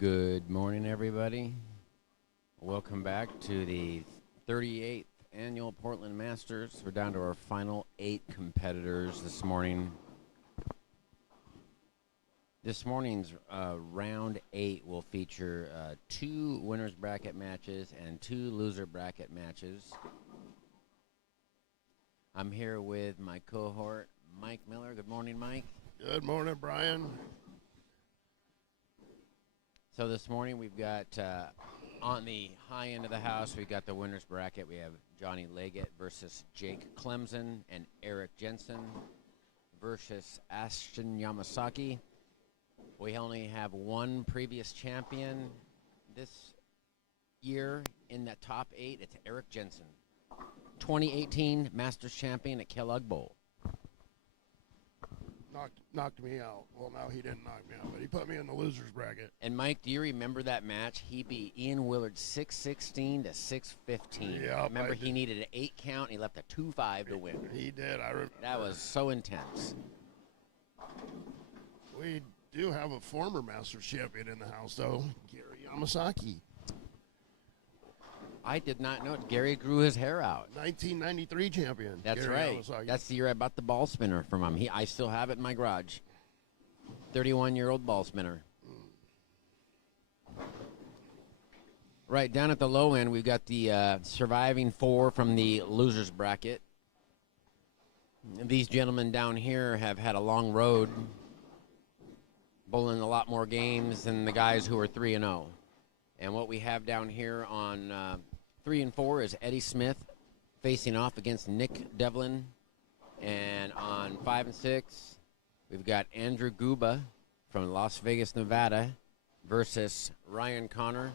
Good morning, everybody. Welcome back to the 38th annual Portland Masters. We're down to our final 8 competitors this morning. This morning's round 8 will feature 2 winners bracket matches and 2 loser bracket matches. I'm here with my cohort, Mike Miller. Good morning, Mike. Good morning, Brian. So this morning we've got, on the high end of the house, we've got the winner's bracket. We have Johnny Leggett versus Jake Clemson and Eric Jensen versus Ashton Yamasaki. We only have one previous champion this year in that top 8. It's Eric Jensen, 2018 Masters champion at Kellogg Bowl. Knocked me out. Well, no, he didn't knock me out, but he put me in the loser's bracket. And Mike, do you remember that match? He beat Ian Willard 6-16 to 6-15. Yeah, remember he needed an 8 count. And he left a 2-5 to win. He did. I remember. That was so intense. We do have a former Masters champion in the house, though, Gary Yamasaki. I did not know it. Gary grew his hair out. 1993 champion. That's Gary right. Yamasaki. That's the year I bought the ball spinner from him. I still have it in my garage. 31-year-old ball spinner. Right, down at the low end, we've got the surviving 4 from the losers bracket. These gentlemen down here have had a long road, bowling a lot more games than the guys who are 3-0. And what we have down here on 3 and 4 is Eddie Smith facing off against Nick Devlin. And on 5 and 6, we've got Andrew Guba from Las Vegas, Nevada versus Ryan Connor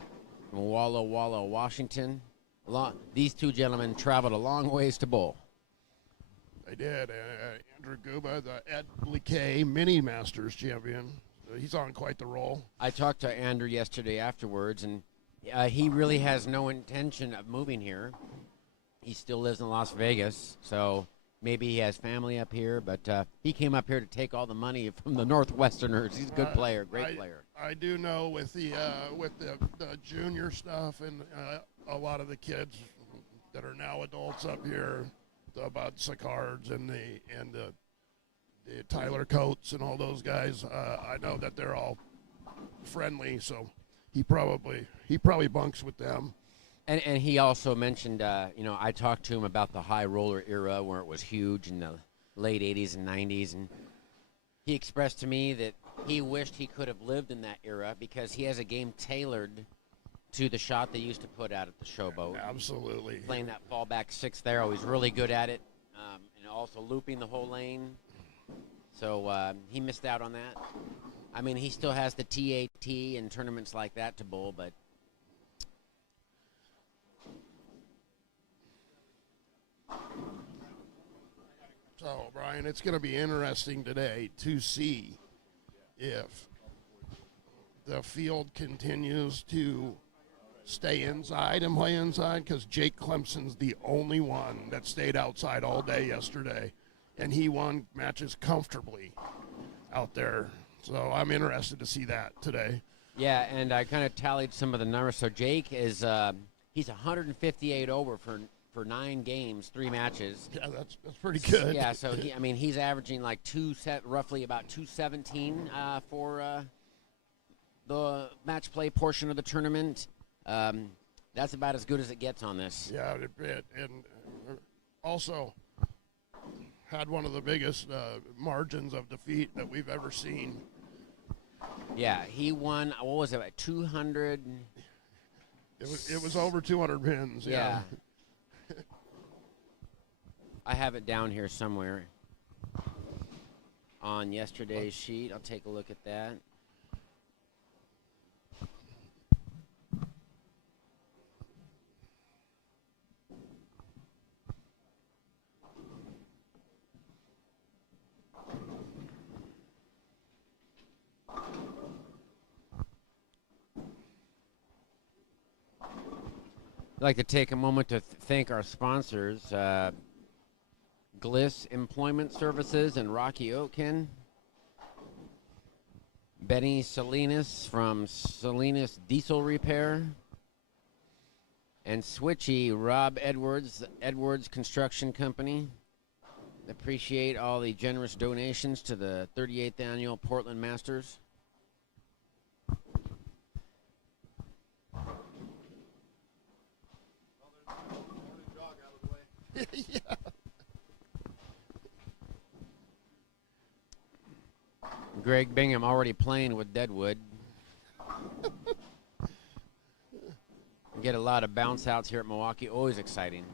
from Walla Walla, Washington. These two gentlemen traveled a long ways to bowl. They did. Andrew Guba, the Ed Leakey Mini Masters champion. He's on quite the roll. I talked to Andrew yesterday afterwards, and he really has no intention of moving here. He still lives in Las Vegas, so maybe he has family up here, but he came up here to take all the money from the Northwesterners. He's a good player, great player. I do know with the junior stuff and a lot of the kids that are now adults up here, the Bud Sicards and the Tyler Coates and all those guys, I know that they're all friendly, so he probably bunks with them. And he also mentioned, I talked to him about the high roller era where it was huge in the late 80s and 90s, and he expressed to me that he wished he could have lived in that era because he has a game tailored to the shot they used to put out at the Showboat. Absolutely. Playing that fallback 6 there, he's really good at it, and also looping the whole lane. So he missed out on that. I mean, he still has the TAT and tournaments like that to bowl, but so, Brian, it's going to be interesting today to see if the field continues to stay inside and play inside, because Jake Clemson's the only one that stayed outside all day yesterday, and he won matches comfortably out there. So I'm interested to see that today. Yeah, and I kind of tallied some of the numbers. So Jake is he's 158 over for 9 games, 3 matches. Yeah, that's pretty good. Yeah, so he's averaging like roughly about 217 for the match play portion of the tournament. That's about as good as it gets on this. Yeah, and also had one of the biggest margins of defeat that we've ever seen. Yeah, he won, what was it, 200? It was over 200 pins, yeah. I have it down here somewhere on yesterday's sheet. I'll take a look at that. I'd like to take a moment to thank our sponsors, Gliss Employment Services and Rocky Oak, Ken. Benny Salinas from Salinas Diesel Repair. And Switchy, Rob Edwards, Edwards Construction Company. Appreciate all the generous donations to the 38th Annual Portland Masters. Yeah. Greg Bingham already playing with Deadwood. Get a lot of bounce outs here at Milwaukee. Always exciting.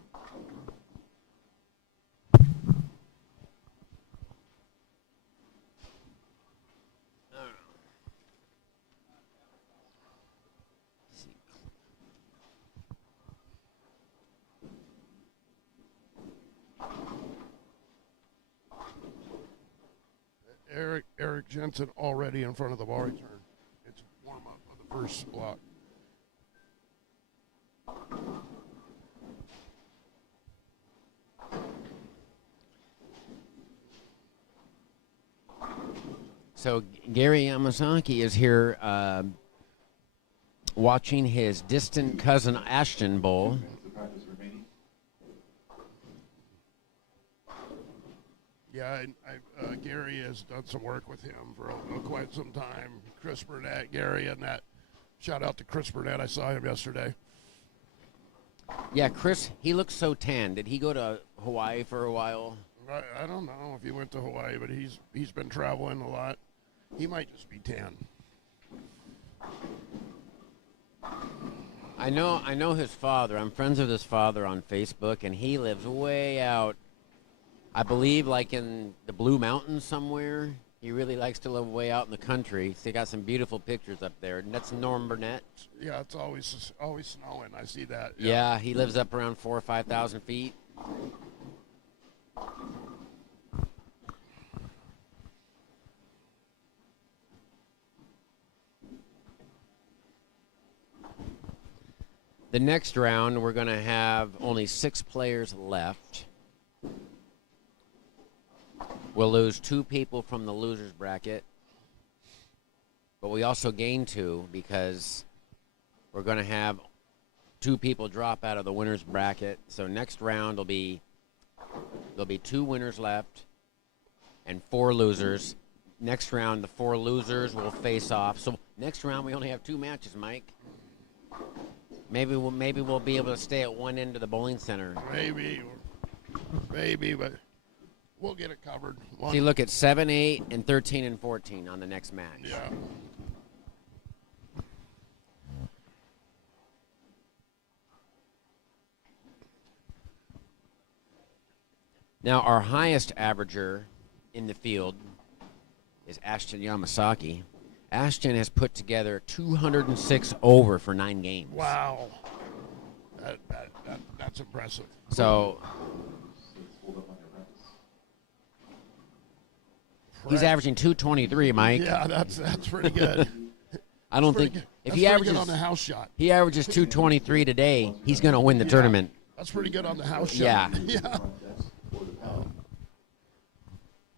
Eric Jensen already in front of the ball return. It's warm up of the first block. So Gary Yamasaki is here watching his distant cousin Ashton bowl. Yeah, Gary has done some work with him for quite some time. Chris Burnett, Gary, and that. Shout out to Chris Burnett. I saw him yesterday. Yeah, Chris, he looks so tan. Did he go to Hawaii for a while? I don't know if he went to Hawaii, but he's been traveling a lot. He might just be tan. I know his father. I'm friends with his father on Facebook, and he lives way out, I believe, like in the Blue Mountains somewhere. He really likes to live way out in the country. So he got some beautiful pictures up there. And that's Norm Burnett. Yeah, it's always snowing. I see that. Yeah, he lives up around 4,000 or 5,000 feet. The next round, we're going to have only 6 players left. We'll lose 2 people from the loser's bracket. But we also gain 2 because we're going to have 2 people drop out of the winner's bracket. So next round there'll be 2 winners left and 4 losers. Next round, the 4 losers will face off. So next round we only have 2 matches, Mike. Maybe we'll be able to stay at one end of the bowling center. Maybe, but we'll get it covered. See, look at 7, 8, and 13 and 14 on the next match. Yeah. Now, our highest averager in the field is Ashton Yamasaki. Ashton has put together 206 over for 9 games. Wow. That's impressive. So he's averaging 223, Mike. Yeah, that's pretty good. I don't think if he averages on the house shot. He averages 223 today, he's going to win the tournament. That's pretty good on the house shot. Yeah. Yeah.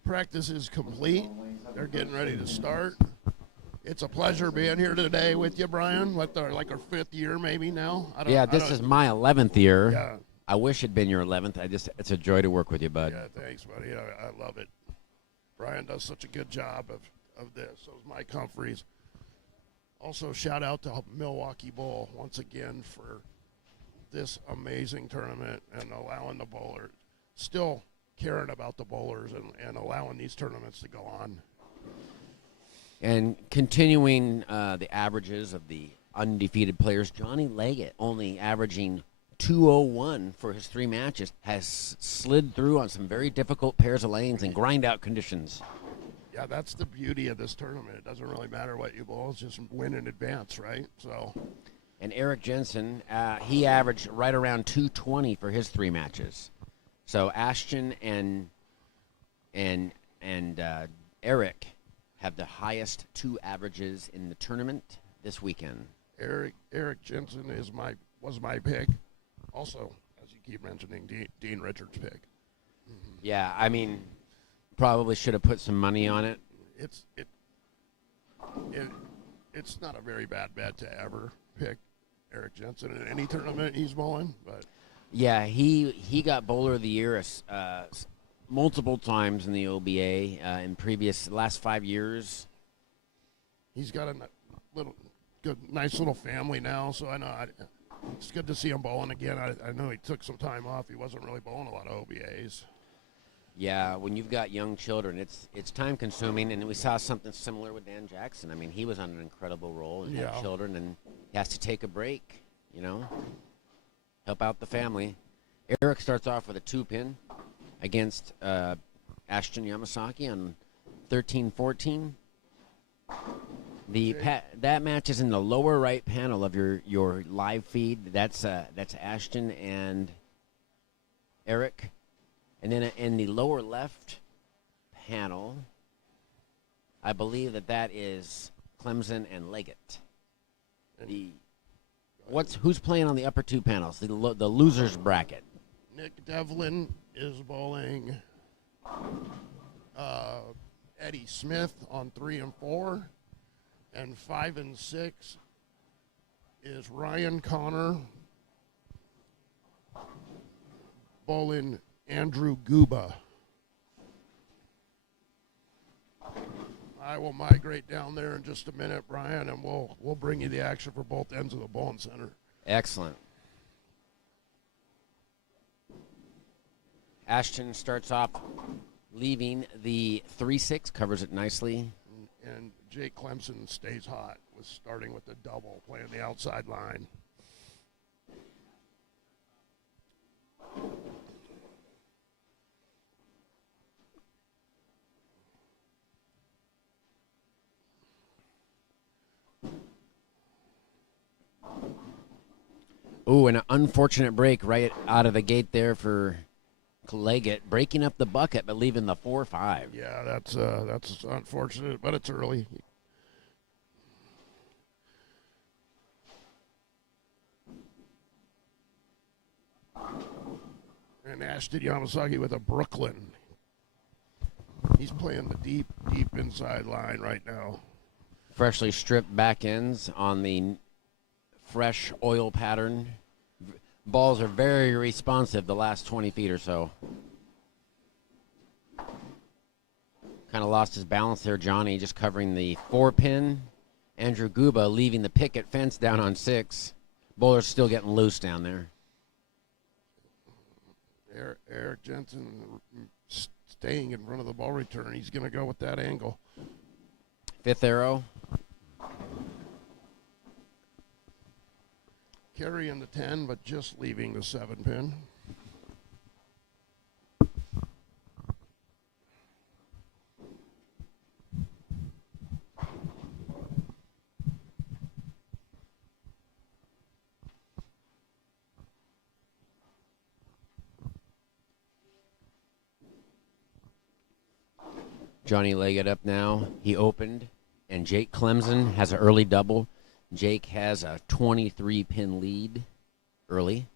Practice is complete. They're getting ready to start. It's a pleasure being here today with you, Brian. Like our 5th year maybe now. This is my 11th year. Yeah. I wish it'd been your 11th. It's a joy to work with you, bud. Yeah, thanks, buddy. I love it. Brian does such a good job of this. So is Mike Humphreys. Also, shout out to Milwaukee Bowl once again for this amazing tournament and allowing the bowlers, still caring about the bowlers and allowing these tournaments to go on. And continuing the averages of the undefeated players, Johnny Leggett, only averaging 201 for his 3 matches, has slid through on some very difficult pairs of lanes and grind-out conditions. Yeah, that's the beauty of this tournament. It doesn't really matter what you bowl. It's just win in advance, right? So. And Eric Jensen, he averaged right around 220 for his 3 matches. So Ashton and Eric have the highest 2 averages in the tournament this weekend. Eric Jensen was my pick. Also, as you keep mentioning, Dean Richards' pick. Mm-hmm. Yeah, I mean, probably should have put some money on it. it, it's not a very bad bet to ever pick Eric Jensen in any tournament he's bowling, but Yeah, he got bowler of the year multiple times in the OBA in previous last 5 years. he's got a little good, nice little family now. So I know it's good to see him bowling again. I know he took some time off. He wasn't really bowling a lot of OBAs. Yeah, when you've got young children, it's time consuming, and we saw something similar with Dan Jackson. I mean, he was on an incredible role and had children, and he has to take a break. Help out the family. Eric starts off with a 2-pin against Ashton Yamasaki on 13-14. That match is in the lower right panel of your live feed. That's Ashton and Eric, and then in the lower left panel, I believe that is Clemson and Leggett. Who's playing on the upper two panels? The losers bracket. Nick Devlin is bowling Eddie Smith on 3 and 4, and 5 and 6 is Ryan Connor bowling Andrew Guba. I will migrate down there in just a minute, Brian, and we'll bring you the action for both ends of the bowling center. Excellent. Ashton starts off leaving the 3-6, covers it nicely. And Jake Clemson stays hot with starting with the double, playing the outside line. Ooh, and an unfortunate break right out of the gate there for Leggett, breaking up the bucket but leaving the 4-5. Yeah, that's unfortunate, but it's early. And Ashton Yamasaki with a Brooklyn. He's playing the deep inside line right now. Freshly stripped back ends on the fresh oil pattern. Balls are very responsive the last 20 feet or so. Kind of lost his balance there, Johnny, just covering the 4-pin. Andrew Guba leaving the picket fence down on 6. Bowler's still getting loose down there. Eric Jensen staying in front of the ball return. He's going to go with that angle. 5th arrow. Carrying the 10, but just leaving the 7-pin. Johnny Leggett up now. He opened, and Jake Clemson has an early double. Jake has a 23-pin lead early.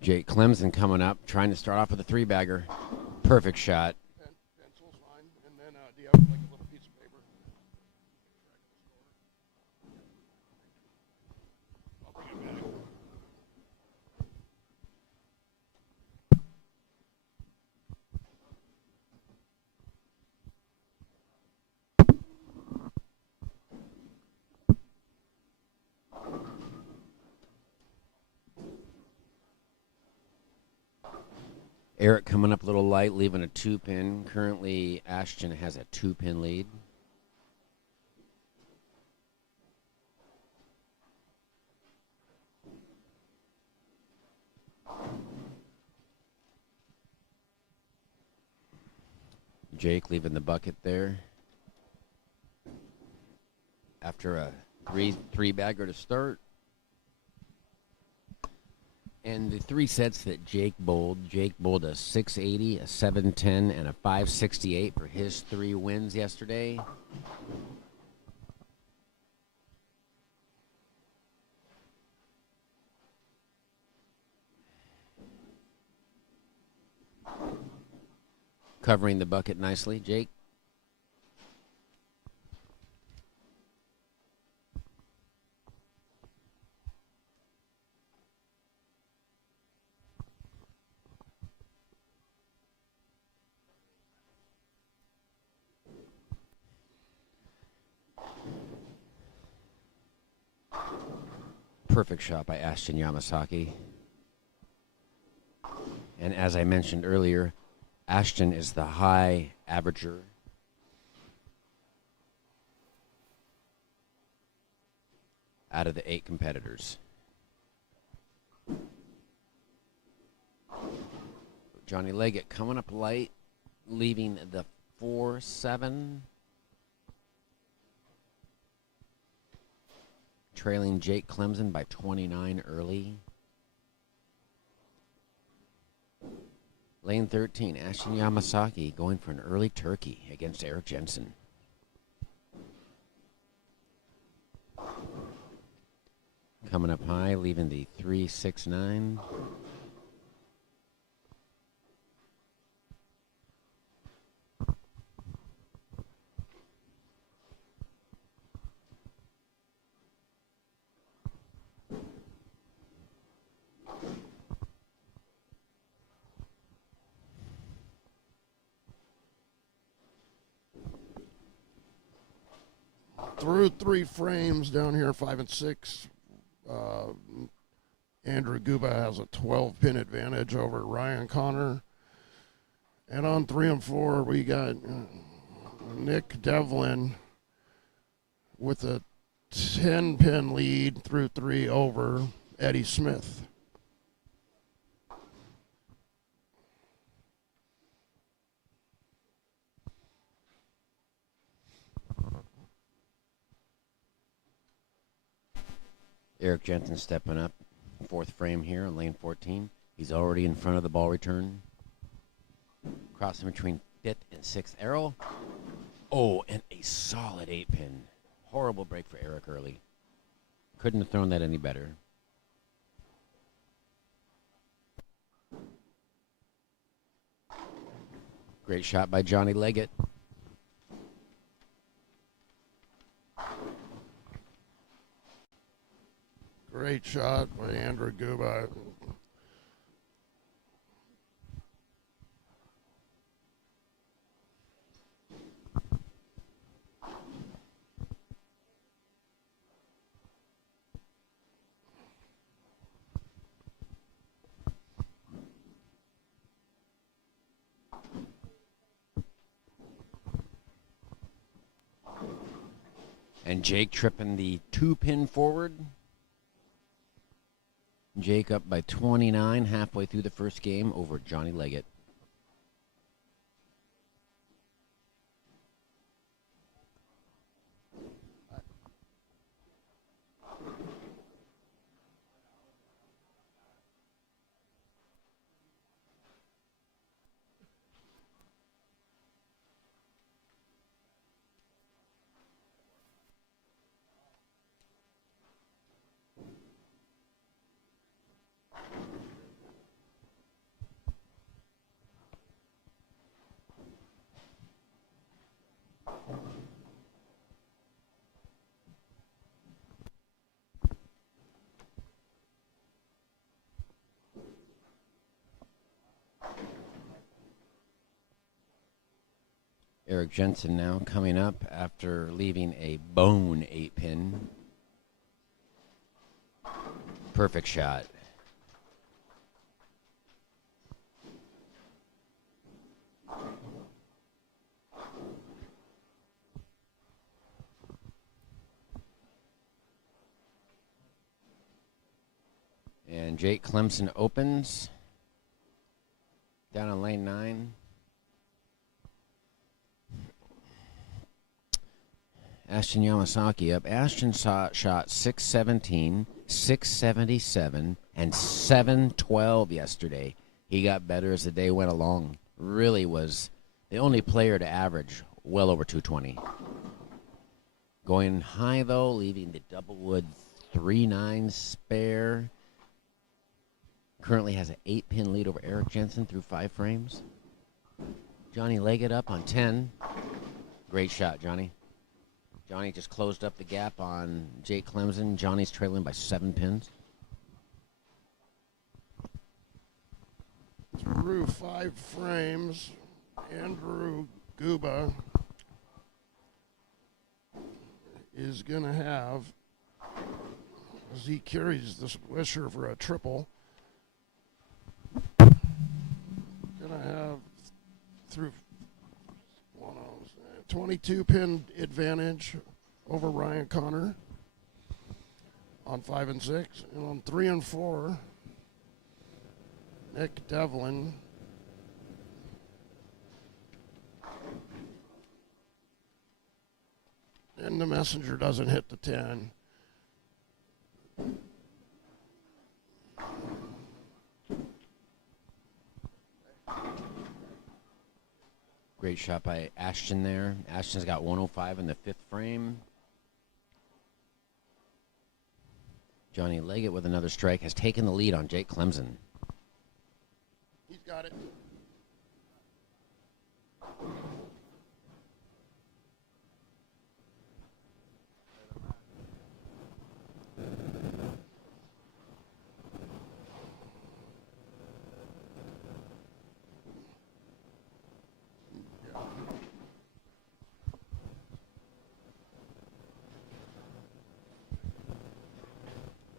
Jake Clemson coming up, trying to start off with a 3-bagger. Perfect shot. Pencil's fine. And then do you have like a little piece of paper? I'll bring it back. Eric coming up a little light, leaving a 2-pin. Currently, Ashton has a 2-pin lead. Jake leaving the bucket there. After a three-bagger to start. And the three sets that Jake bowled a 680, a 710, and a 568 for his 3 wins yesterday. Covering the bucket nicely, Jake. Perfect shot by Ashton Yamasaki. And as I mentioned earlier, Ashton is the high averager. Out of the 8 competitors. Johnny Leggett coming up light, leaving the 4-7. Trailing Jake Clemson by 29 early. Lane 13, Ashton Yamasaki going for an early turkey against Eric Jensen. Coming up high, leaving the 3-6-9. Through 3 frames down here, 5 and 6. Andrew Guba has a 12-pin advantage over Ryan Connor. And on 3 and 4, we got Nick Devlin with a 10-pin lead through 3 over Eddie Smith. Eric Jensen stepping up, 4th frame here on lane 14. He's already in front of the ball return. Crossing between 5th and 6th arrow. Oh, and a solid 8-pin. Horrible break for Eric early. Couldn't have thrown that any better. Great shot by Johnny Leggett. Great shot by Andrew Guba. And Jake tripping the 2-pin forward. Jake up by 29 halfway through the first game over Johnny Leggett. Eric Jensen now coming up after leaving a bone 8-pin. Perfect shot. And Jake Clemson opens down on lane 9. Ashton Yamasaki up. Ashton shot 617, 677 and 712 yesterday. He got better as the day went along. Really was the only player to average well over 220. Going high, though, leaving the Doublewood 3-9 spare. Currently has an 8-pin lead over Eric Jensen through 5 frames. Johnny Leggett up on 10. Great shot, Johnny. Johnny just closed up the gap on Jake Clemson. Johnny's trailing by 7 pins. Through 5 frames, Andrew Guba is going to have, as he carries the Swisher for a triple, going to have through 22 pin advantage over Ryan Connor on 5 and 6, and on 3 and 4, Nick Devlin and the messenger doesn't hit the 10. Great shot by Ashton there. Ashton's got 105 in the 5th frame. Johnny Leggett with another strike has taken the lead on Jake Clemson. He's got it.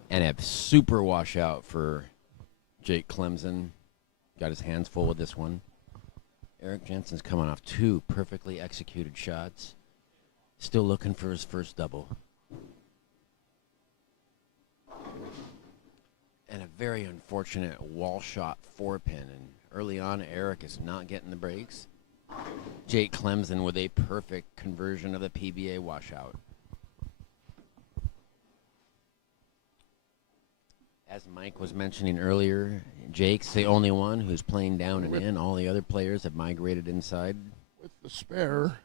And a super washout for Jake Clemson. Got his hands full with this one. Eric Jensen's coming off 2 perfectly executed shots. Still looking for his first double. And a very unfortunate wall shot 4-pin. And early on, Eric is not getting the breaks. Jake Clemson with a perfect conversion of the PBA washout. As Mike was mentioning earlier, Jake's the only one who's playing down and in. All the other players have migrated inside. With the spare,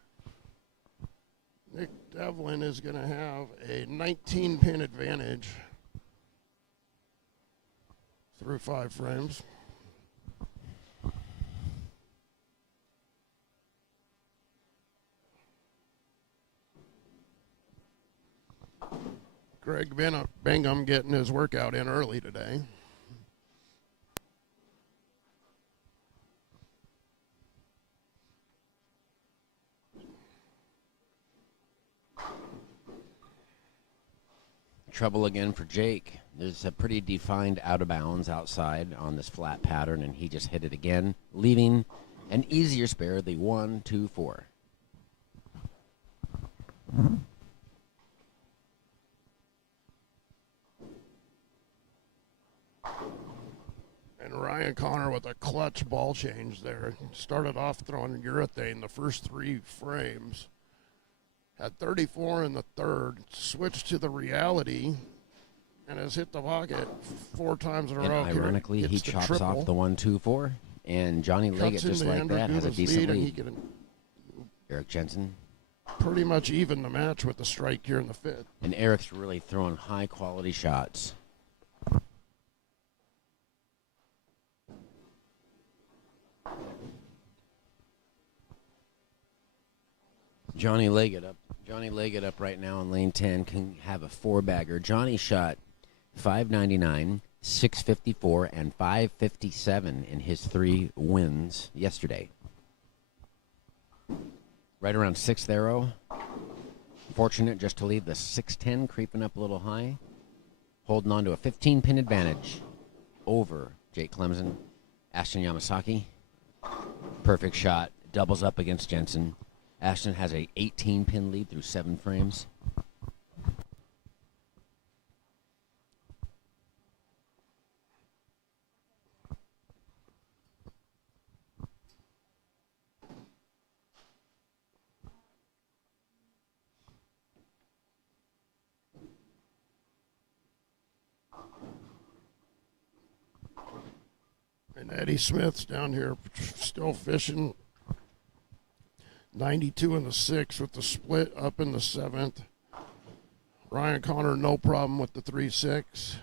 Nick Devlin is going to have a 19-pin advantage through 5 frames. Greg Bingham getting his workout in early today. Trouble again for Jake. There's a pretty defined out of bounds outside on this flat pattern, and he just hit it again, leaving an easier spare, the 1, 2, 4. And Ryan Connor with a clutch ball change there. Started off throwing urethane the first 3 frames. Had 34 in the 3rd. Switched to the reality and has hit the pocket 4 times in a row. And ironically, he chops off the 1, 2, 4. And Johnny Leggett, just like Andrew that, has a Guba's decent lead. lead. Eric Jensen. Pretty much even the match with the strike here in the 5th. And Eric's really throwing high-quality shots. Johnny Leggett up. Johnny Leggett up right now in lane 10 can have a 4-bagger. Johnny shot 599, 654, and 557 in his 3 wins yesterday. Right around 6th arrow. Fortunate just to leave the 610 creeping up a little high. Holding on to a 15-pin advantage over Jake Clemson. Ashton Yamasaki. Perfect shot. Doubles up against Jensen. Ashton has a 18-pin lead through 7 frames. And Eddie Smith's down here still fishing. 92 in the 6th with the split up in the 7th. Ryan Connor, no problem with the 3-6. He's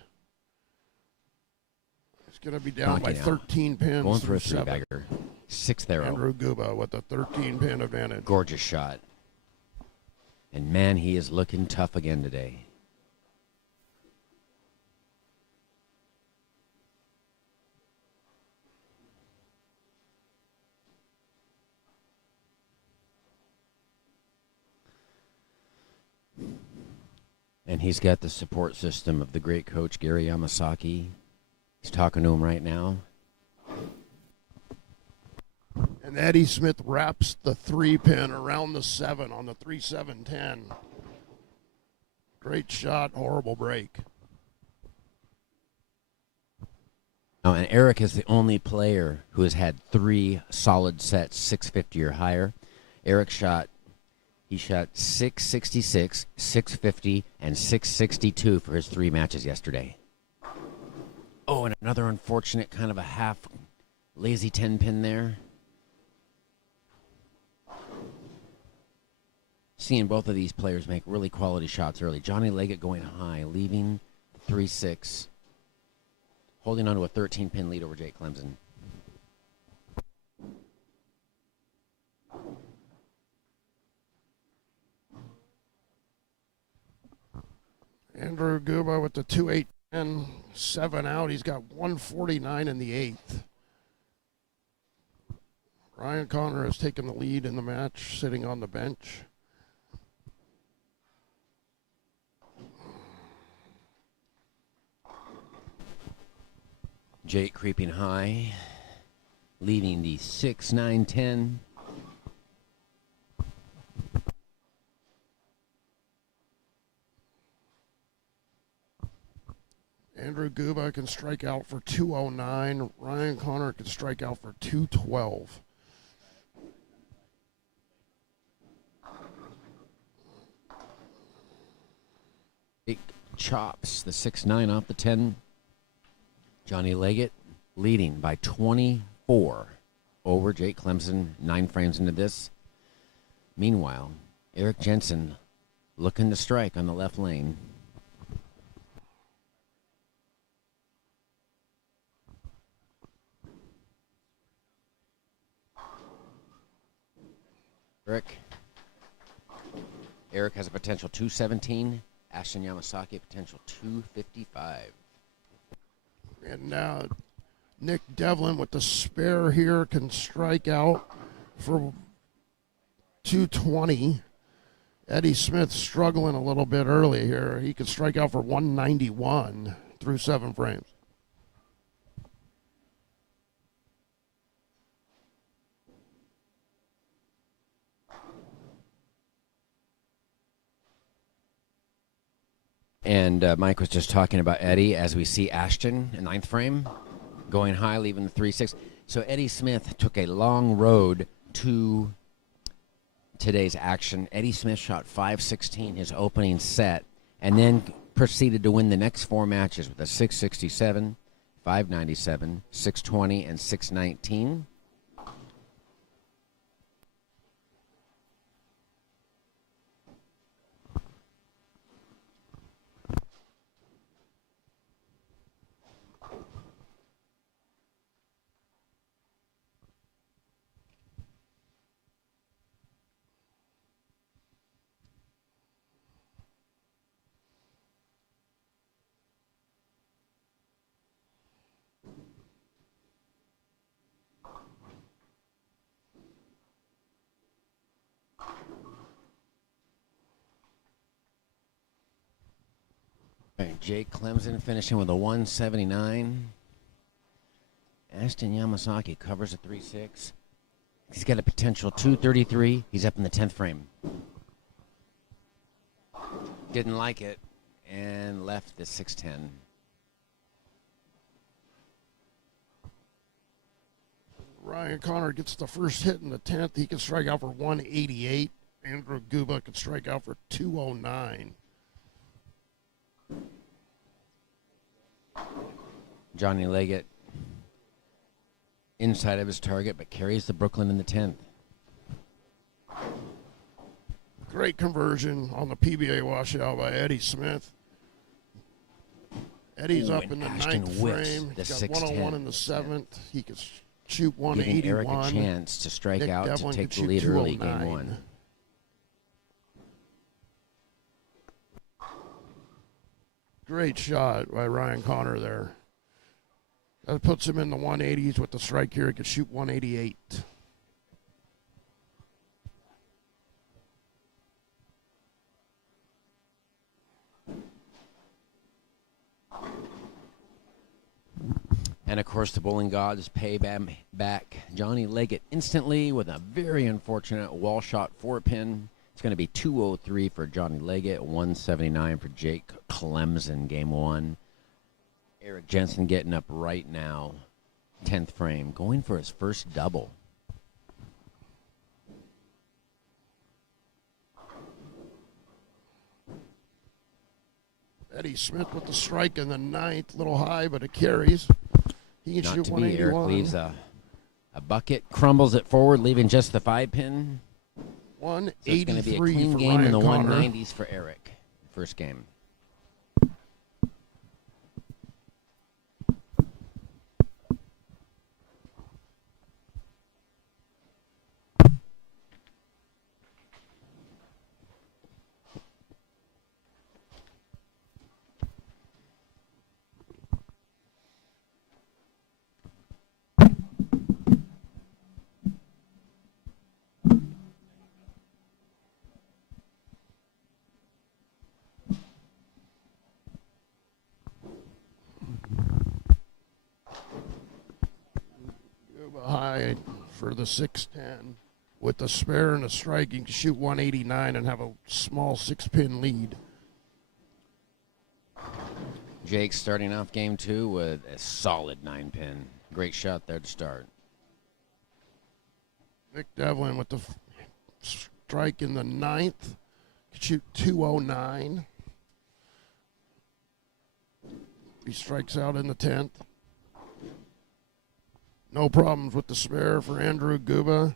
going to be down by 13 pins. Going for a 3-bagger. 6th arrow. Andrew Guba with a 13-pin advantage. Gorgeous shot. And man, he is looking tough again today. And he's got the support system of the great coach Gary Yamasaki. He's talking to him right now. And Eddie Smith wraps the 3-pin around the 7 on the 3-7-10. Great shot, horrible break. Oh, and Eric is the only player who has had 3 solid sets, 650 or higher. Eric shot 666, 650, and 662 for his 3 matches yesterday. Oh, and another unfortunate kind of a half lazy 10-pin there. Seeing both of these players make really quality shots early. Johnny Leggett going high, leaving 3-6, holding on to a 13-pin lead over Jake Clemson. Andrew Guba with the 2-8-10, 7 out. He's got 149 in the 8th. Ryan Connor has taken the lead in the match, sitting on the bench. Jake creeping high, leading the 6-9-10. Andrew Guba can strike out for 209. Ryan Connor can strike out for 212. Jake chops the 6-9 off the 10. Johnny Leggett leading by 24 over Jake Clemson, 9 frames into this. Meanwhile, Eric Jensen looking to strike on the left lane. Eric has a potential 217. Ashton Yamasaki, potential 255. And now Nick Devlin with the spare here can strike out for 220. Eddie Smith struggling a little bit early here. He could strike out for 191 through 7 frames. And Mike was just talking about Eddie as we see Ashton in 9th frame going high, leaving the 3-6. So Eddie Smith took a long road to today's action. Eddie Smith shot 516 his opening set and then proceeded to win the next 4 matches with a 667, 597, 620, and 619. Right, Jake Clemson finishing with a 179. Ashton Yamasaki covers a 3-6. He's got a potential 233. He's up in the 10th frame. Didn't like it and left the 610. Ryan Connor gets the first hit in the 10th. He can strike out for 188. Andrew Guba can strike out for 209. Johnny Leggett inside of his target, but carries the Brooklyn in the 10th. Great conversion on the PBA washout by Eddie Smith. Eddie's up in the Ashton ninth whips frame. the He's got 101 in the 7th. He could shoot giving Eric 181. a chance to strike Nick out Devlin to take could the lead shoot early, game 209. 1. Great shot by Ryan Connor there. That puts him in the 180s with the strike here. He could shoot 188. And of course, the bowling gods pay back Johnny Leggett instantly with a very unfortunate wall shot 4-pin. It's going to be 203 for Johnny Leggett, 179 for Jake Clemson, game 1. Eric Jensen getting up right now, 10th frame, going for his first double. Eddie Smith with the strike in the 9th. Little high, but it carries. He can Not shoot to be. Eric 181. leaves a bucket, crumbles it forward, leaving just the 5-pin. So it's going to be a 183 clean for game in Ryan the Connor. 190s for Eric. First game. High for the 610. With the spare and the strike, he can shoot 189 and have a small 6-pin lead. Jake starting off game 2 with a solid 9-pin. Great shot there to start. Nick Devlin with the strike in the 9th. Can shoot 209. He strikes out in the 10th. No problems with the spare for Andrew Guba.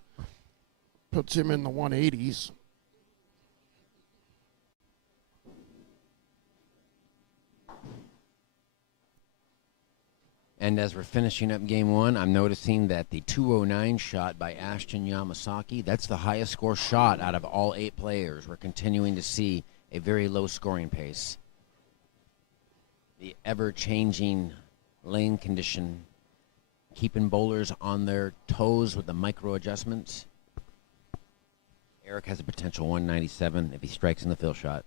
Puts him in the 180s. And as we're finishing up game 1, I'm noticing that the 209 shot by Ashton Yamasaki, that's the highest score shot out of all 8 players. We're continuing to see a very low scoring pace. The ever-changing lane condition, keeping bowlers on their toes with the micro adjustments. Eric has a potential 197 if he strikes in the fill shot.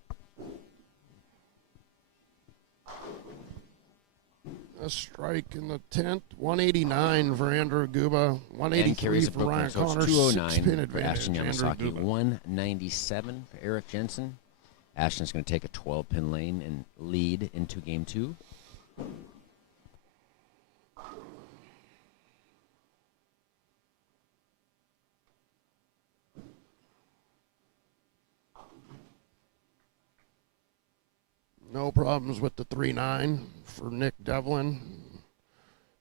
A strike in the 10th. 189 for Andrew Guba. And 183 carries a for Brooklyn, Ryan so it's Connor. 209 6-pin for advantage. Ashton Andrew Yamasaki, Guba. 197 for Eric Jensen. Ashton's going to take a 12-pin lane and lead into game 2. No problems with the 3-9 for Nick Devlin.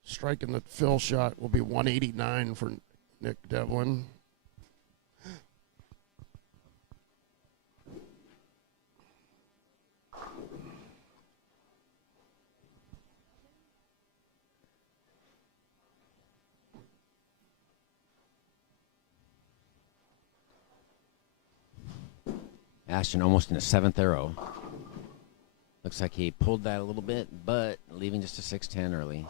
Striking the fill shot will be 189 for Nick Devlin. Ashton almost in the 7th arrow. Looks like he pulled that a little bit, but leaving just a 6-10 early.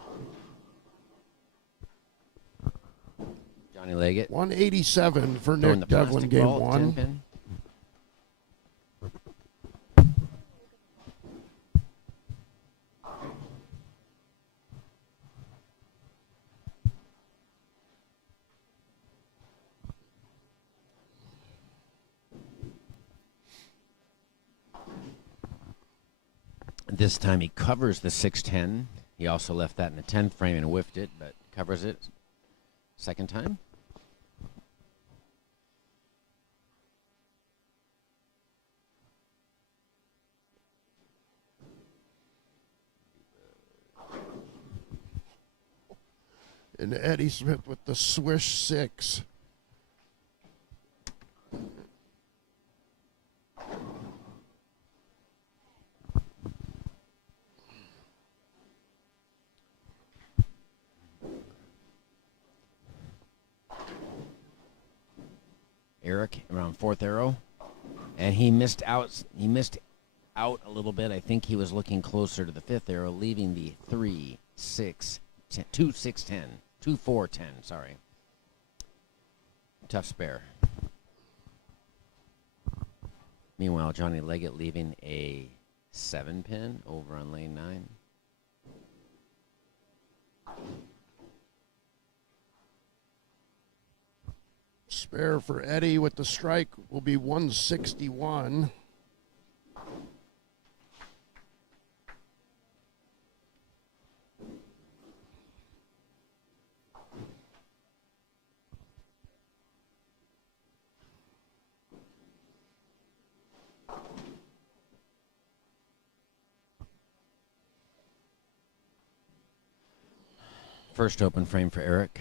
Johnny Leggett 187 for throwing the Nick Devlin, plastic game ball at 1. 10-pin. This time he covers the 6-10. He also left that in the 10th frame and whiffed it, but covers it second time. And Eddie Smith with the swish 6. Eric around fourth arrow, and he missed out. He missed out a little bit. I think he was looking closer to the fifth arrow, leaving the 3, 6, 10, 2, 6, 10, 2, 4, 10. Sorry, tough spare. Meanwhile, Johnny Leggett leaving a 7 pin over on lane 9. Spare for Eddie with the strike will be 161. First open frame for Eric.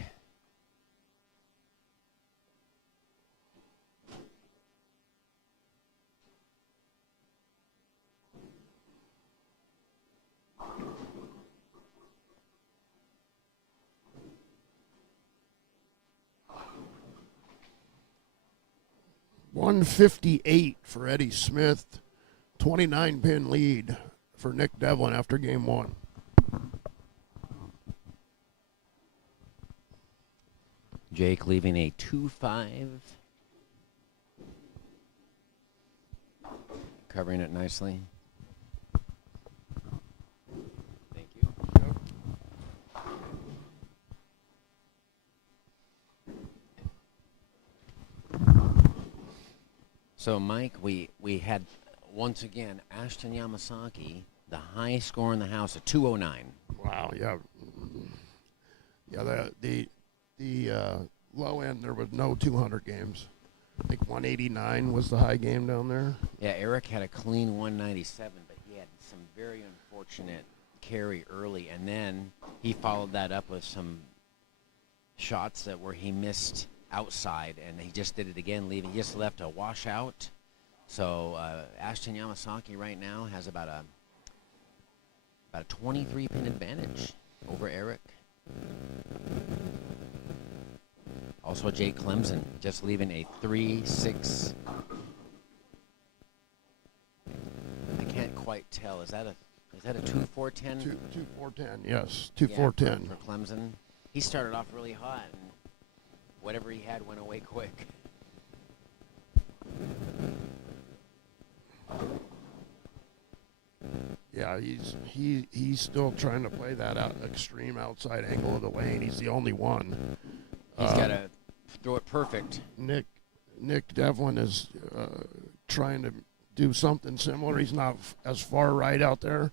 $158 for Eddie Smith. 29 pin lead for Nick Devlin after game 1. Jake leaving a 2-5. Covering it nicely. Thank you. So, Mike, we had, once again, Ashton Yamasaki, the highest score in the house, a 209. Wow, yeah. Yeah, the low end, there was no 200 games. I think 189 was the high game down there. Yeah, Eric had a clean 197, but he had some very unfortunate carry early, and then he followed that up with some shots that where he missed outside, and he just did it again, leaving. He just left a washout. So Ashton Yamasaki right now has about a 23 pin advantage over Eric. Also, Jake Clemson just leaving a 3-6. I can't quite tell. Is that a 2-4-10? 2-4-10, yes. 2-4-10. For Clemson. He started off really hot, and whatever he had went away quick. Yeah, he's still trying to play that extreme outside angle of the lane. He's the only one. He's got to throw it perfect. Nick Devlin is trying to do something similar. He's not as far right out there.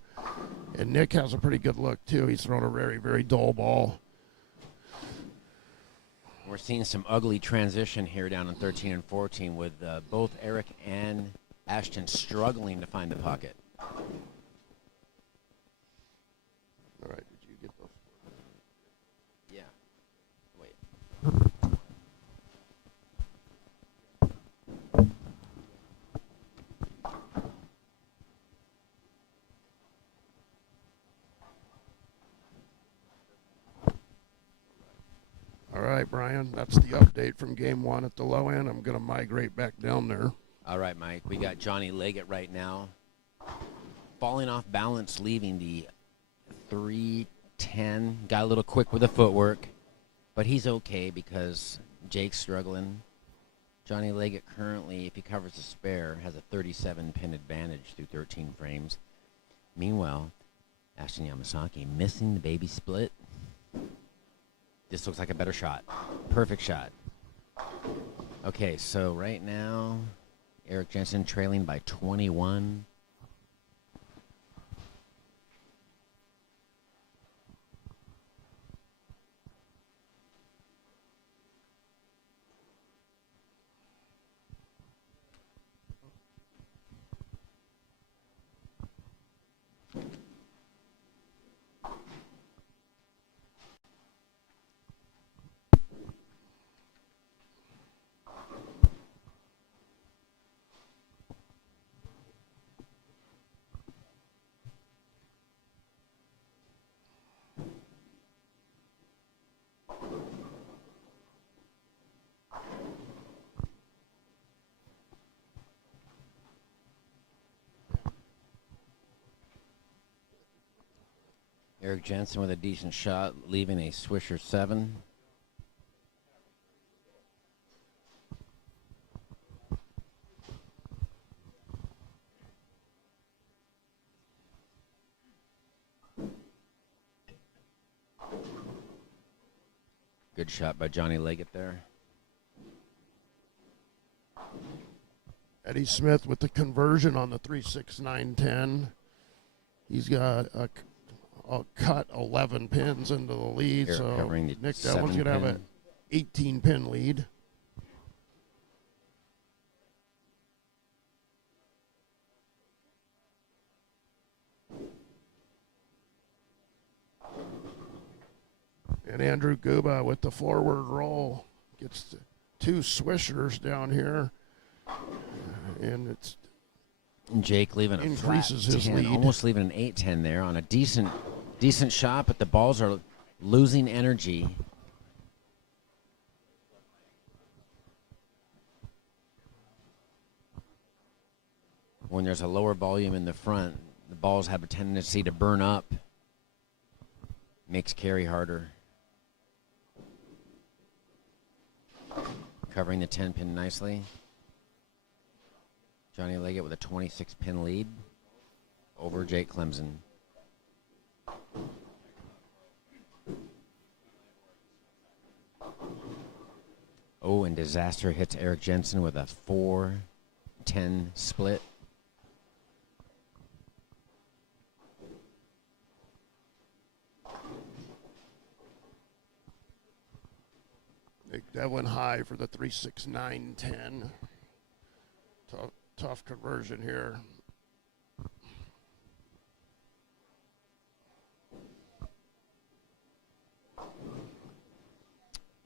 And Nick has a pretty good look, too. He's thrown a very, very dull ball. We're seeing some ugly transition here down in 13 and 14 with both Eric and Ashton struggling to find the pocket. All right, did you get those? Yeah. Wait. All right, Brian, that's the update from game 1 at the low end. I'm going to migrate back down there. All right, Mike. We got Johnny Leggett right now. Falling off balance, leaving the 3-10. Got a little quick with the footwork, but he's okay because Jake's struggling. Johnny Leggett currently, if he covers the spare, has a 37 pin advantage through 13 frames. Meanwhile, Ashton Yamasaki missing the baby split. This looks like a better shot. Perfect shot. Okay, so right now, Eric Jensen trailing by 21. Eric Jensen with a decent shot, leaving a Swisher 7. Good shot by Johnny Leggett there. Eddie Smith with the conversion on the 3-6-9-10. He's got a cut 11 pins into the lead, Eric so covering the Nick Devlin's going to have an 18-pin lead. And Andrew Guba with the forward roll gets 2 swishers down here, and it's Jake leaving a increases flat his 10, lead. almost leaving an 8-10 there on a decent shot, but the balls are losing energy. When there's a lower volume in the front, the balls have a tendency to burn up. Makes carry harder. Covering the 10-pin nicely. Johnny Leggett with a 26-pin lead over Jake Clemson. Oh, and disaster hits Eric Jensen with a 4-10 split. Nick Devlin high for the 3-6-9-10. Tough conversion here.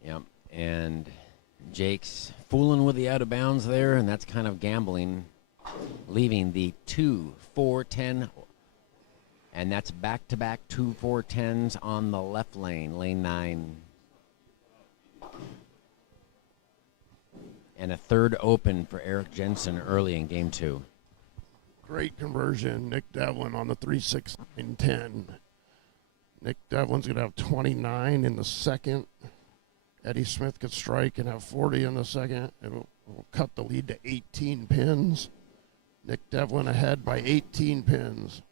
Yep, and Jake's fooling with the out of bounds there, and that's kind of gambling, leaving the 2-4-10, and that's back-to-back 2-4-10s on the left lane, lane 9. And a third open for Eric Jensen early in game 2. Great conversion, Nick Devlin on the 3-6-9-10. Nick Devlin's going to have 29 in the second. Eddie Smith could strike and have 40 in the second. It will cut the lead to 18 pins. Nick Devlin ahead by 18 pins.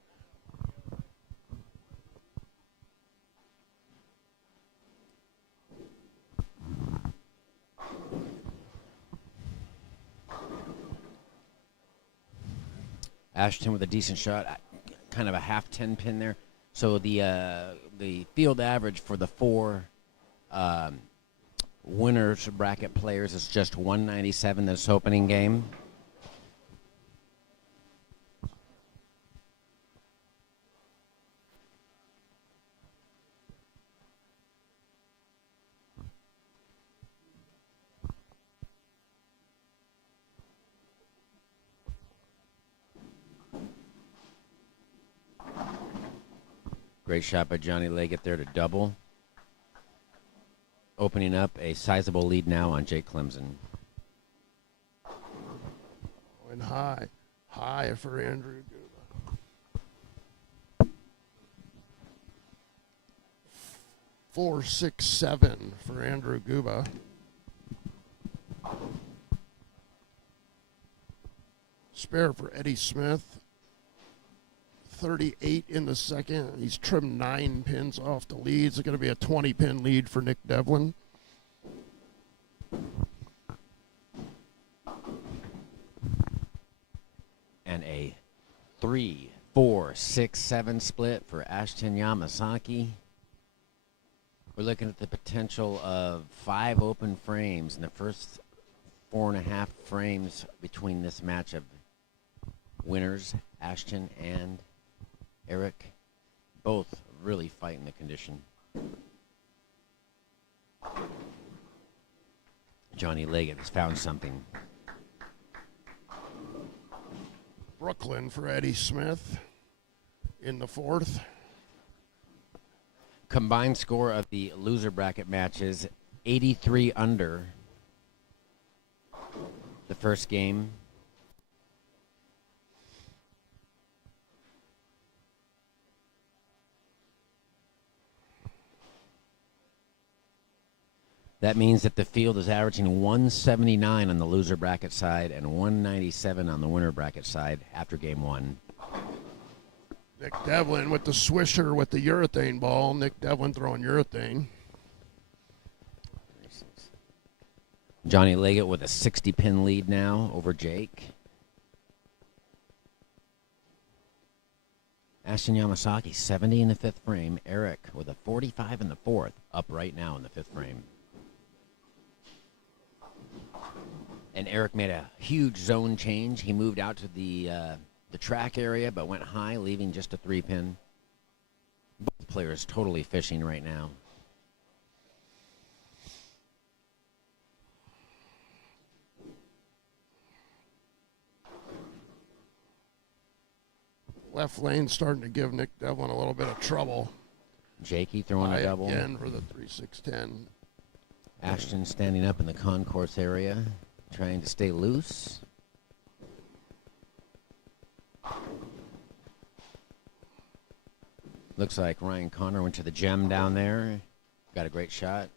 Ashton with a decent shot, kind of a half 10 pin there. So the field average for the 4 winners bracket players is just 197 this opening game. Great shot by Johnny Leggett there to double. Opening up a sizable lead now on Jake Clemson. And high for Andrew Guba. 4-6-7 for Andrew Guba. Spare for Eddie Smith. 38 in the second. He's trimmed 9 pins off the lead. It's going to be a 20-pin lead for Nick Devlin. And a 3-4-6-7 split for Ashton Yamasaki. We're looking at the potential of 5 open frames in the first 4.5 frames between this match of winners, Ashton and Eric, both really fighting the condition. Johnny Leggett has found something. Brooklyn for Eddie Smith in the fourth. Combined score of the loser bracket matches, 83 under the first game. That means that the field is averaging 179 on the loser bracket side and 197 on the winner bracket side after game one. Nick Devlin with the swisher with the urethane ball. Nick Devlin throwing urethane. Johnny Leggett with a 60-pin lead now over Jake. Ashton Yamasaki, 70 in the fifth frame. Eric with a 45 in the fourth, up right now in the fifth frame. And Eric made a huge zone change. He moved out to the track area, but went high, leaving just a 3-pin. Both players totally fishing right now. Left lane starting to give Nick Devlin a little bit of trouble. Jakey throwing a double. Again for the 3-6-10. Ashton standing up in the concourse area, trying to stay loose. Looks like Ryan Connor went to the gem down there. Got a great shot.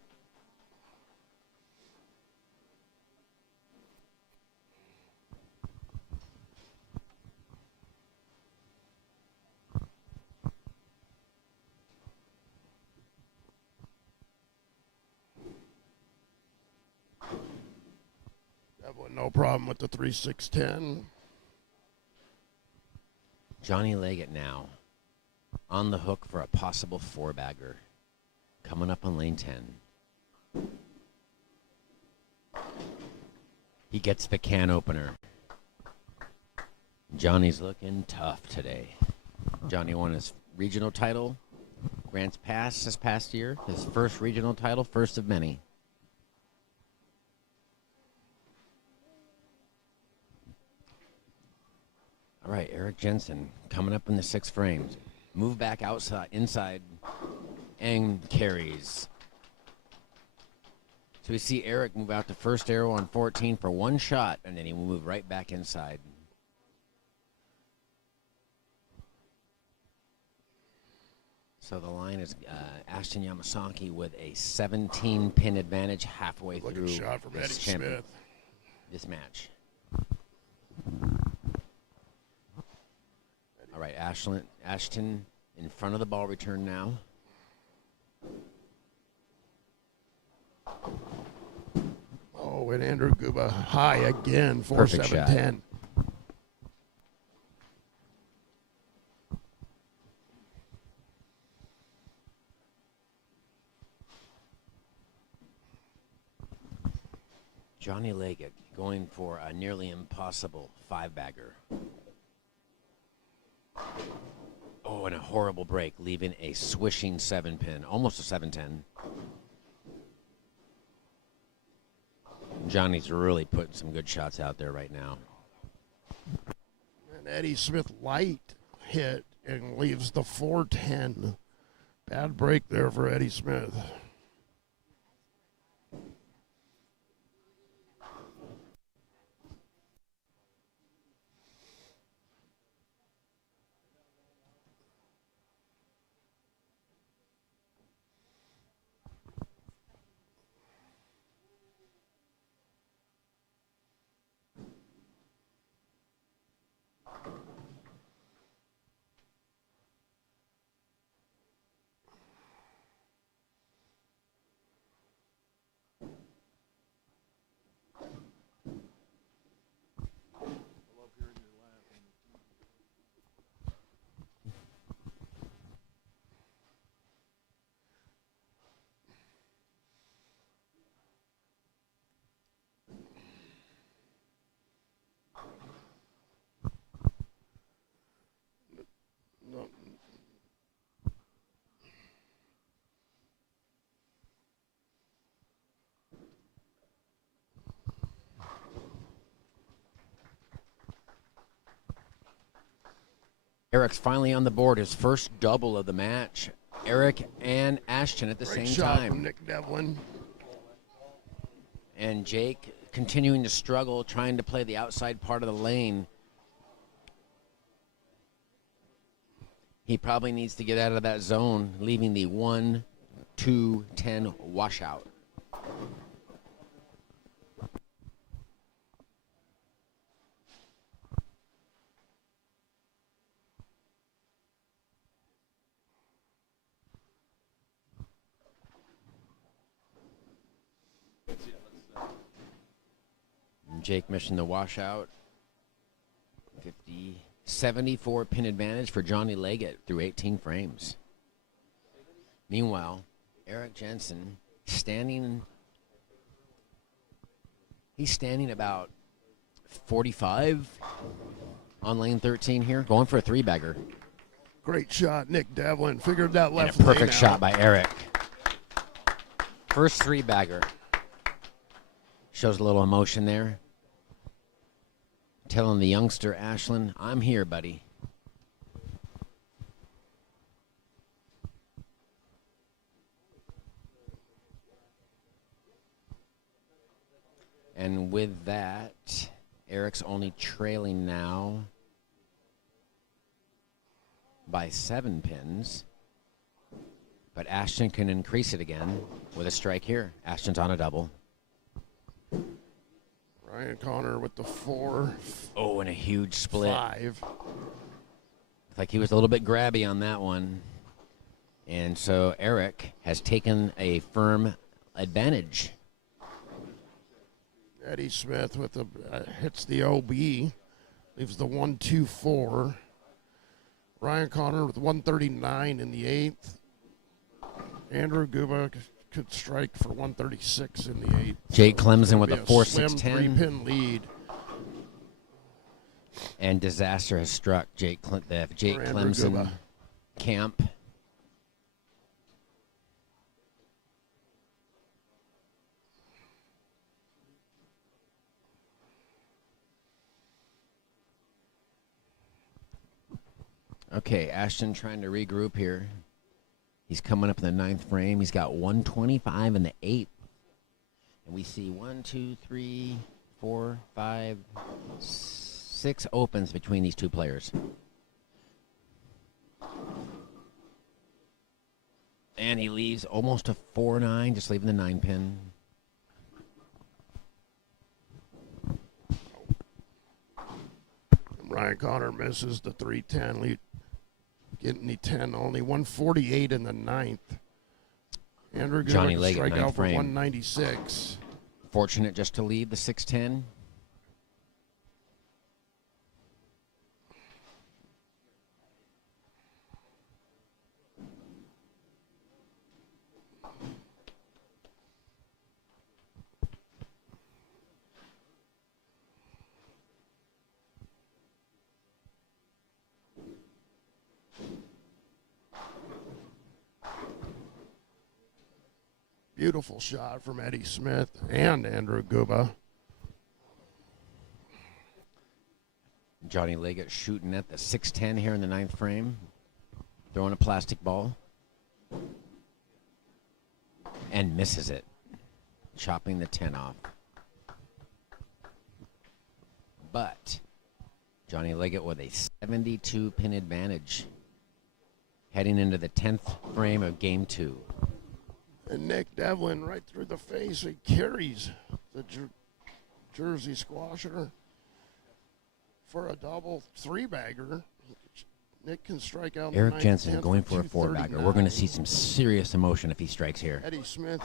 Devlin, no problem with the 3-6-10. Johnny Leggett now on the hook for a possible four-bagger. Coming up on lane 10. He gets the can opener. Johnny's looking tough today. Johnny won his regional title, Grants Pass, this past year. His first regional title, first of many. All right, Eric Jensen coming up in the sixth frames. Move back outside, inside, and carries. So we see Eric move out the first arrow on 14 for one shot, and then he will move right back inside. So the line is Ashton Yamasaki with a 17-pin advantage halfway through Looking shot from Eddie Smith. This match. All right, Ashton in front of the ball return now. Oh, and Andrew Guba high again, 4-7-10. Johnny Leggett going for a nearly impossible five-bagger. Oh, and a horrible break, leaving a swishing 7-pin, almost a 7-10. Johnny's really putting some good shots out there right now. And Eddie Smith light hit and leaves the 4-10. Bad break there for Eddie Smith. Eric's finally on the board, his first double of the match. Eric and Ashton at the Great same shot time. from Nick Devlin. And Jake continuing to struggle, trying to play the outside part of the lane. He probably needs to get out of that zone, leaving the 1-2-10 washout. Jake missing the washout. 74 pin advantage for Johnny Leggett through 18 frames. Meanwhile, Eric Jensen he's standing about 45 on lane 13 here, going for a three-bagger. Great shot, Nick Devlin. Figured that left And a lane perfect out. shot by Eric. First three-bagger. Shows a little emotion there. Telling the youngster, Ashland, I'm here, buddy. And with that, Eric's only trailing now by 7 pins. But Ashton can increase it again with a strike here. Ashton's on a double. Ryan Connor with the 4. Oh, and a huge split. 5. Looks like he was a little bit grabby on that one. And so Eric has taken a firm advantage. Eddie Smith with the hits the OB, leaves the 1-2-4. Ryan Connor with 139 in the 8th. Andrew Guba could strike for 136 in the 8th. Jake So Clemson it's with gonna a be 4-6-10. slim 3-pin lead. And disaster has struck Jake For Andrew Clemson Guba. camp. Okay, Ashton trying to regroup here. He's coming up in the 9th frame. He's got 125 in the 8th. And we see 1, 2, 3, 4, 5, 6 opens between these two players. And he leaves almost a 4-9, just leaving the 9 pin. Ryan Connor misses the 310 lead. Getting the 10, only 148 in the 9th. Andrew Johnny Guba Leggett, strike 9th out for frame. 196. Fortunate just to leave the 610. Beautiful shot from Eddie Smith and Andrew Guba. Johnny Leggett shooting at the 610 here in the 9th frame. Throwing a plastic ball. And misses it. Chopping the 10 off. But Johnny Leggett with a 72 pin advantage. Heading into the 10th frame of game 2. And Nick Devlin right through the face. He carries the Jersey squasher for a double 3-bagger. Nick can strike out. Eric in the Jensen 9th, going for a 4-bagger. We're going to see some serious emotion if he strikes here. Eddie Smith.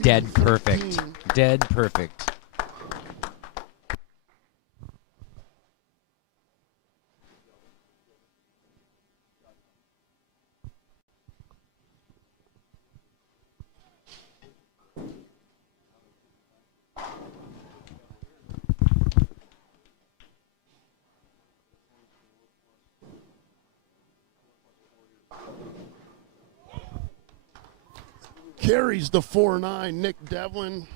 Dead 213. perfect. Dead perfect. Carries the 4-9. Nick Devlin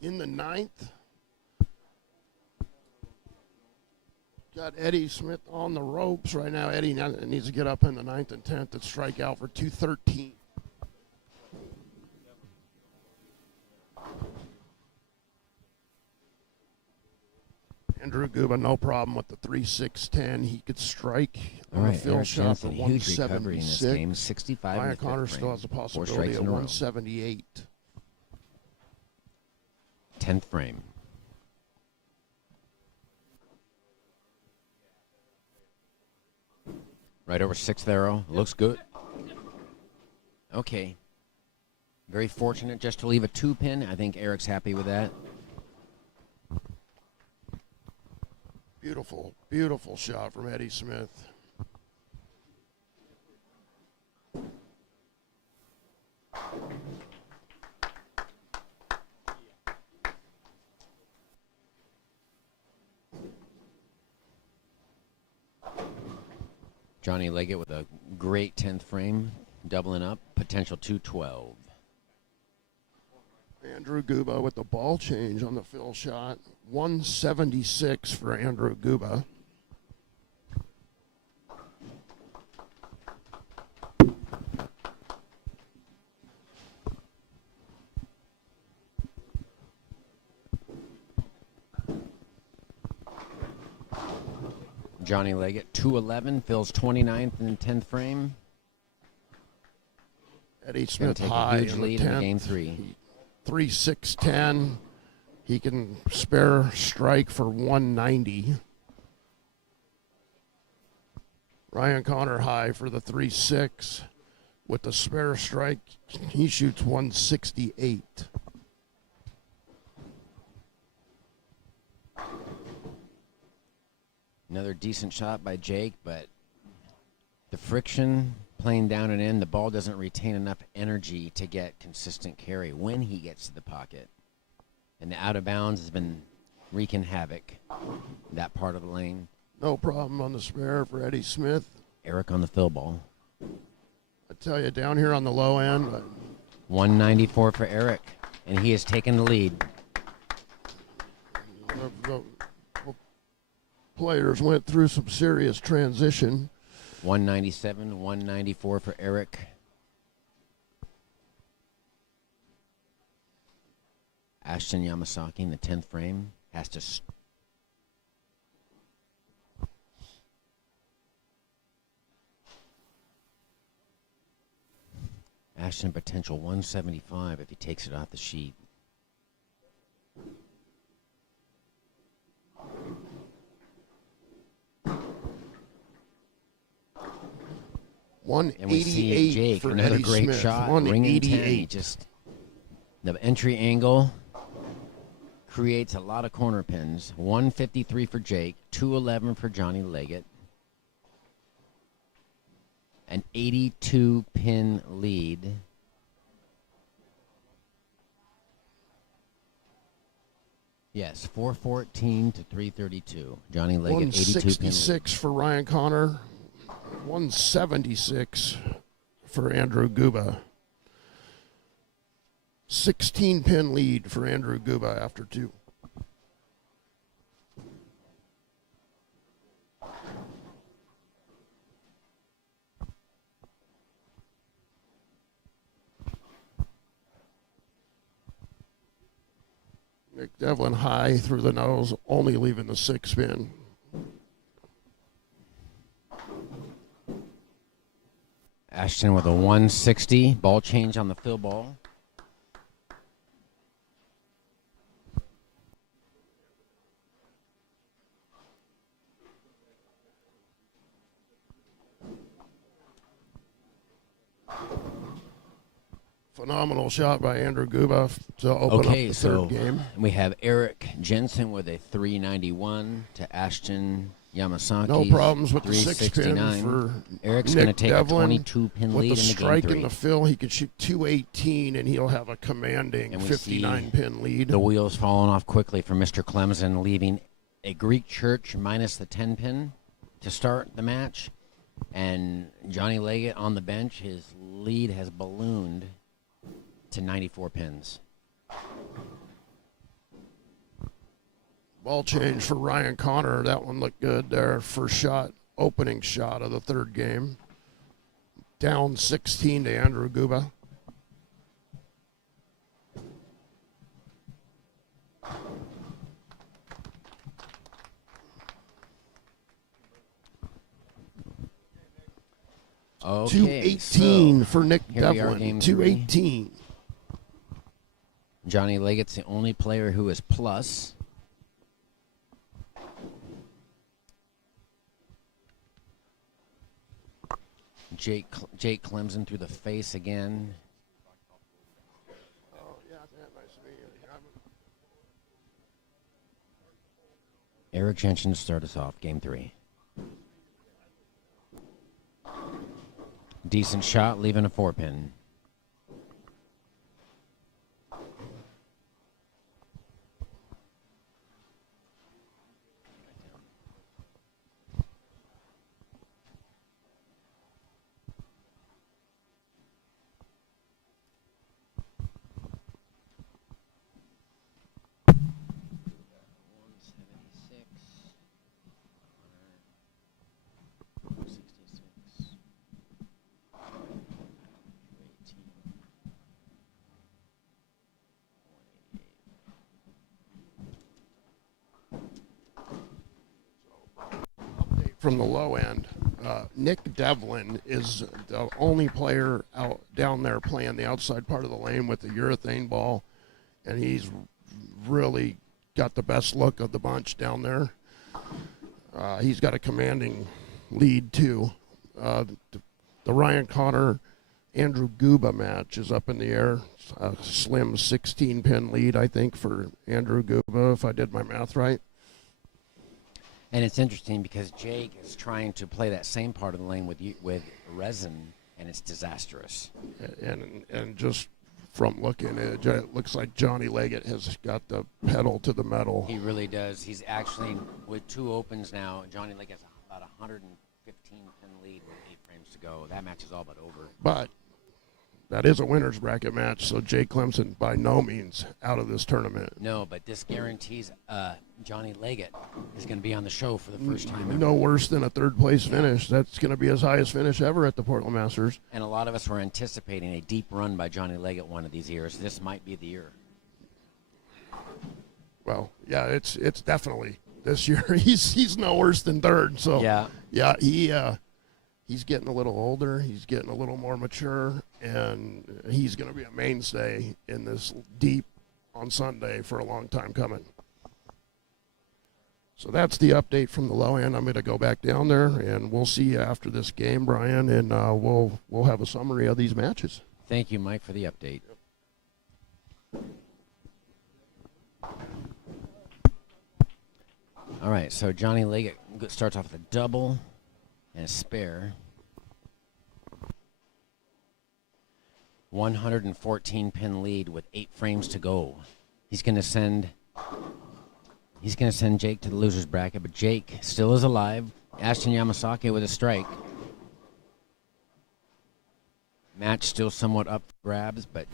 in the 9th. Got Eddie Smith on the ropes right now. Eddie needs to get up in the 9th and 10th and strike out for 213. Andrew Guba, no problem with the 3-6-10. He could strike All on right, a field Eric shot for Jensen, huge recovery in this 176. game. 65 in Ryan the 5th Connor frame. still has a 4 possibility strikes at in a row. 178. 10th frame. Right over 6th arrow. Looks good. Okay. Very fortunate just to leave a 2 pin. I think Eric's happy with that. Beautiful, beautiful shot from Eddie Smith. Johnny Leggett with a great 10th frame, doubling up, potential 212. Andrew Guba with the ball change on the fill shot. 176 for Andrew Guba. Johnny Leggett, 211, fills 29th in 10th frame. Eddie Gonna Smith take a high huge in the lead in 10th. game 3. 3-6-10. He can spare strike for 190. Ryan Connor high for the 3-6. With the spare strike, he shoots 168. Another decent shot by Jake, but the friction playing down and in, the ball doesn't retain enough energy to get consistent carry when he gets to the pocket. And the out of bounds has been wreaking havoc, that part of the lane. No problem on the spare for Eddie Smith. Eric on the fill ball. I tell you, down here on the low end, 194 for Eric, and he has taken the lead. the players went through some serious transition. 197, 194 for Eric. Ashton Yamasaki in the 10th frame has to Ashton potential 175 if he takes it off the sheet. And we see 188 Jake, for another Eddie great Smith. shot, ringing 10. He 188. just the entry angle creates a lot of corner pins. 153 for Jake, 211 for Johnny Leggett. An 82 pin lead. Yes, 414 to 332. Johnny Leggett, 82 pin lead. 166 for Ryan Connor. 176 for Andrew Guba. 16 pin lead for Andrew Guba after 2. Nick Devlin high through the nose, only leaving the 6 pin. Ashton with a 160 ball change on the fill ball. Phenomenal shot by Andrew Guba to open up the third game. We have Eric Jensen with a 391 to Ashton Yamasaki. No problems with the 6 pin 369. for Eric's Nick going to take Devlin. a 22 pin With lead the in the strike game in 3. the fill, he could shoot 218, and he'll have a commanding And we 59 pin lead. The wheels falling off quickly for Mr. Clemson, leaving a Greek church minus the 10 pin to start the match. And Johnny Leggett on the bench, his lead has ballooned to 94 pins. Ball change for Ryan Connor. That one looked good there. First shot, opening shot of the third game. Down 16 to Andrew Guba. Okay, 218 so for Nick here we are, Devlin. game 218. Johnny Leggett's the only player who is plus. Jake Clemson through the face again. Oh, yeah, nice to meet you. Eric Jensen to start us off, game 3. Decent shot, leaving a 4-pin. From the low end, Nick Devlin is the only player out down there playing the outside part of the lane with the urethane ball, and he's really got the best look of the bunch down there. He's got a commanding lead too. The Ryan Connor Andrew Guba match is up in the air. A slim 16-pin lead, I think, for Andrew Guba, if I did my math right. And it's interesting because Jake is trying to play that same part of the lane with resin, and it's disastrous. And just from looking at it, it looks like Johnny Leggett has got the pedal to the metal. He really does. He's actually, with 2 opens now, Johnny Leggett has about 115-pin lead with 8 frames to go. That match is all but over. But that is a winner's bracket match, so Jake Clemson by no means out of this tournament. No, but this guarantees Johnny Leggett is going to be on the show for the first time ever. No worse than a third-place finish. That's going to be his highest finish ever at the Portland Masters. And a lot of us were anticipating a deep run by Johnny Leggett one of these years. This might be the year. Well, yeah, it's definitely this year. He's no worse than third. So yeah, he's getting a little older. He's getting a little more mature, and he's going to be a mainstay in this deep on Sunday for a long time coming. So that's the update from the low end. I'm going to go back down there, and we'll see you after this game, Brian, and we'll have a summary of these matches. Thank you, Mike, for the update. All right, so Johnny Leggett starts off with a double and a spare. 114-pin lead with 8 frames to go. He's going to send Jake to the loser's bracket, but Jake still is alive. Ashton Yamasaki with a strike. Match still somewhat up for grabs, but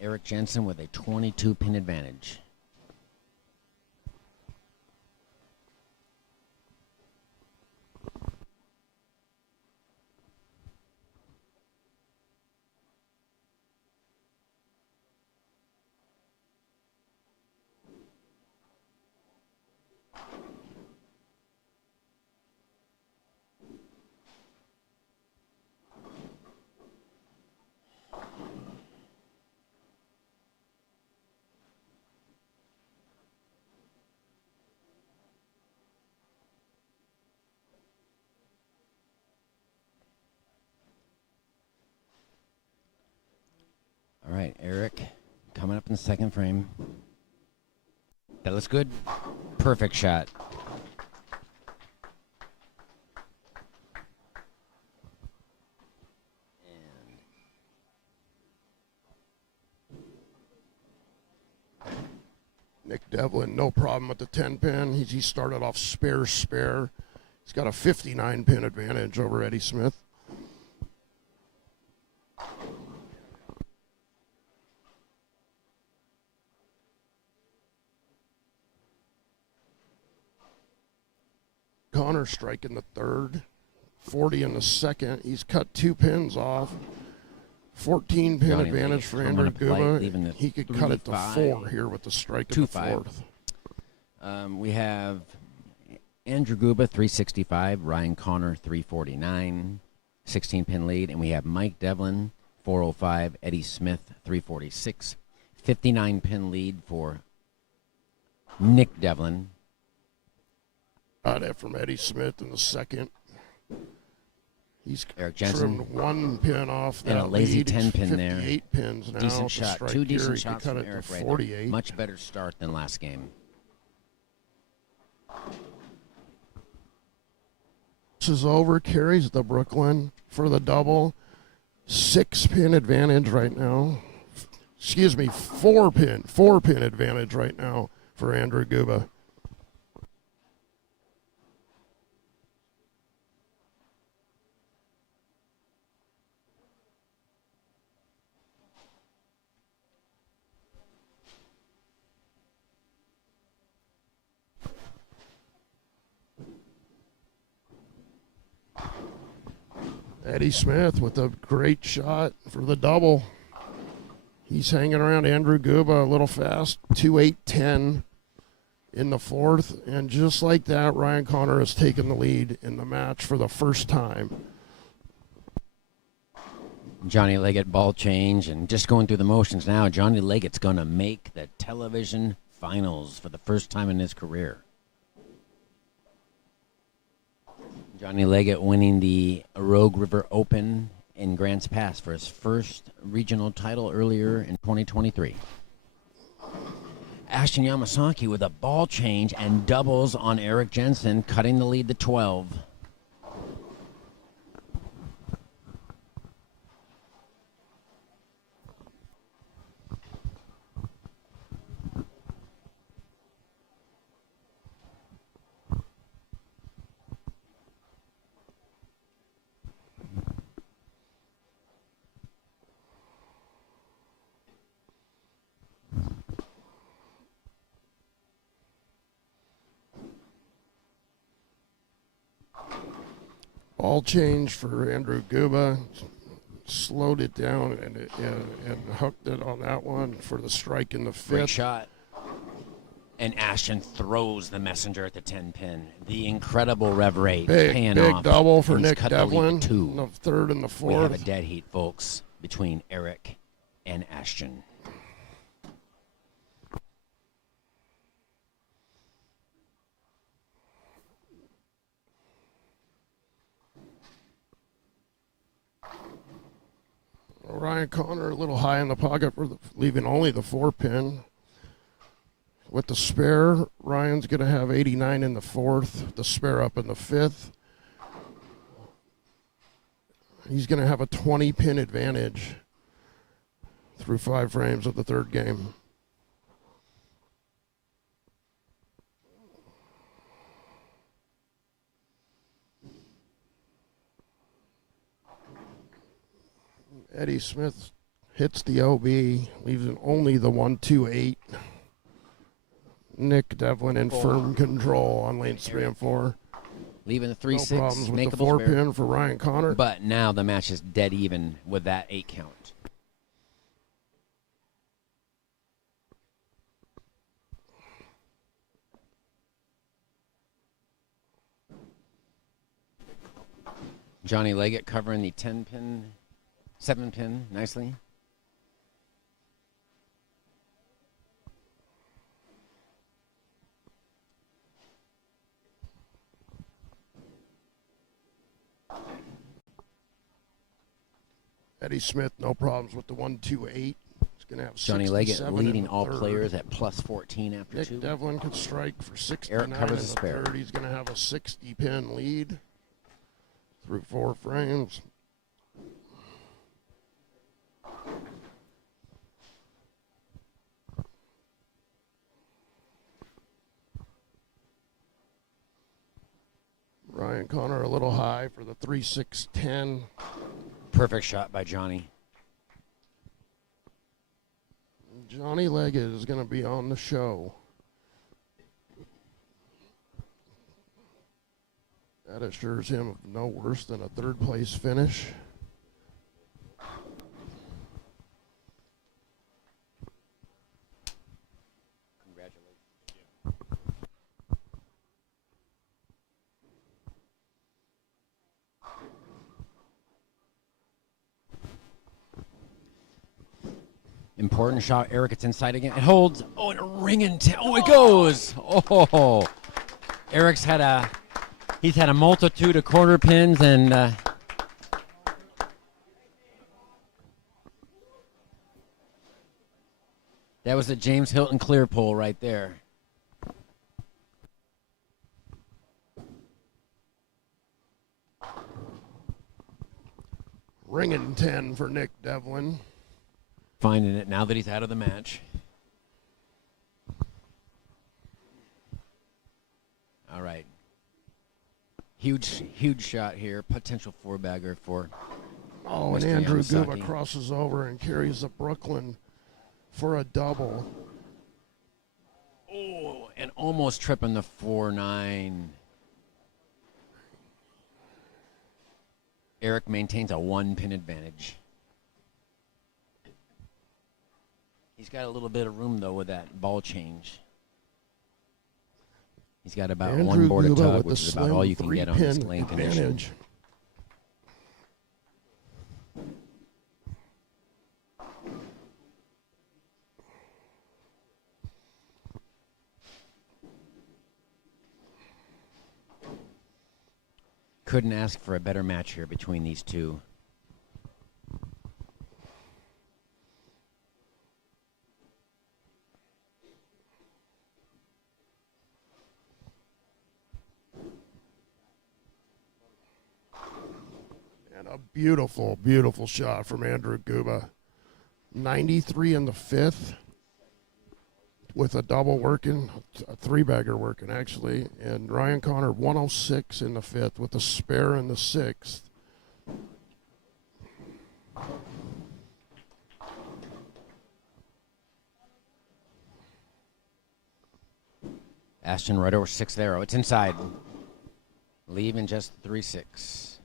Eric Jensen with a 22-pin advantage. All right, Eric coming up in the second frame. That looks good. Perfect shot. Nick Devlin, no problem with the 10-pin. He started off spare. He's got a 59-pin advantage over Eddie Smith. Connor striking the third, 40 in the second. He's cut 2 pins off. 14-pin Johnny advantage Leggett for Andrew Guba. He could cut it to 3-5. 4 here with the strike in the fourth. We have Andrew Guba, 365. Ryan Connor, 349. 16-pin lead. And we have Mike Devlin, 405. Eddie Smith, 346. 59-pin lead for Nick Devlin. Got it from Eddie Smith in the second. He's Eric Jensen. trimmed 1 pin off that And a lazy lead. 10-pin there. 58 pins now. Decent with the shot. strike 2 here. decent He could shots cut from it Eric to right 48. there. Much better start than last game. crosses over, carries the Brooklyn for the double. 6-pin advantage right now. Excuse me, 4-pin advantage right now for Andrew Guba. Eddie Smith with a great shot for the double. He's hanging around Andrew Guba a little fast, 2-8-10 in the fourth. And just like that, Ryan Connor has taken the lead in the match for the first time. Johnny Leggett ball change, and just going through the motions now, Johnny Leggett's going to make the television finals for the first time in his career. Johnny Leggett winning the Rogue River Open in Grants Pass for his first regional title earlier in 2023. Ashton Yamasaki with a ball change and doubles on Eric Jensen, cutting the lead to 12. Ball change for Andrew Guba. Slowed it down and hooked it on that one for the strike in the fifth. Great shot. And Ashton throws the messenger at the 10-pin. The incredible rev rate paying big off. double for And he's Nick cut the lead Devlin. to 2. In the third and the We fourth. have a dead heat, folks, between Eric and Ashton. Ryan Connor a little high in the pocket, for leaving only the 4-pin. With the spare, Ryan's going to have 89 in the fourth, the spare up in the fifth. He's going to have a 20-pin advantage through 5 frames of the third game. Eddie Smith hits the OB, leaves only the 1-2-8. Nick Devlin in firm control on lanes 3 and 4. Leaving the No 3-6, problems with the makeable 4-pin for Ryan Connor. But now the match is dead even with that 8 count. Johnny Leggett covering the 10-pin, 7-pin nicely. Eddie Smith, no problems with the 1-2-8. He's going to have Johnny Leggett 67 leading in the all third. players at plus 14 after Nick 2. Devlin could strike for 69 Eric covers in the the spare. third. He's going to have a 60-pin lead through 4 frames. Ryan Connor a little high for the 3-6-10. Perfect shot by Johnny. Johnny Leggett is going to be on the show. That assures him of no worse than a third-place finish. Important shot. Eric, it's inside again. It holds. Oh, and a ring and oh, it goes. Oh, Eric's had a multitude of corner pins and that was a James Hilton clear pole right there. Ringing 10 for Nick Devlin. Finding it now that he's out of the match. All right. Huge shot here. Potential four-bagger for Oh, and Mr. Andrew Yamasaki. Guba crosses over and carries the Brooklyn for a double. Oh, and almost tripping the 4-9. Eric maintains a 1-pin advantage. He's got a little bit of room, though, with that ball change. He's got about Andrew one board of Guba tug, with which the is about slim all you can get on this 3-pin lane condition. advantage. Couldn't ask for a better match here between these two. And a beautiful, beautiful shot from Andrew Guba. 93 in the fifth with a double working, a three-bagger working actually. And Ryan Connor 106 in the fifth with a spare in the sixth. Ashton right over 6th arrow. It's inside. Leaving just 3-6.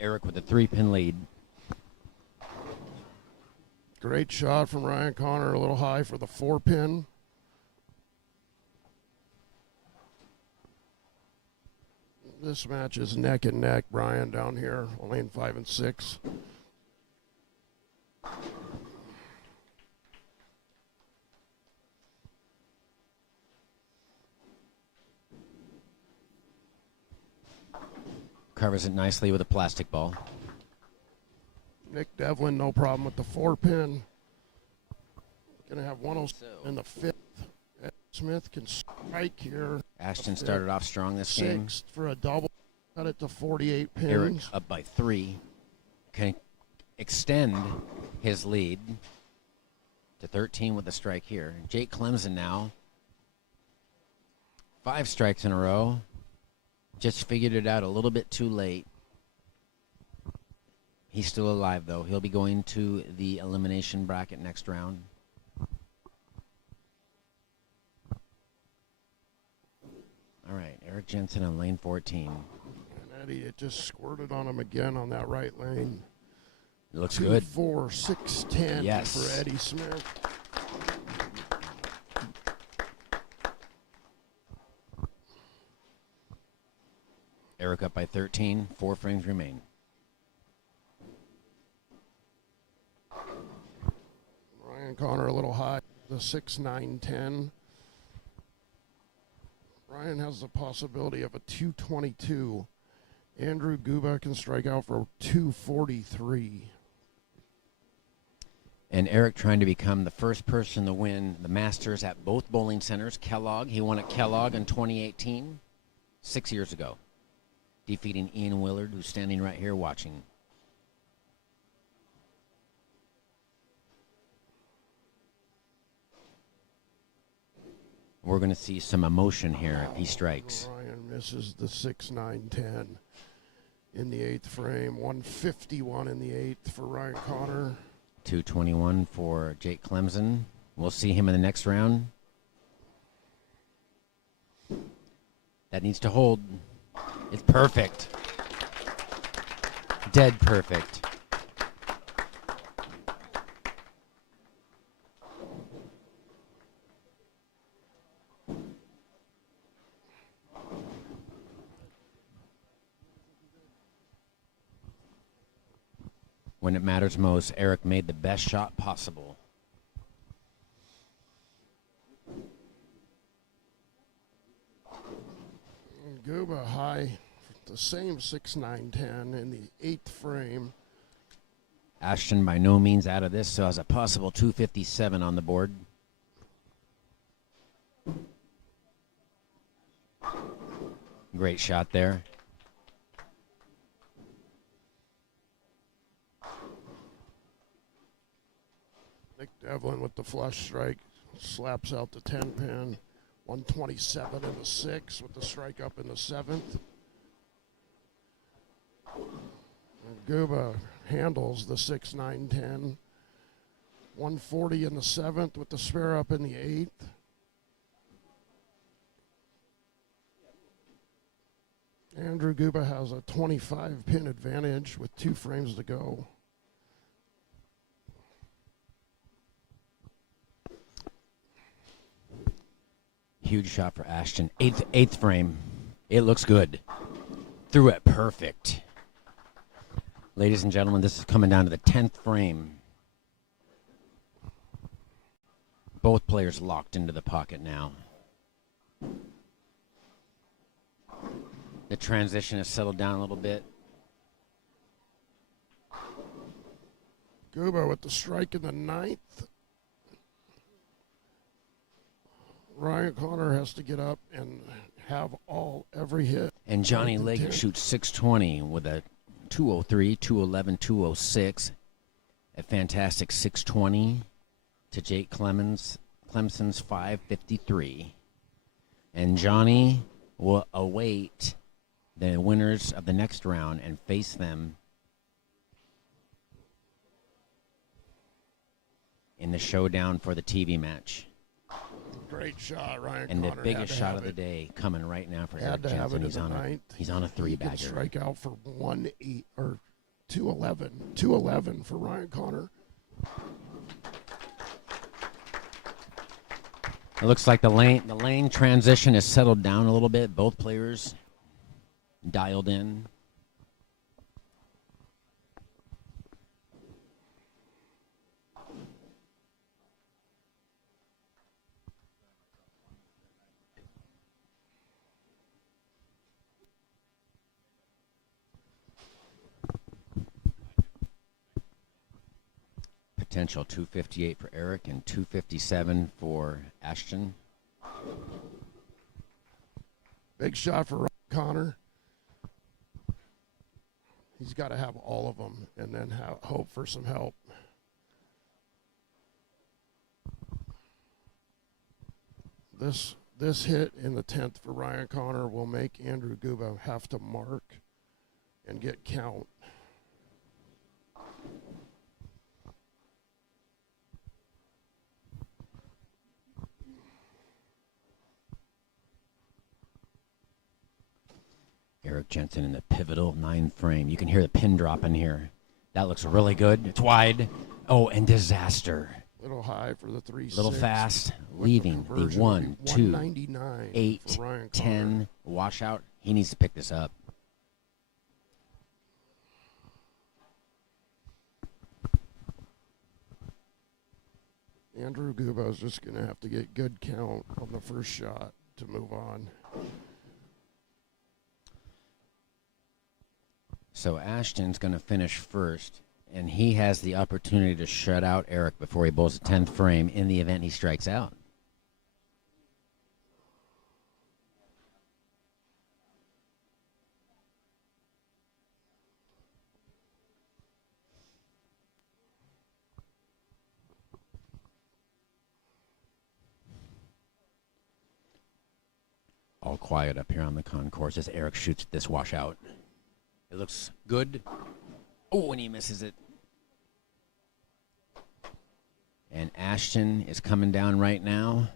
Eric with a 3-pin lead. Great shot from Ryan Connor, a little high for the 4-pin. This match is neck and neck, Brian, down here, lane 5 and 6. Covers it nicely with a plastic ball. Nick Devlin, no problem with the 4-pin. Gonna have 106 in the fifth. Ed Smith can strike here. Ashton started off strong this game. Sixth for a double. Cut it to 48 pins. Eric up by 3. Can extend his lead to 13 with a strike here. Jake Clemson now. 5 strikes in a row. Just figured it out a little bit too late. He's still alive, though. He'll be going to the elimination bracket next round. All right, Eric Jensen on lane 14. And Eddie, it just squirted on him again on that right lane. It looks 2, good. 4, 6, 10 Yes. for Eddie Smith. Eric up by 13. 4 frames remain. Ryan Connor a little high, the 6, 9, 10. Ryan has the possibility of a 222. Andrew Guba can strike out for 243. And Eric trying to become the first person to win the Masters at both bowling centers. Kellogg, he won at Kellogg in 2018, 6 years ago, defeating Ian Willard, who's standing right here watching. We're going to see some emotion here if he strikes. Ryan misses the 6, 9, 10 in the 8th frame. 151 in the 8th for Ryan Connor. 221 for Jake Clemson. We'll see him in the next round. That needs to hold. It's perfect. Dead perfect. When it matters most, Eric made the best shot possible. And Guba high, the same 6, 9, 10 in the 8th frame. Ashton by no means out of this, so has a possible 257 on the board. Great shot there. Copeland with the flush strike. Slaps out the 10 pin. 127 in the 6 with the strike up in the 7th. And Guba handles the 6, 9, 10. 140 in the 7th with the spare up in the 8th. Andrew Guba has a 25 pin advantage with 2 frames to go. Huge shot for Ashton. Eighth frame. It looks good. Threw it perfect. Ladies and gentlemen, this is coming down to the 10th frame. Both players locked into the pocket now. The transition has settled down a little bit. Guba with the strike in the 9th. Ryan Connor has to get up and have every hit. And Johnny Leggett shoots 620 with a 203, 211, 206. A fantastic 620 to Jake Clemson's 553. And Johnny will await the winners of the next round and face them in the showdown for the TV match. Great shot, Ryan And Connor. The biggest shot of the day coming right now for Eric Jensen. He's on a 3-bagger. He can strike out for 1-8 or 211. 211 for Ryan Connor. It looks like the lane transition has settled down a little bit. Both players dialed in. Potential 258 for Eric and 257 for Ashton. Big shot for Ryan Connor. He's got to have all of them and then hope for some help. This hit in the 10th for Ryan Connor will make Andrew Guba have to mark and get count. Eric Jensen in the pivotal 9th frame. You can hear the pin drop in here. That looks really good. It's wide. Oh, and disaster. Little high for the 3-6. Little fast, leaving the 1, 2, 8, 10 washout. He needs to pick this up. Andrew Guba is just going to have to get good count on the first shot to move on. So Ashton's going to finish first, and he has the opportunity to shut out Eric before he bowls the 10th frame in the event he strikes out. All quiet up here on the concourse as Eric shoots this washout. It looks good. Oh, and he misses it. And Ashton is coming down right now.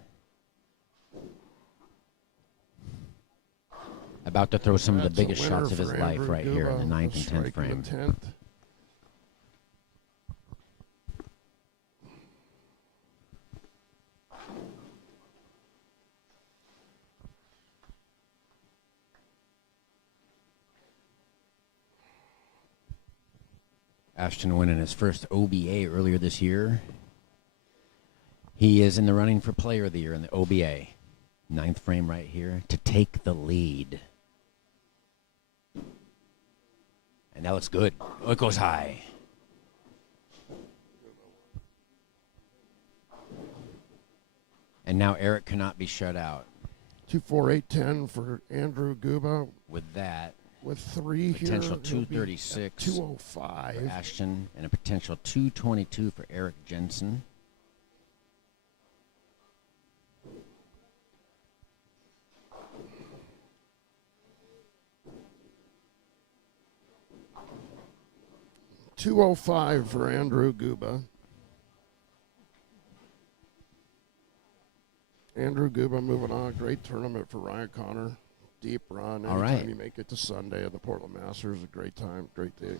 About to throw some of the biggest shots of his life right here in the 9th and 10th frame. Ashton winning his first OBA earlier this year. He is in the running for Player of the Year in the OBA. 9th frame right here to take the lead. And that looks good. Oh, it goes high. And now Eric cannot be shut out. 2-4-8-10 for Andrew Guba. With that, with 3 here, potential 236 205 for Ashton and a potential 222 for Eric Jensen. 205 for Andrew Guba. Andrew Guba moving on. Great tournament for Ryan Connor. Deep run. All Anytime right. you make it to Sunday at the Portland Masters, a great time, great day.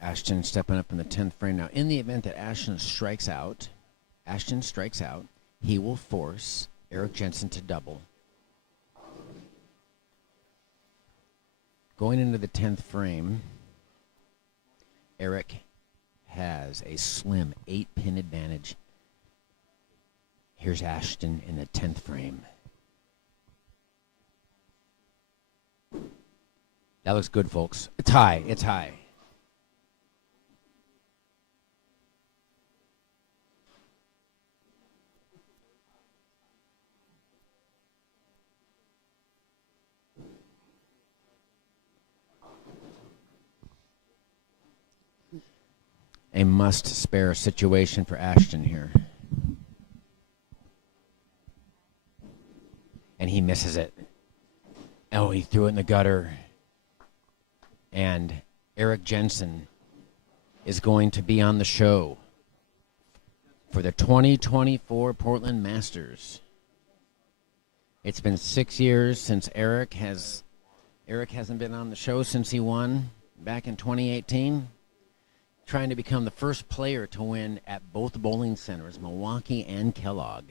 Ashton stepping up in the 10th frame. Now, in the event that Ashton strikes out, he will force Eric Jensen to double. Going into the 10th frame, Eric has a slim 8-pin advantage. Here's Ashton in the 10th frame. That looks good, folks. It's high. It's high. A must-spare situation for Ashton here. And he misses it. Oh, he threw it in the gutter. And Eric Jensen is going to be on the show for the 2024 Portland Masters. It's been 6 years since Eric hasn't been on the show since he won back in 2018. Trying to become the first player to win at both bowling centers, Milwaukee and Kellogg.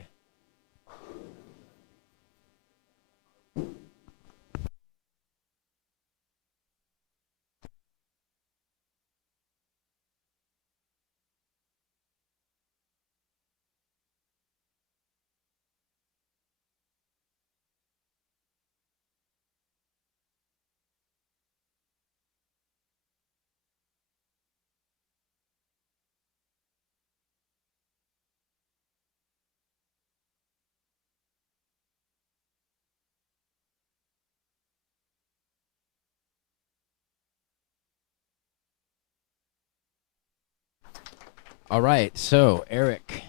All right, so Eric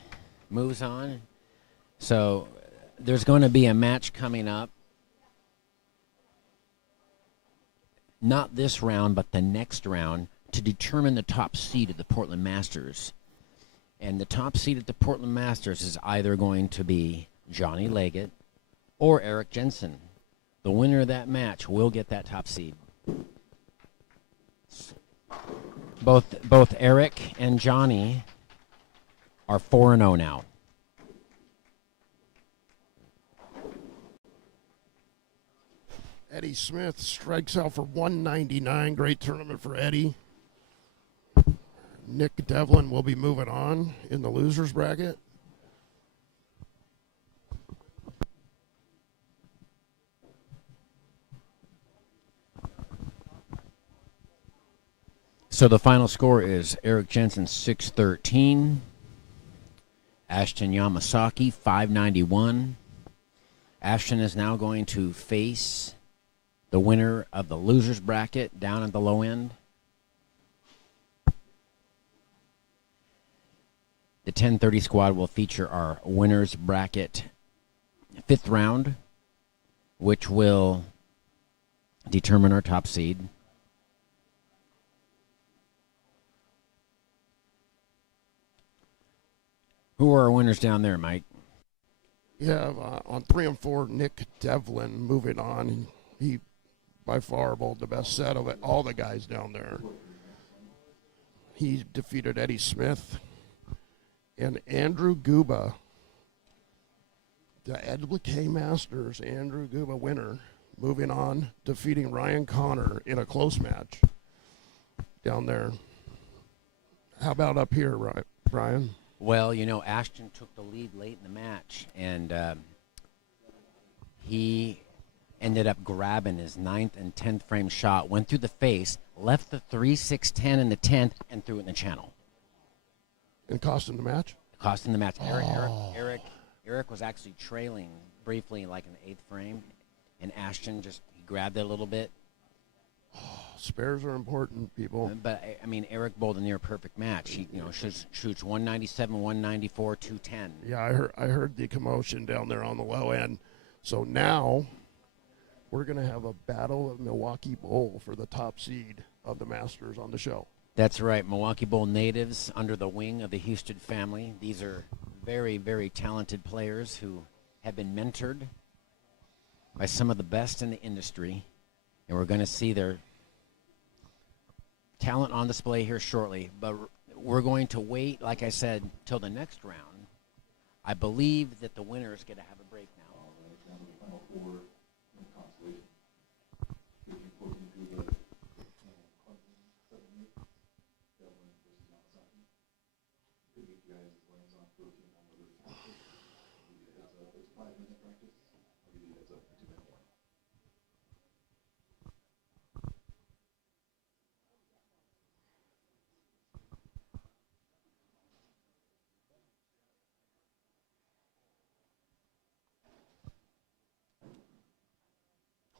moves on. So there's going to be a match coming up. Not this round, but the next round to determine the top seed of the Portland Masters. And the top seed at the Portland Masters is either going to be Johnny Leggett or Eric Jensen. The winner of that match will get that top seed. Both Eric and Johnny are 4-0 now. Eddie Smith strikes out for 199. Great tournament for Eddie. Nick Devlin will be moving on in the losers bracket. So the final score is Eric Jensen 613, Ashton Yamasaki 591. Ashton is now going to face the winner of the losers bracket down at the low end. The 1030 squad will feature our winners bracket 5th round, which will determine our top seed. Who are our winners down there, Mike? You have on 3 and 4, Nick Devlin moving on. He by far bowled the best set of it, all the guys down there. He defeated Eddie Smith and Andrew Guba, the Edley Masters. Andrew Guba winner, moving on, defeating Ryan Connor in a close match down there. How about up here, Brian? Well, you know, Ashton took the lead late in the match, and he ended up grabbing his 9th and 10th frame shot, went through the face, left the 3-6-10 in the 10th, and threw it in the channel. And cost him the match? Cost him the match. Eric was actually trailing briefly, like in the 8th frame, and Ashton he grabbed it a little bit. Spares are important, people. But I mean, Eric bowled a near perfect match. He, shoots 197, 194, 210. Yeah, I heard the commotion down there on the low end. So now we're going to have a Battle of Milwaukee Bowl for the top seed of the Masters on the show. That's right. Milwaukee Bowl natives under the wing of the Houston family. These are very, very talented players who have been mentored by some of the best in the industry. And we're going to see their talent on display here shortly. But we're going to wait, like I said, till the next round. I believe that the winners get to have a break now.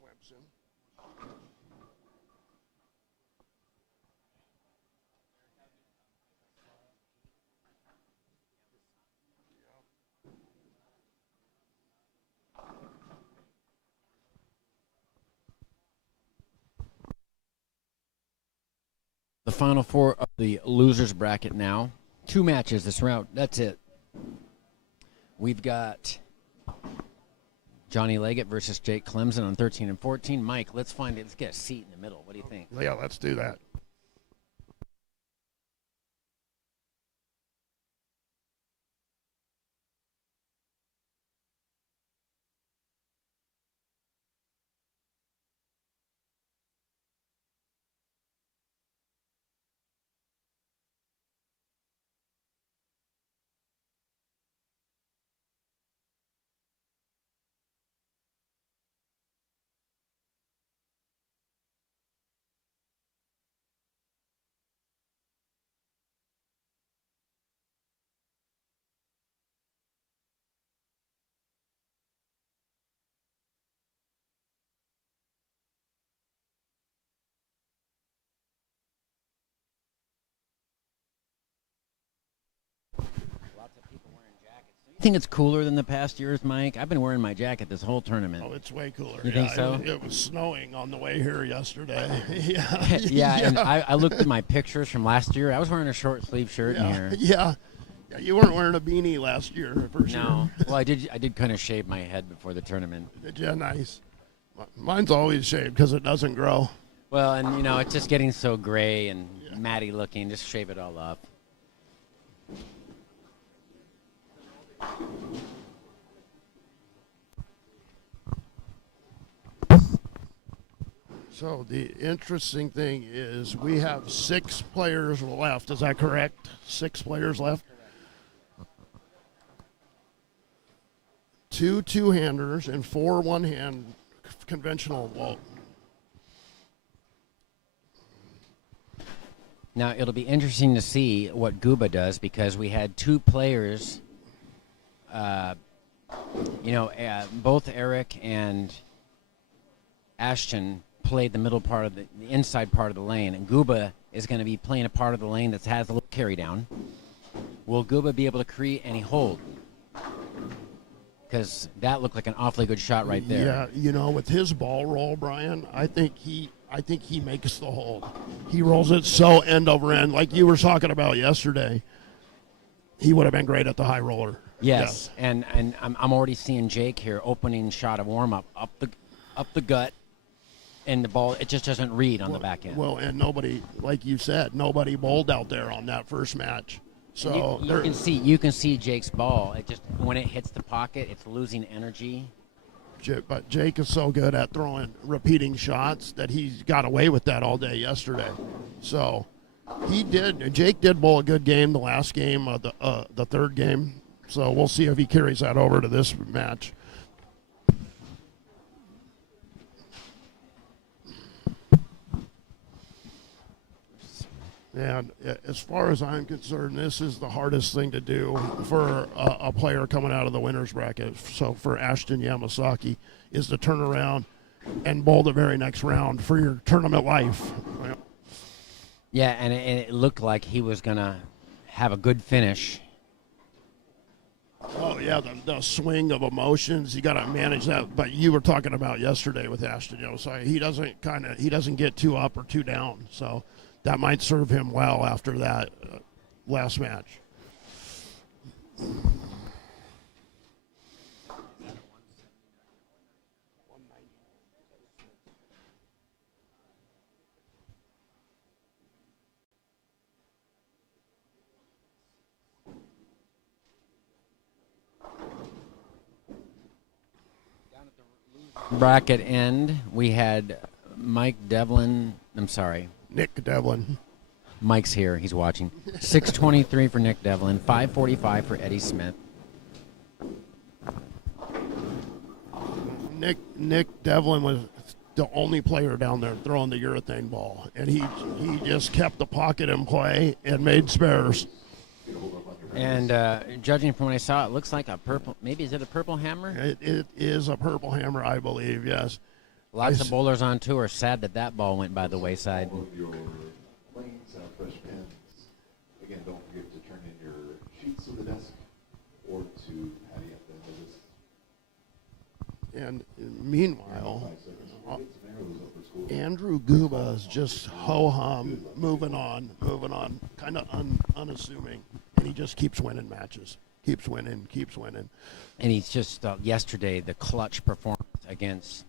Clemson. The final four of the losers bracket now. 2 matches this round. That's it. We've got Johnny Leggett versus Jake Clemson on 13 and 14. Mike, let's get a seat in the middle. What do you think? Yeah, let's do that. Lots of people wearing jackets. Do you think it's cooler than the past years, Mike? I've been wearing my jacket this whole tournament. Oh, it's way cooler. You think so? It was snowing on the way here yesterday. Yeah. Yeah, and I looked at my pictures from last year. I was wearing a short sleeve shirt in here. Yeah. Yeah, you weren't wearing a beanie last year, for sure. No. Well, I did kind of shave my head before the tournament. Yeah, nice. Mine's always shaved because it doesn't grow. Well, and it's just getting so gray and matty looking. Just shave it all up. So the interesting thing is we have 6 players left. Is that correct? 6 players left? 2 two-handers and 4 one-hand conventional vault. Now, it'll be interesting to see what Guba does because we had 2 players, both Eric and Ashton played the middle part of the inside part of the lane, and Guba is going to be playing a part of the lane that has a little carry down. Will Guba be able to create any hold? Because that looked like an awfully good shot right there. Yeah, with his ball roll, Brian, I think he makes the hold. He rolls it so end over end, like you were talking about yesterday. He would have been great at the high roller. Yes. And I'm already seeing Jake here opening shot of warm up the gut, and the ball it just doesn't read on the back end. Well, and nobody, like you said, nobody bowled out there on that first match. So you can see Jake's ball. It just when it hits the pocket, it's losing energy. But Jake is so good at throwing repeating shots that he's got away with that all day yesterday. So Jake did bowl a good game the last game of the third game. So we'll see if he carries that over to this match. And as far as I'm concerned, this is the hardest thing to do for a player coming out of the winner's bracket. So for Ashton Yamasaki is to turn around and bowl the very next round for your tournament life. Yeah, and it looked like he was going to have a good finish. Oh yeah, the swing of emotions. You got to manage that. But you were talking about yesterday with Ashton. So he doesn't get too up or too down. So that might serve him well after that last match. Bracket end, we had Mike Devlin. I'm sorry, Nick Devlin. Mike's here. He's watching. 623 for Nick Devlin. 545 for Eddie Smith. Nick Devlin was the only player down there throwing the urethane ball, and he just kept the pocket in play and made spares. And judging from what I saw, it looks like a purple. Maybe is it a purple hammer? It is a purple hammer, I believe. Yes. Lots of bowlers on tour sad that ball went by the wayside. All of your planes, fresh pens. Again, don't forget to turn in your sheets to the desk or to Patty at the end of this. And meanwhile, 5 seconds. We'll get some arrows up for school. Andrew Guba is just ho-hum, moving on, kind of unassuming, and he just keeps winning matches, keeps winning. And he's just yesterday the clutch performance against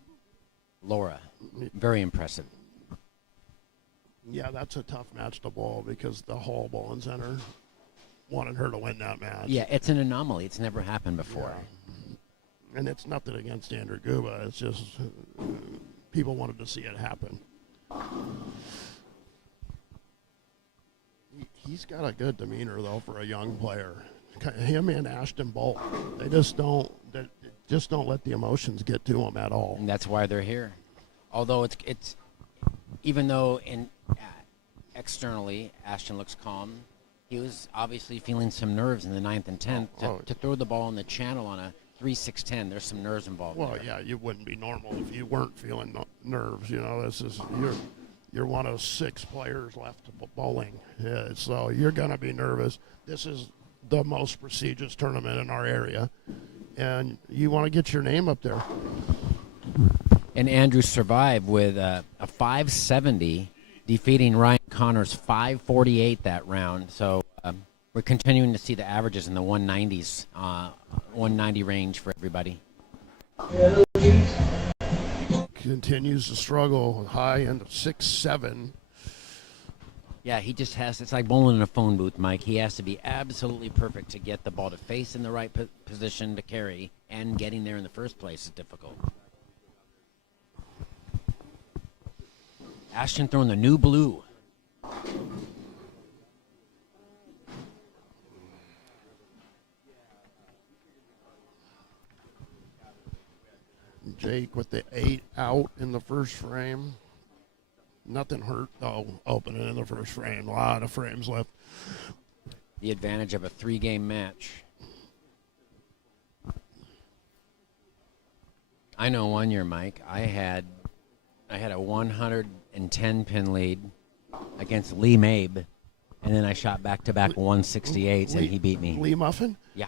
Laura, very impressive. Yeah, that's a tough match to bowl because the whole bowling center wanted her to win that match. Yeah, it's an anomaly. It's never happened before. Yeah. And it's nothing against Andrew Guba. It's just people wanted to see it happen. He's got a good demeanor, though, for a young player. Him and Ashton Bolt, they just don't let the emotions get to them at all. And that's why they're here. Although it's even though externally Ashton looks calm, he was obviously feeling some nerves in the 9th and 10th to throw the ball in the channel on a 3-6-10. There's some nerves involved. Well, there. yeah, you wouldn't be normal if you weren't feeling nerves. This is you're one of 6 players left bowling, so you're gonna be nervous. This is the most prestigious tournament in our area, and you want to get your name up there. And Andrew survived with a 570, defeating Ryan Connors 548 that round. So we're continuing to see the averages in the 190s, 190 range for everybody. Continues to struggle high end 6-7. Yeah, he just has, it's like bowling in a phone booth, Mike. He has to be absolutely perfect to get the ball to face in the right position to carry, and getting there in the first place is difficult. Ashton throwing the new blue. Jake with the 8 out in the first frame. Nothing hurt, though, opening in the first frame. A lot of frames left. The advantage of a 3-game match. I know one year, Mike, I had a 110-pin lead against Lee Mabe, and then I shot back-to-back 168s, and he beat me. Lee Muffin? Yeah.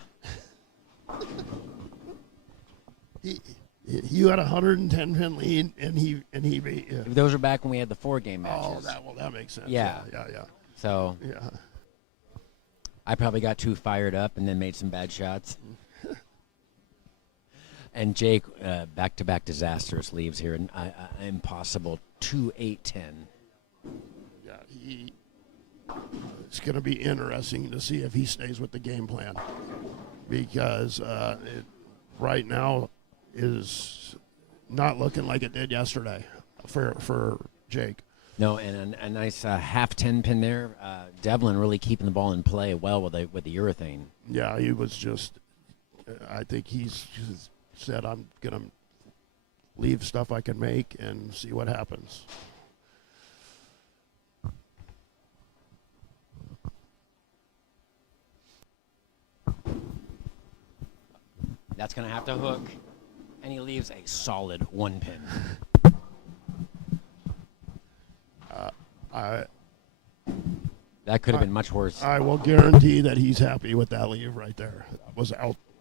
You had a 110-pin lead, and he beat you. Those were back when we had the 4-game matches. Oh, that makes sense. Yeah. Yeah. So Yeah. I probably got too fired up and then made some bad shots. And Jake, back-to-back disastrous leaves here, and impossible 2-8-10. Yeah, it's going to be interesting to see if he stays with the game plan, because right now is not looking like it did yesterday for Jake. No, and a nice half 10-pin there. Devlin really keeping the ball in play well with the urethane. Yeah, he was just. I think he's said, "I'm gonna leave stuff I can make and see what happens." That's going to have to hook, and he leaves a solid 1-pin. That could have been much worse. I will guarantee that he's happy with that leave right there. That was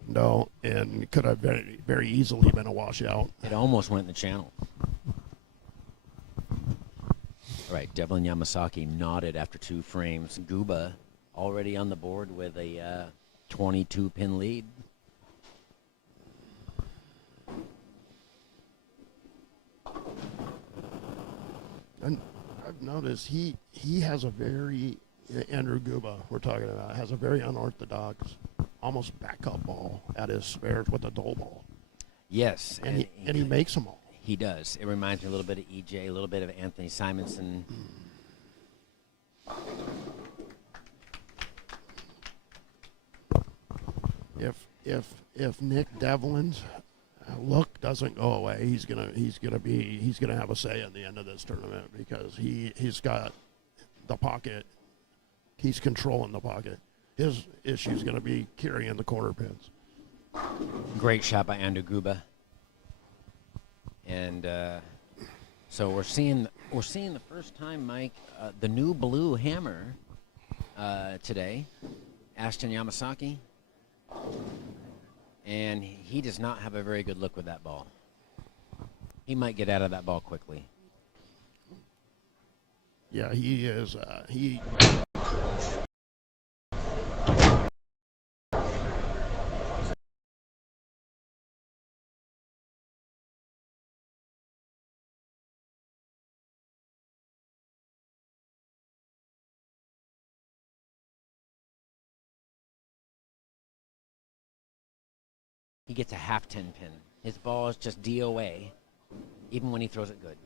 No, and could have very, very easily been a washout. It almost went in the channel. All right, Devlin Yamasaki nodded after 2 frames. Guba already on the board with a 22-pin lead. And I've noticed he has a very, Andrew Guba we're talking about, has a very unorthodox, almost backup ball at his spares with a dole ball. Yes. And he makes them all. He does. It reminds me a little bit of EJ, a little bit of Anthony Simonson. If Nick Devlin's look doesn't go away, he's gonna have a say in the end of this tournament because he's got the pocket. He's controlling the pocket. His issue is going to be carrying the corner pins. Great shot by Andrew Guba. And so we're seeing the first time, Mike, the new blue hammer today, Ashton Yamasaki, and he does not have a very good look with that ball. He might get out of that ball quickly. Yeah, he is. He. He gets a half 10 pin. His ball is just DOA, even when he throws it good.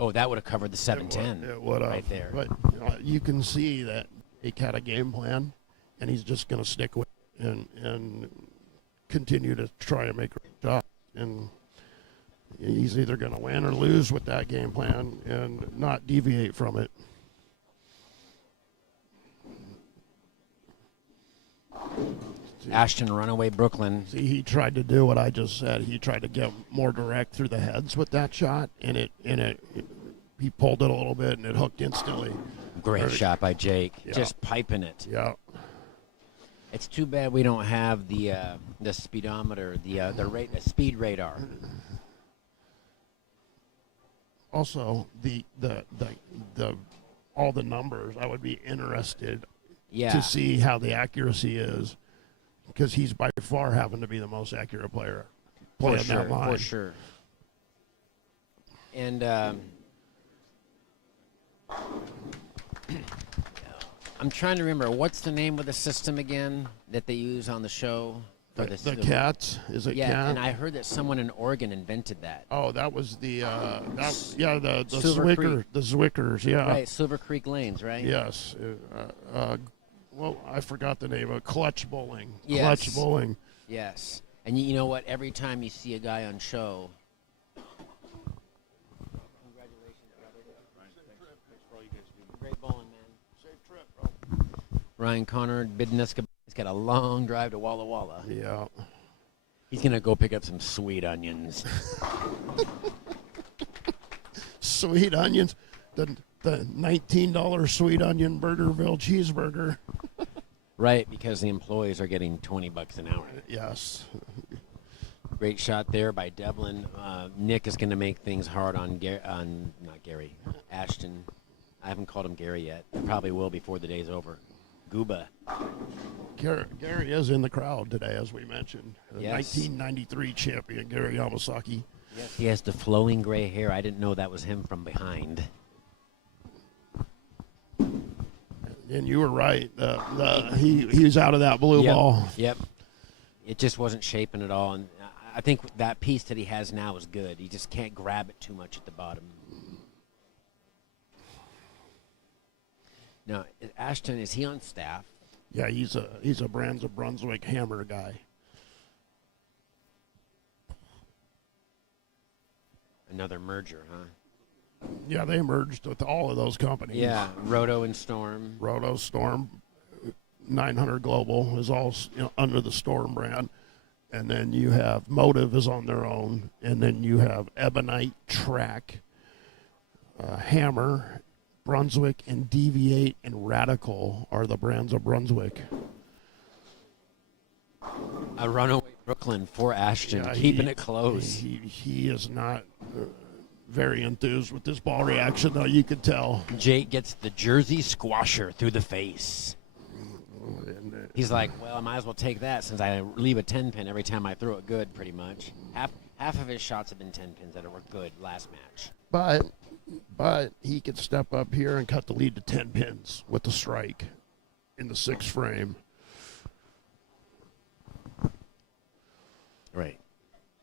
Oh, that would have covered the 710 It would have. right there. But you can see that he had a game plan, and he's just going to stick with it and continue to try and make a shot. And he's either going to win or lose with that game plan and not deviate from it. Ashton Runaway Brooklyn. See, he tried to do what I just said. He tried to get more direct through the heads with that shot, and he pulled it a little bit, and it hooked instantly. Great shot by Jake. Yeah. Just piping it. Yeah. It's too bad we don't have the speedometer, the speed radar. Also, the all the numbers. I would be interested to see how the accuracy is, because he's by far having to be the most accurate player playing that line. For sure. And I'm trying to remember, what's the name of the system again that they use on the show? For The Cats, is it yeah, Cat? and I heard that someone in Oregon invented that. Oh, that was the the Silver Creek. Zwickers, yeah. Right, Silver Creek Lanes, right? Yes. Well, I forgot the name of Clutch Bowling. Yes. Clutch Bowling. Yes. And you know what? Every time you see a guy on show. Congratulations, brother. Great bowling, man. Safe trip, bro. Ryan Connor, Bidniska. He's got a long drive to Walla Walla. Yeah. He's going to go pick up some sweet onions. Sweet onions. The $19 sweet onion Burgerville cheeseburger. Right, because the employees are getting $20 an hour. Yes. Great shot there by Devlin. Nick is going to make things hard on Ashton. I haven't called him Gary yet. I probably will before the day's over. Guba. Gary is in the crowd today, as we mentioned. The Yes. 1993 champion, Gary Yamasaki. Yes, he has the flowing gray hair. I didn't know that was him from behind. And you were right. He was out of that blue ball. Yep. It just wasn't shaping at all. And I think that piece that he has now is good. He just can't grab it too much at the bottom. Now, Ashton, is he on staff? Yeah, he's a Brands of Brunswick hammer guy. Another merger, huh? Yeah, they merged with all of those companies. Yeah, Roto and Storm. Roto, Storm, 900 Global is all under the Storm brand. And then you have Motive is on their own. And then you have Ebonite, Track, Hammer, Brunswick, and Deviate and Radical are the Brands of Brunswick. A runaway Brooklyn for Ashton, Yeah, keeping it close. He is not very enthused with this ball reaction, though. You could tell. Jake gets the Jersey squasher through the face. And, He's like, well, I might as well take that since I leave a 10-pin every time I throw it good, pretty much. Half of his shots have been 10-pins that were good last match. but he could step up here and cut the lead to 10 pins with the strike in the 6th frame. Right.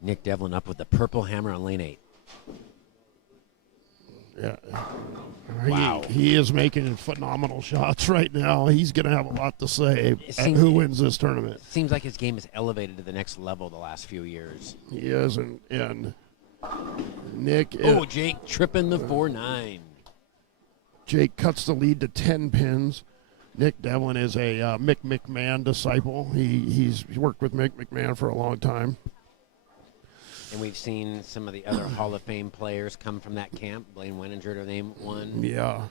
Nick Devlin up with the purple hammer on lane 8. Yeah. Wow. He is making phenomenal shots right now. He's going to have a lot to say at seems- who wins this tournament. Seems like his game has elevated to the next level the last few years. He is, and Nick. Jake tripping the 4-9. Jake cuts the lead to 10 pins. Nick Devlin is a Mick McMahon disciple. He's worked with Mick McMahon for a long time. And we've seen some of the other Hall of Fame players come from that camp. Blaine Weninger to name one. Yeah.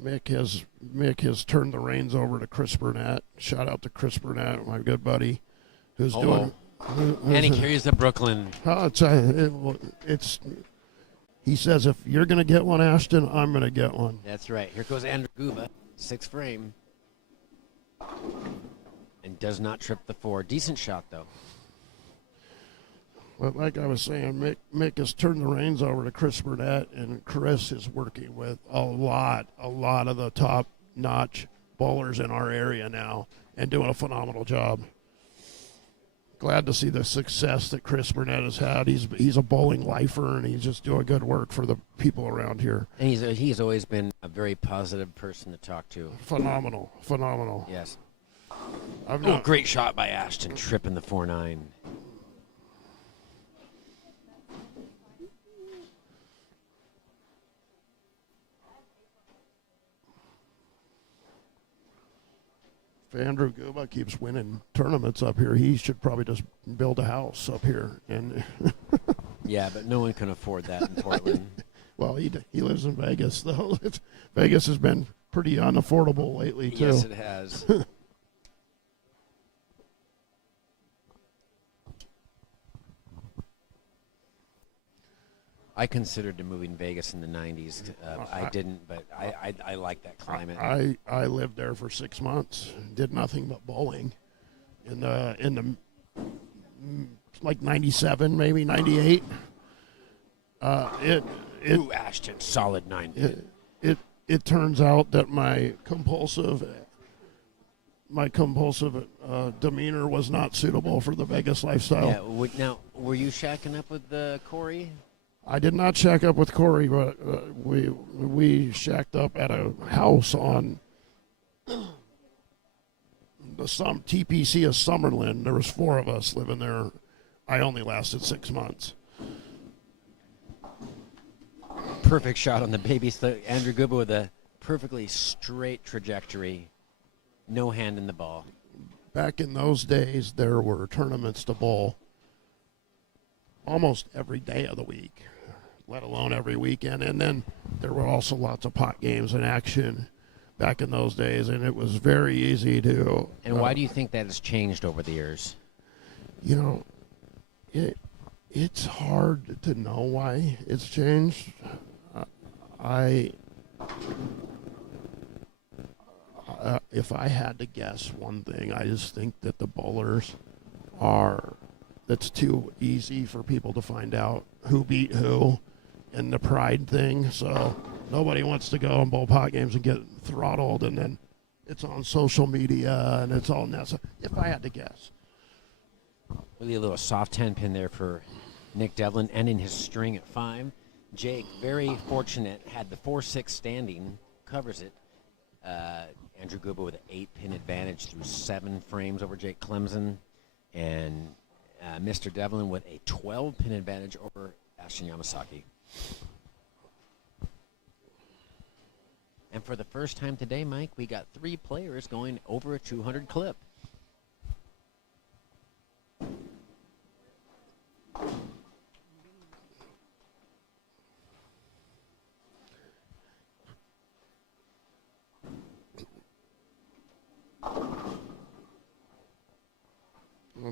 Mick has turned the reins over to Chris Burnett. Shout out to Chris Burnett, my good buddy, who's doing. And he carries the Brooklyn. It's. He says, if you're going to get one, Ashton, I'm going to get one. That's right. Here goes Andrew Guba, 6th frame. And does not trip the 4. Decent shot, though. But like I was saying, Mick has turned the reins over to Chris Burnett, and Chris is working with a lot of the top-notch bowlers in our area now and doing a phenomenal job. Glad to see the success that Chris Burnett has had. He's a bowling lifer, and he's just doing good work for the people around here. And he's always been a very positive person to talk to. Phenomenal. Yes. I've Great shot by Ashton, tripping the 4-9. If Andrew Guba keeps winning tournaments up here, he should probably just build a house up here. And Yeah, but no one can afford that in Portland. well, he lives in Vegas, though. Vegas has been pretty unaffordable lately, too. Yes, it has. I considered moving Vegas in the 90s. I didn't, but I like that climate. I lived there for 6 months, did nothing but bowling in the like 97, maybe 98. Ooh, Ashton, solid 9. It turns out that my compulsive demeanor was not suitable for the Vegas lifestyle. Yeah. Now, were you shacking up with Corey? I did not shack up with Corey, but we shacked up at a house on some TPC of Summerlin. There was 4 of us living there. I only lasted 6 months. Perfect shot on the baby. Andrew Guba with a perfectly straight trajectory. No hand in the ball. Back in those days, there were tournaments to bowl almost every day of the week, let alone every weekend. And then there were also lots of pot games in action back in those days, and it was very easy to. And why do you think that has changed over the years? You know, it's hard to know why it's changed. If I had to guess one thing, I just think that the bowlers that's too easy for people to find out who beat who and the pride thing. So nobody wants to go and bowl pot games and get throttled, and then it's on social media and it's all necessary. If I had to guess. Really a little soft 10-pin there for Nick Devlin, ending his string at 5. Jake, very fortunate, had the 4-6 standing, covers it. Andrew Guba with an 8-pin advantage through 7 frames over Jake Clemson. And Mr. Devlin with a 12-pin advantage over Ashton Yamasaki. And for the first time today, Mike, we got 3 players going over a 200 clip.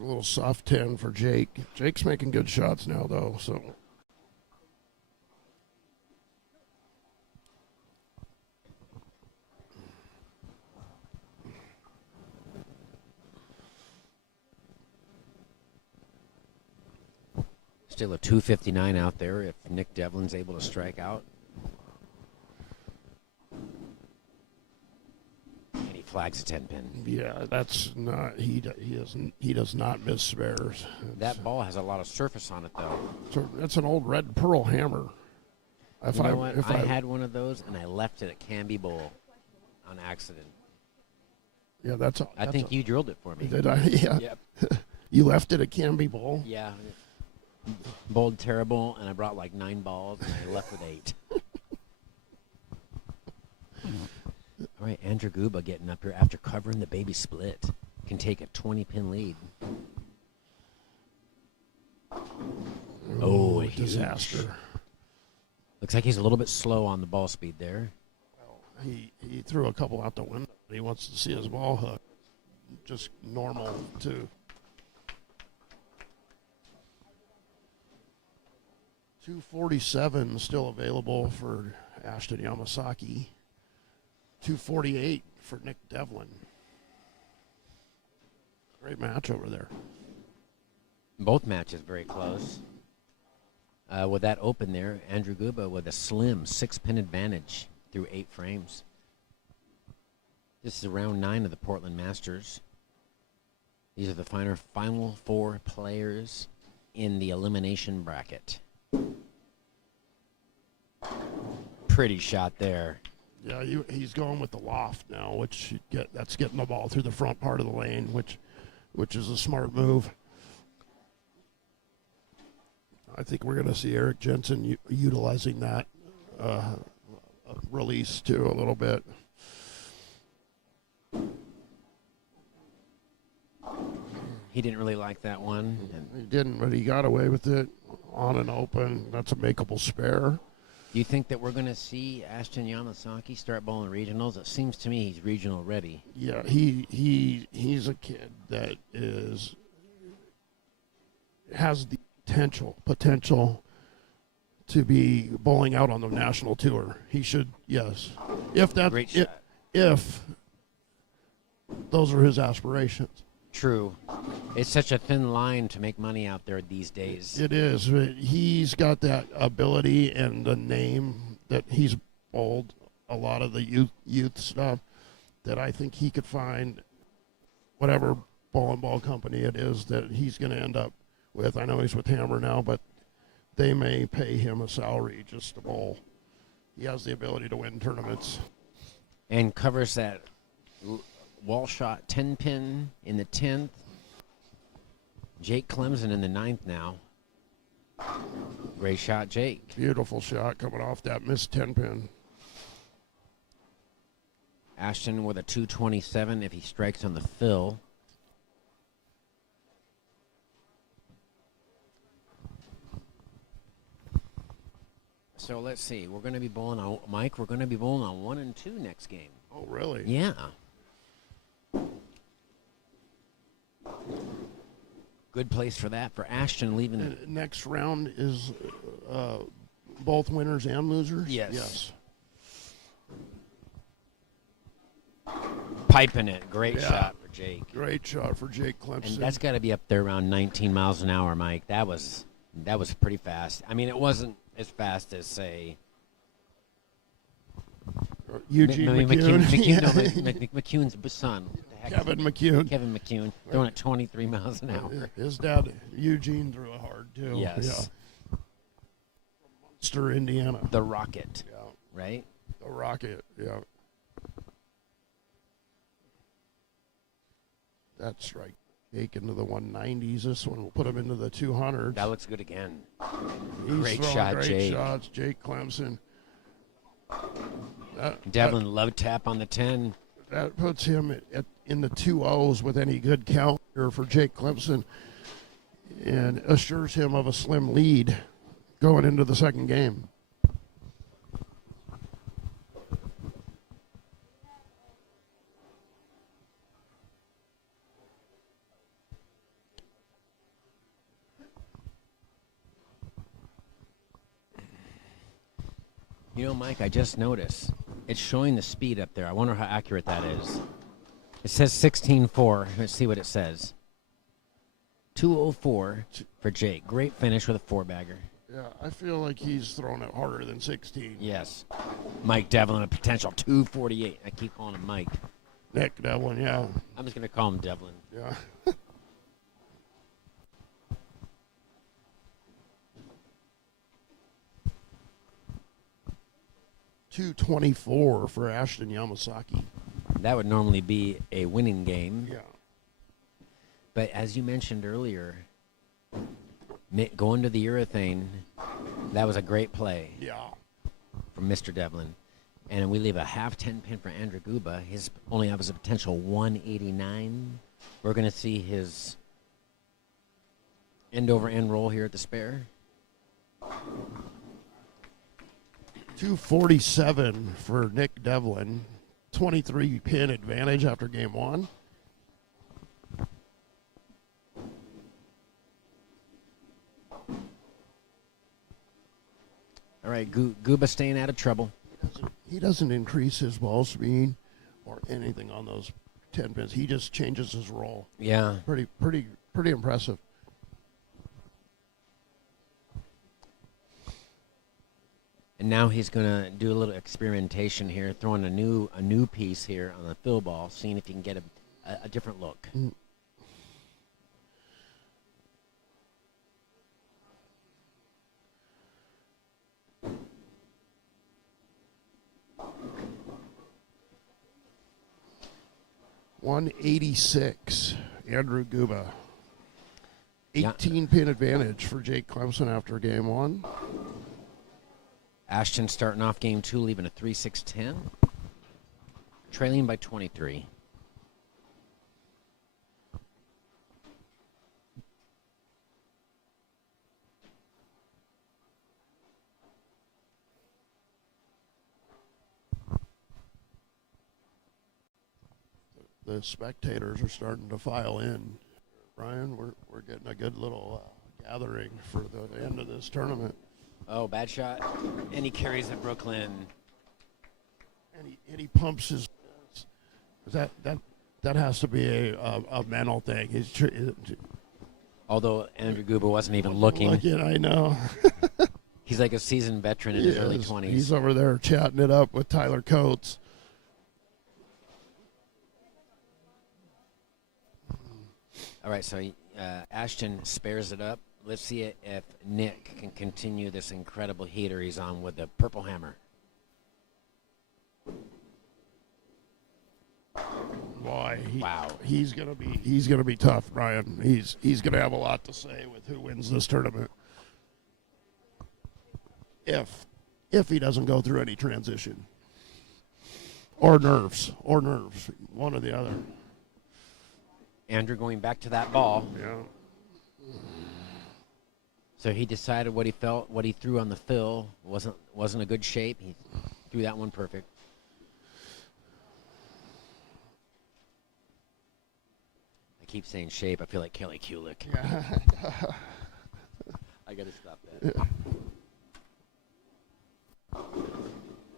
little soft 10 for Jake. Jake's making good shots now, though, so. Still a 259 out there if Nick Devlin's able to strike out. And he flags a 10-pin. Yeah, that's not, he does not miss spares. That ball has a lot of surface on it, though. So that's an old red pearl hammer. You know what? I had one of those, and I left it at Canby Bowl on accident. Yeah, I think you drilled it for me. Did I? Yeah. Yep. You left it at Canby Bowl? Yeah. Bowled terrible, and I brought like 9 balls, and I left with 8. All right, Andrew Guba getting up here after covering the baby split. Can take a 20-pin lead. Oh, a disaster. Huge. Looks like he's a little bit slow on the ball speed there. Well, he threw a couple out the window. He wants to see his ball hook. Just normal, too. 247 still available for Ashton Yamasaki. 248 for Nick Devlin. Great match over there. Both matches very close. With that open there, Andrew Guba with a slim 6-pin advantage through 8 frames. This is round 9 of the Portland Masters. These are the final 4 players in the elimination bracket. Pretty shot there. Yeah, he's going with the loft now, that's getting the ball through the front part of the lane, which is a smart move. I think we're going to see Eric Jensen utilizing that release too a little bit. He didn't really like that one. He didn't, but he got away with it on and open. That's a makeable spare. Do you think that we're going to see Ashton Yamasaki start bowling regionals? It seems to me he's regional ready. Yeah, he's a kid that has the potential to be bowling out on the national tour. He should, yes. If those are his aspirations. True. It's such a thin line to make money out there these days. It is. He's got that ability and the name that he's bowled a lot of the youth stuff that I think he could find whatever bowling ball company it is that he's going to end up with. I know he's with Hammer now, but they may pay him a salary just to bowl. He has the ability to win tournaments. And covers that wall shot 10-pin in the 10th. Jake Clemson in the 9th now. Great shot, Jake. Beautiful shot coming off that missed 10-pin. Ashton with a 227 if he strikes on the fill. So let's see. We're going to be bowling on, Mike, we're going to be bowling on 1 and 2 next game. Oh, really? Yeah. Good place for that, for Ashton leaving. And next round is both winners and losers? Yes. Piping it. Great shot for Jake. Great shot for Jake Clemson. And that's got to be up there around 19 miles an hour, Mike. That was pretty fast. I mean, it wasn't as fast as, say, Eugene McCune. McCune's son. Kevin McCune. Kevin McCune throwing at 23 miles an hour. His dad, Eugene, threw it hard, too. Yes. Yeah. Munster, Indiana. The Rocket. Yeah. Right? The Rocket, yeah. That strike Jake into the 190s. This one will put him into the 200s. That looks good again. He's Great shot, great Jake. shots, Jake Clemson. Devlin love tap on the 10. That puts him in the 2-0s with any good count here for Jake Clemson and assures him of a slim lead going into the second game. You know, Mike, I just noticed it's showing the speed up there. I wonder how accurate that is. It says 16.4. Let's see what it says. 2:04 for Jake. Great finish with a four-bagger. Yeah, I feel like he's throwing it harder than 16. Yes. Mike Devlin, a potential 248. I keep calling him Mike. Nick Devlin, yeah. I'm just going to call him Devlin. Yeah. 224 for Ashton Yamasaki. That would normally be a winning game. Yeah. But as you mentioned earlier, going to the urethane, that was a great play Yeah. from Mr. Devlin. And we leave a half 10 pin for Andrew Guba. His only has a potential 189. We're going to see his end over end roll here at the spare. 247 for Nick Devlin. 23 pin advantage after game one. All right, Guba staying out of trouble. He doesn't increase his ball speed or anything on those 10 pins. He just changes his roll. Yeah. Pretty impressive. And now he's going to do a little experimentation here, throwing a new piece here on the fill ball, seeing if he can get a different look. Mm. $186, Andrew Guba. 18 pin advantage for Jake Clemson after game one. Ashton starting off game two, leaving a 3-6-10, trailing by 23. The spectators are starting to file in. Brian, we're getting a good little gathering for the end of this tournament. Oh, bad shot. And he carries it, Brooklyn. And he pumps his. That has to be a mental thing. Although Andrew Guba wasn't even looking. I know. He's like a seasoned veteran in his early 20s. He's over there chatting it up with Tyler Coates. All right, so Ashton spares it up. Let's see if Nick can continue this incredible heater he's on with the Purple Hammer. Boy, Wow. He's gonna be tough, Brian. He's gonna have a lot to say with who wins this tournament. If he doesn't go through any transition. Or nerves, one or the other. Andrew going back to that ball. Yeah. So he decided what he felt, what he threw on the fill wasn't a good shape. He threw that one perfect. I keep saying shape. I feel like Kelly Kulick. Yeah. I got to stop that.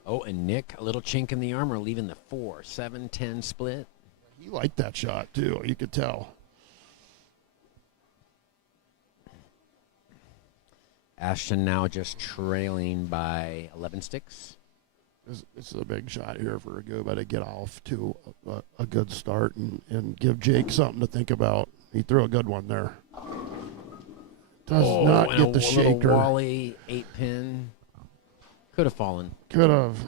Oh, and Nick, a little chink in the armor, leaving the 4-7-10 split. He liked that shot too. You could tell. Ashton now just trailing by 11 sticks. This is a big shot here for Guba to get off to a good start and give Jake something to think about. He threw a good one there. Does not get the shaker. Little Wally 8-pin. Could have fallen. Could have.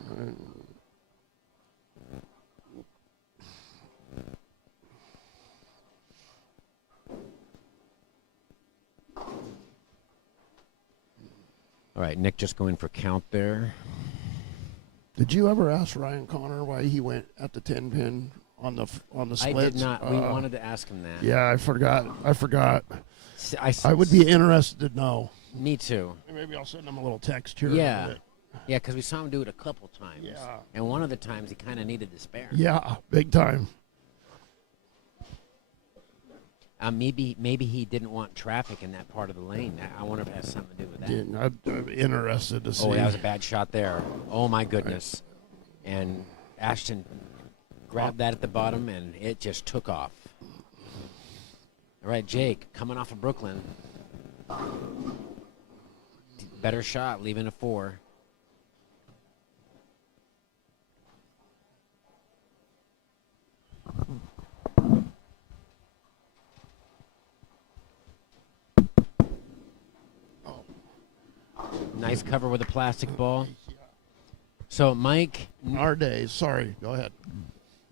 All right, Nick just going for count there. Did you ever ask Ryan Connor why he went at the 10 pin on the splits? I did not. We wanted to ask him that. Yeah, I forgot. I would be interested to know. Me too. Maybe I'll send him a little text here. Yeah. Yeah, because we saw him do it a couple times. Yeah. And one of the times he kind of needed to spare. Yeah, big time. Maybe he didn't want traffic in that part of the lane. I wonder if it has something to do with that. Yeah, I'm interested to see. Oh, that was a bad shot there. Oh my goodness. And Ashton grabbed that at the bottom, and it just took off. All right, Jake, coming off of Brooklyn. Better shot, leaving a 4. Nice cover with a plastic ball. So, Mike, In our days, sorry, go ahead.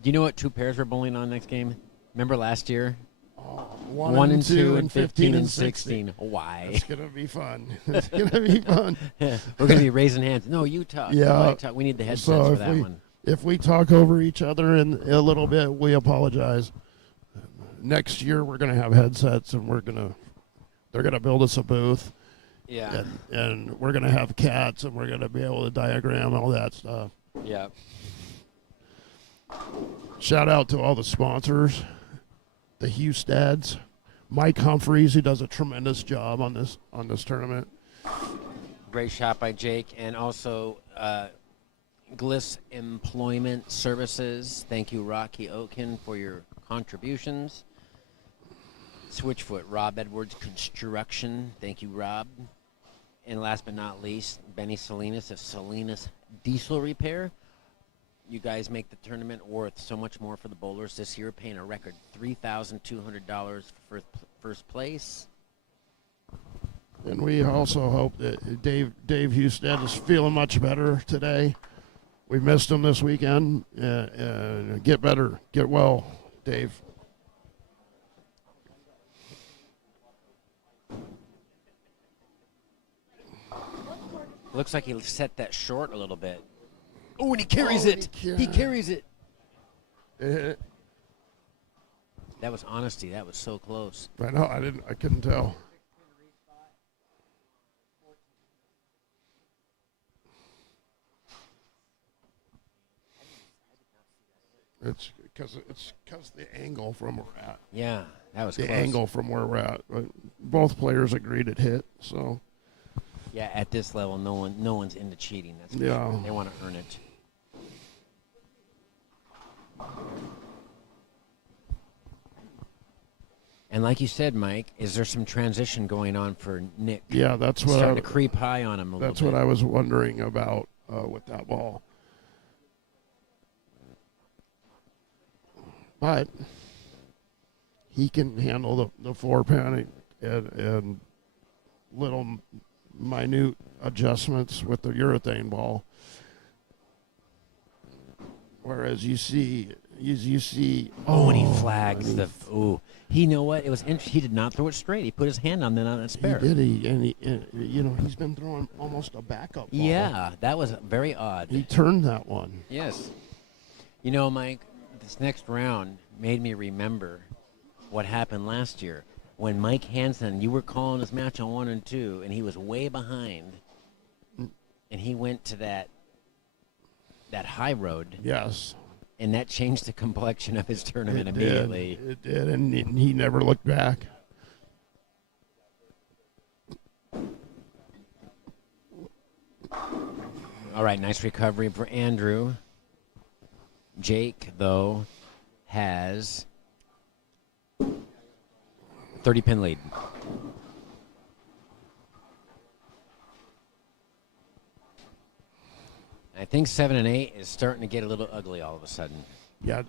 do you know what 2 pairs we're bowling on next game? Remember last year? 1 and 2 and 15 and 16. Why? It's going to be fun. It's going to be fun. We're going to be raising hands. No, you talk. Yeah. No, I talk. We need the headsets So for if that one. if we talk over each other in a little bit, we apologize. Next year we're going to have headsets, and they're going to build us a booth, Yeah. and we're going to have cats, and we're going to be able to diagram all that stuff. Yeah. Shout out to all the sponsors, the Hewstads, Mike Humphreys, who does a tremendous job on this tournament. Great shot by Jake. And also Gliss Employment Services. Thank you, Rocky Oaken, for your contributions. Switchfoot, Rob Edwards Construction. Thank you, Rob. And last but not least, Benny Salinas of Salinas Diesel Repair. You guys make the tournament worth so much more for the bowlers this year, paying a record $3,200 for first place. And we also hope that Dave Hewstad is feeling much better today. We missed him this weekend. Get better. Get well, Dave. Looks like he set that short a little bit. Oh, and he carries Oh, it. he He carries it. Eh, That was honesty. That was so close. I know. I couldn't tell. It's because the angle from where we're at. Yeah, that was The close. angle from where we're at. Both players agreed it hit. So Yeah, at this level, no one's into cheating. That's for Yeah. sure. They want to earn it. And like you said, Mike, is there some transition going on for Nick? yeah, that's It's what starting to creep high on him a little that's bit. what I was wondering about with that ball. But he can handle the 4-pin and little minute adjustments with the urethane ball. Whereas you see. Oh, and he flags I mean, the. Ooh, he know what? It was interesting. He did not throw it straight. He put his hand on that spare. He did. He's been throwing almost a backup ball. Yeah, that was very odd. He turned that one. Yes. You know, Mike, this next round made me remember what happened last year when Mike Hansen, you were calling his match on 1 and 2, and he was way behind, and he went to that high road, Yes. and that changed the complexion of his tournament It immediately. Did. It did, and he never looked back. All right, nice recovery for Andrew. Jake, though, has 30-pin lead. I think 7 and 8 is starting to get a little ugly all of a sudden. Yeah,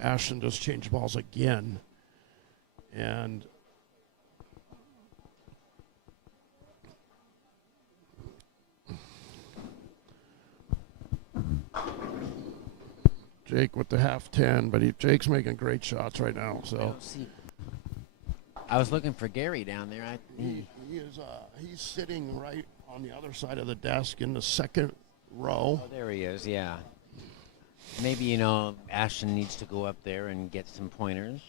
Ashton just changed balls again, and Jake with the half 10, but Jake's making great shots right now. So I was looking for Gary down there. he's sitting right on the other side of the desk in the second row. Oh, there he is, yeah. Maybe, Ashton needs to go up there and get some pointers.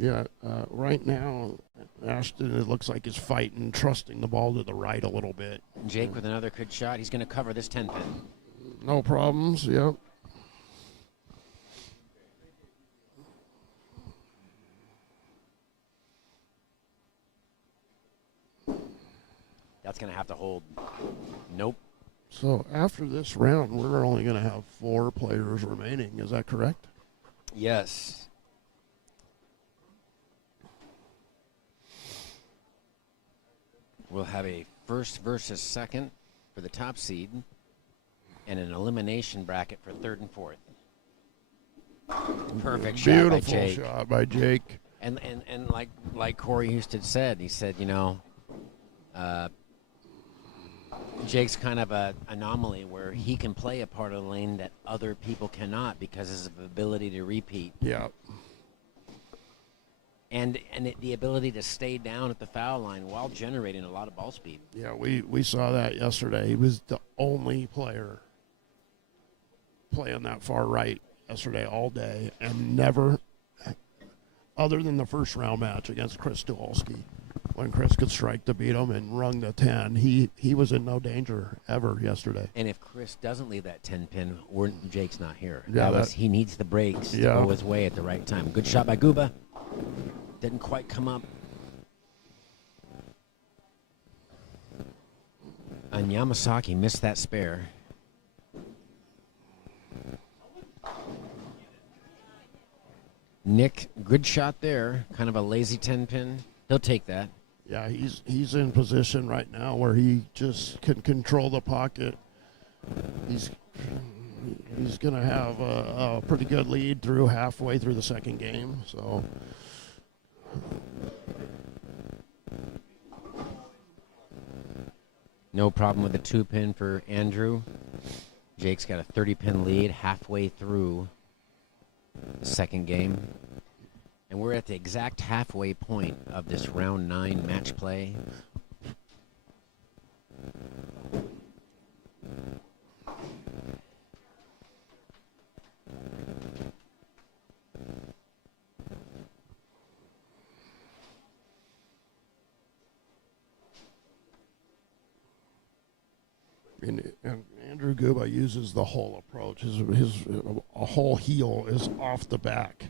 Yeah, right now, Ashton, it looks like is fighting, trusting the ball to the right a little bit. Jake with another good shot. He's going to cover this 10-pin. No problems, yep. That's going to have to hold. Nope. So after this round, we're only going to have 4 players remaining. Is that correct? Yes. We'll have a first versus second for the top seed and an elimination bracket for third and fourth. Perfect shot by Beautiful Jake. shot by Jake. And like Corey Houston said, he said, Jake's kind of an anomaly where he can play a part of the lane that other people cannot because of his ability to repeat. Yeah. And the ability to stay down at the foul line while generating a lot of ball speed. Yeah, we saw that yesterday. He was the only player playing that far right yesterday all day, and never, other than the first round match against Chris Tuwalski, when Chris could strike to beat him and rung the 10, he was in no danger ever yesterday. And if Chris doesn't leave that 10 pin, Jake's not here. Yeah, He needs the breaks to go his way at the right time. Good shot by Guba. Didn't quite come up. And Yamasaki missed that spare. Nick, good shot there. Kind of a lazy 10 pin. He'll take that. Yeah, he's in position right now where he just can control the pocket. He's going to have a pretty good lead through halfway through the second game. So no problem with the 2 pin for Andrew. Jake's got a 30-pin lead halfway through the second game. And we're at the exact halfway point of this round 9 match play. And Andrew Guba uses the whole approach. His a whole heel is off the back.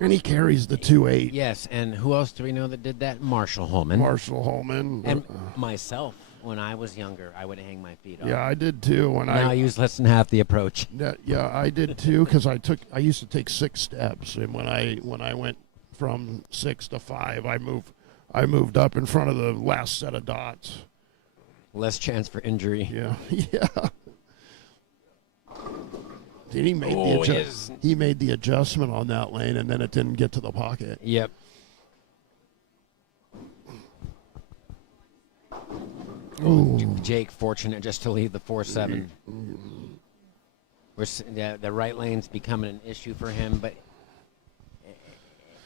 And he carries the 2-8. Yes, and who else do we know that did that? Marshall Holman. Marshall Holman. And myself, when I was younger, I would hang my feet up. Yeah, I did too. Now I use less than half the approach. Yeah, I did too, because I used to take 6 steps, and when I went from 6 to 5, I moved up in front of the last set of dots. Less chance for injury. Yeah, yeah. And he made the adjustment on that lane, and then it didn't get to the pocket. Yep. Ooh. Jake fortunate just to leave the 4-7. The right lane's becoming an issue for him, but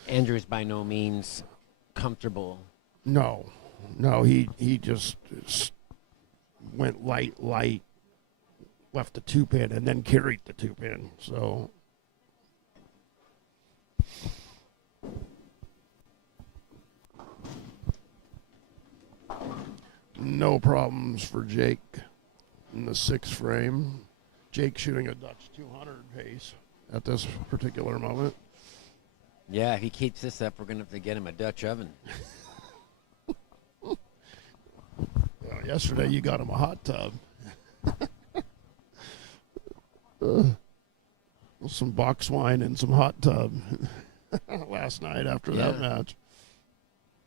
Andrew's by no means comfortable. No, he just went light, left the 2-pin, and then carried the 2-pin. So no problems for Jake in the 6th frame. Jake shooting a Dutch 200 pace at this particular moment. Yeah, if he keeps this up, we're going to have to get him a Dutch oven. Yesterday you got him a hot tub. Some box wine and some hot tub last night after that match.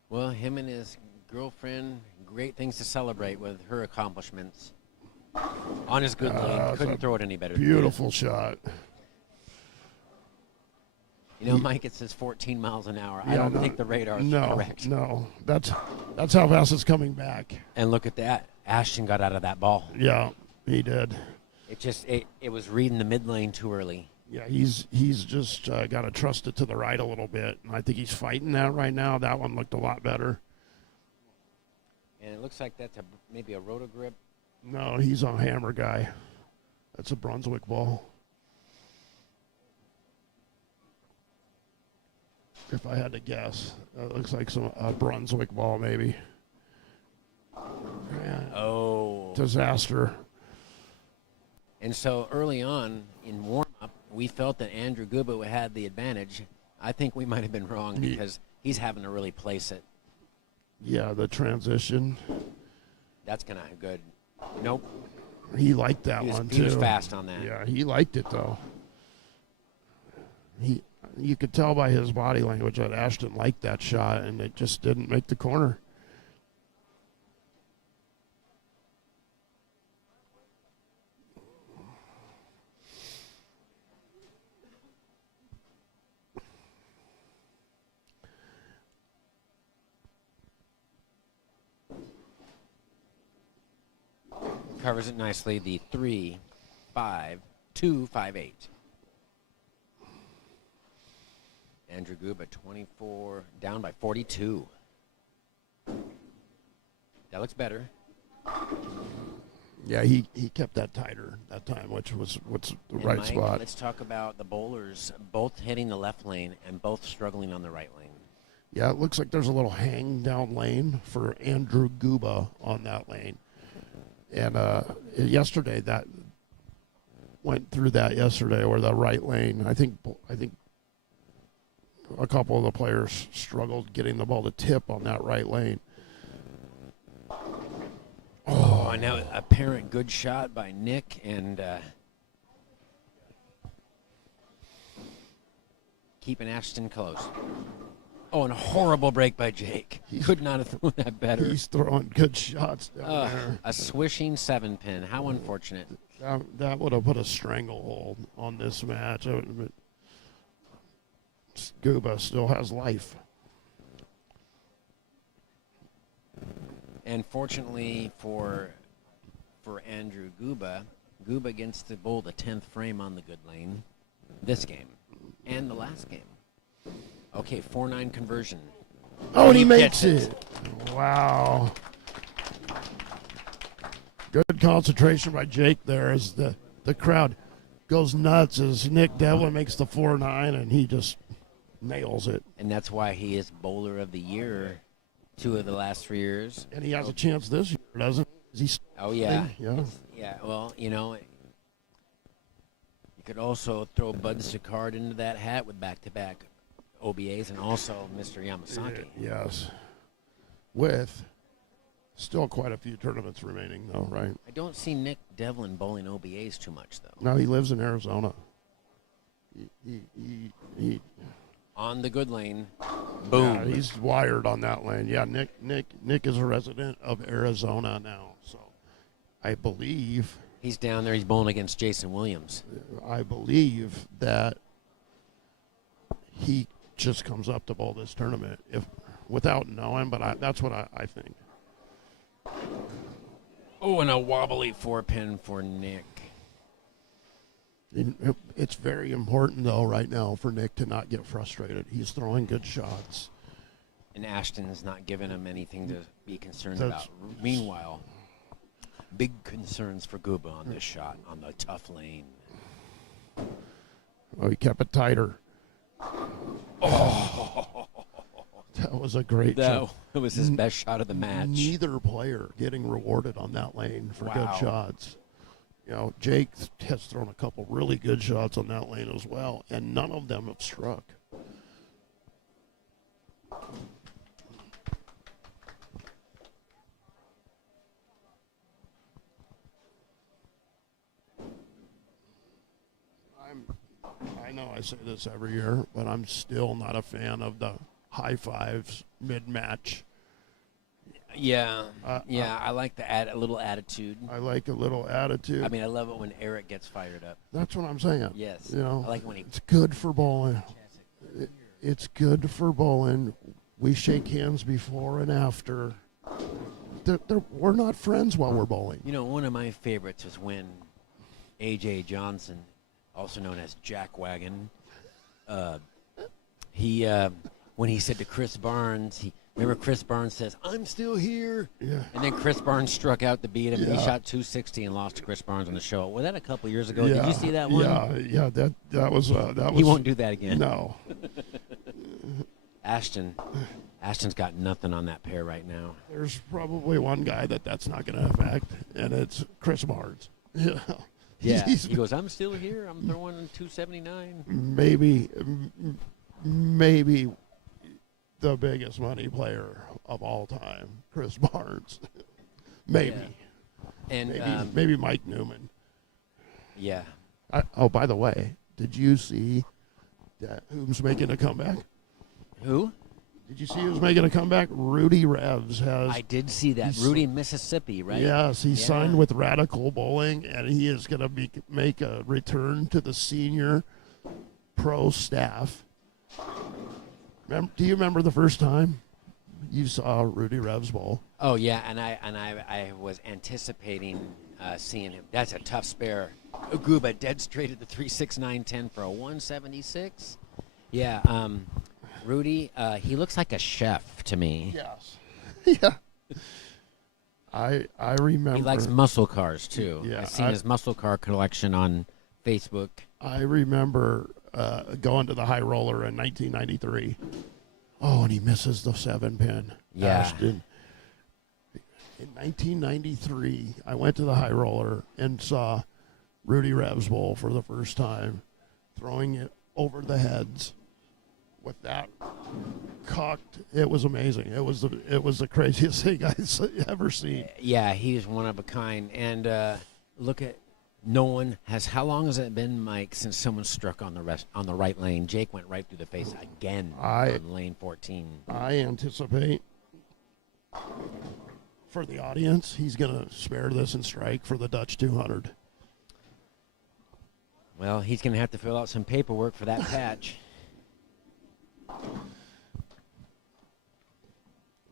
Well, him and his girlfriend, great things to celebrate with her accomplishments. On his good lane, couldn't throw it any better. Beautiful shot. You know, Mike, it says 14 miles an hour. I don't think the radar's correct. No, that's how fast it's coming back. And look at that. Ashton got out of that ball. Yeah, he did. It was reading the mid lane too early. Yeah, he's just got to trust it to the right a little bit. And I think he's fighting that right now. That one looked a lot better. And it looks like that's maybe a roto grip. No, he's a hammer guy. That's a Brunswick ball. If I had to guess, it looks like a Brunswick ball maybe. Oh. Disaster. And so early on in warm-up, we felt that Andrew Guba had the advantage. I think we might have been wrong because he's having to really place it. Yeah, the transition. That's gonna good. Nope. He liked that He was, one he too. was fast on that. Yeah, he liked it though. You could tell by his body language that Ashton liked that shot, and it just didn't make the corner. Covers it nicely. The 3, 5, 2, 5, 8. Andrew Guba, 24, down by 42. That looks better. Yeah, he kept that tighter that time, which was what's the And right Mike, spot. let's talk about the bowlers, both hitting the left lane and both struggling on the right lane. Yeah, it looks like there's a little hang down lane for Andrew Guba on that lane. And yesterday, that went through that yesterday, where the right lane, I think a couple of the players struggled getting the ball to tip on that right lane. Oh, and now a apparent good shot by Nick, and keeping Ashton close. Oh, and a horrible break by Jake. Could not have thrown that better. He's throwing good shots down there. A swishing 7-pin. How unfortunate. That would have put a stranglehold on this match. Guba still has life. And fortunately for Andrew Guba, Guba gets to bowl the 10th frame on the good lane this game and the last game. Okay, 4-9 conversion. Oh, and he gets makes it. Wow. Good concentration by Jake there as the crowd goes nuts as Nick Devlin makes the 4-9, and he just nails it. And that's why he is bowler of the year 2 of the last 3 years. And he has a chance this year, doesn't he? Oh, yeah. Yeah. Yeah, well, you know, you could also throw Bud Sicard into that hat with back-to-back OBAs and also Mr. Yamasaki. Yes. With still quite a few tournaments remaining, though, right? I don't see Nick Devlin bowling OBAs too much, though. No, he lives in Arizona. He On the good lane, boom. Yeah, he's wired on that lane. Yeah, Nick is a resident of Arizona now, so I believe He's down there. He's bowling against Jason Williams. that he just comes up to bowl this tournament without knowing, but that's what I think. Oh, and a wobbly 4-pin for Nick. It's very important, though, right now for Nick to not get frustrated. He's throwing good shots. And Ashton's not giving him anything to be concerned That's- about. Meanwhile, big concerns for Guba on this shot on the tough lane. Oh, he kept it tighter. Oh, that was a great shot. That was his best shot of the match. Neither player getting rewarded on that lane for good Wow. shots. You know, Jake has thrown a couple really good shots on that lane as well, and none of them have struck. I know I say this every year, but I'm still not a fan of the high fives mid-match. Yeah, I like a little attitude. I like a little attitude. I mean, I love it when Eric gets fired up. That's what I'm saying. Yes, You know, I like when he. it's good for bowling. It's good for bowling. We shake hands before and after. We're not friends while we're bowling. You know, one of my favorites is when A.J. Johnson, also known as Jack Wagon, when he said to Chris Barnes, remember Chris Barnes says, "I'm still here," Yeah. and then Chris Barnes struck out to beat him. Yeah. He shot 260 and lost to Chris Barnes on the show. Was that a couple years ago? Did you see that one? Yeah. That was. He won't do that again. No. Ashton's got nothing on that pair right now. There's probably one guy that's not going to affect, and it's Chris Barnes. Yeah. Yeah, He's he goes, "I'm still here. I'm throwing 279." maybe the biggest money player of all time, Chris Barnes. Maybe. Yeah. And Maybe Mike Newman. yeah. Oh, by the way, did you see that who's making a comeback? Who? Did you see who's making a comeback? Rudy Revs has. I did see that. Rudy, Mississippi, right? Yes, he signed with Radical Bowling, and he is going to make a return to the senior pro staff. Do you remember the first time you saw Rudy Revs bowl? Oh yeah, and I was anticipating seeing him. That's a tough spare. Aguba dead straight at the 369.10 for a 176. Yeah, Rudy, he looks like a chef to me. Yes. Yeah. I remember. He likes muscle cars too. Yeah, I've seen his muscle car collection on Facebook. I remember going to the high roller in 1993. Oh, and he misses the 7-pin. Yeah. Ashton. In 1993, I went to the high roller and saw Rudy Revs bowl for the first time, throwing it over the heads with that cocked. It was amazing. It was the craziest thing I've ever seen. Yeah, he's one of a kind. And look at no one has. How long has it been, Mike, since someone struck on the right lane? Jake went right through the face again on lane 14. I anticipate for the audience, he's going to spare this and strike for the Dutch 200. Well, he's going to have to fill out some paperwork for that patch.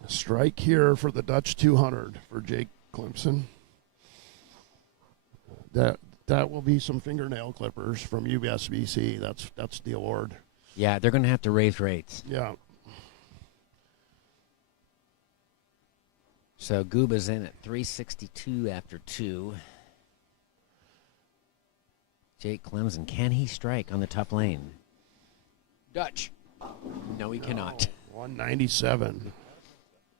Strike here for the Dutch 200 for Jake Clemson. That will be some fingernail clippers from USBC. That's the award. Yeah, they're going to have to raise rates. Yeah. So Guba's in at 362 after 2. Jake Clemson, can he strike on the tough lane? Dutch. No, he cannot. 197.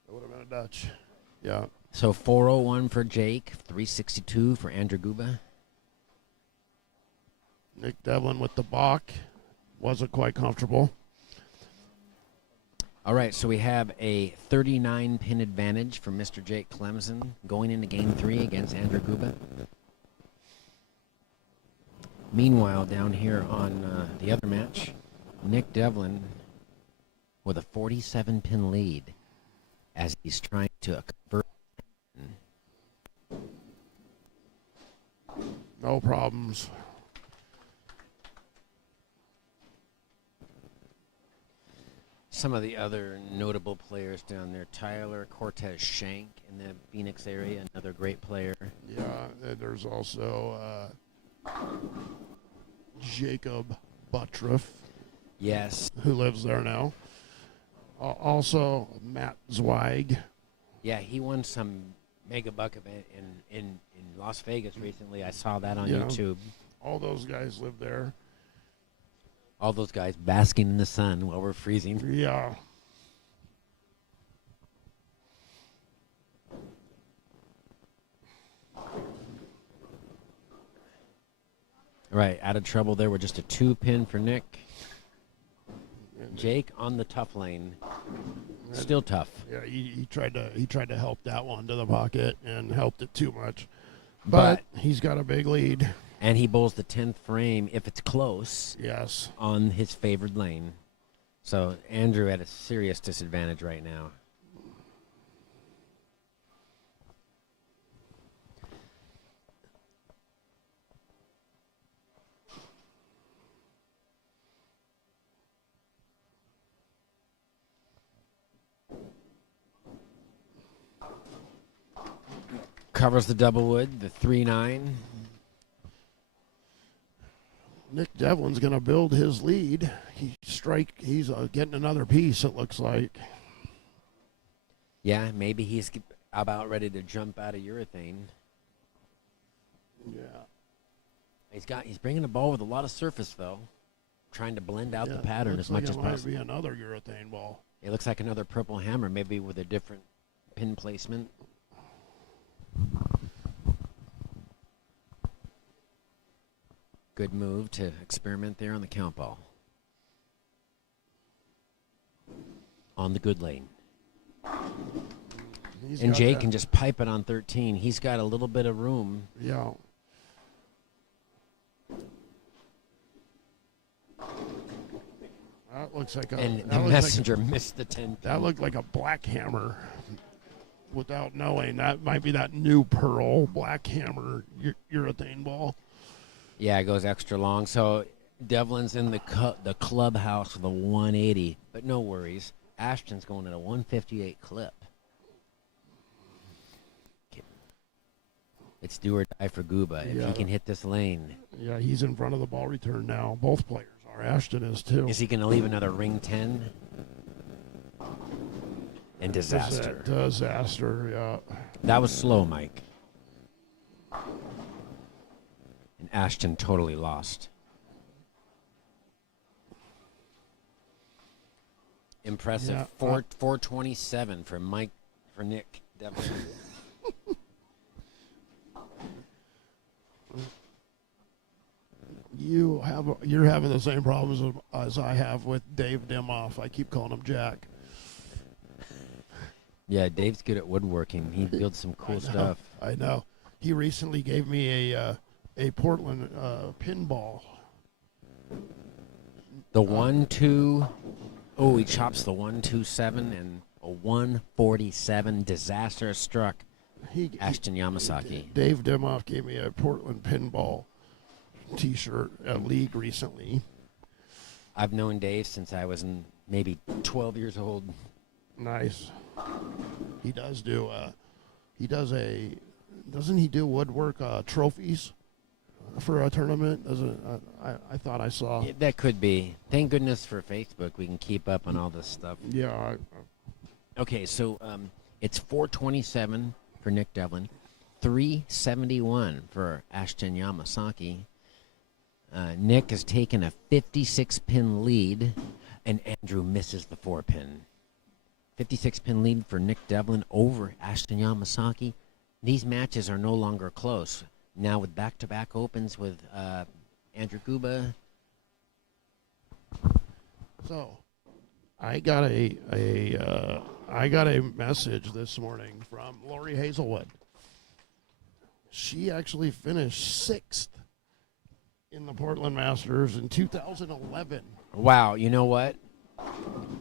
That would have been a Dutch. Yeah. So 401 for Jake, 362 for Andrew Guba. Nick Devlin with the balk. Wasn't quite comfortable. All right, so we have a 39-pin advantage for Mr. Jake Clemson going into Game 3 against Andrew Guba. Meanwhile, down here on the other match, Nick Devlin with a 47-pin lead as he's trying to convert. No problems. Some of the other notable players down there, Tyler Cortez Shank in the Phoenix area, another great player. Yeah, there's also Jacob Buttriff. Yes. Who lives there now. Also, Matt Zweig. Yeah, he won some mega buck event in Las Vegas recently. I saw that on YouTube. All those guys live there. All those guys basking in the sun while we're freezing. Yeah. Right, out of trouble there with just a 2-pin for Nick. Jake on the tough lane. Still tough. Yeah, he tried to help that one to the pocket and helped it too much. But he's got a big lead. And he bowls the 10th frame if it's close. Yes. On his favored lane. So Andrew at a serious disadvantage right now. Covers the double wood, the 3-9. Nick Devlin's going to build his lead. He's getting another piece, it looks like. Yeah, maybe he's about ready to jump out of urethane. Yeah. He's bringing the ball with a lot of surface though, trying to blend out the pattern as much as possible. It might be another urethane ball. It looks like another purple hammer, maybe with a different pin placement. Good move to experiment there on the count ball. On the good lane. He's And got Jake that- can just pipe it on 13. He's got a little bit of room. Yeah. That looks like a. And that the looks like a- messenger missed the 10. that looked like a black hammer. Without knowing, that might be that new Pearl black hammer urethane ball. Yeah, it goes extra long. So Devlin's in the clubhouse with a 180, but no worries. Ashton's going at a 158 clip. It's do or die for Guba if Yeah. he can hit this lane. Yeah, he's in front of the ball return now. Both players are. Ashton is too. Is he going to leave another ring 10? And disaster. Disaster, yeah. That was slow, Mike. And Ashton totally lost. Impressive. Yeah, 427 for Nick Devlin. You're having the same problems as I have with Dave Dimoff. I keep calling him Jack. Yeah, Dave's good at woodworking. He builds some cool stuff. I know. He recently gave me a Portland pinball. The 1-2. Oh, he chops the 127 and a 147 disaster struck Ashton Yamasaki. Dave Dimoff gave me a Portland pinball T-shirt at League recently. I've known Dave since I was maybe 12 years old. Nice. He does do. Doesn't he do woodwork trophies for a tournament? I thought I saw. Yeah, that could be. Thank goodness for Facebook. We can keep up on all this stuff. Yeah. Okay, so it's 427 for Nick Devlin, 371 for Ashton Yamasaki. Nick has taken a 56-pin lead, and Andrew misses the 4-pin. 56-pin lead for Nick Devlin over Ashton Yamasaki. These matches are no longer close. Now with back-to-back opens with Andrew Guba. So, I got a message this morning from Lori Hazelwood. She actually finished 6th in the Portland Masters in 2011. Wow, you know what?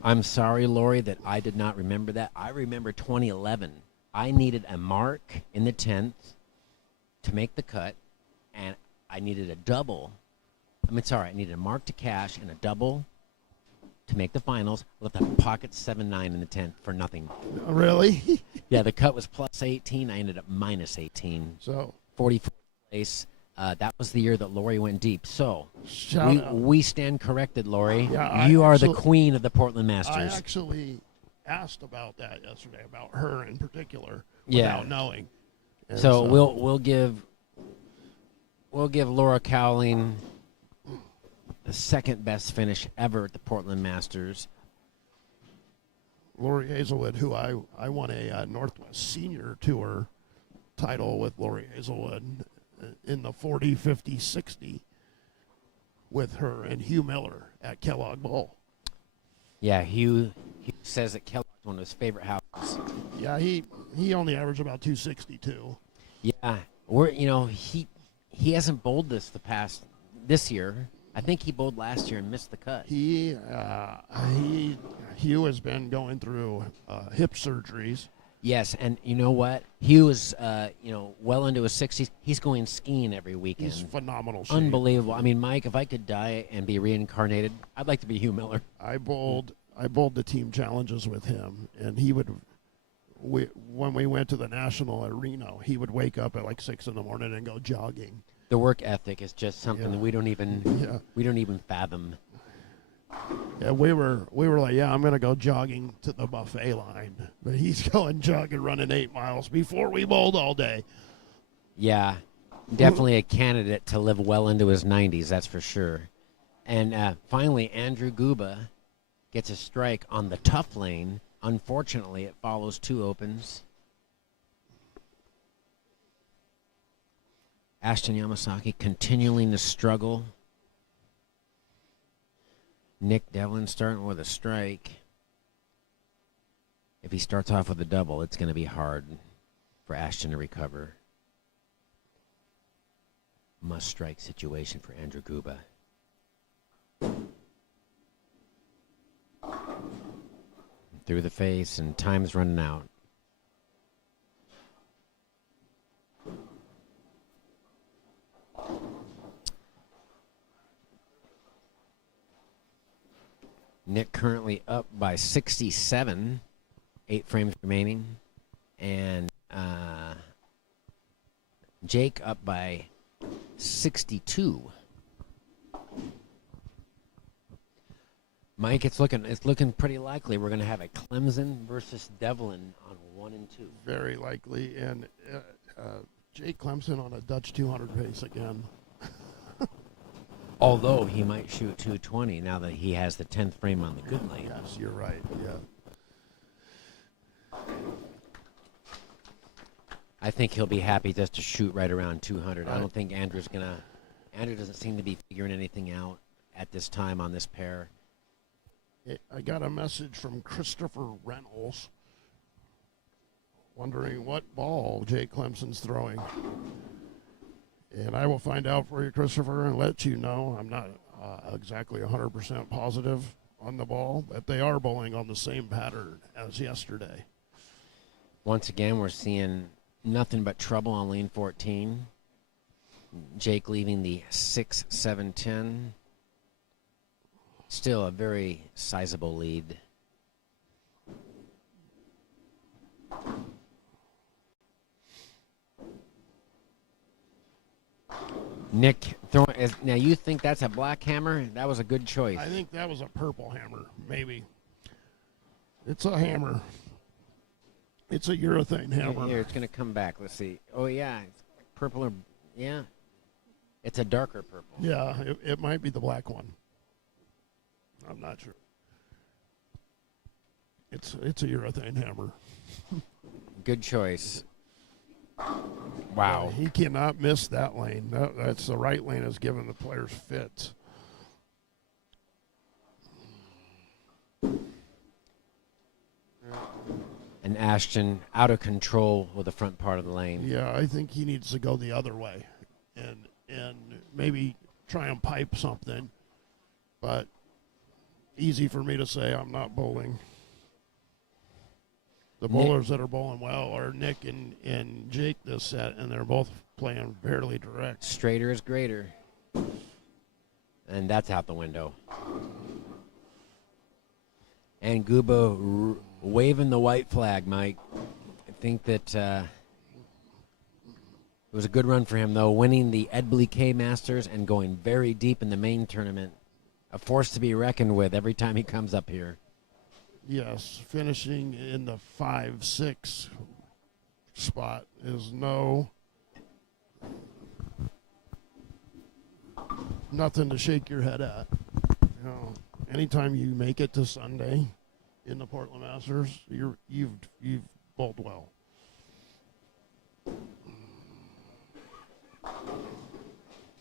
I'm sorry, Lori, that I did not remember that. I remember 2011. I needed a mark in the 10th to make the cut, and I needed a double. I needed a mark to cash and a double to make the finals. Left a pocket 7-9 in the 10th for nothing. Really? Yeah, the cut was plus 18. I ended up minus 18. So, 44th place. That was the year that Lori went deep. So shout out. we stand corrected, Lori. Yeah, you are the actually- queen of the Portland I Masters. actually asked about that yesterday, about her in particular, Yeah. without knowing. And So we'll give Laura Cowling the second best finish ever at the Portland Masters. Lori Hazelwood, who I won a Northwest Senior Tour title with Lori Hazelwood in the 40, 50, 60 with her and Hugh Miller at Kellogg Bowl. Yeah, Hugh says that Kellogg's one of his favorite houses. Yeah, he only averaged about 262. Yeah, he hasn't bowled this year. I think he bowled last year and missed the cut. Hugh has been going through hip surgeries. Yes, and you know what? Hugh is well into his 60s. He's going skiing every weekend. He's phenomenal shape. Unbelievable. I mean, Mike, if I could die and be reincarnated, I'd like to be Hugh Miller. I bowled the team challenges with him, and he would. When we went to the National at Reno, he would wake up at like 6 a.m. and go jogging. The work ethic is just something Yeah. that we don't even fathom. Yeah, we were like, yeah, I'm gonna go jogging to the buffet line, but he's going jogging, running 8 miles before we bowled all day. Yeah, definitely a candidate to live well into his 90s, that's for sure. And finally, Andrew Guba gets a strike on the tough lane. Unfortunately, it follows 2 opens. Ashton Yamasaki continuing to struggle. Nick Devlin starting with a strike. If he starts off with a double, it's going to be hard for Ashton to recover. Must-strike situation for Andrew Guba. Through the face, and time's running out. Nick currently up by 67, 8 frames remaining, and Jake up by 62. Mike, it's looking pretty likely we're going to have a Clemson versus Devlin on 1 and 2. Very likely, and Jake Clemson on a Dutch 200 pace again. Although he might shoot 220 now that he has the 10th frame on the good lane. Yes, you're right. Yeah. I think he'll be happy just to shoot right around 200. I don't think Andrew doesn't seem to be figuring anything out at this time on this pair. I got a message from Christopher Reynolds wondering what ball Jake Clemson's throwing. And I will find out for you, Christopher, and let you know. I'm not exactly 100% positive on the ball, but they are bowling on the same pattern as yesterday. Once again, we're seeing nothing but trouble on lane 14. Jake leaving the 6-7-10. Still a very sizable lead. Nick, now you think that's a black hammer? That was a good choice. I think that was a purple hammer, maybe. It's a hammer. It's a urethane hammer. Here, it's going to come back. Let's see. Oh, yeah. It's purple or, yeah. It's a darker purple. Yeah, it might be the black one. I'm not sure. It's a urethane hammer. Good choice. Wow. He cannot miss that lane. That's the right lane is giving the players fits. And Ashton out of control with the front part of the lane. Yeah, I think he needs to go the other way and maybe try and pipe something. But easy for me to say, I'm not bowling. The bowlers that are bowling well are Nick and Jake this set, and they're both playing fairly direct. Straighter is greater. And that's out the window. And Guba waving the white flag, Mike. I think that it was a good run for him, though, winning the Ed K Masters and going very deep in the main tournament. A force to be reckoned with every time he comes up here. Yes, finishing in the 5-6 spot is nothing to shake your head at. You know, anytime you make it to Sunday in the Portland Masters, you've bowled well.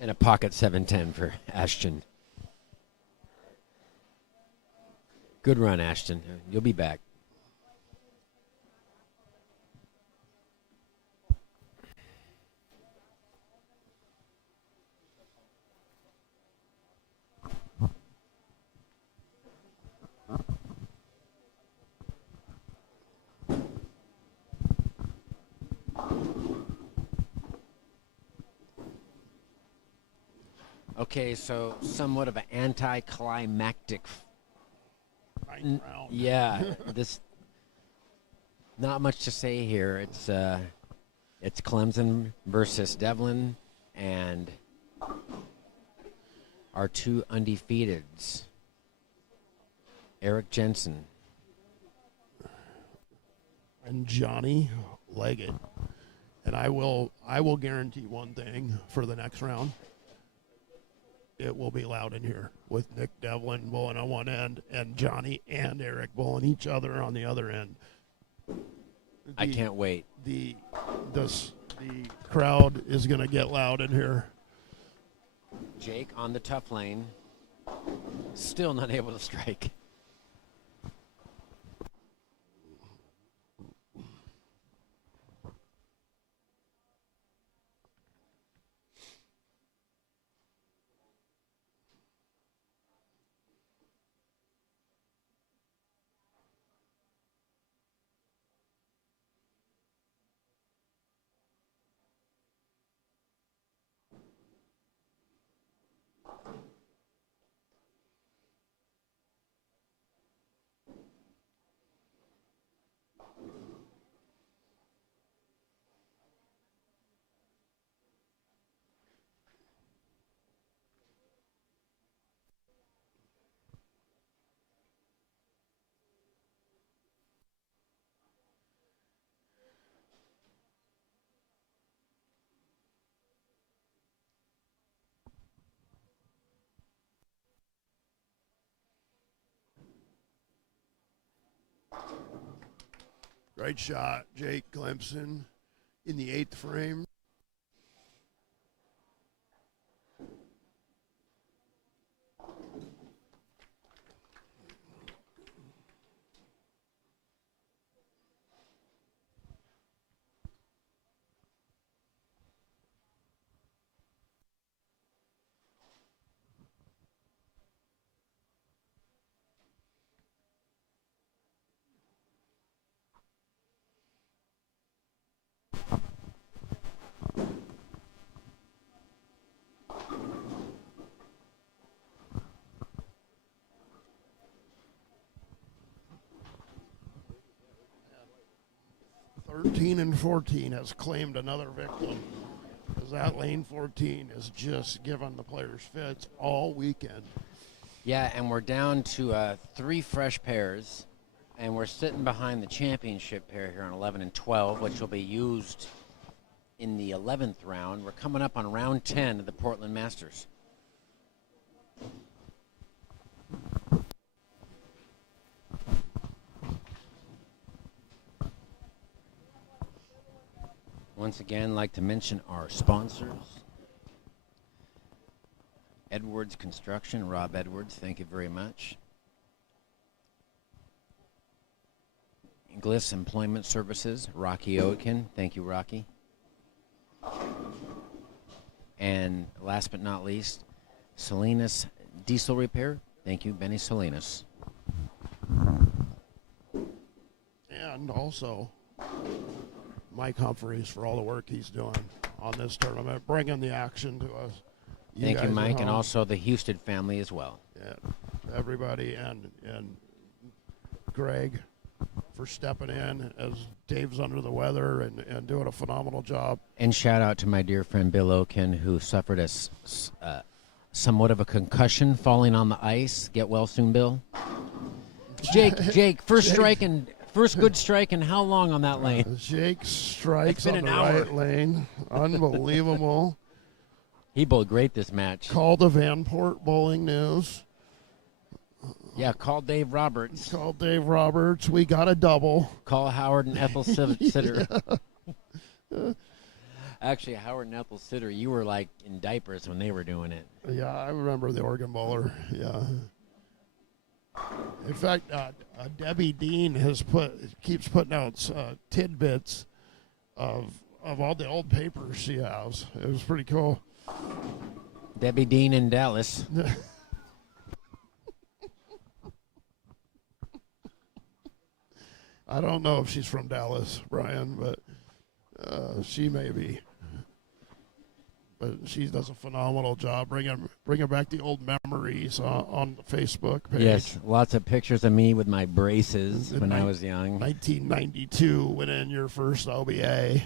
And a pocket 710 for Ashton. Good run, Ashton. You'll be back. Okay, so somewhat of an anticlimactic. Round. Yeah, this. Not much to say here. It's Clemson versus Devlin, and our two undefeateds, Eric Jensen and Johnny Leggett. And I will guarantee one thing for the next round. It will be loud in here with Nick Devlin bowling on one end and Johnny and Eric bowling each other on the other end. I can't wait. The crowd is going to get loud in here. Jake on the tough lane, still not able to strike. Great shot, Jake Clemson in the 8th frame. And 14 has claimed another victim, because that lane 14 is just giving the players fits all weekend. Yeah, and we're down to 3 fresh pairs, and we're sitting behind the championship pair here on 11 and 12, which will be used in the 11th round. We're coming up on round 10 of the Portland Masters. Once again, like to mention our sponsors. Edwards Construction, Rob Edwards, thank you very much. Gliss Employment Services, Rocky Oatkin, thank you, Rocky. And last but not least, Salinas Diesel Repair, thank you, Benny Salinas. And also Mike Humphreys for all the work he's doing on this tournament, bringing the action to us. Thank you, Mike, and also the Houston family as well. Yeah, everybody, and Greg for stepping in as Dave's under the weather and doing a phenomenal job. And shout out to my dear friend Bill Oken, who suffered a somewhat of a concussion falling on the ice. Get well soon, Bill. Jake, first good strike and how long on that lane? Jake strikes on the right lane. Unbelievable. He bowled great this match. Call the Vanport Bowling News. Yeah, call Dave Roberts. Call Dave Roberts. We got a double. Call Howard and Ethel Sitter. Actually, Howard and Ethel Sitter, you were like in diapers when they were doing it. Yeah, I remember the Oregon Bowler. Yeah. In fact, Debbie Dean keeps putting out tidbits of all the old papers she has. It was pretty cool. Debbie Dean in Dallas. I don't know if she's from Dallas, Brian, but she may be. But she does a phenomenal job bringing back the old memories on the Facebook page. Yes, lots of pictures of me with my braces when I was young. 1992, went in your first OBA.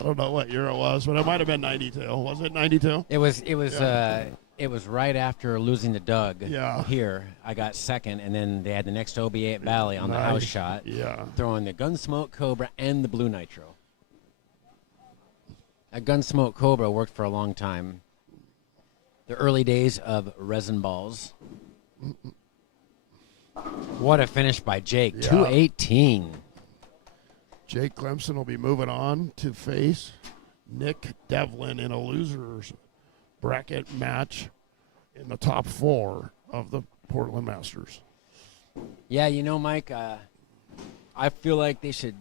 I don't know what year it was, but it might have been 92. Was it 92? It was right after losing to Doug. Yeah. Here, I got second, and then they had the next OBA at Valley on the house shot. Yeah. Throwing the Gunsmoke Cobra and the Blue Nitro. That Gunsmoke Cobra worked for a long time. The early days of resin balls. What a finish by Jake. Yeah. 218. Jake Clemson will be moving on to face Nick Devlin in a loser's bracket match in the top 4 of the Portland Masters. Yeah, you know, Mike, I feel like they should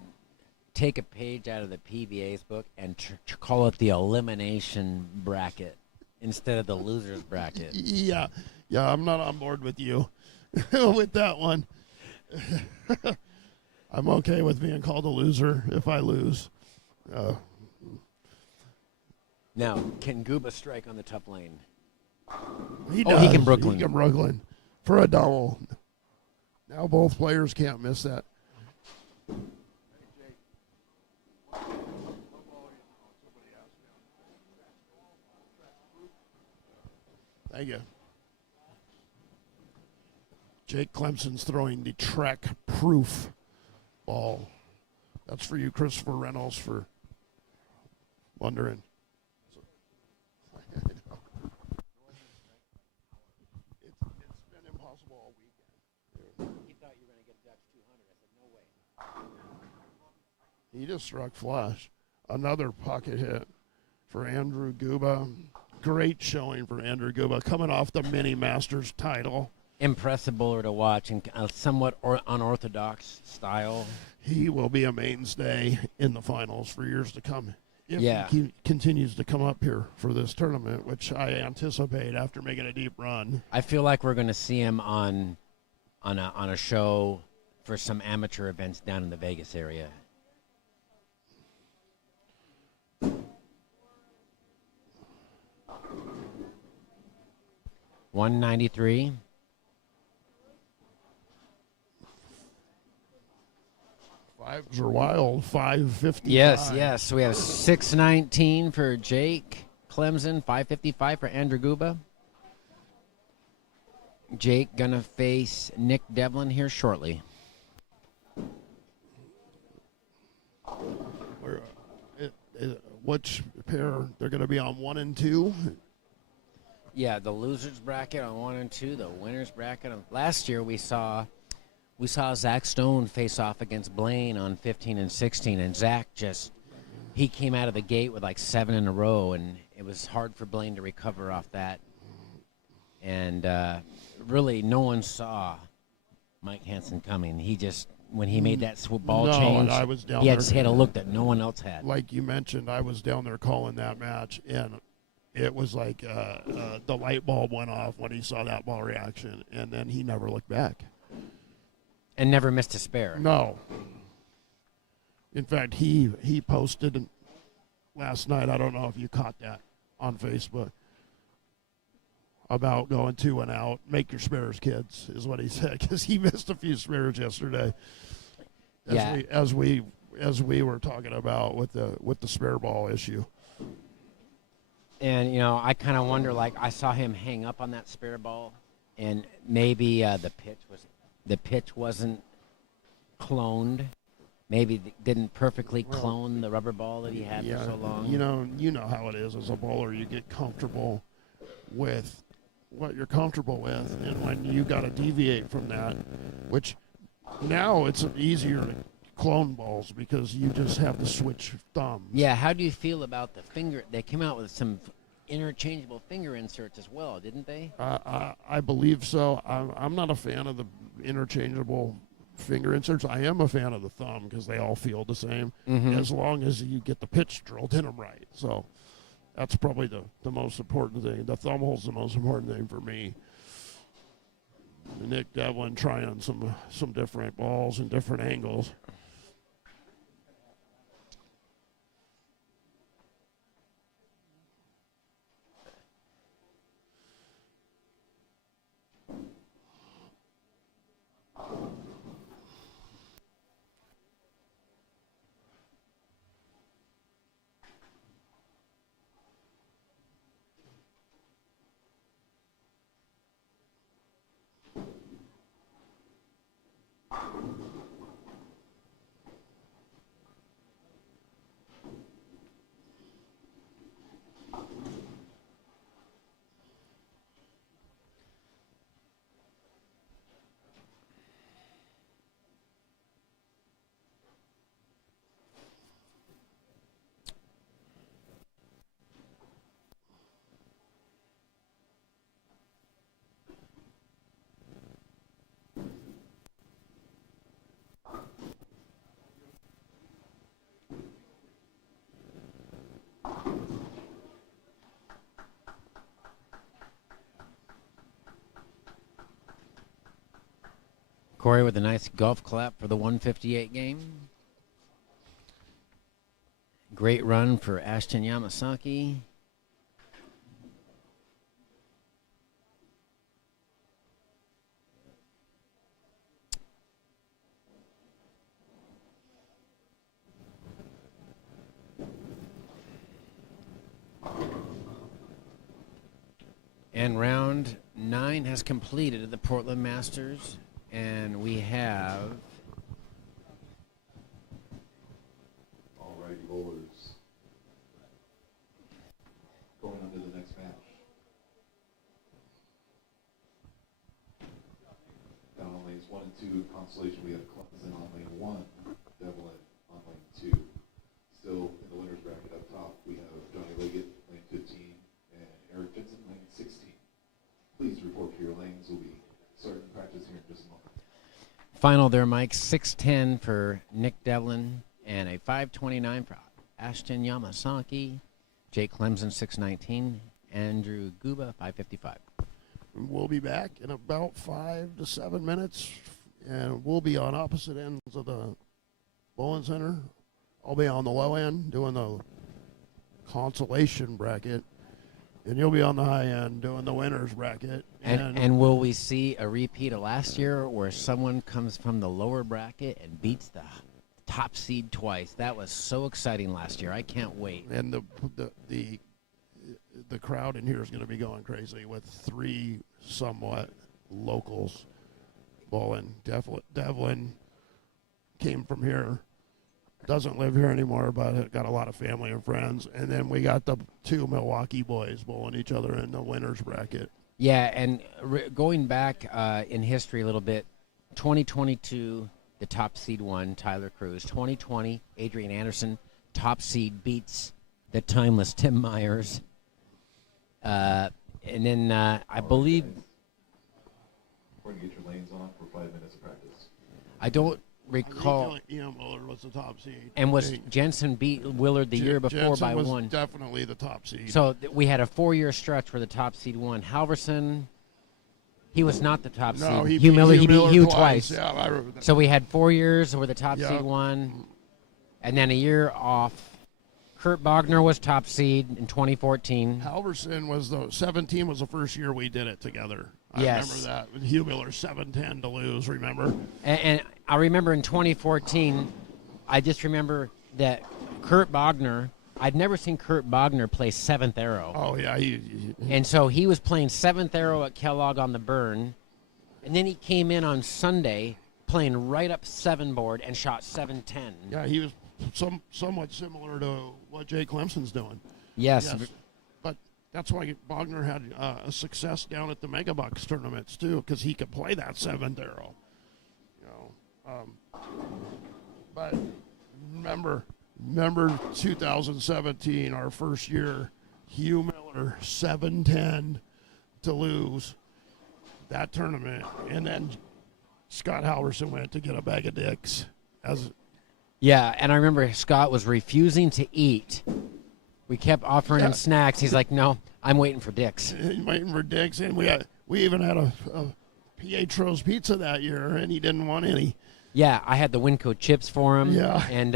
take a page out of the PBA's book and call it the elimination bracket instead of the loser's bracket. Yeah, I'm not on board with you with that one. I'm okay with being called a loser if I lose. Now, can Gooba strike on the top lane? He does. He can Brooklyn. He can Brooklyn for a double. Now both players can't miss that. Thank you. Jake Clemson's throwing the Trek Proof ball. That's for you, Christopher Reynolds, for wondering. It's been impossible all weekend. He thought you were going to get Dutch 200. I said, no way. He just struck flush. Another pocket hit for Andrew Guba. Great showing for Andrew Guba, coming off the Mini Masters title. Impressive bowler to watch and somewhat unorthodox style. He will be a mainstay in the finals for years to come. If Yeah. he continues to come up here for this tournament, which I anticipate after making a deep run. I feel like we're going to see him on a show for some amateur events down in the Vegas area. $193. Fives are wild. 550. Yes. So we have 619 for Jake Clemson, 555 for Andrew Guba. Jake gonna face Nick Devlin here shortly. Which pair? They're going to be on 1 and 2. Yeah, the losers bracket on 1 and 2, the winners bracket. Last year we saw Zach Stone face off against Blaine on 15 and 16, and Zach he came out of the gate with like 7 in a row, and it was hard for Blaine to recover off that. And really, no one saw Mike Hansen coming. He just, when he made that ball change, and I was down he there. had a look that no one else had. Like you mentioned, I was down there calling that match, and it was like the light bulb went off when he saw that ball reaction, and then he never looked back. And never missed a spare. No. In fact, he posted last night, I don't know if you caught that on Facebook, about going 2 and out. Make your spares, kids, is what he said, because he missed a few spares yesterday. As we were talking about with the spare ball issue. And I kind of wonder, like, I saw him hang up on that spare ball, and maybe the pitch wasn't cloned. Maybe didn't perfectly clone the rubber ball that he had for so long. You know how it is as a bowler. You get comfortable with what you're comfortable with, and when you got to deviate from that, which now it's easier to clone balls because you just have to switch thumbs. Yeah, how do you feel about the finger? They came out with some interchangeable finger inserts as well, didn't they? I believe so. I'm not a fan of the interchangeable finger inserts. I am a fan of the thumb because they all feel the same, as long as you get the pitch drilled in them right. So that's probably the most important thing. The thumb hole's the most important thing for me. Nick Devlin trying some different balls and different angles. Corey with a nice golf clap for the 158 game. Great run for Ashton Yamasaki. And round 9 has completed at the Portland Masters. And we have Alrighty, bowlers. Going on to the next match. Down on lanes 1 and 2, Constellation, we have Clemson on lane 1, Devlin on lane 2. Still in the winners bracket up top, we have Johnny Leggett, lane 15, and Eric Jensen, lane 16. Please report for your lanes. We'll be starting practice here in just a moment. Final there, Mike. 6:10 for Nick Devlin and a 5:29 for Ashton Yamasaki. Jake Clemson, 6:19. Andrew Guba, 5:55. We'll be back in about 5 to 7 minutes, and we'll be on opposite ends of the bowling center. I'll be on the low end doing the consolation bracket, and you'll be on the high end doing the winners bracket. And will we see a repeat of last year where someone comes from the lower bracket and beats the top seed twice? That was so exciting last year. I can't wait. And the crowd in here is going to be going crazy with 3 somewhat locals bowling. Devlin came from here, doesn't live here anymore, but got a lot of family and friends. And then we got the 2 Milwaukee boys bowling each other in the winners bracket. Yeah, and going back in history a little bit, 2022, the top seed won, Tyler Cruz. 2020, Adrian Anderson, top seed, beats the timeless Tim Myers. And then I believe, We're going to get your lanes on for 5 minutes of practice. I don't recall, Ian Willard was the top seed. and was Jensen beat Willard the year before Jensen by was 1. definitely the top seed. So we had a 4-year stretch where the top seed won. Halverson, he was not the top no, seed. he Hugh beat Miller, he beat Miller Hugh twice. twice. Yeah, I remember that. So we had 4 years where the top Yeah. seed won, and then a year off. Kurt Bogner was top seed in 2014. Halverson was 17 was the first year we did it together. I Yes. remember that. With Hugh Miller 7-10 to lose, remember? And I remember in 2014, I just remember that Kurt Bogner, I'd never seen Kurt Bogner play 7th arrow. Oh, yeah. And so he was playing 7th arrow at Kellogg on the burn. And then he came in on Sunday playing right up 7 board and shot 710. Yeah, he was somewhat similar to what Jay Clemson's doing. Yes. But that's why Bogner had a success down at the Megabucks tournaments, too, because he could play that 7th arrow. But remember 2017, our first year, Hugh Miller, 7-10 to lose that tournament. And then Scott Halverson went to get a bag of dicks. Yeah, and I remember Scott was refusing to eat. We kept offering him snacks. He's like, no, I'm waiting for dicks. Waiting for dicks. And we even had a Pietro's pizza that year, and he didn't want any. Yeah, I had the Winco chips for him. Yeah. And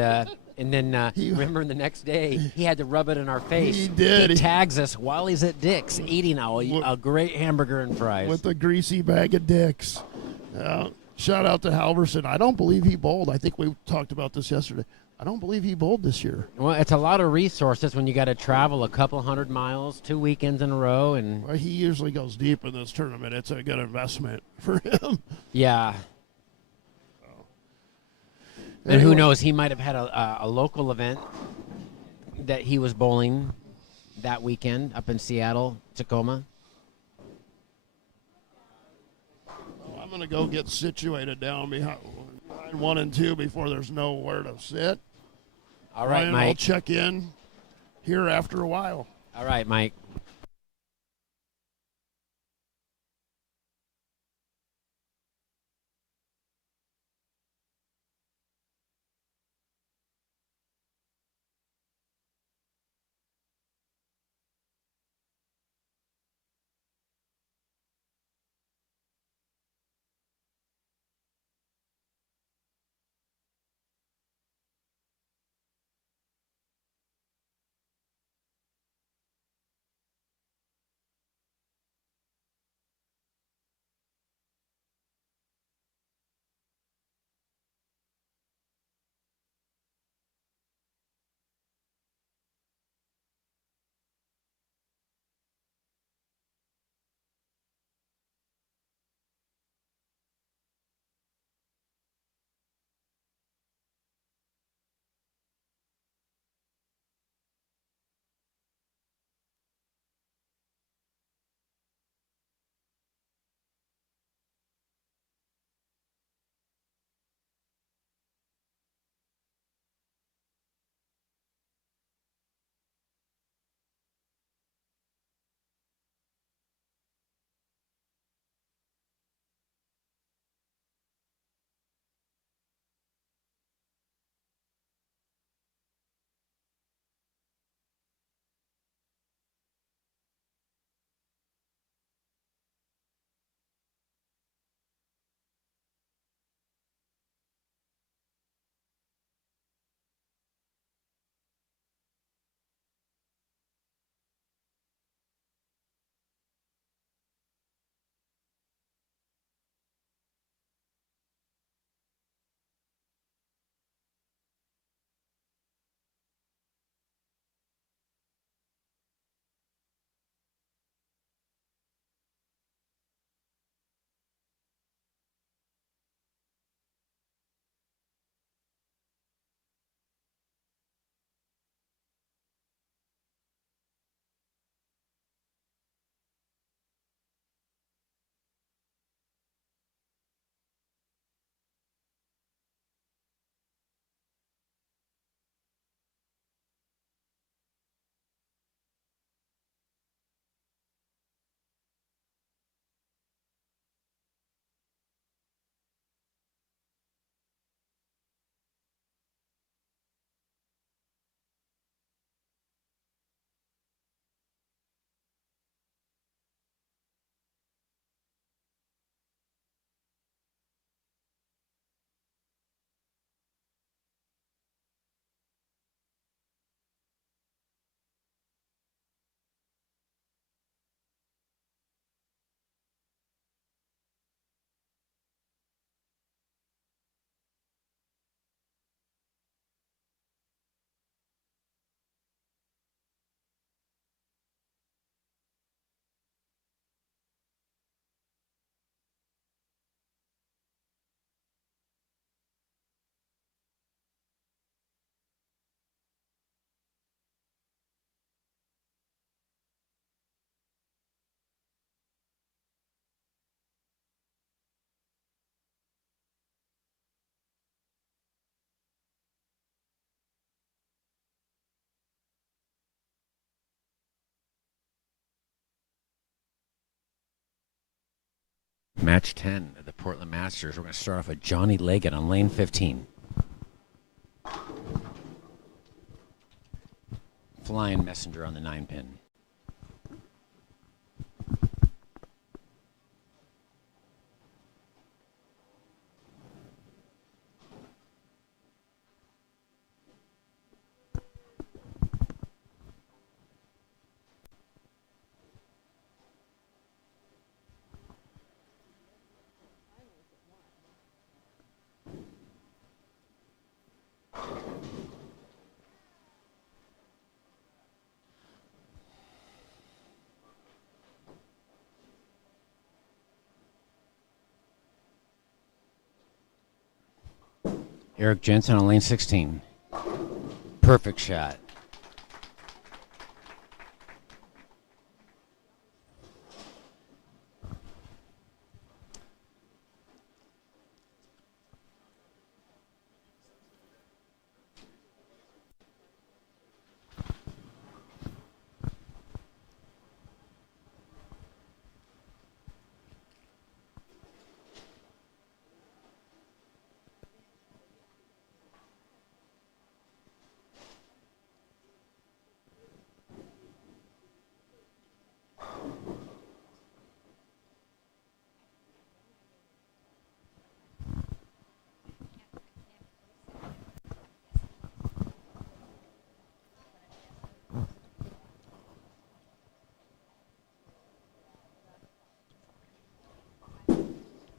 then remember the next day, he had to rub it in our face. He did. He tags us while he's at Dick's eating a great hamburger and fries. With a greasy bag of dicks. Shout out to Halverson. I don't believe he bowled. I think we talked about this yesterday. I don't believe he bowled this year. Well, it's a lot of resources when you got to travel a couple hundred miles, 2 weekends in a row, and Well, he usually goes deep in this tournament. It's a good investment for him. yeah. And who knows? He might have had a local event that he was bowling that weekend up in Seattle, Tacoma. I'm going to go get situated down behind 1 and 2 before there's nowhere to sit. All right, Ryan, Mike. I'll check in here after a while. All right, Mike. Match 10 of the Portland Masters. We're going to start off with Johnny Leggett on lane 15. Flying Messenger on the 9-pin. Eric Jensen on lane 16. Perfect shot.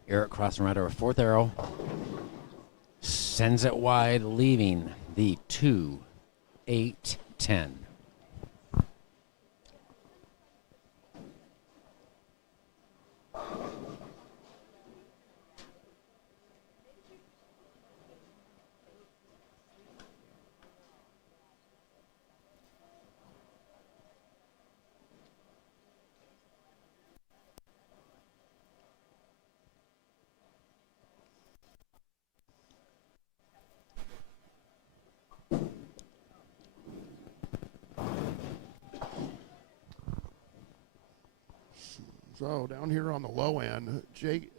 Eric crossing right over fourth arrow. Sends it wide, leaving the 2, 8, 10. So down here on the low end, Jake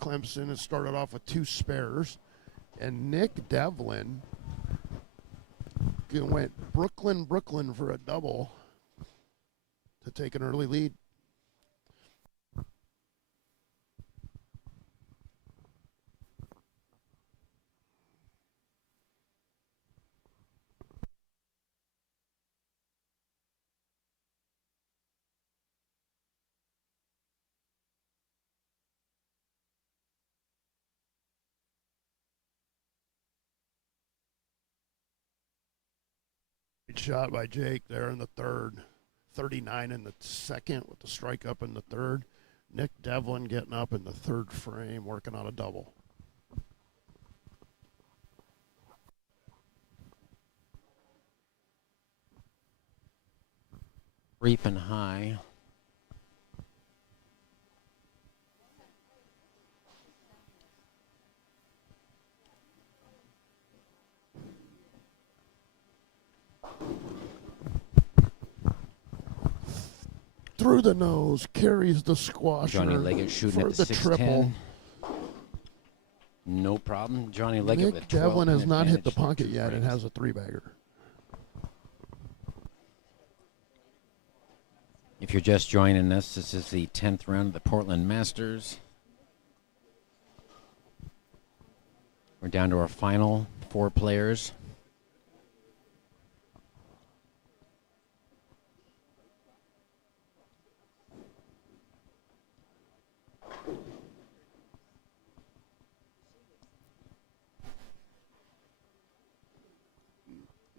Clemson has started off with 2 spares, and Nick Devlin went Brooklyn for a double to take an early lead. Good shot by Jake there in the third. 39 in the second with the strike up in the third. Nick Devlin getting up in the third frame, working on a double. Reaping high. Through the nose, carries the squasher Johnny Leggett shooting for at the the 610. triple. No problem. Johnny Leggett with Nick a 12 Devlin has not hit the advantage through pocket 2 yet and frames. has a 3-bagger. If you're just joining us, this is the 10th round of the Portland Masters. We're down to our final 4 players.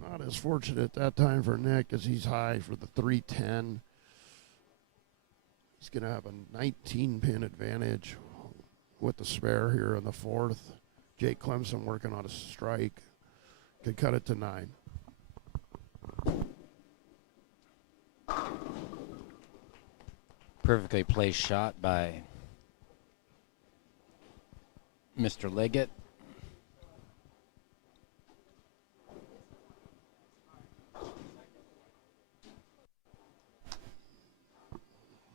Not as fortunate that time for Nick as he's high for the 310. He's going to have a 19-pin advantage with the spare here in the fourth. Jake Clemson working on a strike. Could cut it to 9. Perfectly placed shot by Mr. Leggett.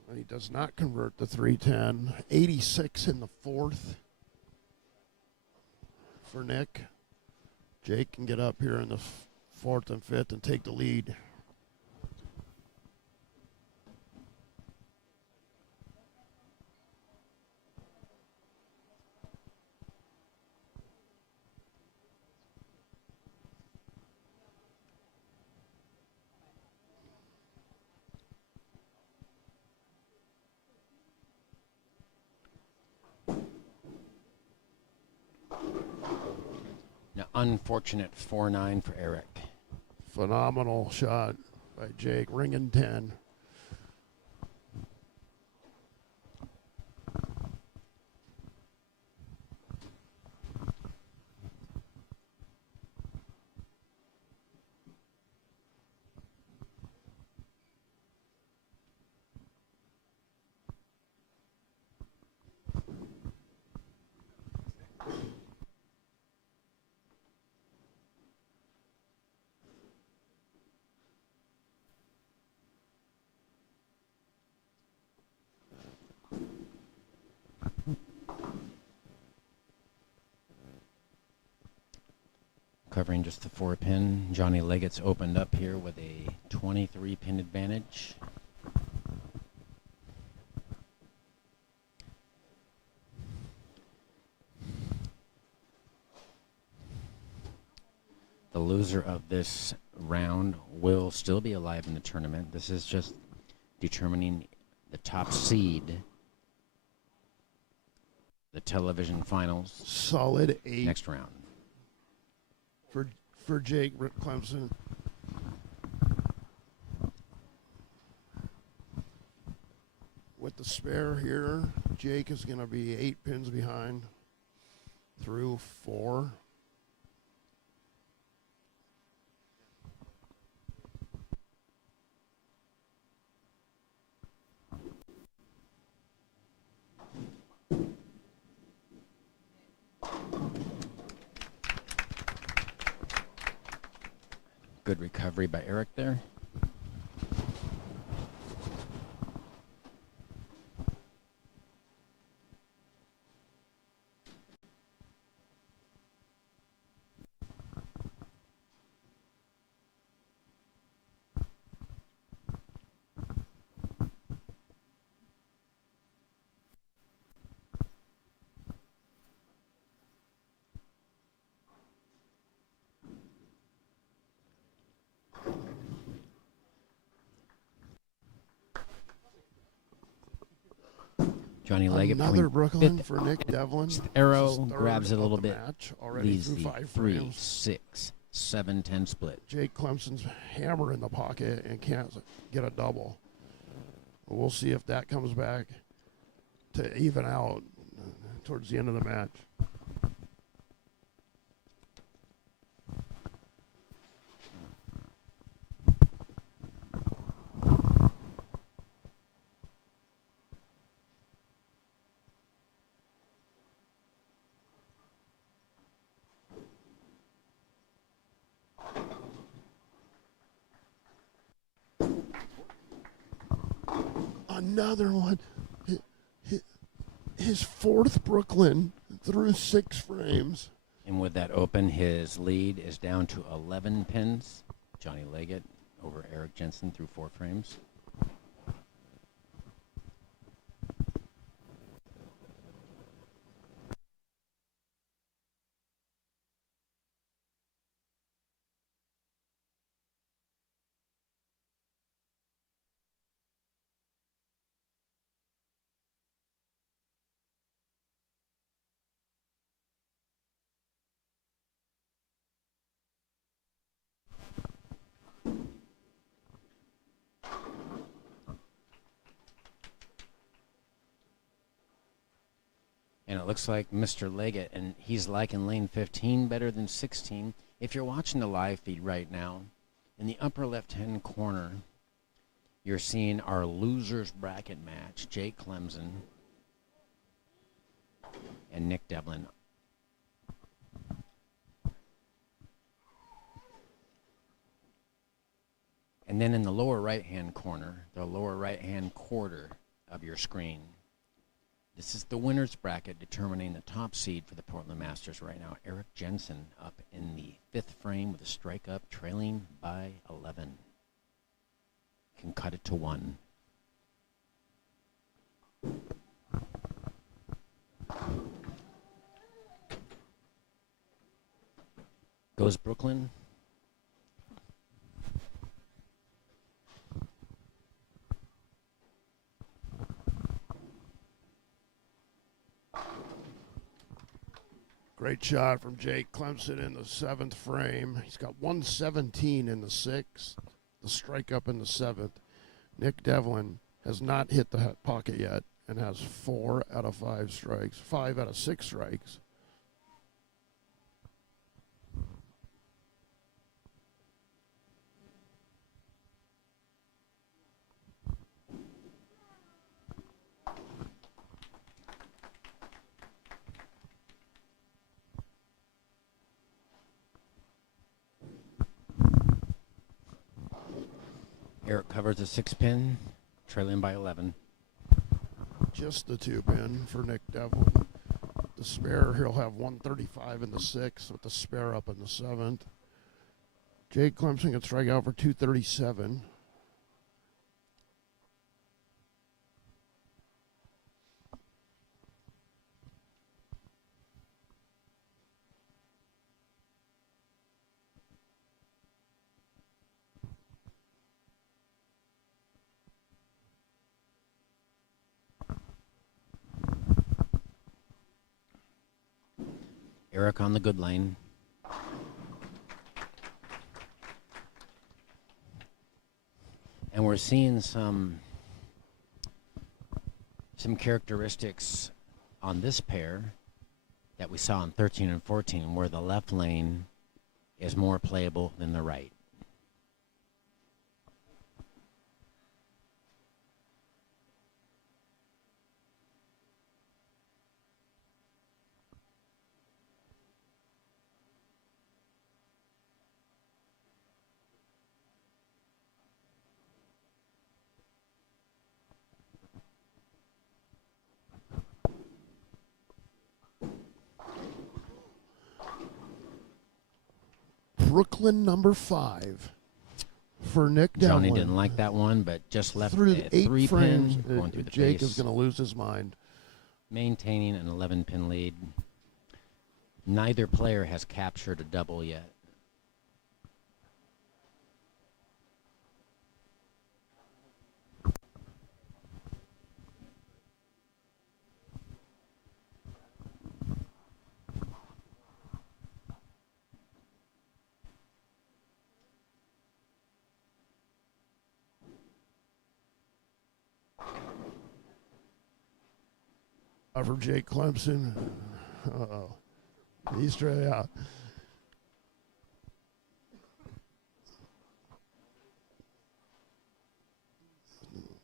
And he does not convert the 310. 86 in the fourth for Nick. Jake can get up here in the fourth and fifth and take the lead. Now, unfortunate 4-9 for Eric. Phenomenal shot by Jake, ringing 10. Covering just the 4-pin. Johnny Leggett's opened up here with a 23-pin advantage. The loser of this round will still be alive in the tournament. This is just determining the top seed. The television finals. Solid 8 Next round. for Jake Clemson. With the spare here, Jake is going to be 8 pins behind through 4. Good recovery by Eric there. Johnny Leggett Another point Brooklyn fifth for Nick Devlin. arrow His third grabs it a of little the bit, match, already leads through the 5 3, frames. 6, 7, 10 split. Jake Clemson's hammer in the pocket and can't get a double. We'll see if that comes back to even out towards the end of the match. Another one. His fourth Brooklyn through 6 frames. And with that open, his lead is down to 11 pins. Johnny Leggett over Eric Jensen through 4 frames. And it looks like Mr. Leggett, and he's liking lane 15 better than 16. If you're watching the live feed right now, in the upper left-hand corner, you're seeing our losers bracket match, Jake Clemson and Nick Devlin. And then in the lower right-hand corner, the lower right-hand quarter of your screen. This is the winner's bracket determining the top seed for the Portland Masters right now. Eric Jensen up in the 5th frame with a strike up, trailing by 11. Can cut it to 1. Goes Brooklyn. Great shot from Jake Clemson in the 7th frame. He's got 117 in the 6th, the strike up in the 7th. Nick Devlin has not hit the pocket yet and has 4 out of 5 strikes, 5 out of 6 strikes. Eric covers a 6-pin, trailing by 11. Just the 2-pin for Nick Devlin. The spare, he'll have 135 in the 6th with the spare up in the 7th. Jake Clemson can strike out for 237. Eric on the good lane. And we're seeing some characteristics on this pair that we saw in 13 and 14, where the left lane is more playable than the right. Brooklyn number 5 for Nick Devlin. Johnny didn't like that one, but just left through a the 8 3 frames. pin going through the Jake face, is going to lose his mind. maintaining an 11-pin lead. Neither player has captured a double yet. For Jake Clemson. Uh-oh. Easter, yeah.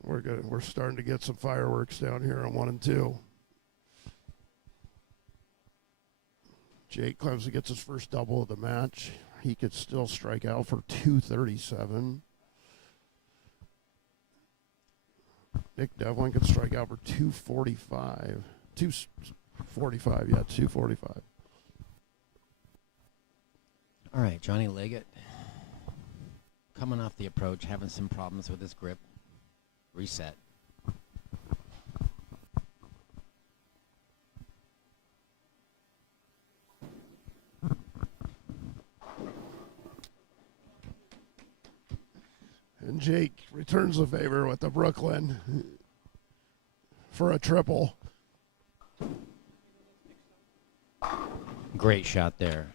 We're starting to get some fireworks down here on 1 and 2. Jake Clemson gets his first double of the match. He could still strike out for 237. Nick Devlin could strike out for 245. 245, yeah, 245. All right, Johnny Leggett coming off the approach, having some problems with his grip. Reset. And Jake returns the favor with the Brooklyn for a triple. Great shot there.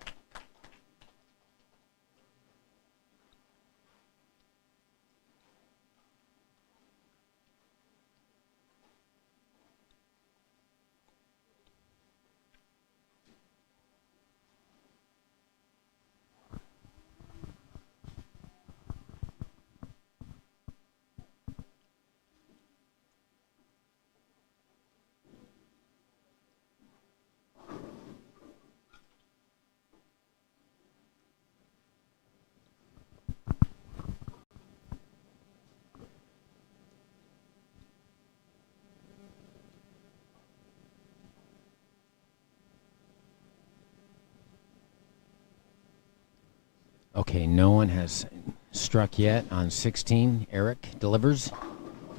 Okay, no one has struck yet on 16. Eric delivers.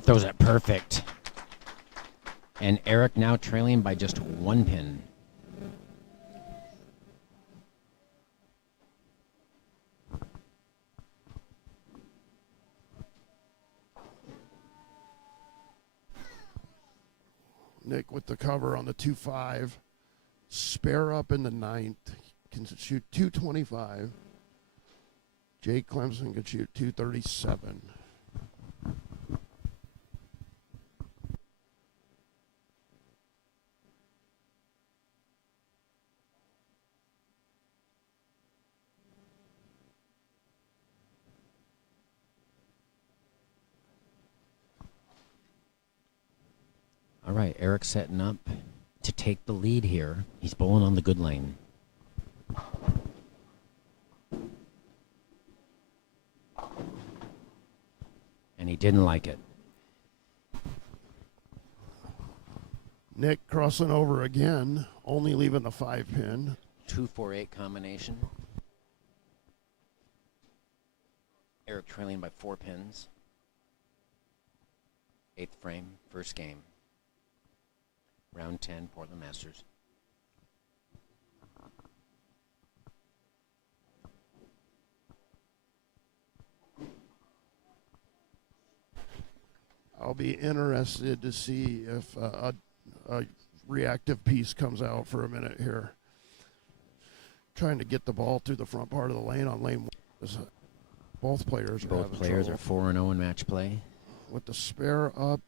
Throws it perfect. And Eric now trailing by just 1 pin. Nick with the cover on the 2-5. Spare up in the 9th. Can shoot 225. Jake Clemson can shoot 237. All right, Eric setting up to take the lead here. He's bowling on the good lane. And he didn't like it. Nick crossing over again, only leaving the 5 pin. 2-4-8 combination. Eric trailing by 4 pins. 8th frame, first game. Round 10, Portland Masters. I'll be interested to see if a reactive piece comes out for a minute here. Trying to get the ball through the front part of the lane on lane 1. Both players are Both players are 4-0 in match play. With the spare up,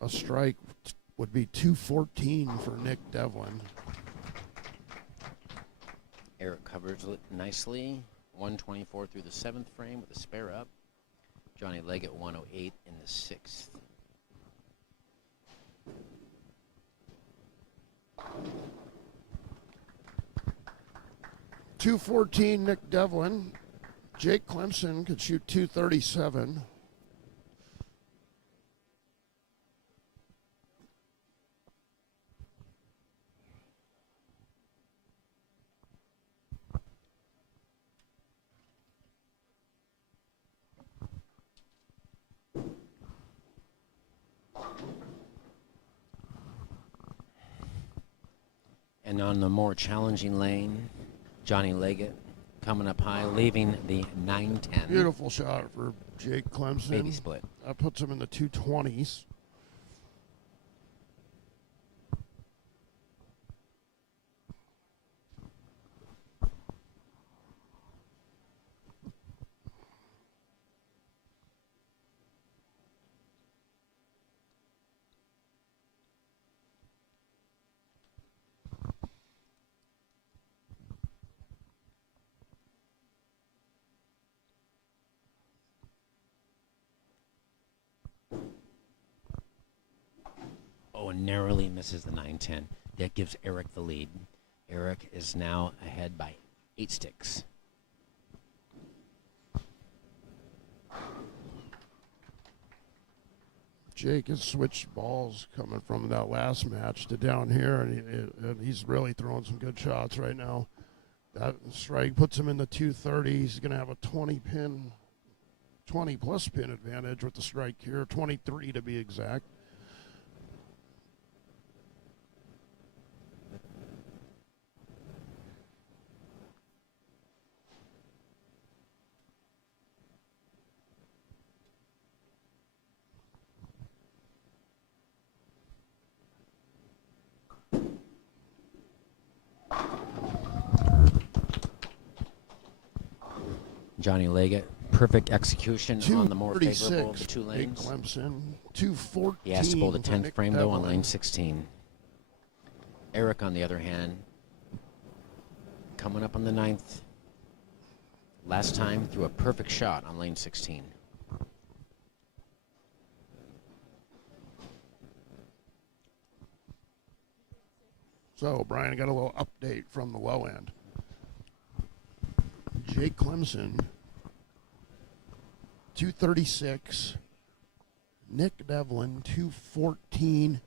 a strike would be 214 for Nick Devlin. Eric covers it nicely. 124 through the 7th frame with a spare up. Johnny Leggett 108 in the 6th. .214 Nick Devlin. Jake Clemson could shoot 237. And on the more challenging lane, Johnny Leggett coming up high, leaving the 9-10. Beautiful shot for Jake Clemson. Baby split. That puts him in the 220s. Oh, and narrowly misses the 9-10. That gives Eric the lead. Eric is now ahead by 8 sticks. Jake has switched balls coming from that last match to down here, and he's really throwing some good shots right now. That strike puts him in the 230. He's going to have a 20 plus pin advantage with the strike here, 23 to be exact. Johnny Leggett, perfect execution on the more favorable of the 2 Big lanes. Clemson, 214. He has to bowl the for 10th Nick frame, though, on Devlin. lane 16. Eric, on the other hand, coming up on the 9th. Last time, threw a perfect shot on lane 16. So, Brian, I got a little update from the low end. Jake Clemson, 236. Nick Devlin, 214.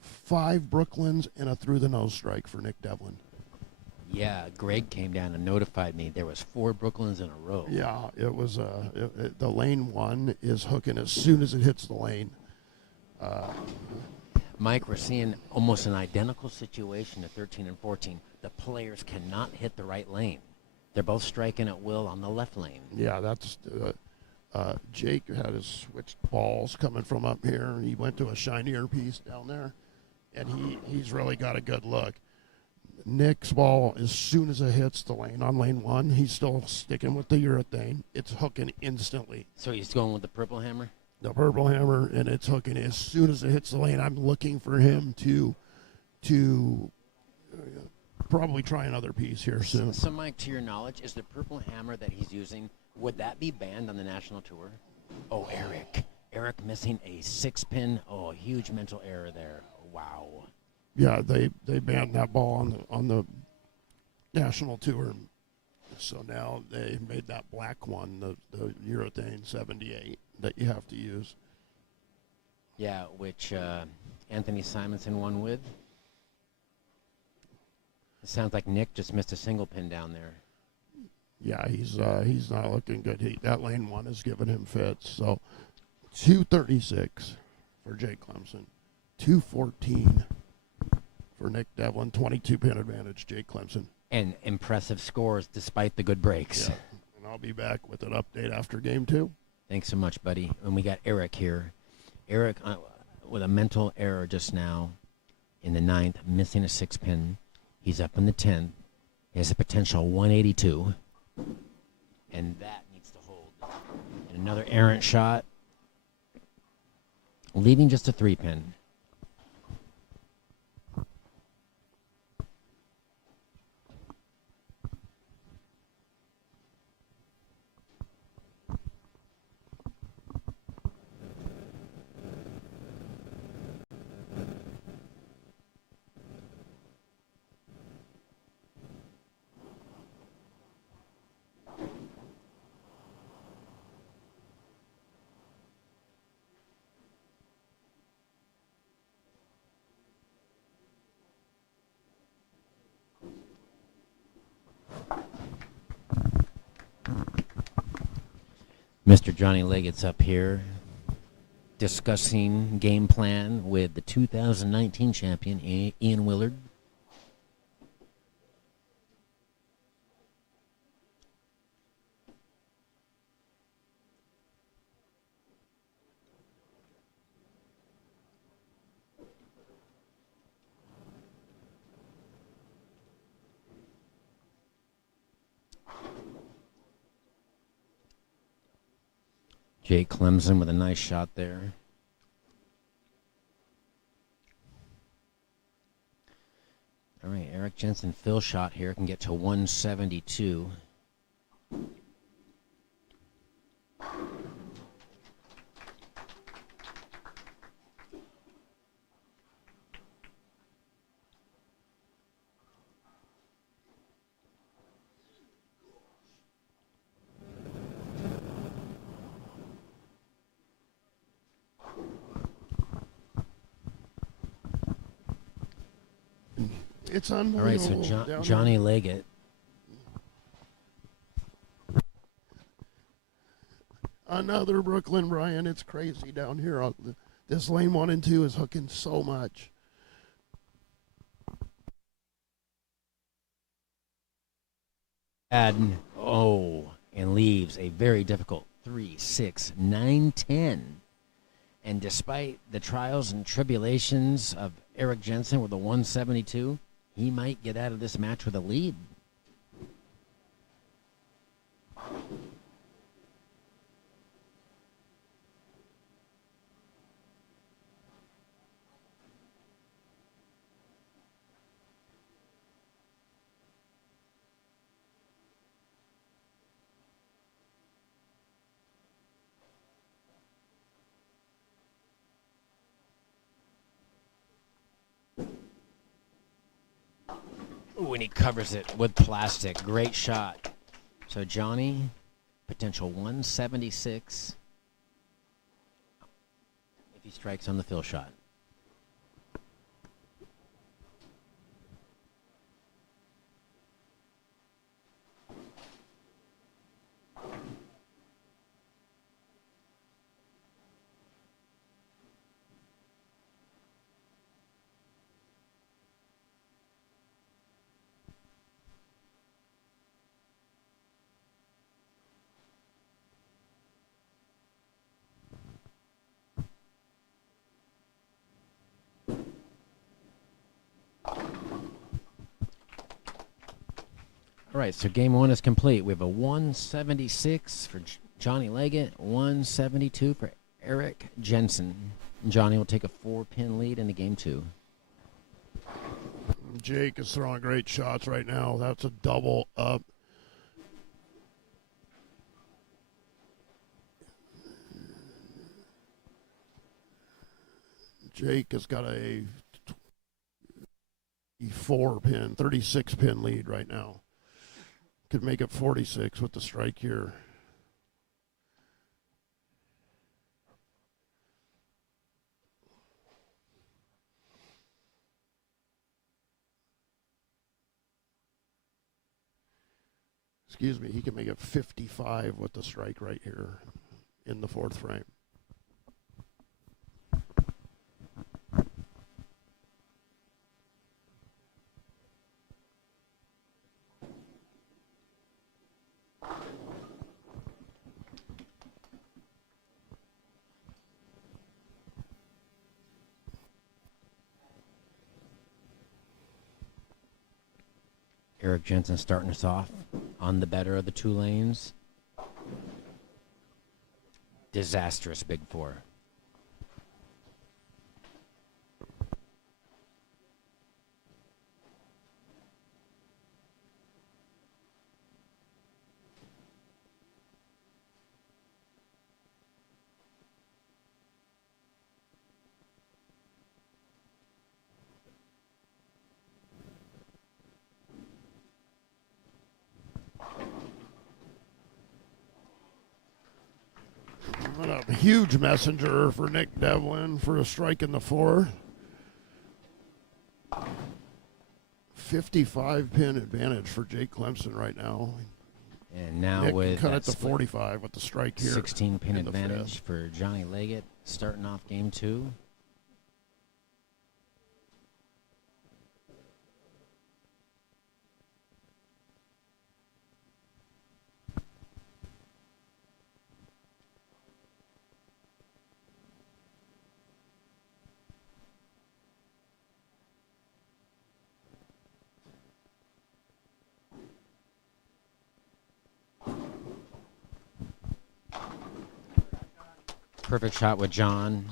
5 Brooklyns and a through the nose strike for Nick Devlin. Yeah, Greg came down and notified me there was 4 Brooklyns in a row. Yeah, it was the lane one is hooking as soon as it hits the lane. Mike, we're seeing almost an identical situation at 13 and 14. The players cannot hit the right lane. They're both striking at will on the left lane. Yeah, that's Jake had his switched balls coming from up here. He went to a shinier piece down there, and he's really got a good look. Nick's ball, as soon as it hits the lane on lane one, he's still sticking with the urethane. It's hooking instantly. So he's going with the purple hammer? The purple hammer, and it's hooking as soon as it hits the lane. I'm looking for him to probably try another piece here soon. So, Mike, to your knowledge, is the purple hammer that he's using, would that be banned on the national tour? Oh, Eric missing a 6-pin. Oh, a huge mental error there. Wow. Yeah, they banned that ball on the national tour. So now they made that black one, the urethane 78 that you have to use. Yeah, which Anthony Simonson won with. It sounds like Nick just missed a single pin down there. Yeah, he's not looking good. That lane one is giving him fits. So 236 for Jake Clemson, 214 for Nick Devlin, 22-pin advantage, Jake Clemson. And impressive scores despite the good breaks. Yeah. And I'll be back with an update after game 2. Thanks so much, buddy. And we got Eric here. Eric with a mental error just now in the 9th, missing a 6-pin. He's up in the 10th. He has a potential 182. And that needs to hold. And another errant shot, leaving just a 3-pin. Mr. Johnny Leggett's up here discussing game plan with the 2019 champion, Ian Willard. Jake Clemson with a nice shot there. All right, Eric Jensen, Phil shot here can get to 172. It's All unbelievable. right, so down Johnny Leggett. Another Brooklyn, Brian. It's crazy down here. This lane 1 and 2 is hooking so much. And leaves a very difficult 3, 6, 9, 10. And despite the trials and tribulations of Eric Jensen with a 172, he might get out of this match with a lead. Ooh, and he covers it with plastic. Great shot. So Johnny, potential 176 if he strikes on the fill shot. All right, so game one is complete. We have a 176 for Johnny Leggett, 172 for Eric Jensen. Johnny will take a 4-pin lead into game two. Jake is throwing great shots right now. That's a double up. Jake has got a 4-pin, 36-pin lead right now. Could make it 46 with the strike here. Excuse me, he can make it 55 with the strike right here in the fourth frame. Eric Jensen starting us off on the better of the two lanes. Disastrous big four. What a huge messenger for Nick Devlin for a strike in the fourth. 55-pin advantage for Jake Clemson right now. And now Nick with cut that it to split 45 with the strike here. 16-pin in the advantage fifth. for Johnny Leggett starting off game two. Perfect shot with John.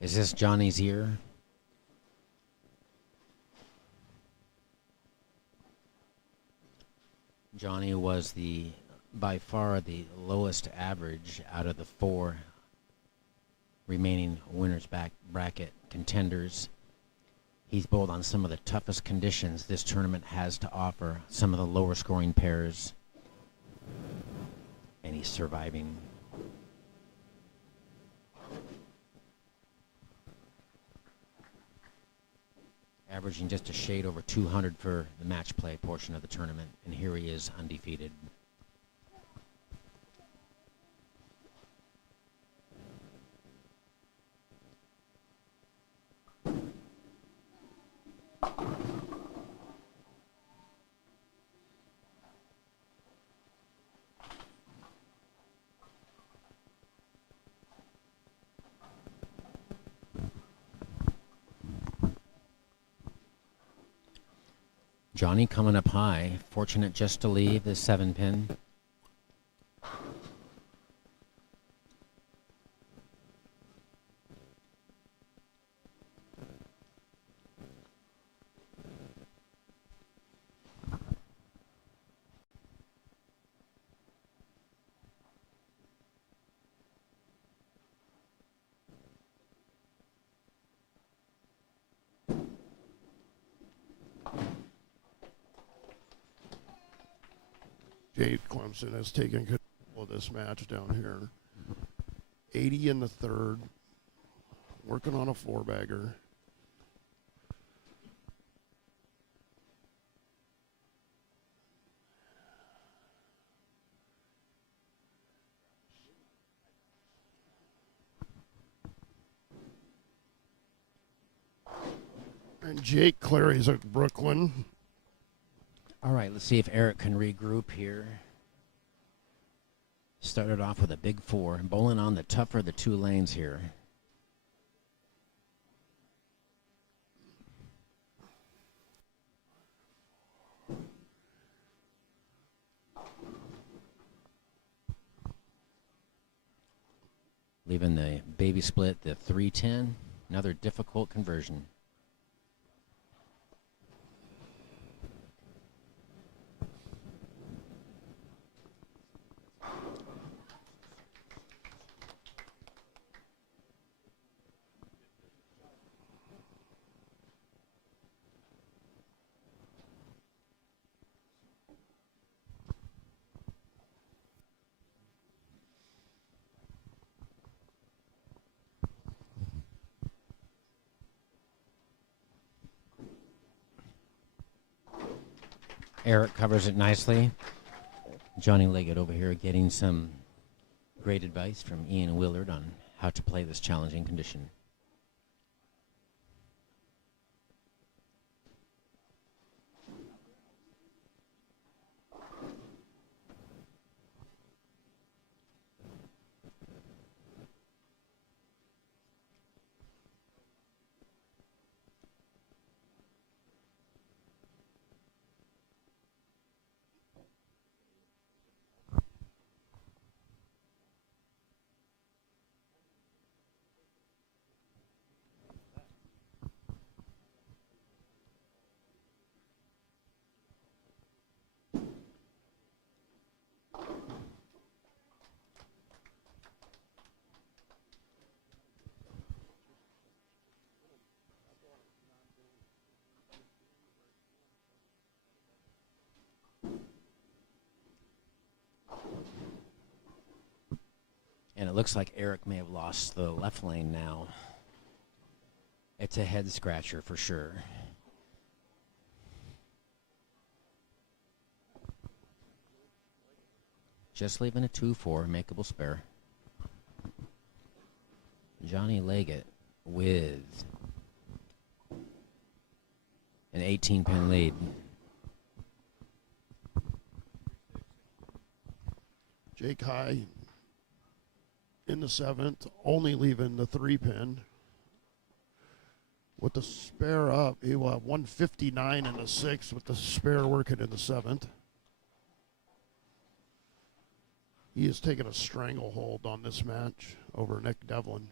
Is this Johnny's ear? Johnny was by far the lowest average out of the four remaining winners bracket contenders. He's bowled on some of the toughest conditions this tournament has to offer, some of the lower scoring pairs, and he's surviving. Averaging just a shade over 200 for the match play portion of the tournament, and here he is undefeated. Johnny coming up high, fortunate just to leave the 7-pin. Jake Clemson has taken control of this match down here. 80 in the third, working on a four-bagger. And Jake Clary's at Brooklyn. All right, let's see if Eric can regroup here. Started off with a big four, bowling on the tougher of the two lanes here. leaving the baby split, the 310. Another difficult conversion. Eric covers it nicely. Johnny Leggett over here getting some great advice from Ian Willard on how to play this challenging condition. And it looks like Eric may have lost the left lane now. It's a head scratcher for sure. Just leaving a 2-4, makeable spare. Johnny Leggett with an 18-pin lead. Jake High in the 7th, only leaving the 3-pin. With the spare up, he will have 159 in the 6th with the spare working in the 7th. He has taken a stranglehold on this match over Nick Devlin.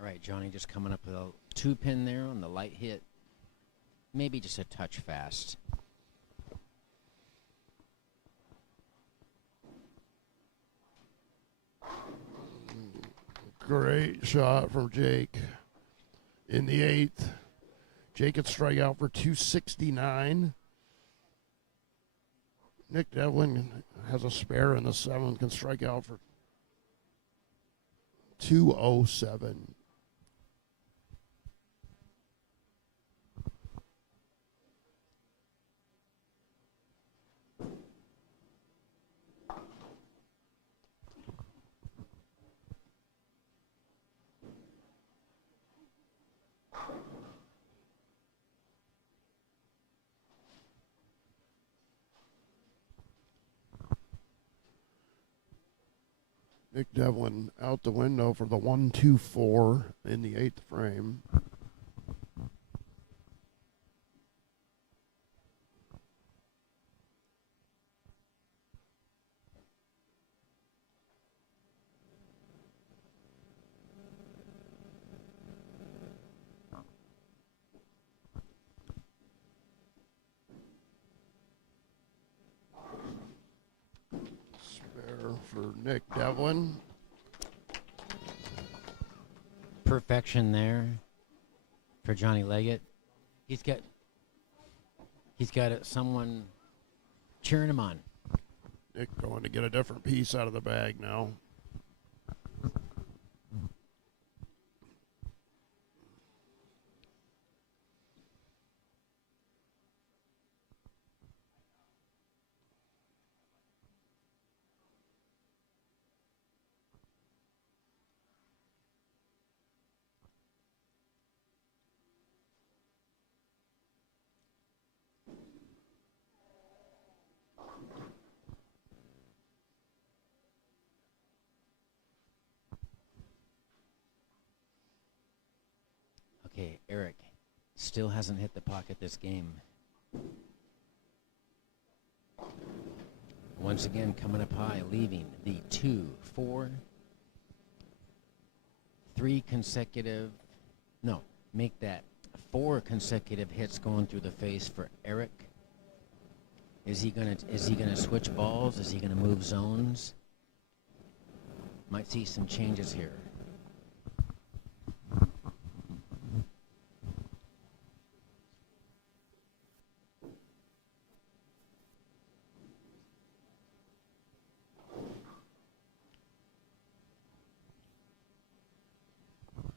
All right, Johnny just coming up with a 2-pin there on the light hit. Maybe just a touch fast. Great shot from Jake in the 8th. Jake could strike out for 269. Nick Devlin has a spare in the 7th, can strike out for 207. Nick Devlin out the window for the 1-2-4 in the 8th frame. Spare for Nick Devlin. Perfection there for Johnny Leggett. He's got someone cheering him on. Nick going to get a different piece out of the bag now. still hasn't hit the pocket this game. Once again, coming up high, leaving the 2, 4, 3 consecutive, no, make that 4 consecutive hits going through the face for Eric. Is he gonna switch balls? Is he gonna move zones? Might see some changes here.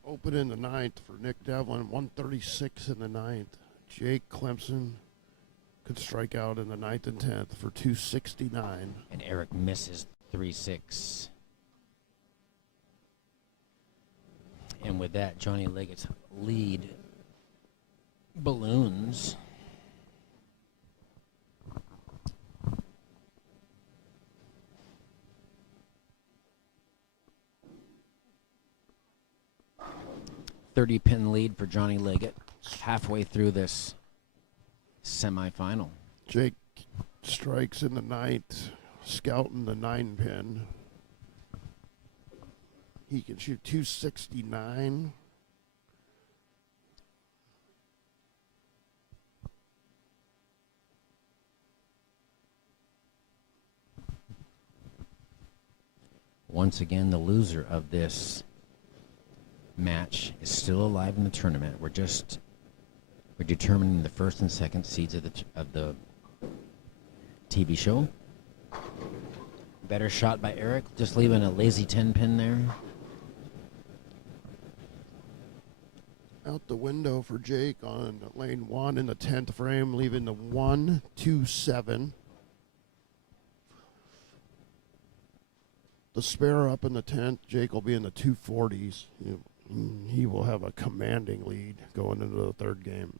Open in the ninth for Nick Devlin, 136 in the ninth. Jake Clemson could strike out in the ninth and 10th for 269. And Eric misses 3-6. And with that, Johnny Leggett's lead balloons. .30-pin lead for Johnny Leggett halfway through this semifinal. Jake strikes in the ninth, scouting the 9-pin. He can shoot 269. Once again, the loser of this match is still alive in the tournament. We're determining the first and second seeds of the TV show. Better shot by Eric, just leaving a lazy 10-pin there. Out the window for Jake on lane 1 in the 10th frame, leaving the 1-2-7. The spare up in the 10th, Jake will be in the 240s. He will have a commanding lead going into the third game.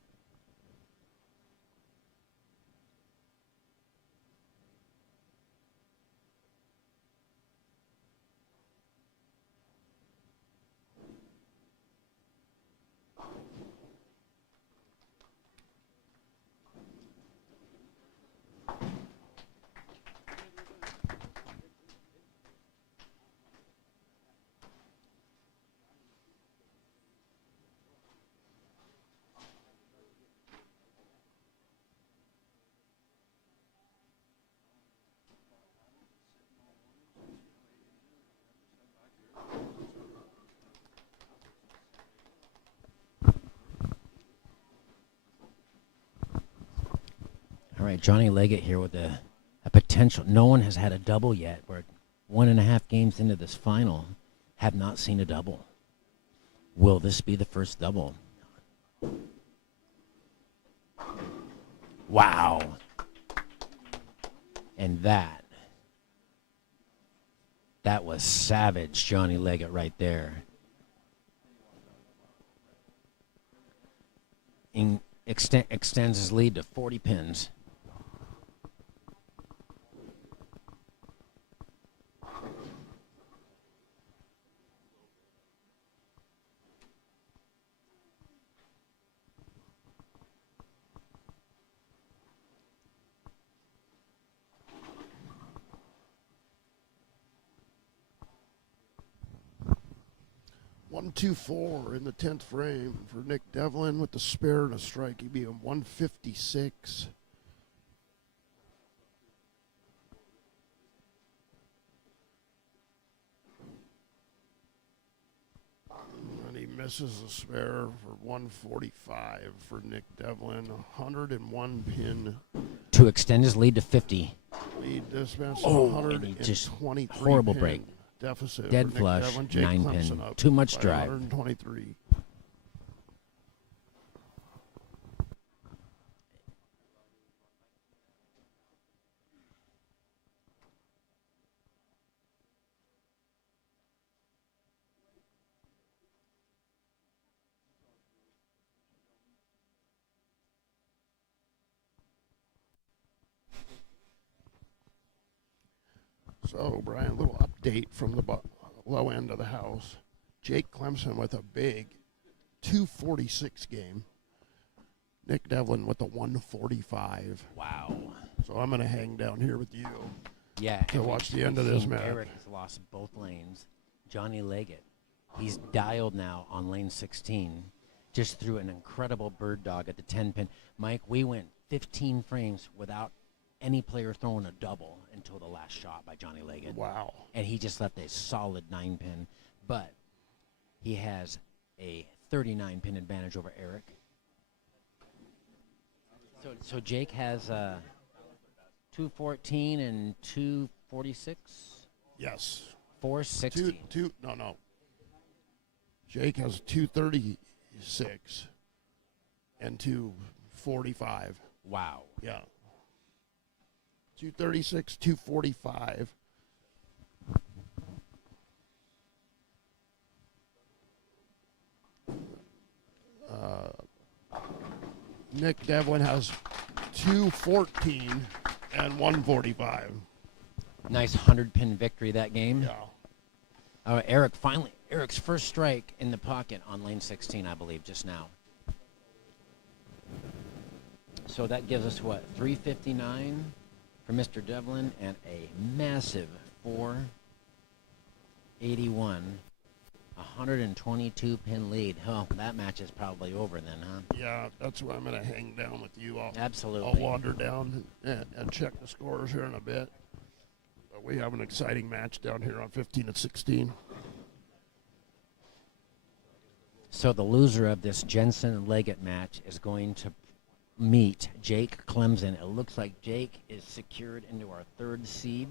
All right, Johnny Leggett here with a potential. No one has had a double yet. We're 1.5 games into this final, have not seen a double. Will this be the first double? Wow. And that was savage, Johnny Leggett right there. Extends his lead to 40 pins. One, 2, 4 in the 10th frame for Nick Devlin with the spare and a strike. He'd be a 156. And he misses the spare for 145 for Nick Devlin. 101 pin. To extend his lead to 50. Lead dispensed and he just 123 horrible pin break. Deficit Dead for Nick flush, Devlin. Jake 9 Clemson pin. up Too much by drive. 123. So, Brian, a little update from the low end of the house. Jake Clemson with a big 246 game. Nick Devlin with the 145. Wow. So I'm going to hang down here with you. Yeah. To and watch the we've end of this seen match. Eric has lost both lanes. Johnny Leggett, he's dialed now on lane 16. Just threw an incredible bird dog at the 10 pin. Mike, we went 15 frames without any player throwing a double until the last shot by Johnny Leggett. Wow. And he just left a solid 9 pin. But he has a 39 pin advantage over Eric. So Jake has 214 and 246? Yes. 460. No. Jake has 236 and 245. Wow. Yeah. 236, 245. Nick Devlin has 214 and 145. Nice 100-pin victory that game. Yeah. Eric's first strike in the pocket on lane 16, I believe, just now. So that gives us, 359 for Mr. Devlin and a massive 481, 122-pin lead. Oh, that match is probably over then, huh? Yeah, that's why I'm going to hang down with you. Absolutely. I'll wander down and check the scores here in a bit. But we have an exciting match down here on 15 and 16. So the loser of this Jensen-Leggett match is going to meet Jake Clemson. It looks like Jake is secured into our 3rd seed.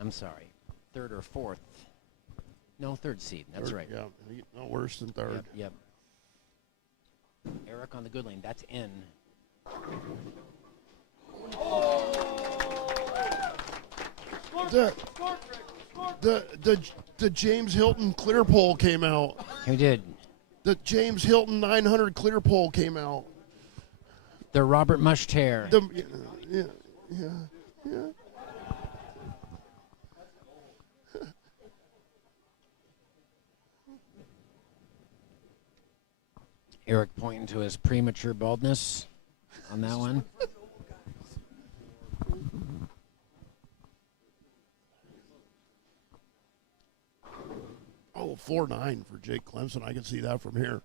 I'm sorry, 3rd or 4th. No, 3rd seed. That's right. Yeah, no worse than 3rd. Yep. Eric on the good lane. That's in. The James Hilton clear pole came out. Who did? The James Hilton 900 clear pole came out. The Robert Mushtair. Yeah. Eric pointing to his premature baldness on that one. Oh, 4-9 for Jake Clemson. I can see that from here.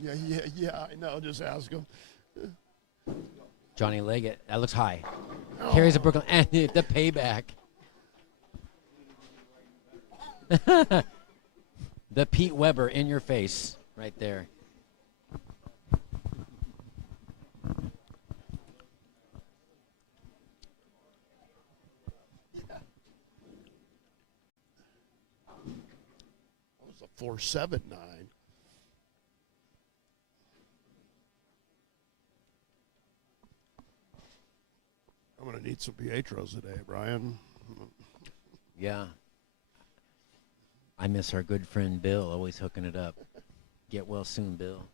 Yeah, I know. Just ask him. Johnny Leggett. That looks high. Carries a Brooklyn. And the payback. The Pete Weber in your face right there. That was a 4-7-9. I'm going to need some Pietros today, Brian. Yeah. I miss our good friend Bill, always hooking it up. Get well soon, Bill.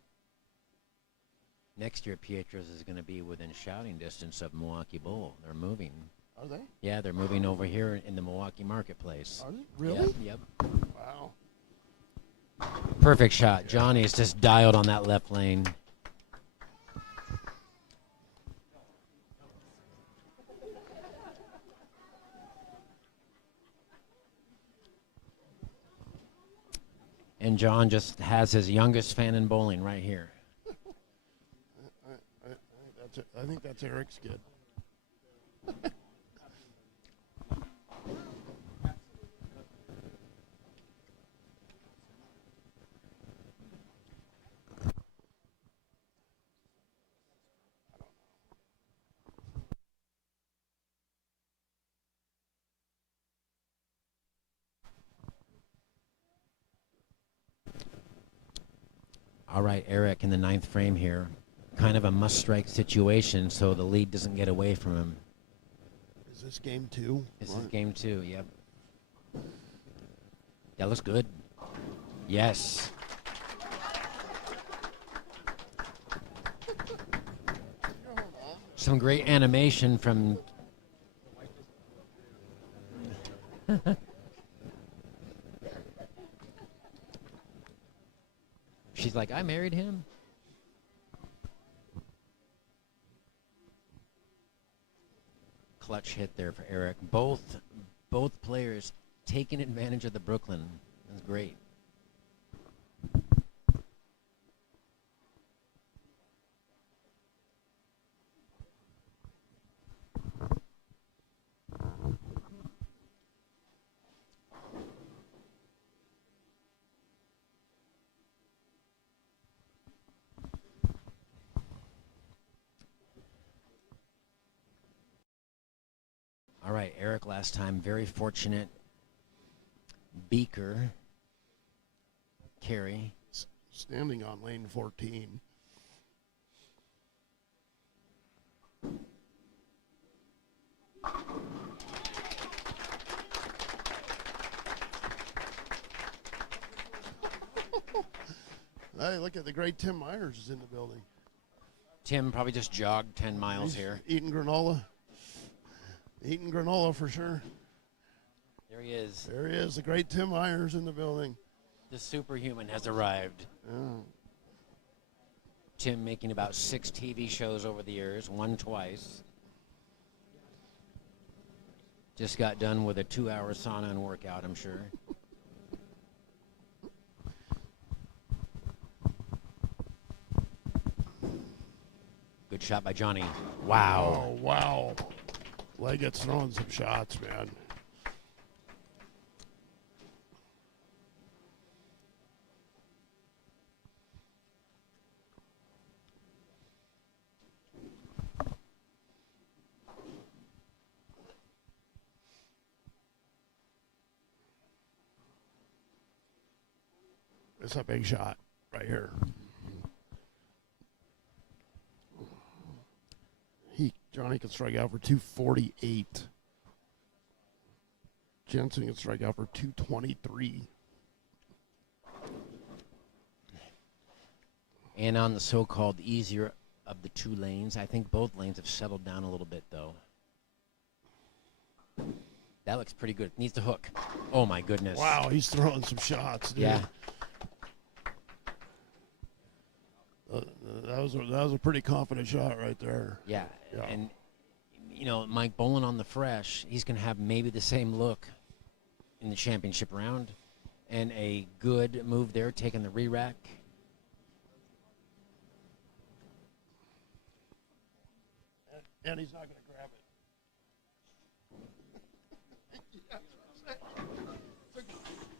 Next year, Pietros is going to be within shouting distance of Milwaukee Bowl. They're moving. Are they? Yeah, they're moving over here in the Milwaukee marketplace. Are they? Really? Yep. Wow. Perfect shot. Johnny is just dialed on that left lane. And John just has his youngest fan in bowling right here. I think that's Eric's kid. All right, Eric in the 9th frame here. Kind of a must-strike situation, so the lead doesn't get away from him. Is this game 2? This is game 2, yep. That looks good. Yes. Some great animation from... She's like, I married him. Clutch hit there for Eric. Both players taking advantage of the Brooklyn. That's great. All right, Eric last time, very fortunate. Beaker, carry. Standing on lane 14. Hey, look at the great Tim Myers is in the building. Tim probably just jogged 10 miles here. Eating granola. Eating granola for sure. There he is. There he is, the great Tim Myers in the building. The superhuman has arrived. Yeah. Tim making about 6 TV shows over the years, one twice. Just got done with a 2-hour sauna and workout, I'm sure. Good shot by Johnny. Wow. Oh, wow. Leggett's throwing some shots, man. It's a big shot right here. Johnny can strike out for 248. Jensen can strike out for 223. And on the so-called easier of the 2 lanes, I think both lanes have settled down a little bit, though. That looks pretty good. Needs to hook. Oh, my goodness. Wow, he's throwing some shots, dude. Yeah. That was a pretty confident shot right there. Yeah. Yeah. And, you know, Mike Boland on the fresh, he's going to have maybe the same look in the championship round. And a good move there, taking the re-rack. And he's not going to grab it.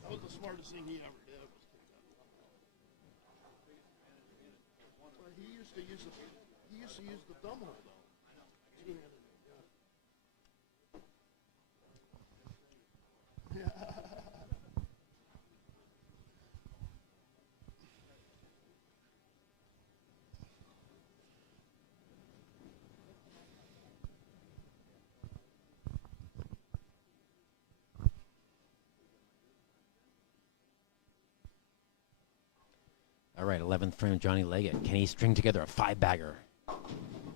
That was the smartest thing he ever did. Well, he used to use the thumb hole though. Yeah. All right, 11th frame, Johnny Leggett. Can he string together a 5-bagger?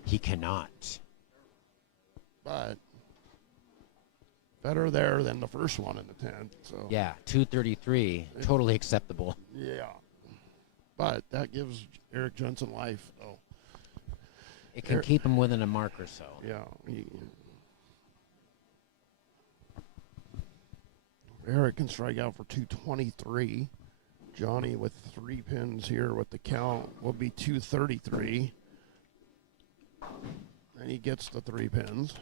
He cannot. But better there than the first one in the 10th. So Yeah, 233, totally acceptable. yeah. But that gives Eric Jensen life, though. It can keep him within a mark or so. Yeah. Eric can strike out for 223. Johnny with 3 pins here with the count will be 233. And he gets the 3 pins.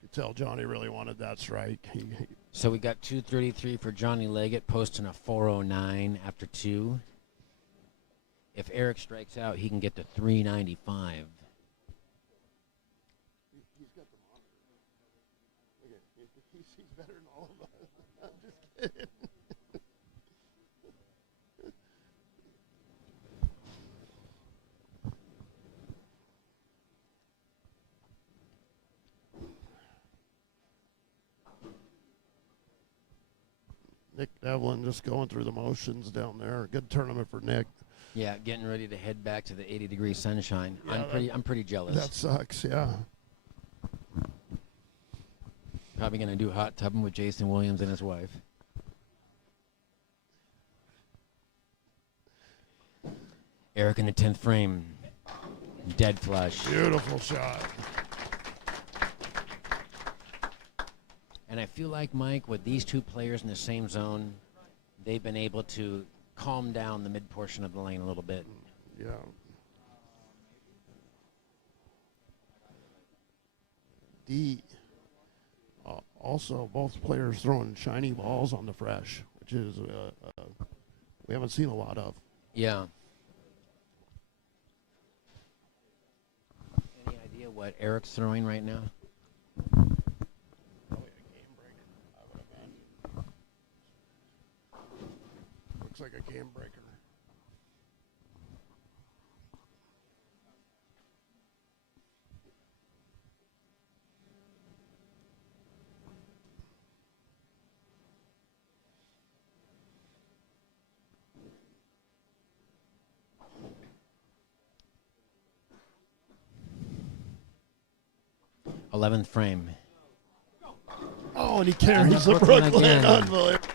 You tell Johnny really wanted that strike. So we got 233 for Johnny Leggett, posting a 409 after 2. If Eric strikes out, he can get to 395. He's got the monitor. Okay. He's better than all of us. I'm just kidding. Nick Devlin just going through the motions down there. Good tournament for Nick. Yeah, getting ready to head back to the 80-degree sunshine. Yeah, I'm pretty jealous. That sucks, yeah. Probably gonna do hot tubbing with Jason Williams and his wife. Eric in the 10th frame. Dead flush. Beautiful shot. And I feel like, Mike, with these two players in the same zone, they've been able to calm down the mid portion of the lane a little bit. Yeah. Also, both players throwing shiny balls on the fresh, which is we haven't seen a lot of. Yeah. Any idea what Eric's throwing right now? Probably a game breaker, I would imagine. Looks like a game breaker. th frame. Oh, and he carries the Brooklyn Brooklyn. again. Unbelievable.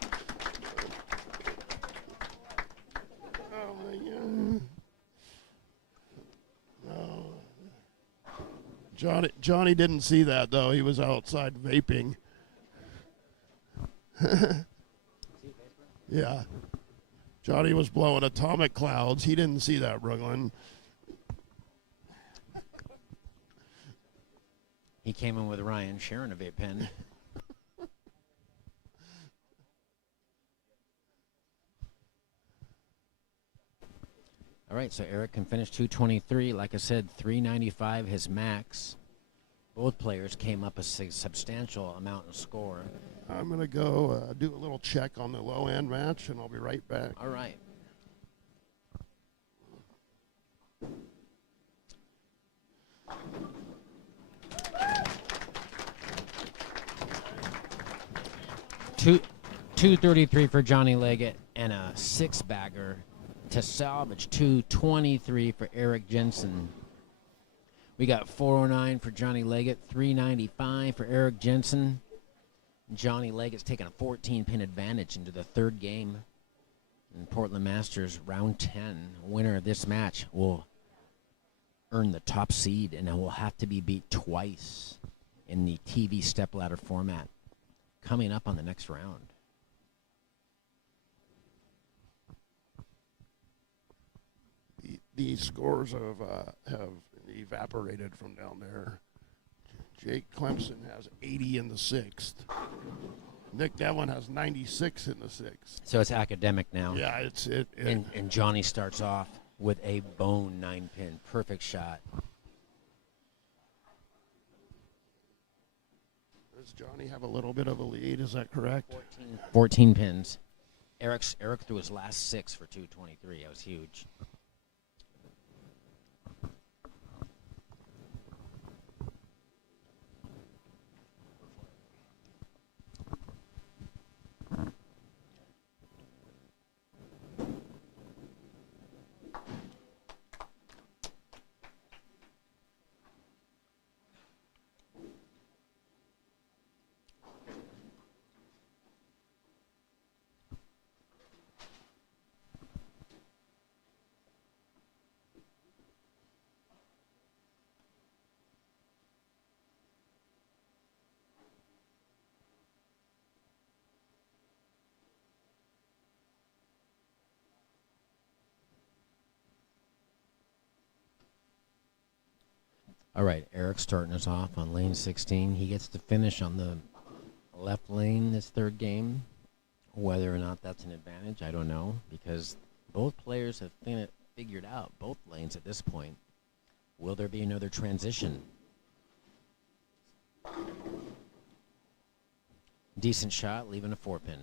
Oh, my God. No. Johnny didn't see that, though. He was outside vaping. Yeah. Johnny was blowing atomic clouds. He didn't see that, Brooklyn. He came in with Ryan sharing a vape pen. All right, so Eric can finish 223. Like I said, 395 his max. Both players came up a substantial amount in score. I'm going to go do a little check on the low-end match, and I'll be right back. All right. Two 233 for Johnny Leggett and a six-bagger to salvage 223 for Eric Jensen. We got 409 for Johnny Leggett, 395 for Eric Jensen. Johnny Leggett's taking a 14-pin advantage into the third game in Portland Masters round 10. Winner of this match will earn the top seed and will have to be beat twice in the TV stepladder format coming up on the next round. The scores have evaporated from down there. Jake Clemson has 80 in the sixth. Nick Devlin has 96 in the sixth. So it's academic now. Yeah, it's And Johnny starts off with a bone 9-pin. Perfect shot. Does Johnny have a little bit of a lead? Is that correct? 14 pins. Eric threw his last 6 for 223. That was huge. All right, Eric starting us off on lane 16. He gets to finish on the left lane this third game. Whether or not that's an advantage, I don't know, because both players have figured out both lanes at this point. Will there be another transition? Decent shot, leaving a 4-pin.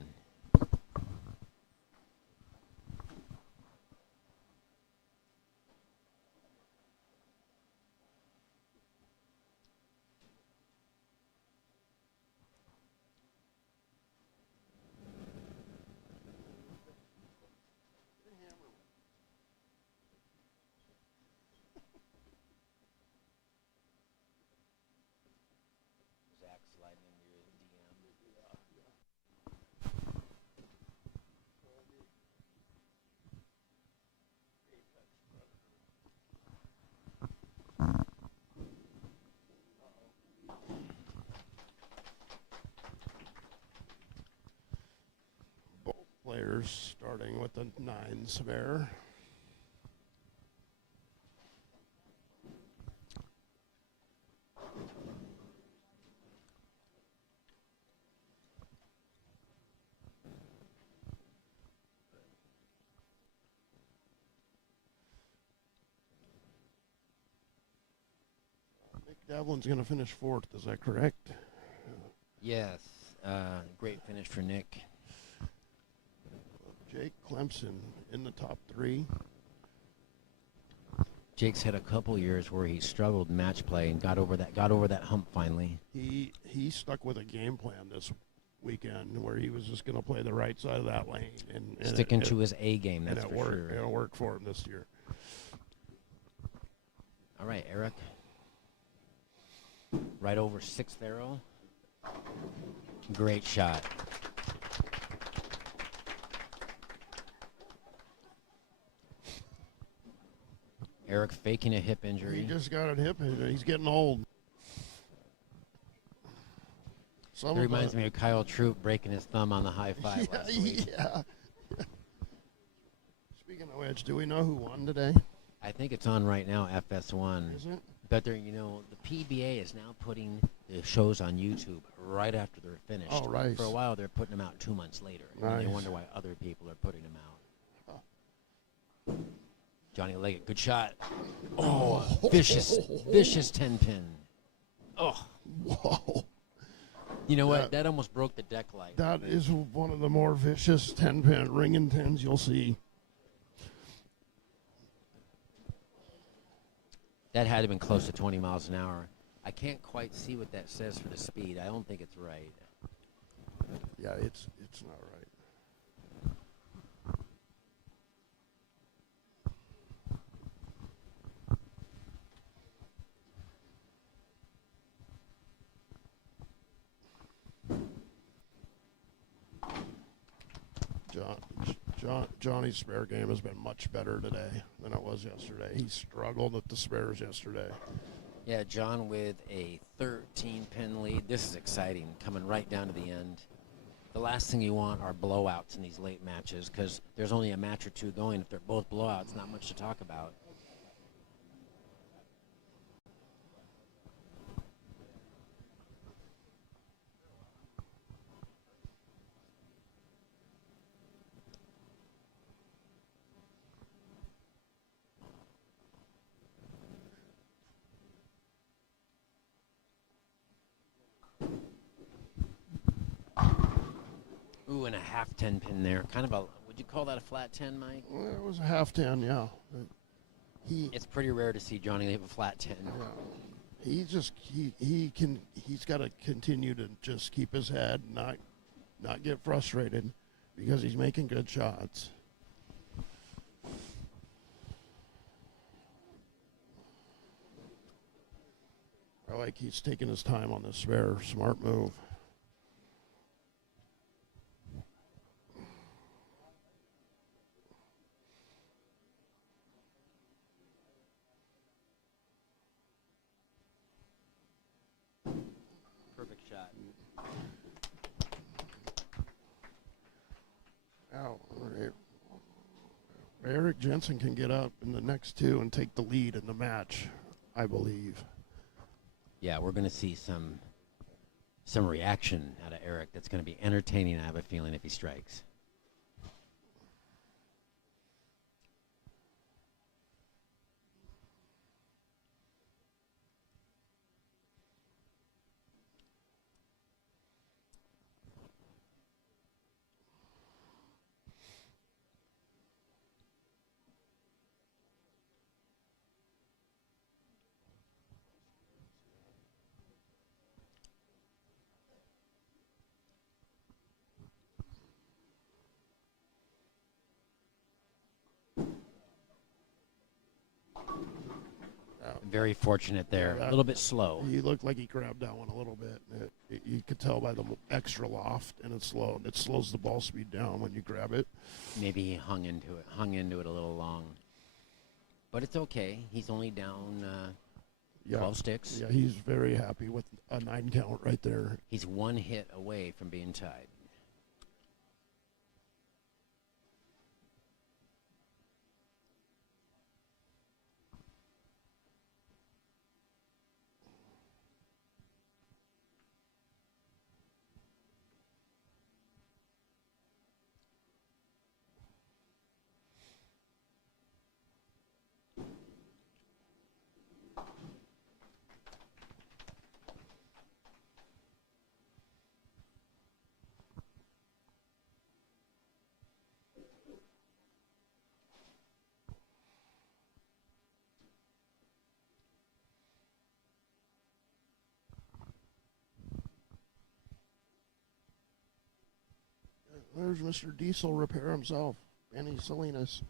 Zach sliding into your DM. players, starting with the 9 spare. Nick Devlin's going to finish 4th. Is that correct? Yes. Great finish for Nick. Jake Clemson in the top 3. Jake's had a couple years where he struggled match play and got over that hump finally. He stuck with a game plan this weekend where he was just going to play the right side of that lane and Sticking to his A game, that's and it for worked. sure. It worked for him this year. All right, Eric. Right over 6th arrow. Great shot. Eric faking a hip He injury. just got a hip injury. He's getting old. It reminds me of Kyle Troop breaking his thumb on the high five last week. Yeah. Speaking of which, do we know who won today? I think it's on right now, FS1. Is it? But they're, the PBA is now putting the shows on YouTube right after they're finished. Oh, right. For a while, they're putting them out 2 months later. And they Nice. wonder why other people are putting them out. Johnny Leggett, good shot. Oh, vicious 10-pin. Oh, Whoa. you know what? That almost broke the deck light. That is one of the more vicious 10-pin ringing 10s you'll see. That had to have been close to 20 miles an hour. I can't quite see what that says for the speed. I don't think it's right. Yeah, it's not right. Johnny's spare game has been much better today than it was yesterday. He struggled at the spares yesterday. Yeah, John with a 13-pin lead. This is exciting, coming right down to the end. The last thing you want are blowouts in these late matches because there's only a match or two going. If they're both blowouts, not much to talk about. Ooh, and a half 10-pin there. Kind of a, would you call that a flat 10, Mike? Well, it was a half 10, yeah. But It's pretty rare to see Johnny leave a flat 10. yeah. He's got to continue to just keep his head, not get frustrated because he's making good shots. I like he's taking his time on this spare. Smart move. Perfect shot. Now, Eric Jensen can get up in the next two and take the lead in the match, I believe. Yeah, we're going to see some reaction out of Eric that's going to be entertaining, I have a feeling, if he strikes. Very fortunate there. Yeah, a little bit slow. He looked like he grabbed that one a little bit. You could tell by the extra loft, and it's slow. It slows the ball speed down when you grab it. Maybe he hung into it a little long. But it's okay. He's only down 12 sticks. Yeah, he's very happy with a 9 count right there. He's one hit away from being tied. There's Mr. Diesel Repair himself, Benny Salinas.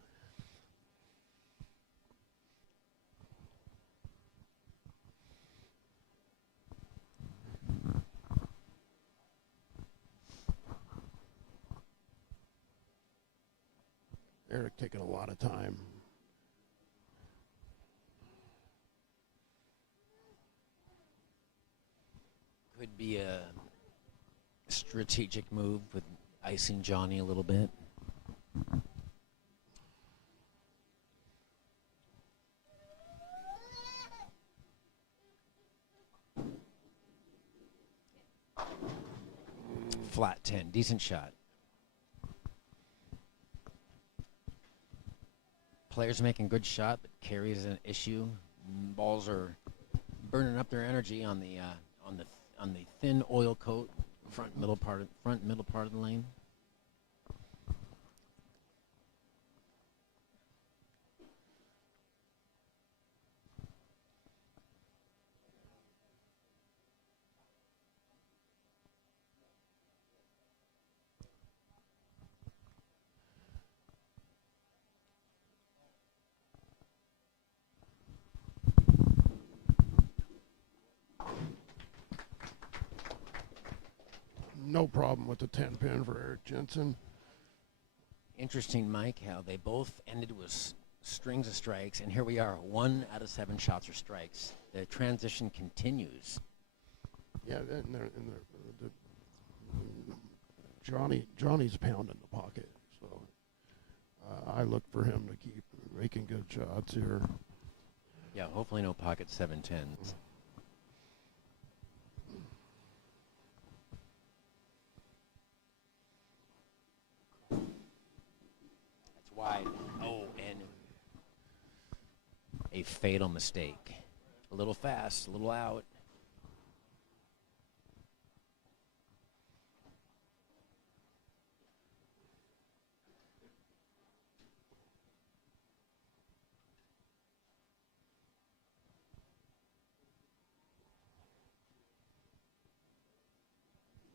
Eric taking a lot of time. Could be a strategic move with icing Johnny a little bit. Flat 10, decent shot. Players making good shot, but carries an issue. Balls are burning up their energy on the thin oil coat front middle part of the lane. No problem with the 10 pin for Eric Jensen. Interesting, Mike, how they both ended with strings of strikes, and here we are, 1 out of 7 shots are strikes. The transition continues. Yeah, Johnny's pounding the pocket, so I look for him to keep making good shots here. Yeah, hopefully no pocket 7-10s. That's wide. Oh, and a fatal mistake. A little fast, a little out.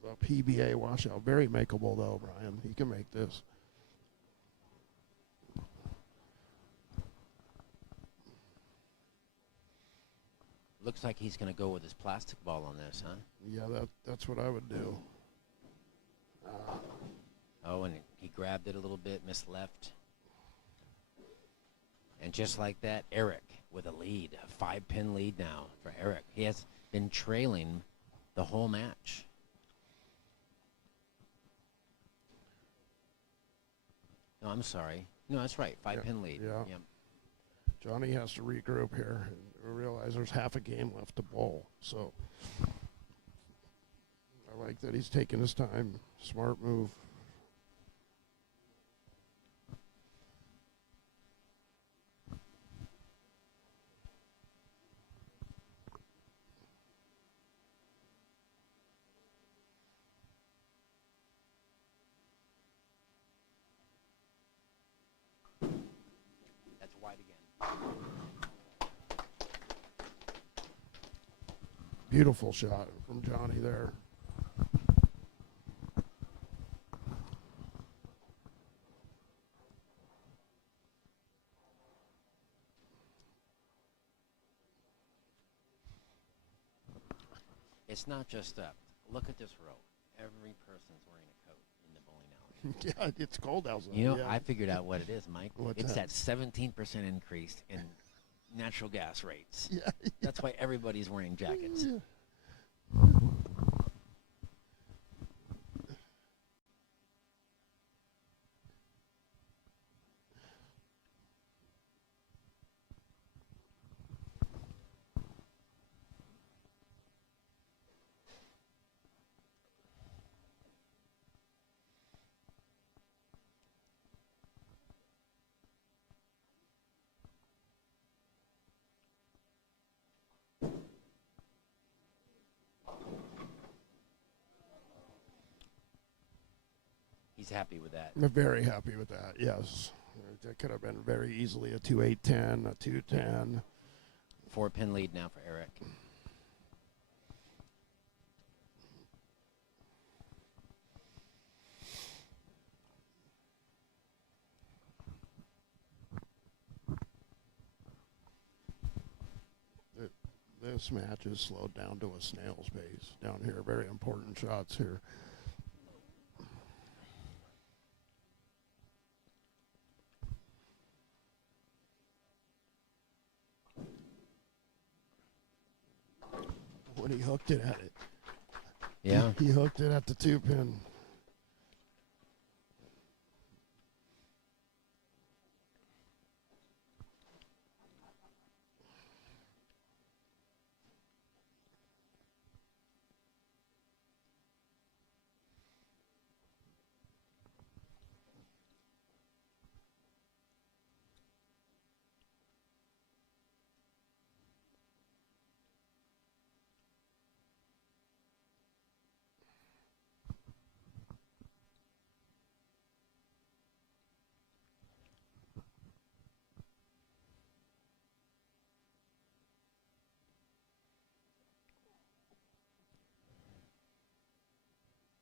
The PBA washout, very makeable though, Brian. He can make this. Looks like he's going to go with his plastic ball on this, huh? Yeah, that's what I would do. Oh, and he grabbed it a little bit, missed left. And just like that, Eric with a lead, a 5-pin lead now for Eric. He has been trailing the whole match. No, I'm sorry. No, that's right, 5-pin lead. Yeah. Yep. Johnny has to regroup here and realize there's half a game left to bowl. So I like that he's taking his time. Smart move. That's wide again. Beautiful shot from Johnny there. It's not just up. Look at this row. Every person's wearing a coat in the bowling alley. Yeah, it's cold outside. You know, yeah. I figured out what it is, Mike. What's It's that? that 17% increase in natural gas rates. Yeah, That's why everybody's wearing jackets. yeah. He's happy with that. I'm very happy with that. Yes, that could have been very easily a 2-8-10, a 2-10. 4-pin lead now for Eric. This match is slowed down to a snail's pace down here. Very important shots here. When he hooked it at it. Yeah. He hooked it at the 2-pin.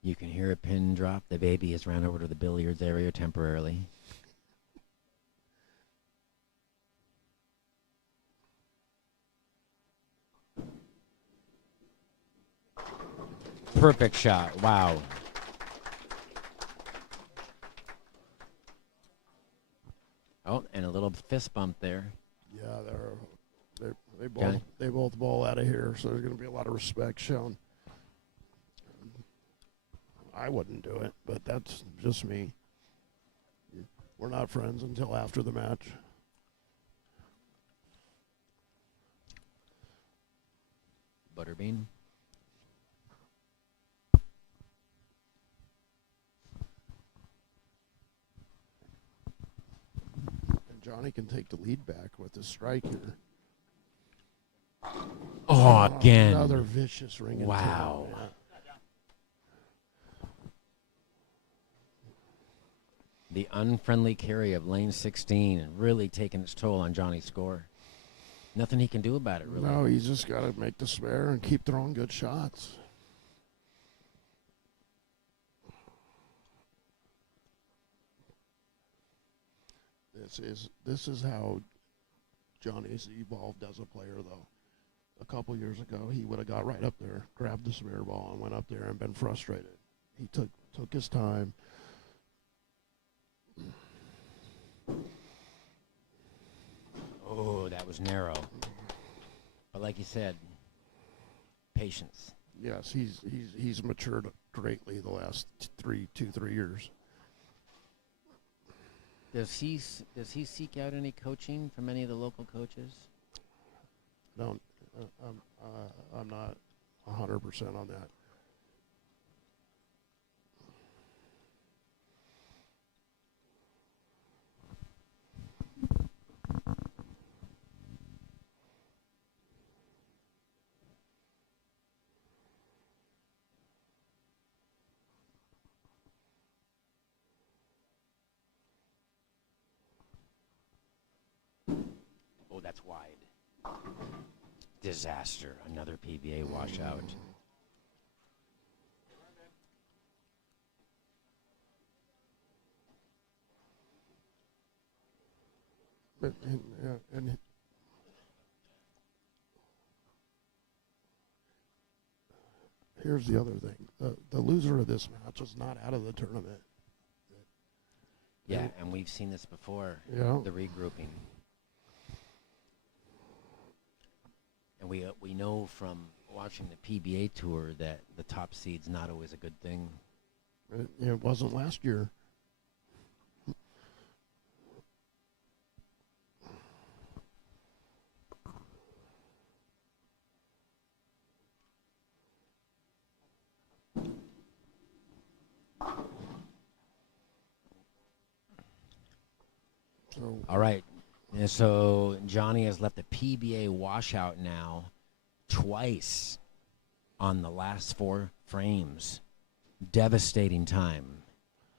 You can hear a pin drop. The baby has ran over to the billiards area temporarily. Perfect shot. Wow. Oh, and a little fist bump there. Yeah, they Johnny? both bowl out of here, so there's going to be a lot of respect shown. I wouldn't do it, but that's just me. We're not friends until after the match. Butterbean. And Johnny can take the lead back with the strike here. Oh, again. Another vicious ring. Wow. Yeah. The unfriendly carry of lane 16 and really taking its toll on Johnny's score. Nothing he can do about it, really. No, he's just got to make the spare and keep throwing good shots. This is how Johnny's evolved as a player, though. A couple years ago, he would have got right up there, grabbed the spare ball, and went up there and been frustrated. He took his time. Oh, that was narrow. But like you said, patience. Yes, he's matured greatly the last 3 years. Does he seek out any coaching from any of the local coaches? I'm not 100% on that. Oh, that's wide. Disaster. Another PBA washout. And here's the other thing. The loser of this match is not out of the tournament. Yeah, and we've seen this before. Yeah. The regrouping. And we know from watching the PBA tour that the top seed's not always a good thing. It wasn't last year. So All right. And so Johnny has left the PBA washout now twice on the last 4 frames. Devastating time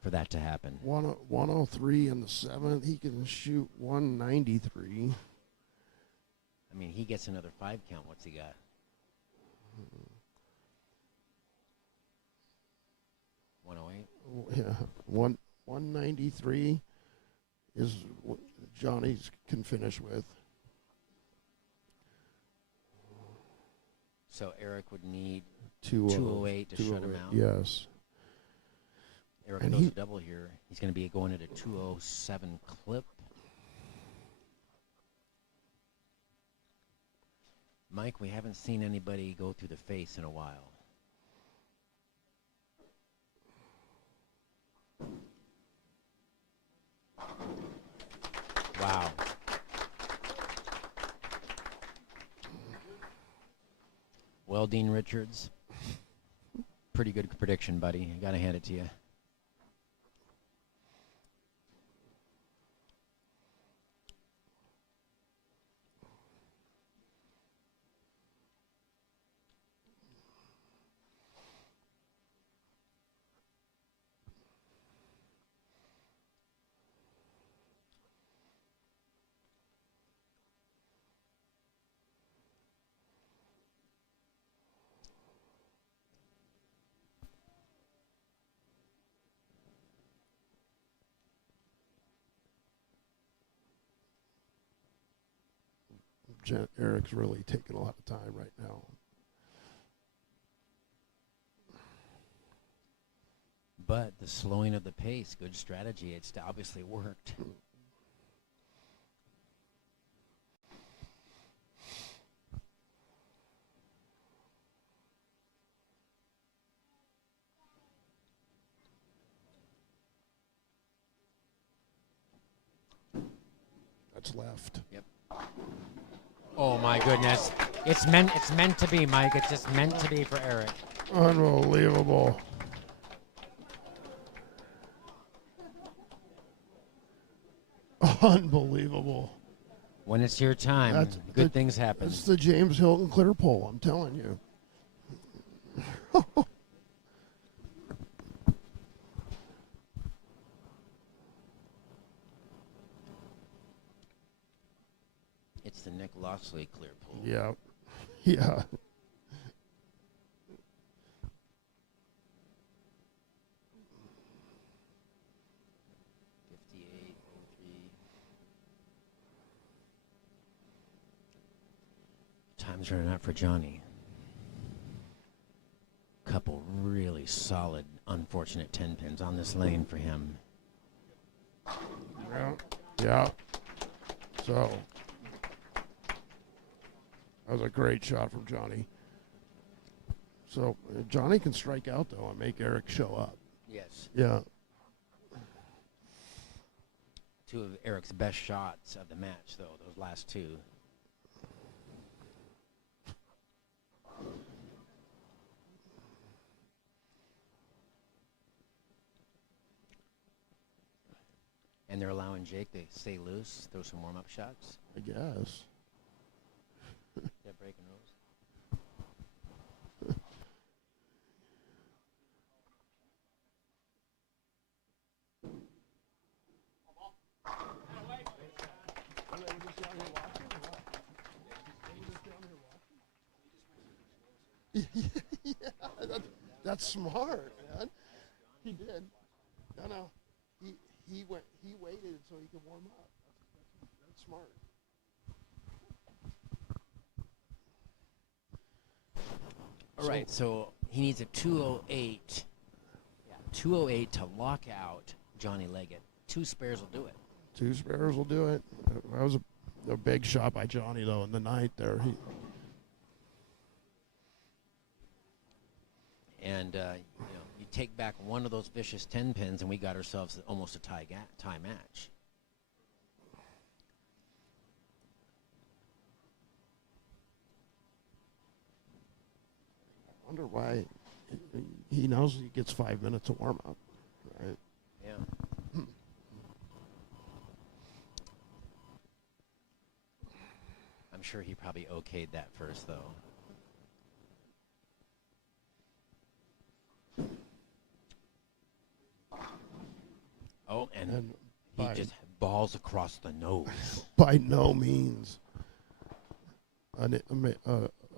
for that to happen. 103 in the 7th. He can shoot 193. I mean, he gets another 5 count. What's he got? Yeah, 193 is what Johnny's can finish with. So Eric would need 208 to shut him out. Yes. Eric And goes a double here. He's going to be going at a 207 clip. Mike, we haven't seen anybody go through the face in a while. Wow. Well, Dean Richards, pretty good prediction, buddy. I got to hand it to you. Eric's really taking a lot of time right now. But the slowing of the pace, good strategy. It's obviously worked. That's left. Yep. Oh my goodness. It's meant to be, Mike. It's just meant to be for Eric. Unbelievable. Unbelievable. When it's your time, good things happen. It's the James Hilton clear pole, I'm telling you. It's the Nick Lossley clear pull. Yeah. Yeah. Time's running out for Johnny. Couple really solid, unfortunate 10 pins on this lane for him. Yeah. Yeah. So, that was a great shot from Johnny. So, Johnny can strike out, though, and make Eric show up. Yes. Yeah. Two of Eric's best shots of the match, though, those last two. And they're allowing Jake to stay loose, throw some warm-up shots. I guess. They're breaking rules. Yeah, that's smart, man. He did. No. He waited so he could warm up. That's smart. All right, so he needs a 208. Yeah, 208 to lock out Johnny Leggett. Two spares will do it. Two spares will do it. That was a big shot by Johnny, though, in the ninth there. And, you take back one of those vicious 10 pins, and we got ourselves almost a tie match. I wonder why he knows he gets 5 minutes to warm up, right? Yeah. I'm sure he probably okayed that first, though. Oh, and he just balls across the nose. By no means.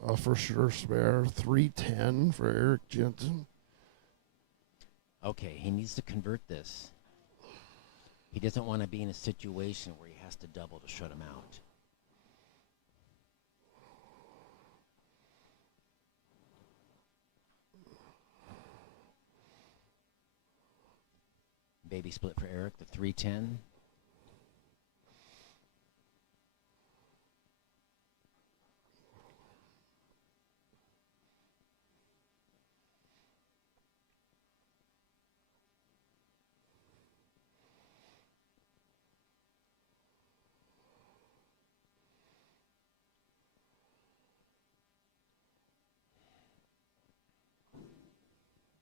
A for sure spare. 310 for Eric Jensen. Okay, he needs to convert this. He doesn't want to be in a situation where he has to double to shut him out. Baby split for Eric, the 310.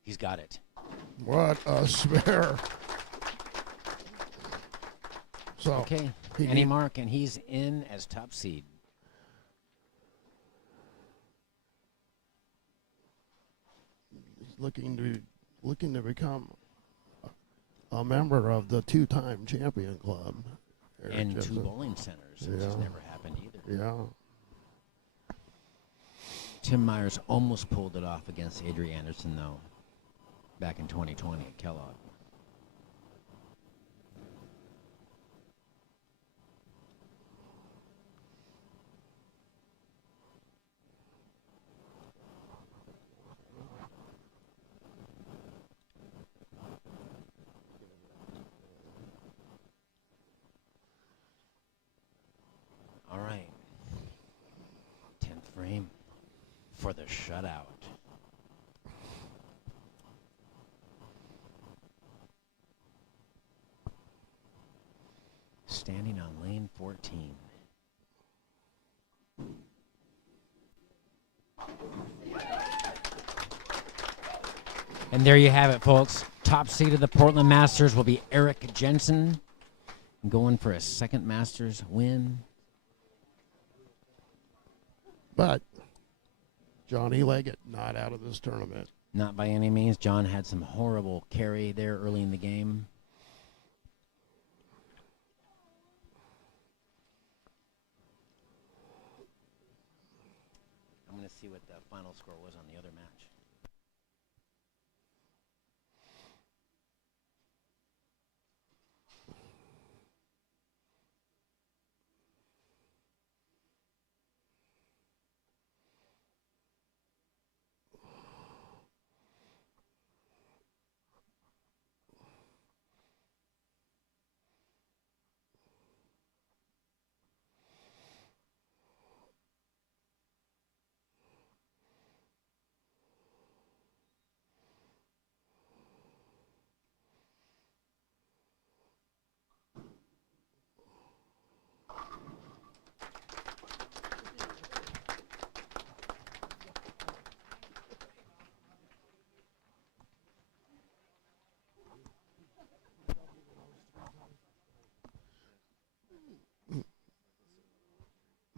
He's got it. What a spare. So Okay, he any need- mark, and he's in as top seed. he's looking to become a member of the two-time champion club. Eric And 2 Jensen. bowling centers, which has Yeah. never happened either. Yeah. Tim Myers almost pulled it off against Adrian Anderson, though, back in 2020 at Kellogg. All right. 10th frame for the shutout. Standing on lane 14. And there you have it, folks. Top seed of the Portland Masters will be Eric Jensen, going for a second Masters win. But Johnny Leggett not out of this tournament. Not by any means. John had some horrible carry there early in the game. I'm going to see what the final score was on the other match.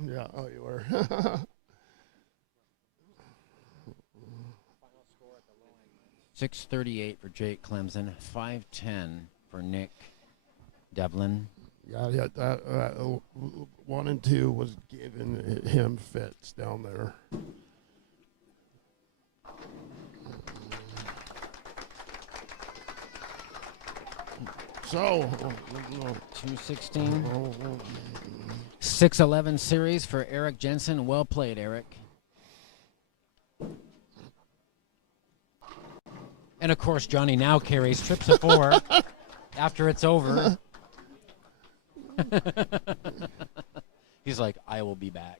Yeah, oh, you were. 638 for Jake Clemson, 510 for Nick Devlin. Yeah, that 1 and 2 was giving him fits down there. So, 216. 611 series for Eric Jensen. Well played, Eric. And of course, Johnny now carries trips of 4 after it's over. He's like, I will be back.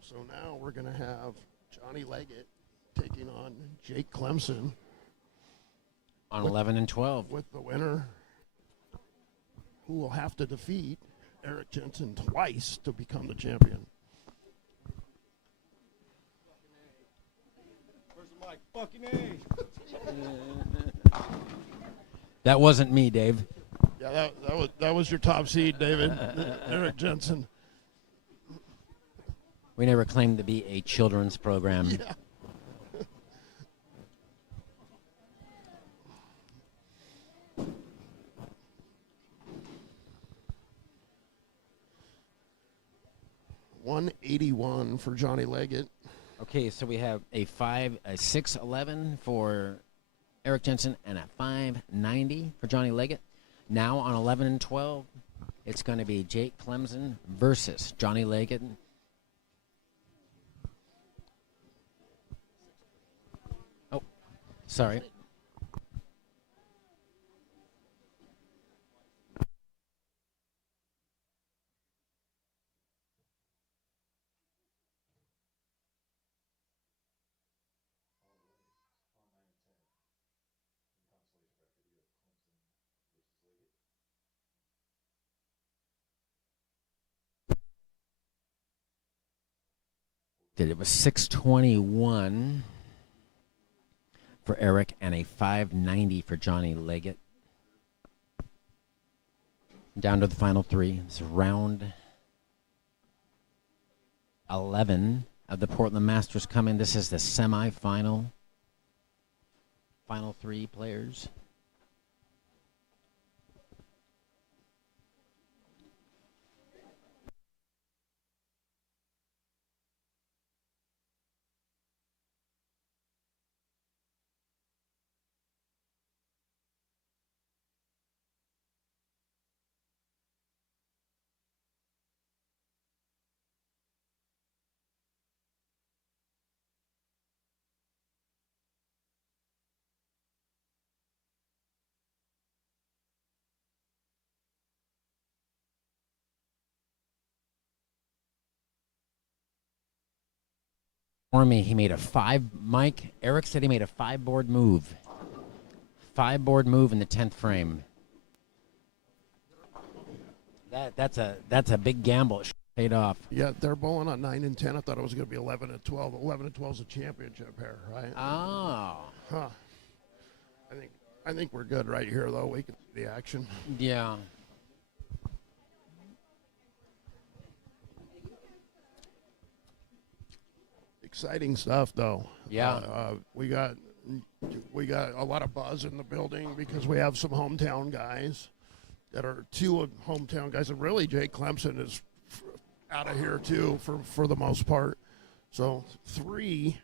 so now we're going to have Johnny Leggett taking on Jake Clemson On 11 and 12. with the winner who will have to defeat Eric Jensen twice to become the champion. That wasn't me, Dave. Yeah, that was your top seed, David. Eric Jensen. We never claimed to be a children's program. Yeah. $181 for Johnny Leggett. Okay, so we have a 611 for Eric Jensen and a 590 for Johnny Leggett. Now on 11 and 12, it's going to be Jake Clemson versus Johnny Leggett. Oh, sorry. It was 621 for Eric and a 590 for Johnny Leggett. Down to the final three. It's round 11 of the Portland Masters coming. This is the semifinal. Final three players. For me, he made a Mike, Eric said he made a 5-board move. 5-board move in the 10th frame. That's a big gamble. It paid off. Yeah, they're bowling on 9 and 10. I thought it was going to be 11 and 12. 11 and 12 is a championship pair, right? Oh. Huh. I think we're good right here, though. We can see the action. Yeah. Exciting stuff, though. Yeah. We got a lot of buzz in the building because we have some hometown guys that are two hometown guys, and really Jake Clemson is out of here too for the most part. So 3,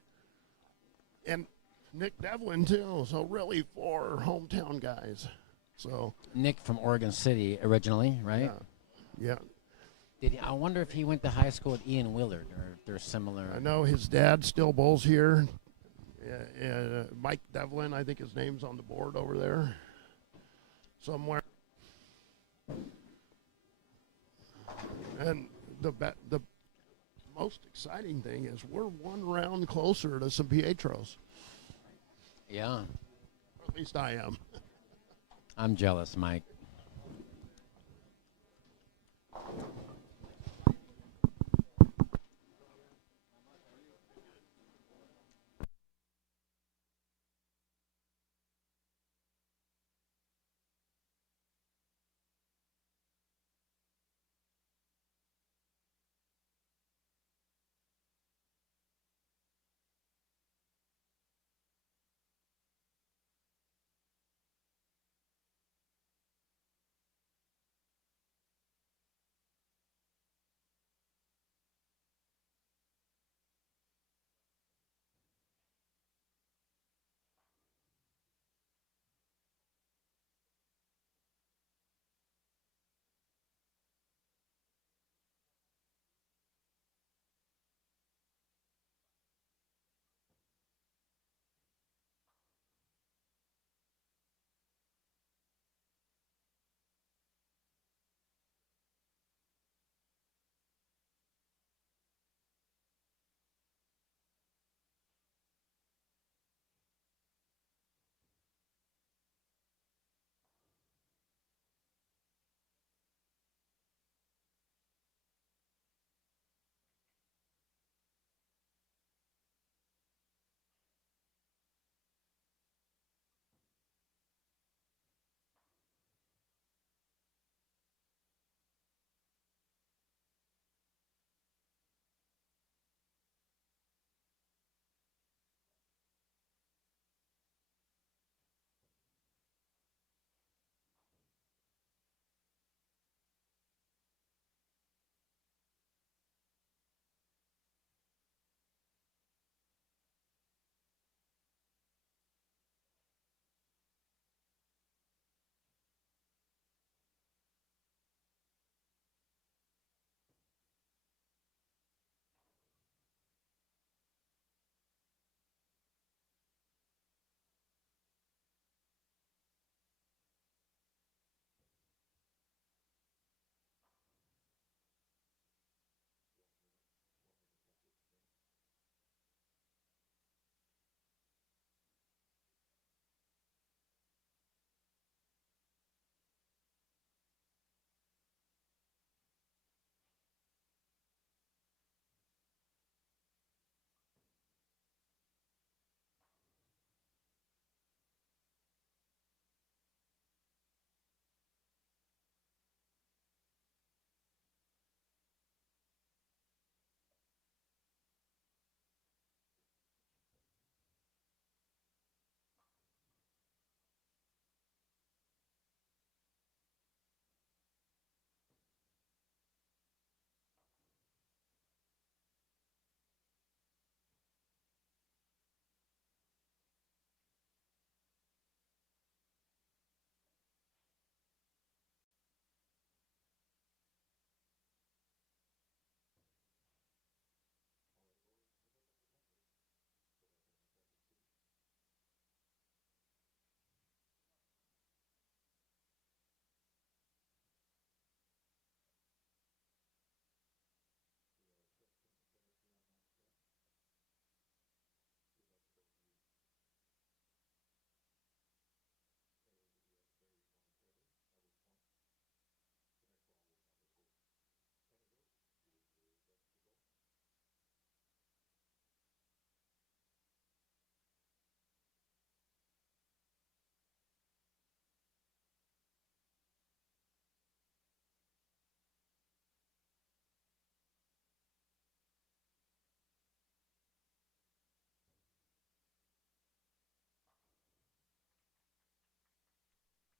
and Nick Devlin too. So really 4 hometown guys. So Nick from Oregon City originally, right? Yeah. I wonder if he went to high school with Ian Willard, or if they're similar. I know his dad still bowls here. Mike Devlin, I think his name's on the board over there somewhere. And the most exciting thing is we're 1 round closer to San Pietros. Yeah. Or at least I am. I'm jealous, Mike.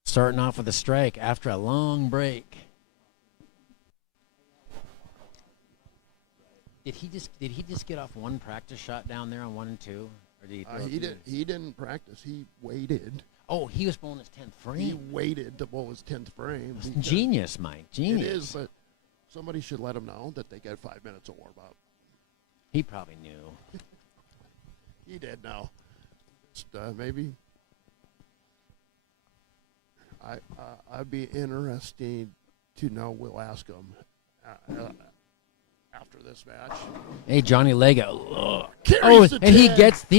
Starting off with a strike after a long break. Did he just get off one practice shot down there on 1 and 2? Or did he throw it through? He didn't practice. He waited. Oh, he was bowling his 10th frame. He waited to bowl his 10th frame. because Genius, Mike. Genius. It is, but somebody should let him know that they get 5 minutes of warm up. He probably knew. He did know. Just, maybe. I'd be interested to know. We'll ask him after this match. Hey, Johnny Leggett. Carries the and he 10.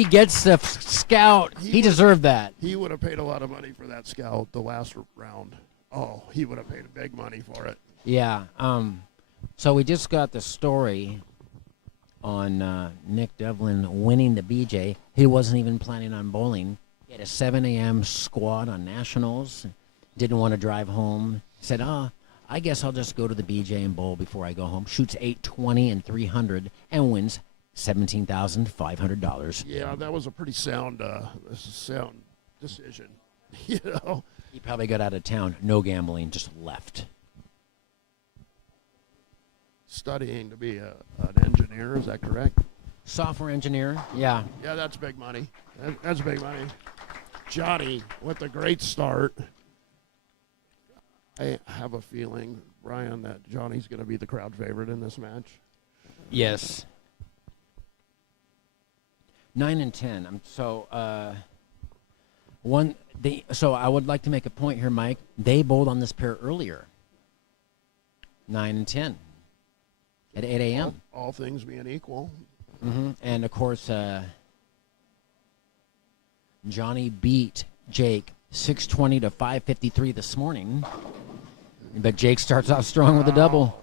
gets the scout. He deserved that. He would have paid a lot of money for that scout the last round. Oh, he would have paid big money for it. Yeah. So we just got the story on Nick Devlin winning the BJ. He wasn't even planning on bowling. He had a 7 a.m. squad on Nationals. Didn't want to drive home. Said, I guess I'll just go to the BJ and bowl before I go home. Shoots 820 and 300 and wins $17,500. Yeah, that was a pretty sound decision. You know, He probably got out of town. No gambling, just left. studying to be an engineer, is that correct? Software engineer. Yeah. Yeah, that's big money. That's big money. Johnny with a great start. I have a feeling, Brian, that Johnny's going to be the crowd favorite in this match. Yes. 9 and 10. So I would like to make a point here, Mike. They bowled on this pair earlier. 9 and 10 at 8 a.m. All things being equal. Mm-hmm. And of course, Johnny beat Jake 620 to 553 this morning. But Jake starts off strong with a double.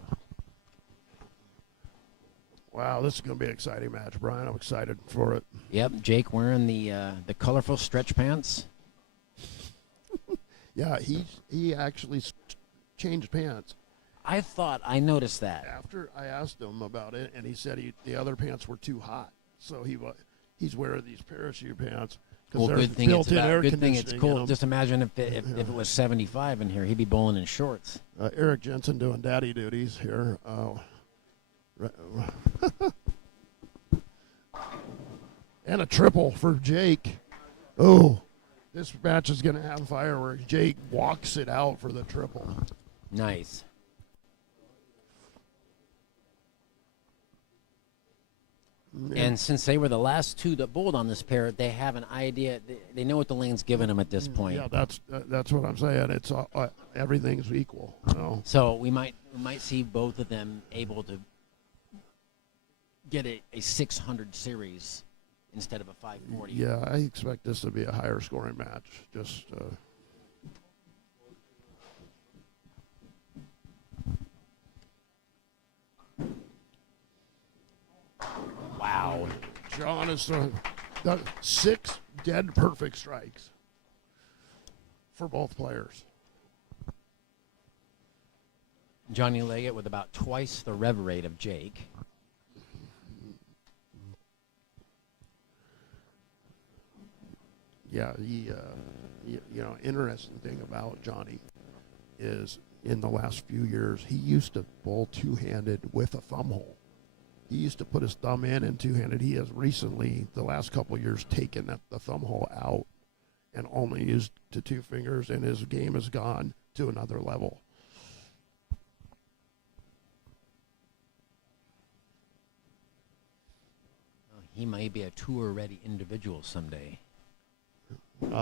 Wow, this is going to be an exciting match, Brian. I'm excited for it. Yep, Jake wearing the colorful stretch pants. Yeah, he actually changed pants. I noticed that. After I asked him about it, and he said the other pants were too hot, so he's wearing these parachute pants. Well, good thing it's cool. In Just imagine if it was 75 in here, he'd be bowling in shorts. Eric Jensen doing daddy duties here. And a triple for Jake. Oh, this match is going to have fireworks. Jake walks it out for the triple. Nice. And since they were the last two that bowled on this pair, they have an idea. They know what the lane's giving them at this point. Yeah, that's what I'm saying. It's everything's equal. You know? So we might see both of them able to get a 600 series instead of a 540. Yeah, I expect this to be a higher scoring match. Just Wow. John is throwing 6 dead perfect strikes for both players. Johnny Leggett with about twice the rev rate of Jake. Yeah, interesting thing about Johnny is in the last few years, he used to bowl two-handed with a thumb hole. He used to put his thumb in and two-handed. He has recently, the last couple of years, taken the thumb hole out and only used to 2 fingers, and his game has gone to another level. He may be a tour-ready individual someday.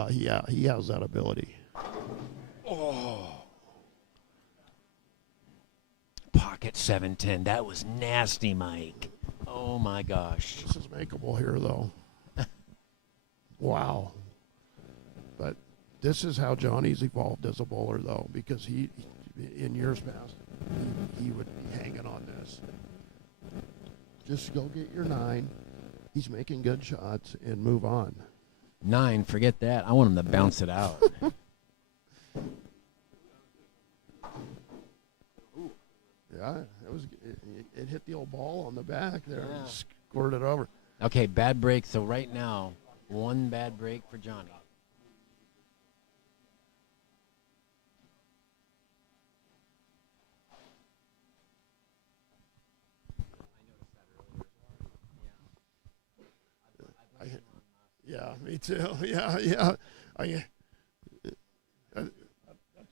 Yeah, he has that ability. Pocket 710. That was nasty, Mike. Oh, my gosh. This is makeable here, though. Wow. But this is how Johnny's evolved as a bowler, though, because he in years past, he would be hanging on this. Just go get your 9. He's making good shots and move on. 9, forget that. I want him to bounce it out. Yeah, it hit the old ball on the back there and squirted it over. Okay, bad break. So right now, 1 bad break for Johnny. Yeah, me too. Yeah, yeah. That's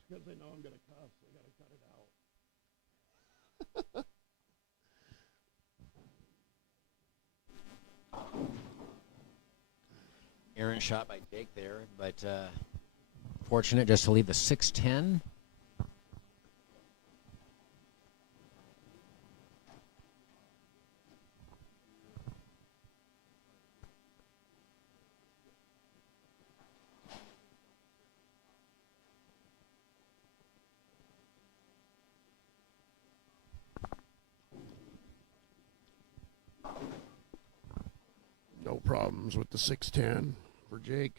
because they know I'm going to cuss. They got to cut it out. Aaron shot by Jake there, but fortunate just to leave the 610. No problems with the 610 for Jake.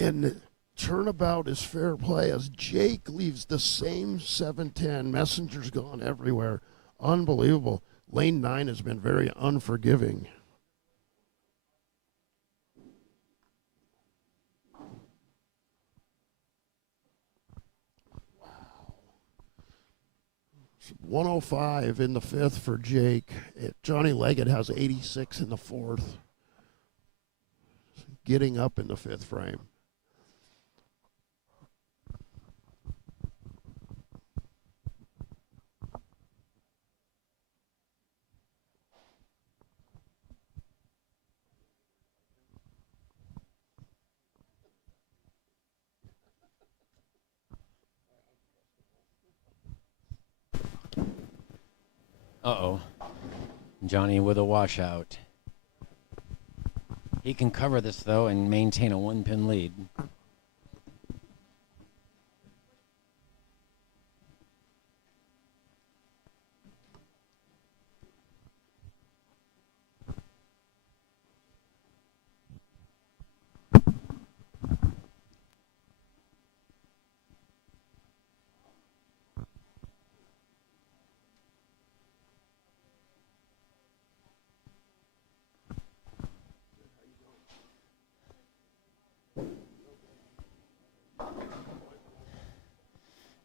And turnabout is fair play as Jake leaves the same 710. Messenger's gone everywhere. Unbelievable. Lane 9 has been very unforgiving. Wow. 105 in the fifth for Jake. Johnny Leggett has 86 in the fourth. Getting up in the fifth frame. Uh-oh. Johnny with a washout. He can cover this, though, and maintain a 1-pin lead.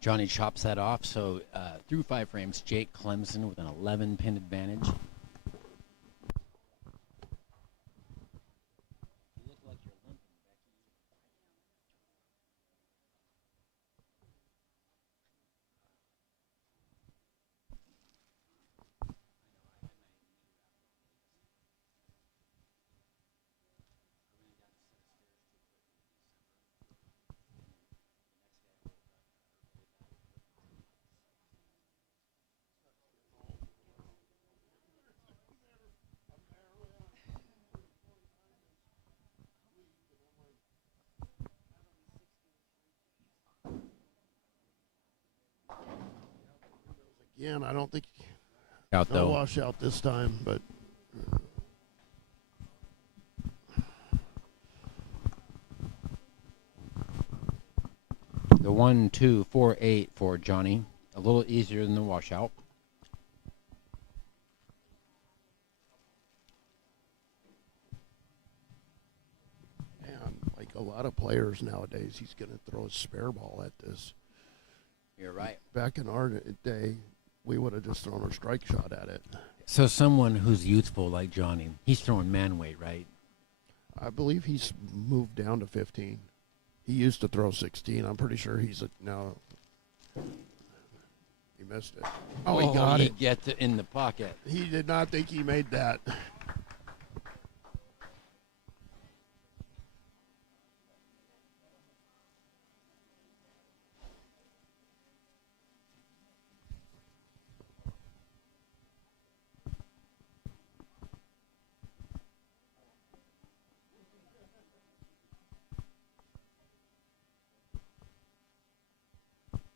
Johnny chops that off, so through 5 frames, Jake Clemson with an 11-pin advantage. Again, I don't think Out no though. washout this time, but The 1, 2, 4, 8 for Johnny. A little easier than the washout. man, like a lot of players nowadays, he's going to throw a spare ball at this. You're right. Back in our day, we would have just thrown a strike shot at it. So someone who's youthful like Johnny, he's throwing man weight, right? I believe he's moved down to 15. He used to throw 16. I'm pretty sure he's now. He missed it. Oh, he got it. Gets it in the pocket. He did not think he made that.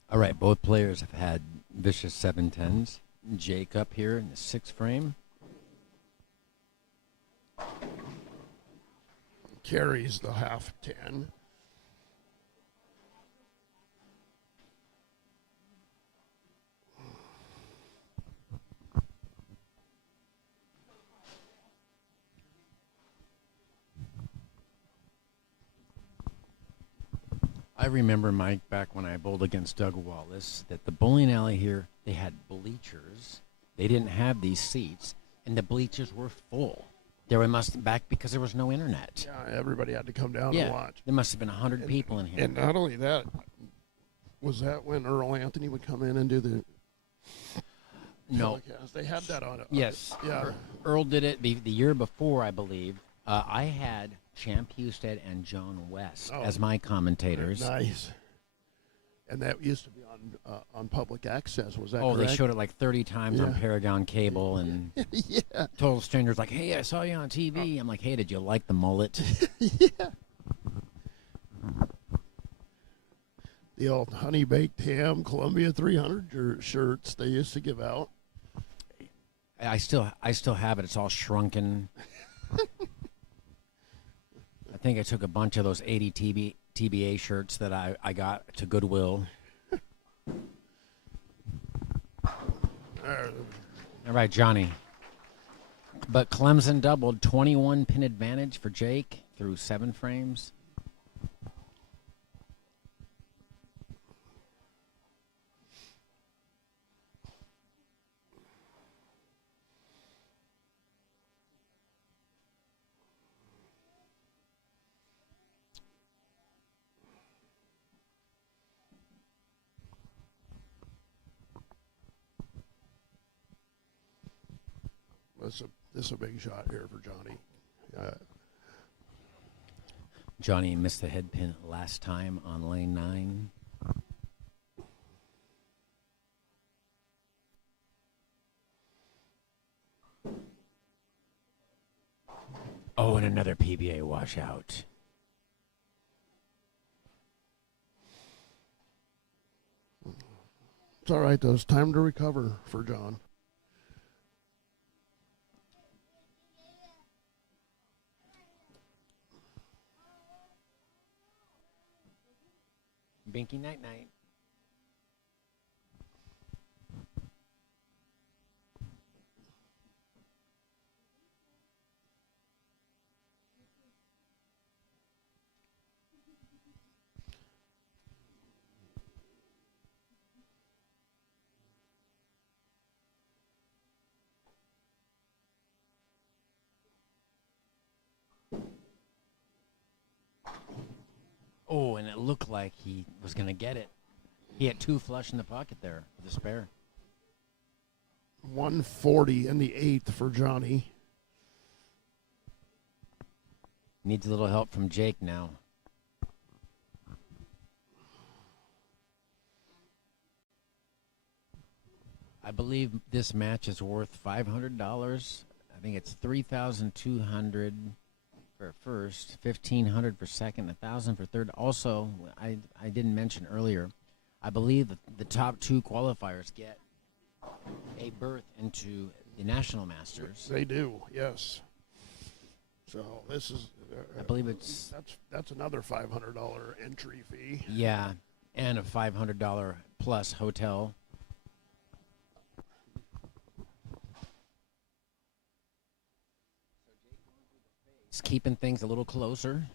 All right, both players have had vicious 7-10s. Jake up here in the 6th frame. Carries the half 10. I remember, Mike, back when I bowled against Doug Wallace, that the bowling alley here, they had bleachers. They didn't have these seats, and the bleachers were full. There must back because there was no internet. Yeah, everybody had to come down and watch. There must have been 100 people in here. And not only that, was that when Earl Anthony would come in and do the telecast? They had that on it. Yes. Yeah. Earl did it the year before, I believe. I had Champ Husted and John West as my commentators. Nice. And that used to be on public access. Was that correct? They showed it like 30 times on Paragon Cable, and yeah. Total Strangers like, hey, I saw you on TV. I'm like, hey, did you like the mullet? Yeah. The old honey baked ham Columbia 300 shirts they used to give out. I still have it. It's all shrunken. I think I took a bunch of those 80 TBA shirts that I got to Goodwill. All right, Johnny. But Clemson doubled, 21 pin advantage for Jake through 7 frames. This is a big shot here for Johnny. Johnny missed the head pin last time on lane 9. Oh, and another PBA washout. It's all right, though. It's time to recover for John. Binky night night. Oh, and it looked like he was going to get it. He had 2 flush in the pocket there with the spare. 140 in the 8th for Johnny. Needs a little help from Jake now. I believe this match is worth $500. I think it's $3,200 for first, $1,500 for second, $1,000 for third. Also, I didn't mention earlier, I believe that the top 2 qualifiers get a berth into the National Masters. They do, yes. So this is, I believe it's that's another $500 entry fee. Yeah, and a $500 plus hotel. It's keeping things a little closer.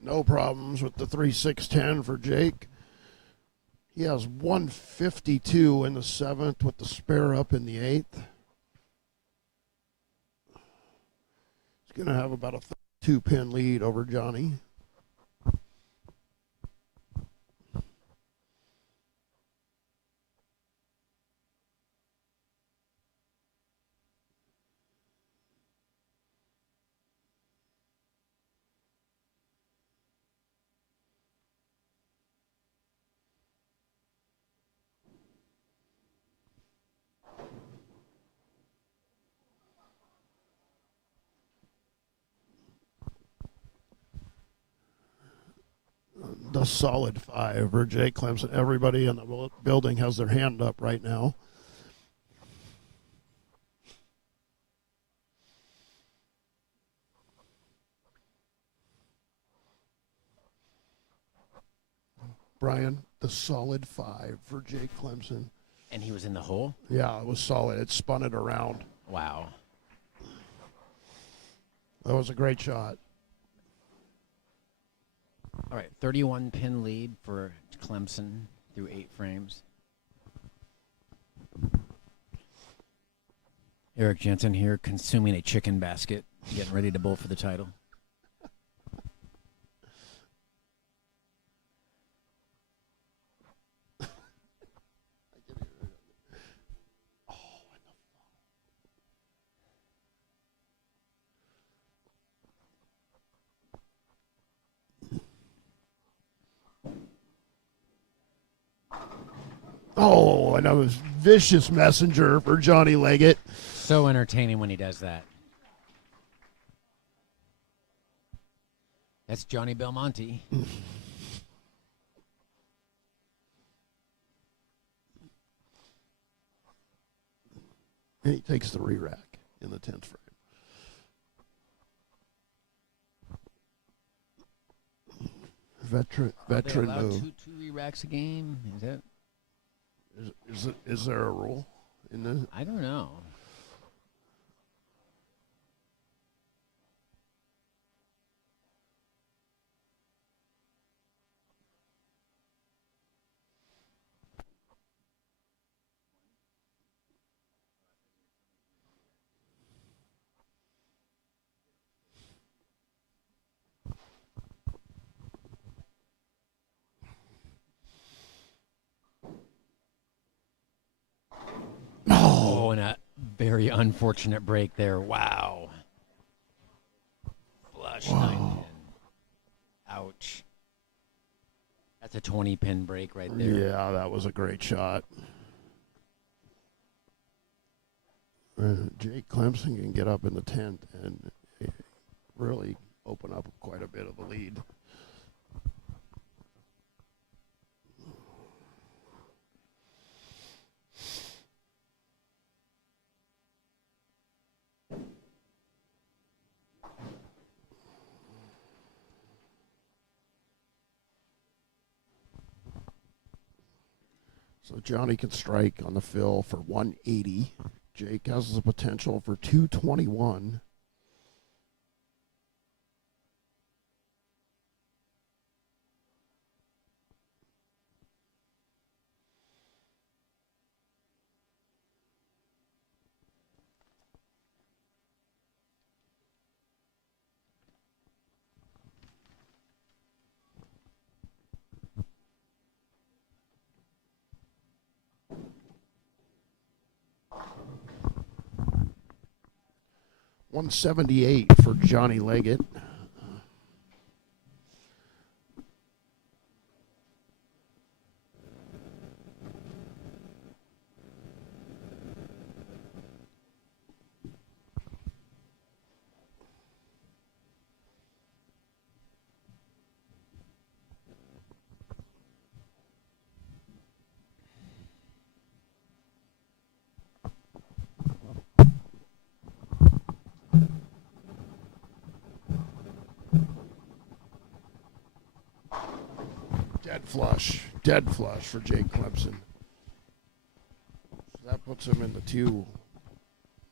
No problems with the 3-6-10 for Jake. He has 152 in the 7th with the spare up in the 8th. He's going to have about a 2-pin lead over Johnny. the solid 5 for Jake Clemson. Everybody in the building has their hand up right now. Brian, the solid 5 for Jake Clemson. And he was in the hole? Yeah, it was solid. It spun it around. Wow. That was a great shot. All right, 31 pin lead for Clemson through 8 frames. Eric Jensen here consuming a chicken basket, getting ready to bowl for the title. Oh, and that was vicious messenger for Johnny Leggett. So entertaining when he does that. That's Johnny Belmonte. And he takes the re-rack in the 10th frame. Veteran move. Two re-racks a game? Is that? Is there a rule in this? I don't know. Oh, and a very unfortunate break there. Wow. Flush 9 pin. Ouch. That's a 20 pin break right there. Yeah, that was a great shot. Jake Clemson can get up in the 10th and really open up quite a bit of the lead. So Johnny can strike on the fill for 180. Jake has the potential for 221. $178 for Johnny Leggett. Dead flush for Jake Clemson. That puts him in the 2.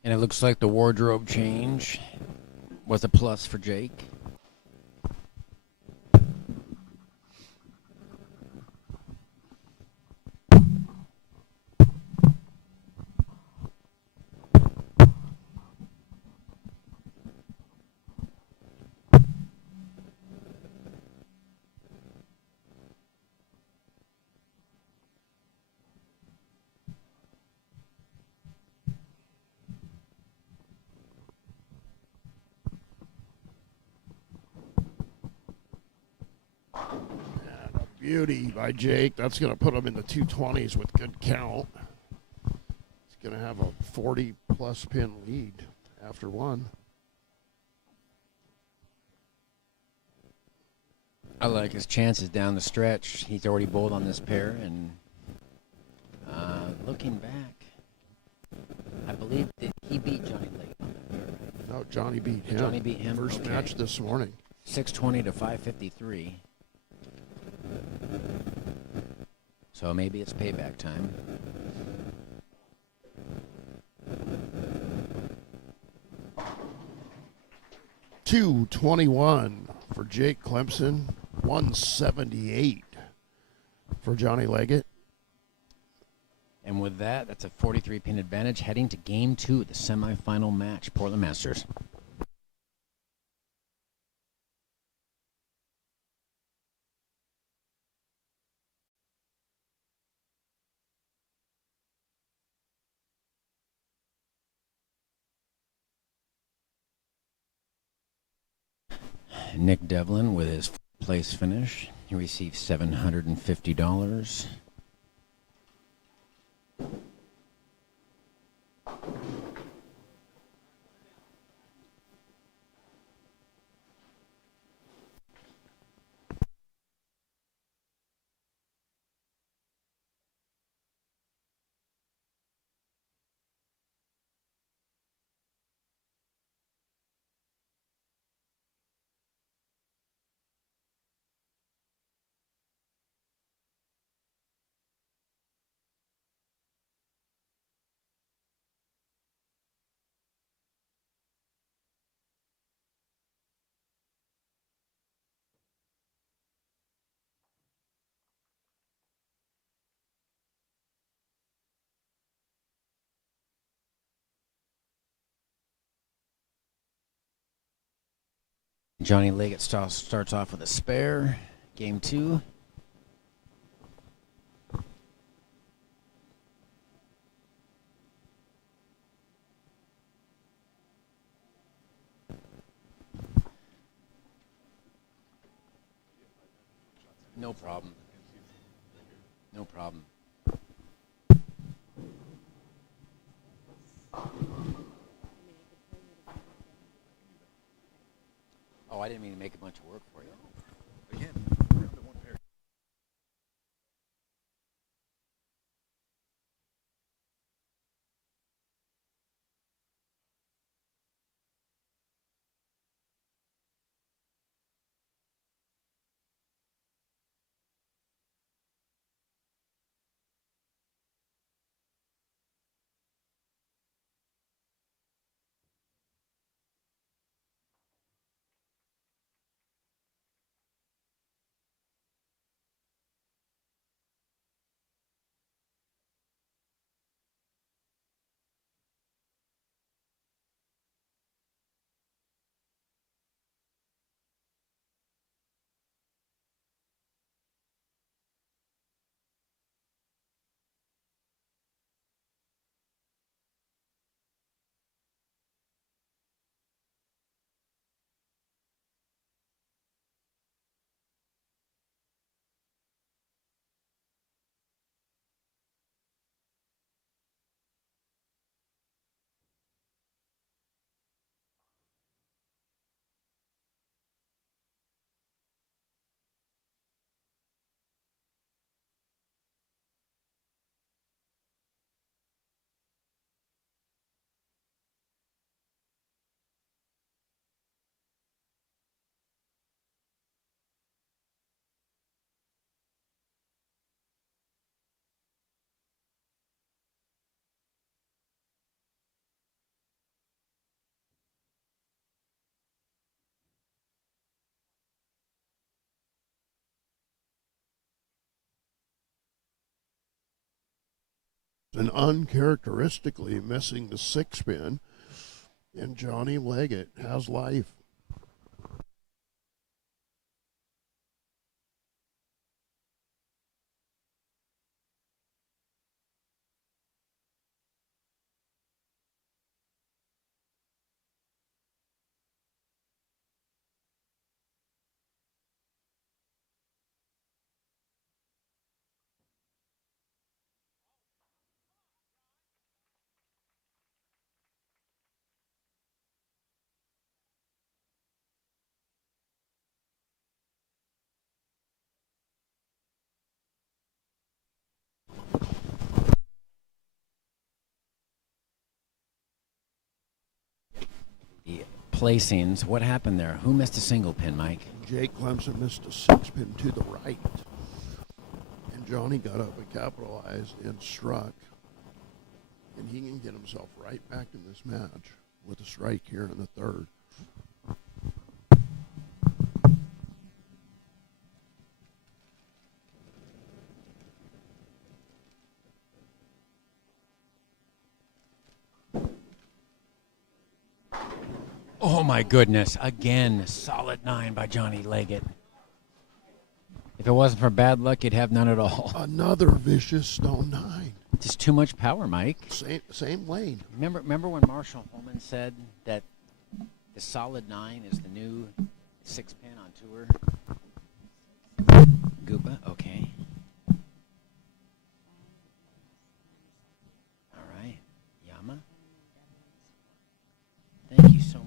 And it looks like the wardrobe change was a plus for Jake. Beauty by Jake. That's going to put him in the 220s with good count. He's going to have a 40-plus pin lead after 1. I like his chances down the stretch. He's already bowled on this pair, and looking back, I believe that he beat Johnny Leggett on that pair, right? No, Johnny beat him. Johnny beat him? First Okay. match this morning. 620 to 553. So maybe it's payback time. $221 for Jake Clemson, 178 for Johnny Leggett. And with that, that's a 43-pin advantage heading to Game 2, the semifinal match, Portland Masters. Nick Devlin with his place finish. He received $750. Johnny Leggett starts off with a spare. Game 2. No problem. No problem. Oh, I didn't mean to make a bunch of work for you. Again, we're down to one pair. And uncharacteristically missing the 6-pin, and Johnny Leggett has life. placings. What happened there? Who missed a single pin, Mike? Jake Clemson missed a 6-pin to the right. And Johnny got up and capitalized and struck. And he can get himself right back in this match with a strike here in the third. Oh my goodness. Again, solid 9 by Johnny Leggett. If it wasn't for bad luck, you'd have none at all. Another vicious stone 9. Just too much power, Mike. Same lane. Remember when Marshall Holman said that the solid 9 is the new 6-pin on tour? Gooba, okay. All right. Yama. Thank you so much.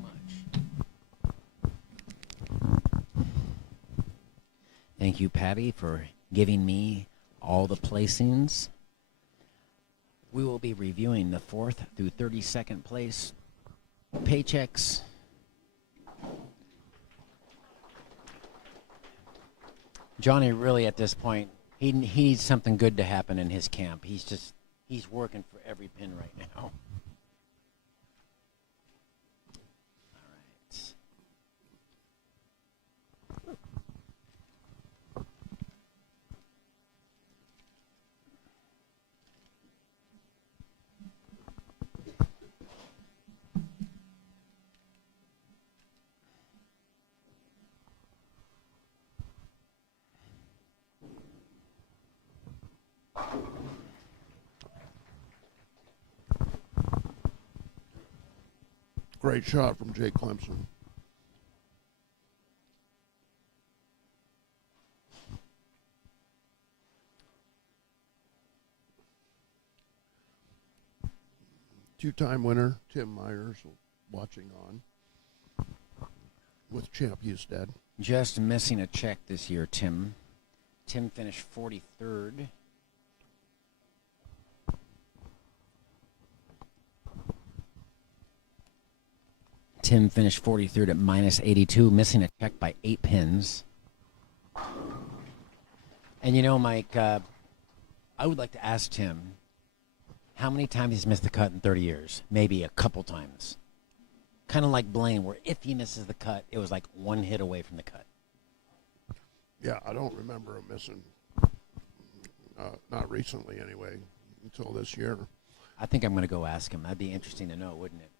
Thank you, Patty, for giving me all the placings. We will be reviewing the 4th through 32nd place paychecks. Johnny really at this point, he needs something good to happen in his camp. He's working for every pin right now. All right. Great shot from Jake Clemson. Two-time winner, Tim Myers, watching on with Champ Husted. Just missing a check this year, Tim. Tim finished 43rd. Tim finished 43rd at minus 82, missing a check by 8 pins. And you know, Mike, I would like to ask Tim how many times he's missed the cut in 30 years. Maybe a couple times. Kind of like Blaine, where if he misses the cut, it was like one hit away from the cut. Yeah, I don't remember him missing, not recently anyway, until this year. I think I'm going to go ask him. That'd be interesting to know, wouldn't it?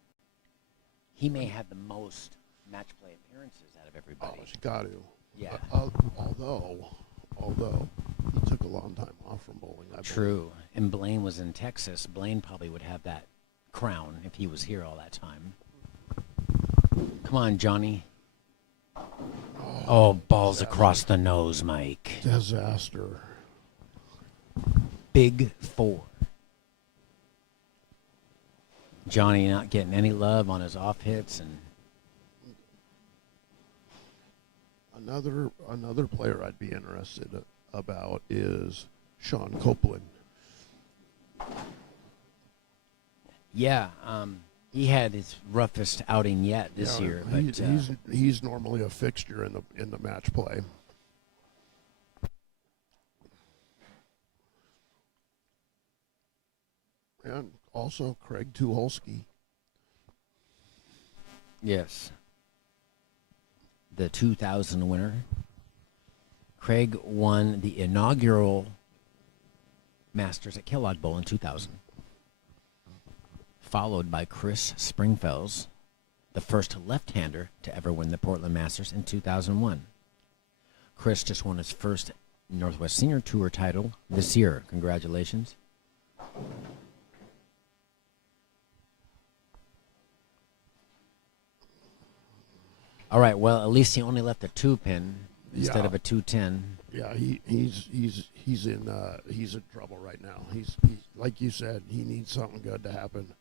He may have the most match play appearances out of everybody. Oh, he's got to. Yeah. Although he took a long time off from bowling. I True. And Blaine was in Texas. Blaine probably would have that crown if he was here all that time. Come on, Johnny. Oh, balls across the nose, Mike. Disaster. Big 4. Johnny not getting any love on his off hits, and another player I'd be interested about is Sean Copeland. yeah, he had his roughest outing yet this year. But He's normally a fixture in the match play. And also Craig Tucholsky. yes, the 2000 winner. Craig won the inaugural Masters at Kellogg Bowl in 2000, followed by Chris Springfells, the first left-hander to ever win the Portland Masters in 2001. Chris just won his first Northwest Senior Tour title this year. Congratulations. All right, well, at least he only left a 2-pin instead of a 210. Yeah, he's in trouble right now. He's like you said, he needs something good to happen.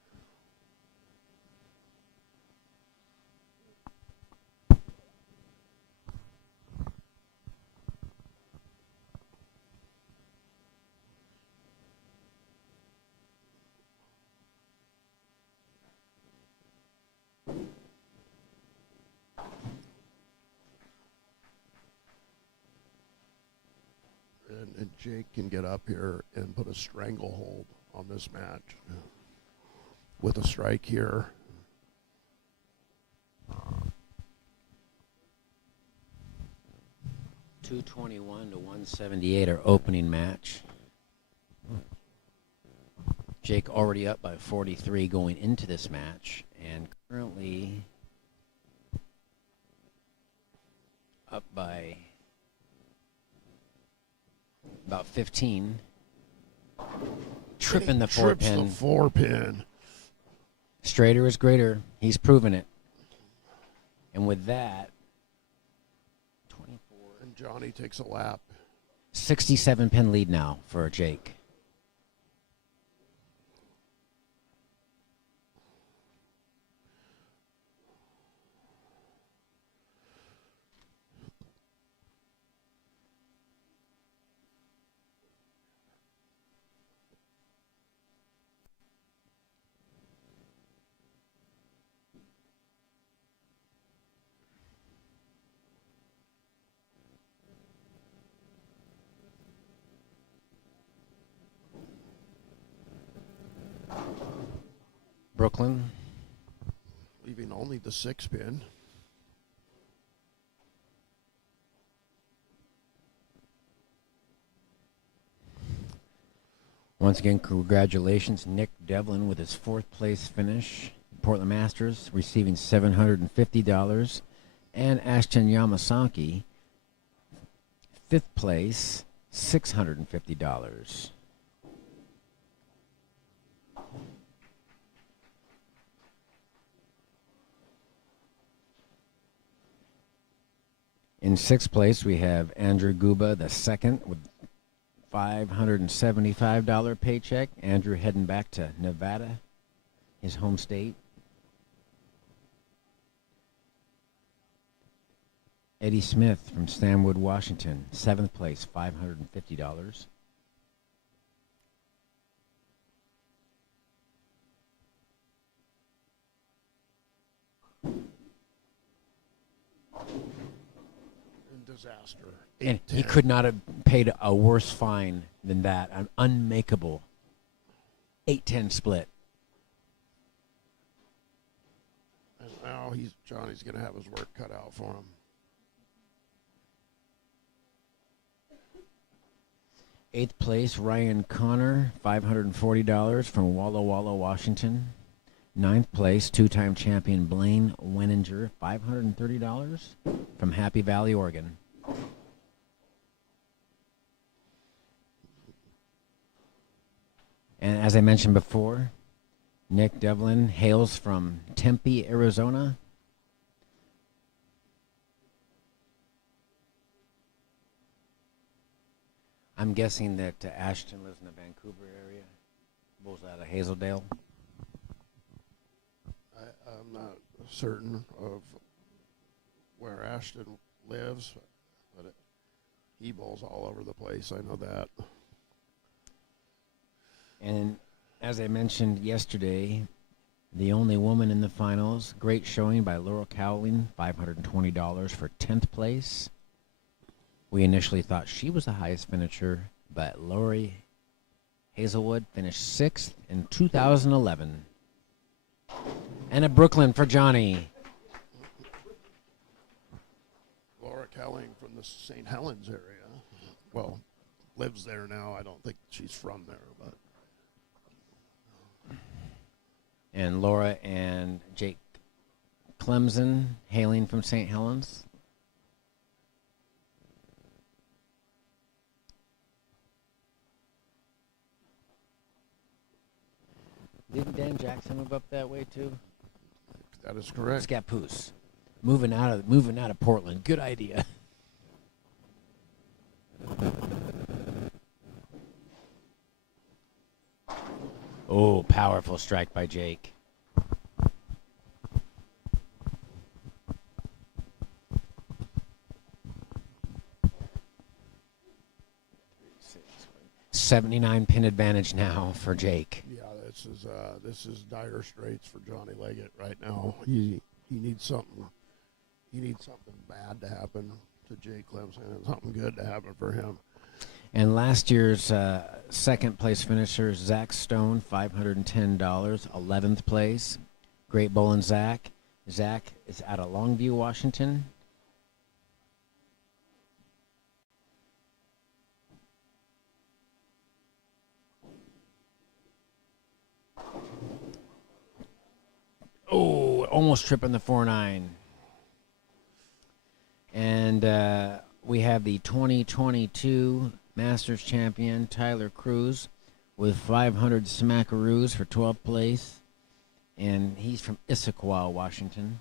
and Jake can get up here and put a stranglehold on this match with a strike here. $221 to $178, our opening match. Jake already up by 43 going into this match, and currently up by about 15. Tripping the four Trips pin. the 4-pin. Straighter is greater. He's proven it. And with that, 24. And Johnny takes a lap. 67 pin lead now for Jake. Brooklyn. Leaving only the 6-pin. Once again, congratulations, Nick Devlin, with his 4th place finish. Portland Masters receiving $750. And Ashton Yamasaki, 5th place, $650. In 6th place, we have Andrew Guba, the 2nd, with $575 paycheck. Andrew heading back to Nevada, his home state. Eddie Smith from Stanwood, Washington, 7th place, $550. Disaster. And he 8-10. could not have paid a worse fine than that. An unmakeable 8-10 split. And now Johnny's going to have his work cut out for him. 8th place, Ryan Connor, $540 from Walla Walla, Washington. 9th place, 2-time champion Blaine Weninger, $530 from Happy Valley, Oregon. And as I mentioned before, Nick Devlin hails from Tempe, Arizona. I'm guessing that Ashton lives in the Vancouver area. Bulls out of Hazeldale. I'm not certain of where Ashton lives, but he bowls all over the place. I know that. And as I mentioned yesterday, the only woman in the finals, great showing by Laura Cowling, $520 for 10th place. We initially thought she was the highest finisher, but Lori Hazelwood finished 6th in 2011. And a Brooklyn for Johnny. Laura Kelling from the St. Helens area. Well, lives there now. I don't think she's from there, but. And Laura and Jake Clemson hailing from St. Helens. Didn't Dan Jackson move up that way too? That is correct. Scappoose. Moving out of Portland. Good idea. Oh, powerful strike by Jake. $79 pin advantage now for Jake. Yeah, this is dire straits for Johnny Leggett right now. He needs something. He needs something bad to happen to Jake Clemson and something good to happen for him. And last year's second place finisher, Zach Stone, $510, 11th place. Great bowling, Zach. Zach is out of Longview, Washington. Oh, almost tripping the 4-9. And we have the 2022 Masters champion, Tyler Cruz, with 500 smackaroos for 12th place. And he's from Issaquah, Washington.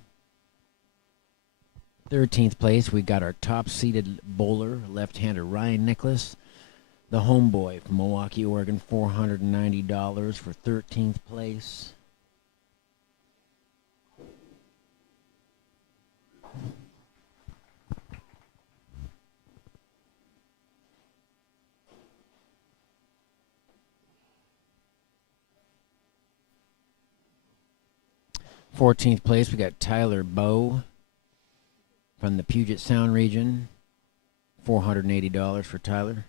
13th place, we got our top-seeded bowler, left-hander Ryan Nicholas, the homeboy from Milwaukee, Oregon, $490 for 13th place. Fourteenth place, we got Tyler Bowe from the Puget Sound region, $480 for Tyler.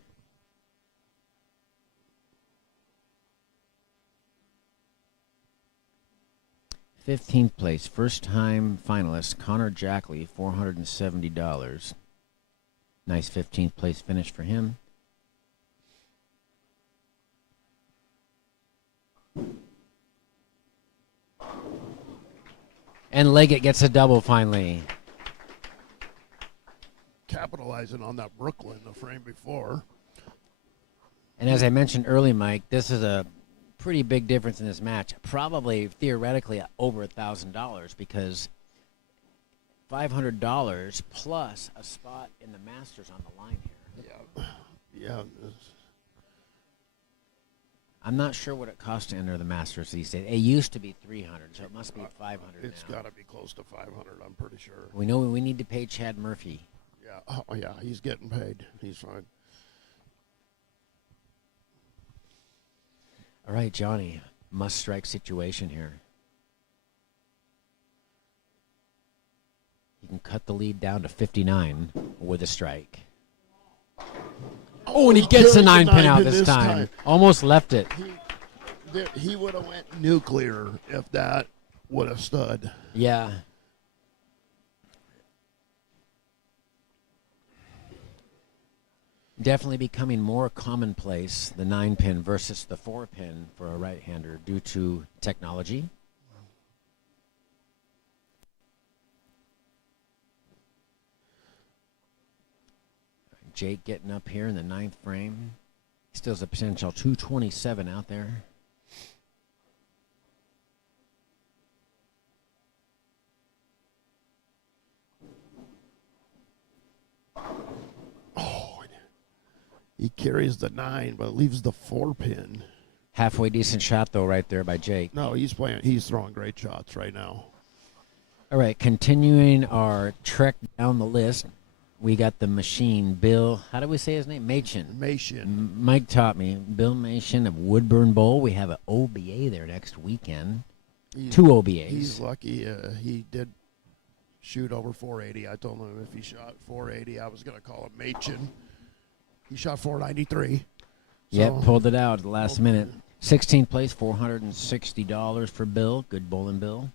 Fifteenth place, first-time finalist Connor Jackley, $470. Nice 15th place finish for him. And Leggett gets a double finally. Capitalizing on that Brooklyn the frame before. And as I mentioned earlier, Mike, this is a pretty big difference in this match. Probably, theoretically, over $1,000 because $500 plus a spot in the Masters on the line here. Yeah. I'm not sure what it costs to enter the Masters these days. It used to be $300, so it must be $500 It's now. got to be close to 500, I'm pretty sure. We know we need to pay Chad Murphy. Yeah. Oh, yeah, he's getting paid. He's fine. All right, Johnny, must-strike situation here. He can cut the lead down to 59 with a strike. Oh, and he gets the 9-pin out this time. Almost left it. He would have went nuclear if that would have stood. Yeah. Definitely becoming more commonplace, the 9-pin versus the 4-pin for a right-hander due to technology. Jake getting up here in the 9th frame. Still has a potential 227 out there. Oh, he carries the 9, but leaves the 4-pin. Halfway decent shot, though, right there by Jake. No, he's throwing great shots right now. All right, continuing our trek down the list. We got the machine, Bill. How do we say his name? Machen. Mike taught me. Bill Machen of Woodburn Bowl. We have an OBA there next weekend. 2 OBAs. He's lucky. He did shoot over 480. I told him if he shot 480, I was going to call him Machen. He shot 493. Yep, pulled it out at the last minute. 16th place, $460 for Bill. Good bowling, Bill.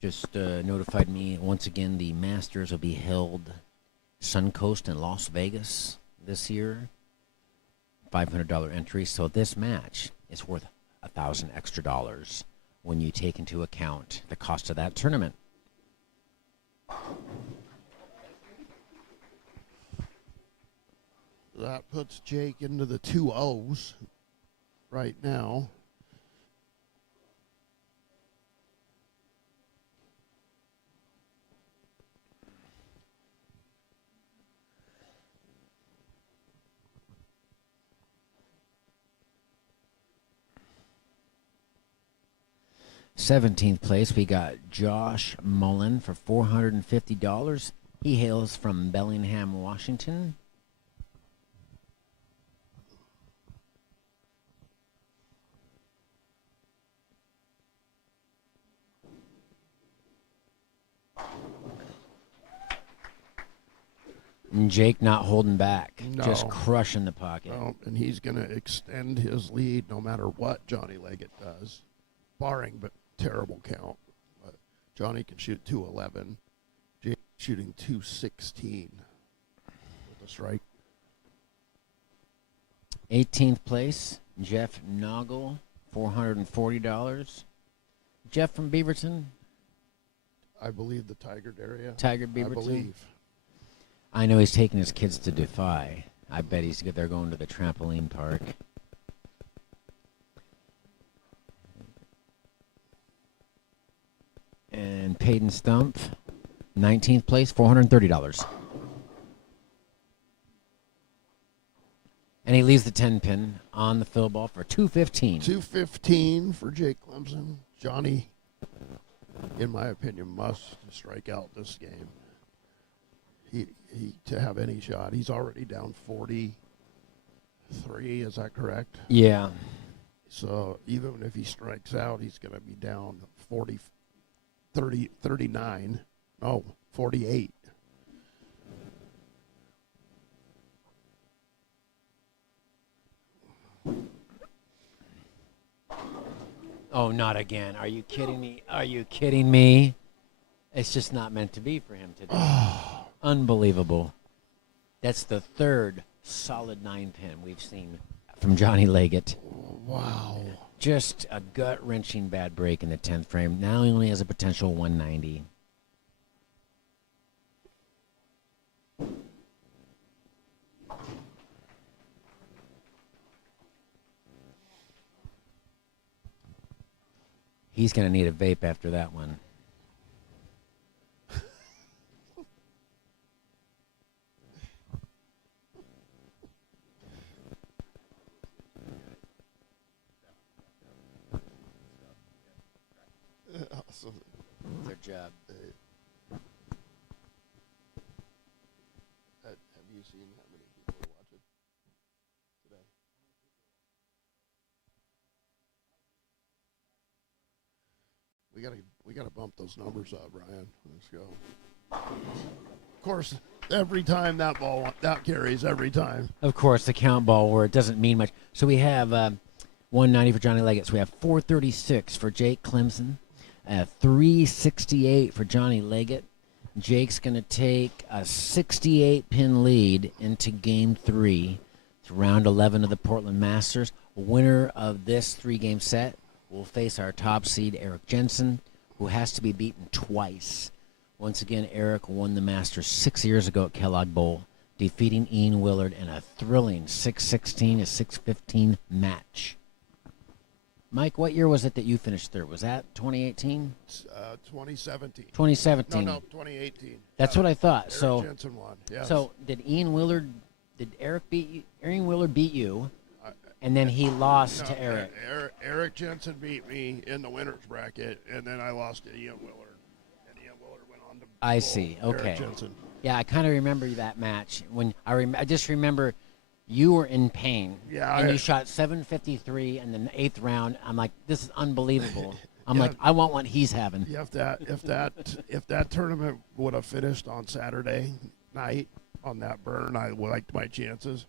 Just notified me once again the Masters will be held Suncoast in Las Vegas this year. $500 entry. So this match is worth $1,000 extra when you take into account the cost of that tournament. That puts Jake into the 2-0s right now. $17th place, we got Josh Mullen for $450. He hails from Bellingham, Washington. And Jake not holding back, just No. crushing the pocket. Well, and he's going to extend his lead no matter what Johnny Leggett does, barring but terrible count. But Johnny can shoot 211. Jake shooting 216 with a strike. 18th place, Jeff Noggle, $440. Jeff from Beaverton, I believe the Tiger area. Tiger I Beaverton. believe. I know he's taking his kids to Defy. I bet they're going to the trampoline park. And Peyton Stump, 19th place, $430. And he leaves the 10 pin on the fill ball for 215. 215 for Jake Clemson. Johnny, in my opinion, must strike out this game. He to have any shot. He's already down 43. Is that correct? Yeah. So even if he strikes out, he's going to be down 39. No, 48. Oh, not again. Are you kidding me? Are you kidding me? It's just not meant to be for him today. Unbelievable. That's the third solid 9-pin we've seen from Johnny Leggett. Wow. Just a gut-wrenching bad break in the 10th frame. Now he only has a potential 190. He's going to need a vape after that one. Awesome. Their job. Have you seen how many people are watching today? We gotta bump those numbers up, Brian. Let's go. Of course, every time that carries every time. Of course, the count ball where it doesn't mean much. So we have 190 for Johnny Leggett. So we have 436 for Jake Clemson, 368 for Johnny Leggett. Jake's going to take a 68-pin lead into Game 3. It's round 11 of the Portland Masters. Winner of this 3-game set will face our top seed, Eric Jensen, who has to be beaten twice. Once again, Eric won the Masters 6 years ago at Kellogg Bowl, defeating Ian Willard in a thrilling 6-16 to 6-15 match. Mike, what year was it that you finished third? Was that 2018? 2017. 2017. No, 2018. That's what I thought. Eric So, Jensen won. Yes. so did Ian Willard? Did Eric beat you? Ian Willard beat you, and then he lost to Eric. Eric Jensen beat me in the winners bracket, and then I lost to Ian Willard. And Ian Willard went on to I see. Okay. Eric Jensen. Yeah, I kind of remember that match. When I just remember you were in pain. Yeah, And I- you shot 753 in the 8th round. I'm like, this is unbelievable. I'm Yeah. like, I want what he's having. Yeah, if that tournament would have finished on Saturday night on that burn, I liked my chances.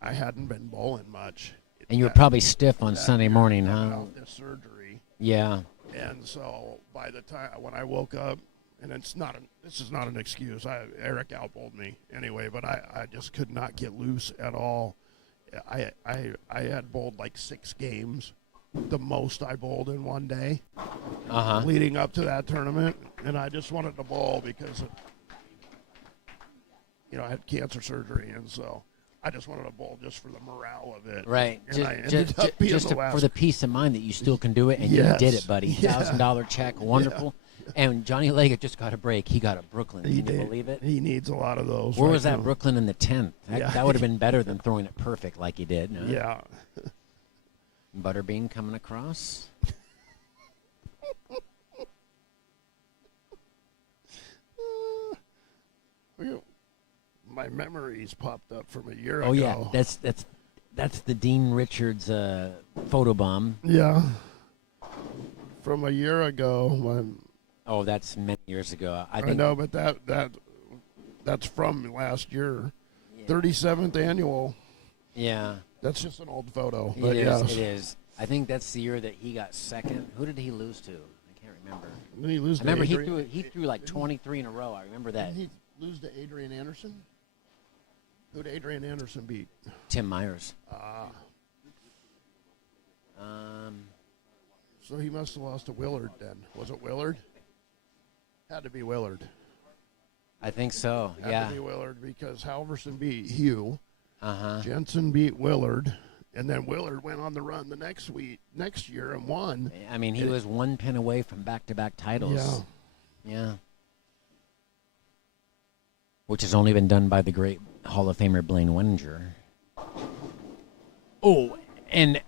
I hadn't been bowling much. And you were That- probably stiff on that Sunday year, morning, coming huh? out this surgery, Yeah. and so by the time when I woke up, and this is not an excuse. Eric outbowled me anyway, but I just could not get loose at all. I had bowled like 6 games, the most I bowled in one day, Uh-huh. leading up to that tournament, and I just wanted to bowl because I had cancer surgery, and so I just wanted to bowl just for the morale of it. Right. And I ended up being the last. for the peace of mind that you still can do it, and Yes. you did it, buddy. Yeah. $1,000 check. Wonderful. And Johnny Leggett just got a break. He got a Brooklyn. Can He you did. believe it? He needs a lot of those. Where right was that now. Brooklyn in the 10th? Yeah. That would have been better than throwing it perfect like he did. No? Yeah. Butterbean coming across. My memories popped up from a year Oh ago. yeah, that's the Dean Richards photo bomb. Yeah. From a year ago when Oh, that's many years ago. I I think know, but that That's from last year. 37th annual. Yeah. That's just an old photo. It But is. yes. It is. I think that's the year that he got second. Who did he lose to? I can't remember. Didn't he lose I remember to he Adrian? threw like 23 in a row. I remember that. Didn't he lose to Adrian Anderson? Who did Adrian Anderson beat? Tim Myers. Ah. Um, So he must have lost to Willard then. Was it Willard? Had to be Willard. I think so. Had Yeah. to be Willard because Halverson beat Hugh. Uh-huh. Jensen beat Willard. And then Willard went on the run the next year and won. I mean, he was one pin away from back-to-back titles. Yeah. Yeah. Which has only been done by the great Hall of Famer Blaine Weninger. Oh, and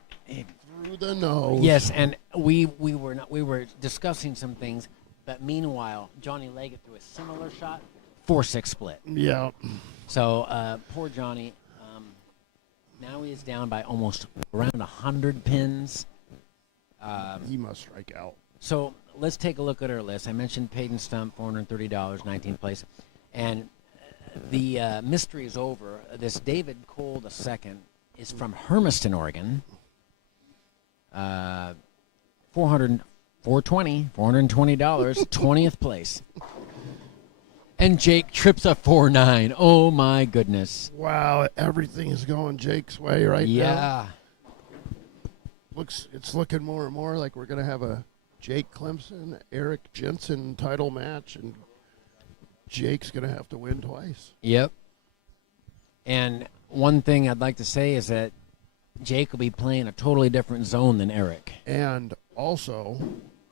Through the nose. yes, and we were discussing some things, but meanwhile, Johnny Leggett threw a similar shot, 4-6 split. Yeah. So poor Johnny. Now he is down by almost around 100 pins. He must strike out. So let's take a look at our list. I mentioned Peyton Stump, $430, 19th place. And the mystery is over. This David Cole II is from Hermiston, Oregon. $420, $420, 20th place. And Jake trips a 4-9. Oh, my goodness. Wow, everything is going Jake's way right now. Yeah. It's looking more and more like we're going to have a Jake Clemson, Eric Jensen title match, and Jake's going to have to win twice. Yep. And one thing I'd like to say is that Jake will be playing a totally different zone than Eric And also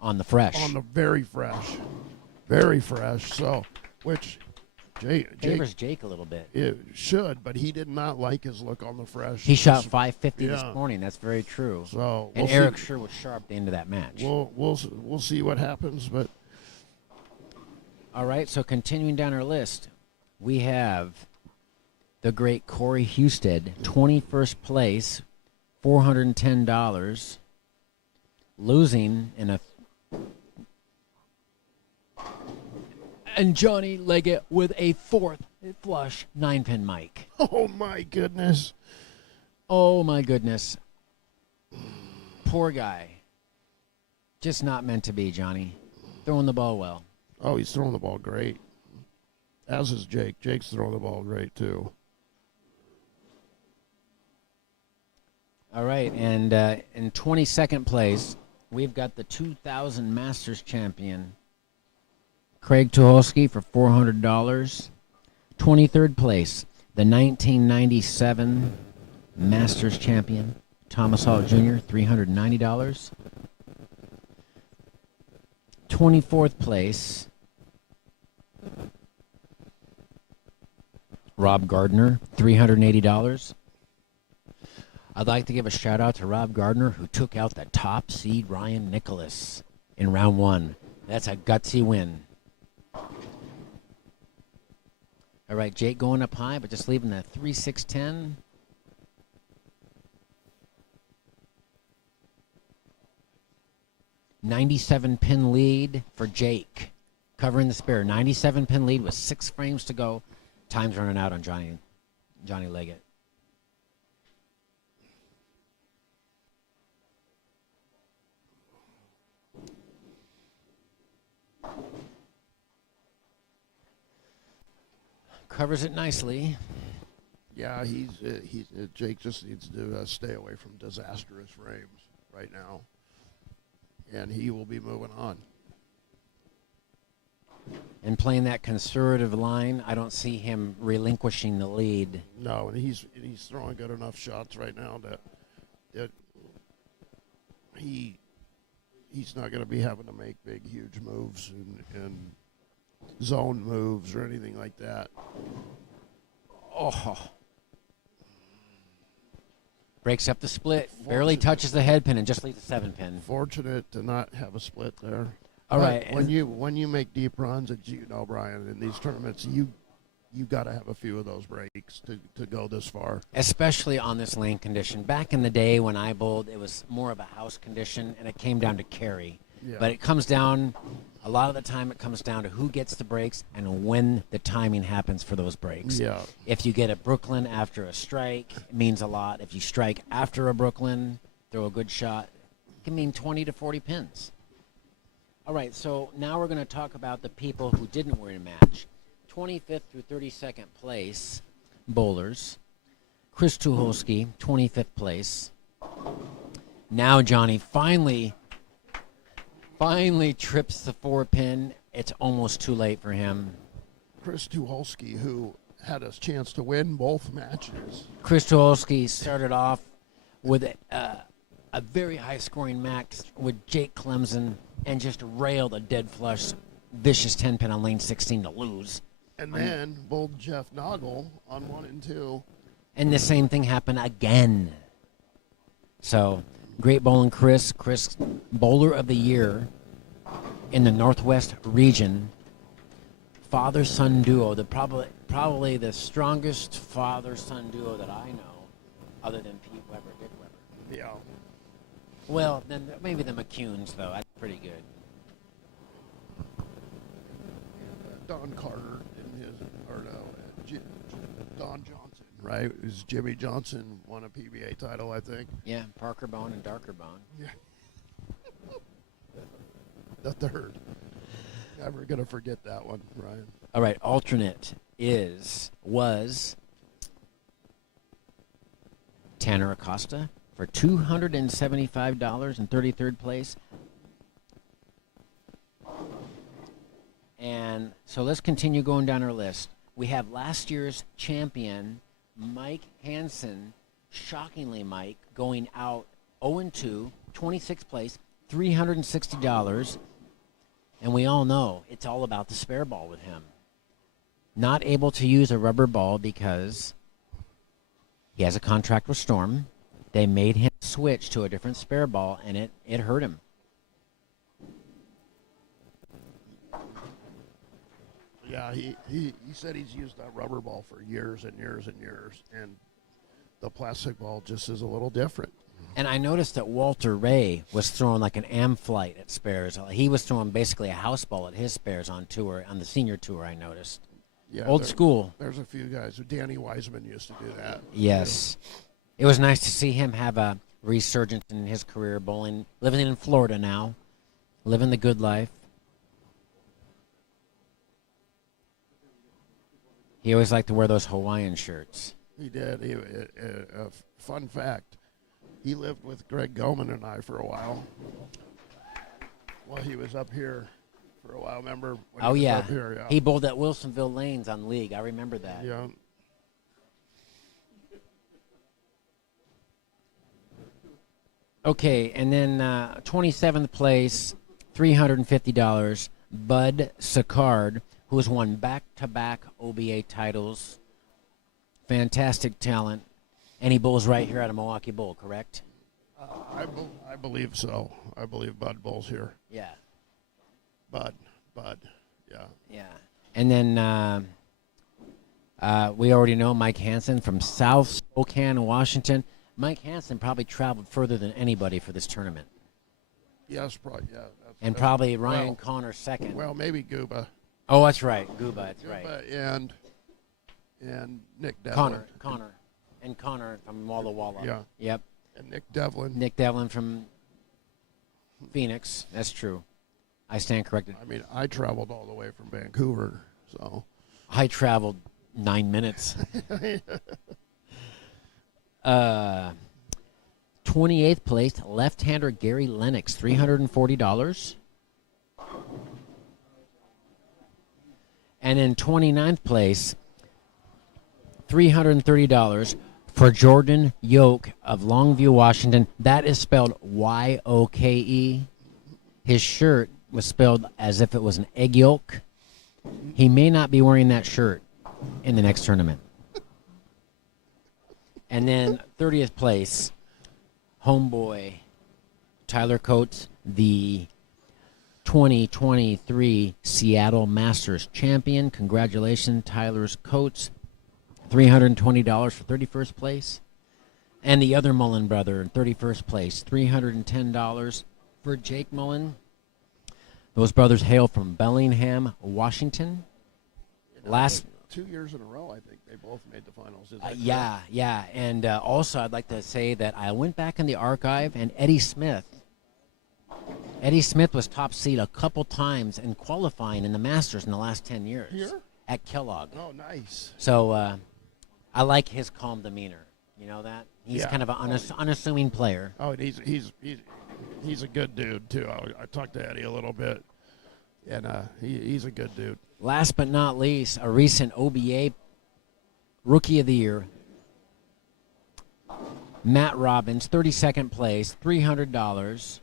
on the fresh. on the very fresh. So, which Jake Favors Jake a little bit. it should, but he did not like his look on the fresh. He shot 550 this Yeah. morning. That's very true. So And we'll Eric see. sure was sharp at the end of that match. We'll see what happens, but All right, so continuing down our list, we have the great Corey Husted, 21st place, $410, losing in a... And Johnny Leggett with a fourth flush 9-pin mic. oh my goodness. Oh, my goodness. Poor guy. Just not meant to be, Johnny. Throwing the ball well. Oh, he's throwing the ball great. As is Jake. Jake's throwing the ball great too. All right, and in 22nd place, we've got the 2000 Masters champion, Craig Tuholsky, for $400. 23rd place, the 1997 Masters champion, Thomas Hall Jr., $390. 24th place, Rob Gardner, $380. I'd like to give a shout out to Rob Gardner, who took out the top seed Ryan Nicholas in round one. That's a gutsy win. All right, Jake going up high, but just leaving the 3-6-10. $97 pin lead for Jake, covering the spare. 97 pin lead with 6 frames to go. Time's running out on Johnny Leggett. Covers it nicely. Yeah, Jake just needs to stay away from disastrous frames right now, and he will be moving on. And playing that conservative line, I don't see him relinquishing the lead. No, and he's throwing good enough shots right now that he's not going to be having to make big, huge moves and zone moves or anything like that. Oh. Breaks up the split, barely touches the head pin, and just leaves the 7-pin. Fortunate to not have a split there. All But right. when you make deep runs, as you know, Brian, in these tournaments, you got to have a few of those breaks to go this far. Especially on this lane condition. Back in the day when I bowled, it was more of a house condition, and it came down to carry. Yeah. But it comes down A lot of the time it comes down to who gets the breaks and when the timing happens for those breaks. Yeah. If you get a Brooklyn after a strike, it means a lot. If you strike after a Brooklyn, throw a good shot, it can mean 20 to 40 pins. All right, so now we're going to talk about the people who didn't win a match. 25th through 32nd place bowlers. Chris Tucholsky, 25th place. Now Johnny finally trips the 4-pin. It's almost too late for him. Chris Tucholsky, who had a chance to win both matches. Chris Tucholsky started off with a very high-scoring match with Jake Clemson and just railed a dead flush, vicious 10-pin on lane 16 to lose. And then bowled Jeff Noggle on 1 and 2. And the same thing happened again. So, great bowling, Chris. Chris, Bowler of the Year in the Northwest region. Father-son duo, probably the strongest father-son duo that I know, other than Pete Weber, Dick Weber. Yeah. Well, then maybe the McCunes, though. That's pretty good. Don Carter in his, or no, Don Johnson, right? It was Jimmy Johnson won a PBA title, I think. Yeah, Parker Bone and Darker Bone. Yeah. The third. Never gonna forget that one, Ryan. All right, alternate was Tanner Acosta for $275 in 33rd place. And so let's continue going down our list. We have last year's champion, Mike Hansen. Shockingly, Mike, going out 0-2, 26th place, $360. And we all know it's all about the spare ball with him. Not able to use a rubber ball because he has a contract with Storm. They made him switch to a different spare ball, and it hurt him. Yeah, he said he's used that rubber ball for years and years and years, and the plastic ball just is a little different. And I noticed that Walter Ray was throwing like an Am-Flight at spares. He was throwing basically a house ball at his spares on tour, on the senior tour, I noticed. Yeah, Old school. There's a few guys. Danny Wiseman used to do that. Yes. It was nice to see him have a resurgence in his career bowling, living in Florida now, living the good life. He always liked to wear those Hawaiian shirts. He did. Fun fact, he lived with Greg Goman and I for a while. Well, he was up here for a while. Remember? When he was up here, yeah. He bowled at Wilsonville Lanes on League. I remember that. Yeah. Okay, and then 27th place, $350, Bud Sicard, who has won back-to-back OBA titles. Fantastic talent. And he bowls right here at a Milwaukee Bowl, correct? I believe so. I believe Bud bowls here. Yeah. Bud, yeah. Yeah. And then we already know Mike Hansen from South Spokane, Washington. Mike Hansen probably traveled further than anybody for this tournament. Yes, probably, yeah. And probably Ryan Connor second. Well, maybe Guba. Oh, that's right. Guba, that's right. And Nick Devlin. Connor. And Connor from Walla Walla. Yeah. Yep. And Nick Devlin. Nick Devlin from Phoenix. That's true. I stand corrected. I mean, I traveled all the way from Vancouver, so. I traveled 9 minutes. 28th place, left-hander Gary Lennox, $340. And in 29th place, $330 for Jordan Yoke of Longview, Washington. That is spelled Y-O-K-E. His shirt was spelled as if it was an egg yolk. He may not be wearing that shirt in the next tournament. And then 30th place, homeboy Tyler Coates, the 2023 Seattle Masters champion. Congratulations, Tyler Coates. $320 for 31st place. And the other Mullen brother in 31st place, $310 for Jake Mullen. Those brothers hail from Bellingham, Washington. Last 2 years in a row, I think they both made the finals. Is that correct? yeah. And also, I'd like to say that I went back in the archive, and Eddie Smith was top seed a couple times in qualifying in the Masters in the last 10 years. Here? At Kellogg. Oh, nice. So I like his calm demeanor. You know that? He's Yeah. kind of an unassuming player. Oh, and he's a good dude too. I talked to Eddie a little bit, and he's a good dude. Last but not least, a recent OBA Rookie of the Year, Matt Robbins, 32nd place, $300.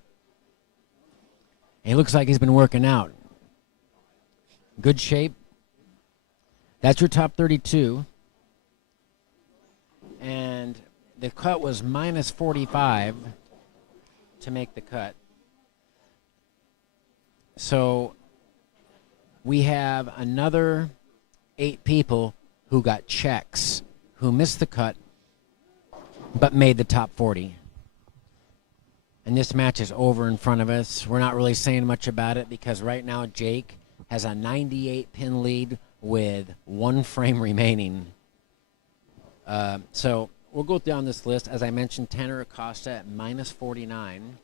And he looks like he's been working out. Good shape. That's your top 32. And the cut was minus 45 to make the cut. So we have another 8 people who got checks, who missed the cut, but made the top 40. And this match is over in front of us. We're not really saying much about it because right now Jake has a 98-pin lead with 1 frame remaining. So we'll go down this list. As I mentioned, Tanner Acosta at minus 49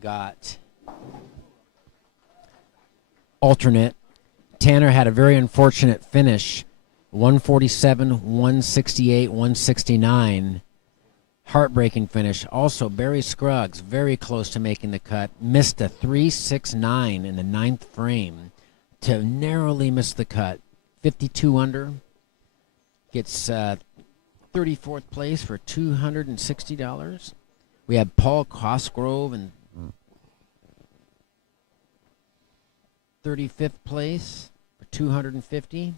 got alternate. Tanner had a very unfortunate finish, 147, 168, 169. Heartbreaking finish. Also, Barry Scruggs, very close to making the cut, missed a 369 in the 9th frame to narrowly miss the cut. 52 under. Gets 34th place for $260. We have Paul Cosgrove in 35th place for $250.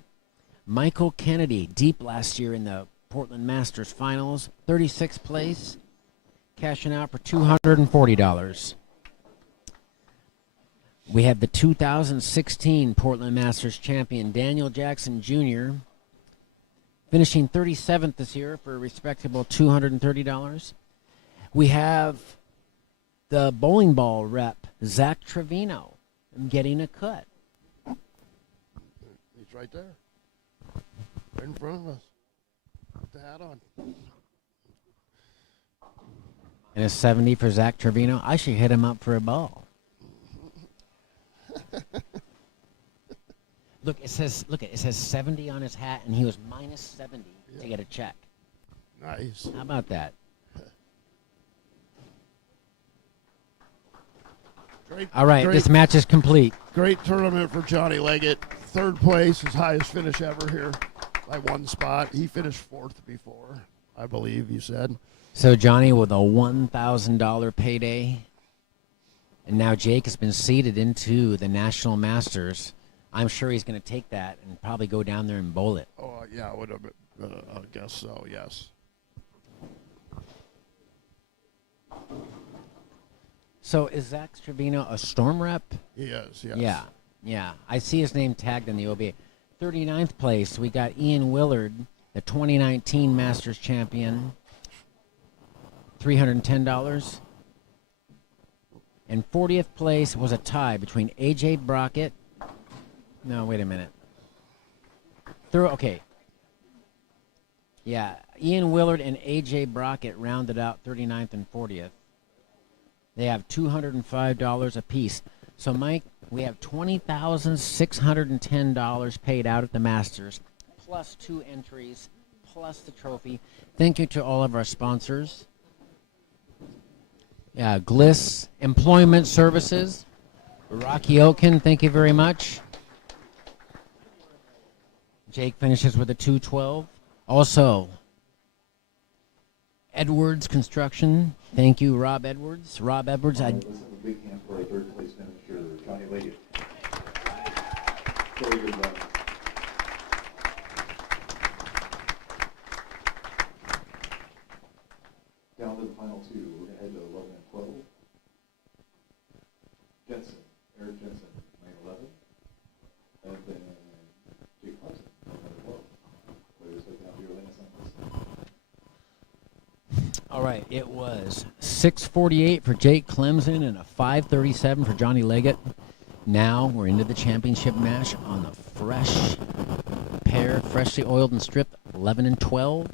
Michael Kennedy, deep last year in the Portland Masters Finals, 36th place, cashing out for $240. We have the 2016 Portland Masters champion, Daniel Jackson Jr., finishing 37th this year for a respectable $230. We have the bowling ball rep, Zach Trevino, getting a cut. He's right there. Right in front of us. Put the hat on. And a 70 for Zach Trevino. I should hit him up for a ball. Look, it says 70 on his hat, and he was minus 70 to get a check. Nice. How about that? All right, this match is complete. Great tournament for Johnny Leggett. 3rd place, his highest finish ever here by 1 spot. He finished 4th before, I believe you said. So Johnny with a $1,000 payday. And now Jake has been seeded into the National Masters. I'm sure he's going to take that and probably go down there and bowl it. Oh, yeah, I would have. I guess so, yes. So is Zach Trevino a Storm rep? He is, yes. Yeah. I see his name tagged in the OBA. 39th place, we got Ian Willard, the 2019 Masters champion, $310. And 40th place was a tie between A.J. Brockett. No, wait a minute. Okay. Yeah, Ian Willard and A.J. Brockett rounded out 39th and 40th. They have $205 apiece. So, Mike, we have $20,610 paid out at the Masters, plus 2 entries, plus the trophy. Thank you to all of our sponsors. Gliss Employment Services, Rocky Oaken, thank you very much. Jake finishes with a 212. Also, Edwards Construction. Thank you, Rob Edwards. Rob Edwards. Let's have a big hand for our 3rd place finisher, Johnny Leggett. Very good run. Down to the final 2. We're going to head to 11 and 12. Eric Jensen, 9-11. And then Jake Clemson, 9-12. Players like that, your Atlantis on this. All right, it was 6:48 for Jake Clemson and a 5:37 for Johnny Leggett. Now we're into the championship match on the fresh pair, freshly oiled and stripped, 11 and 12.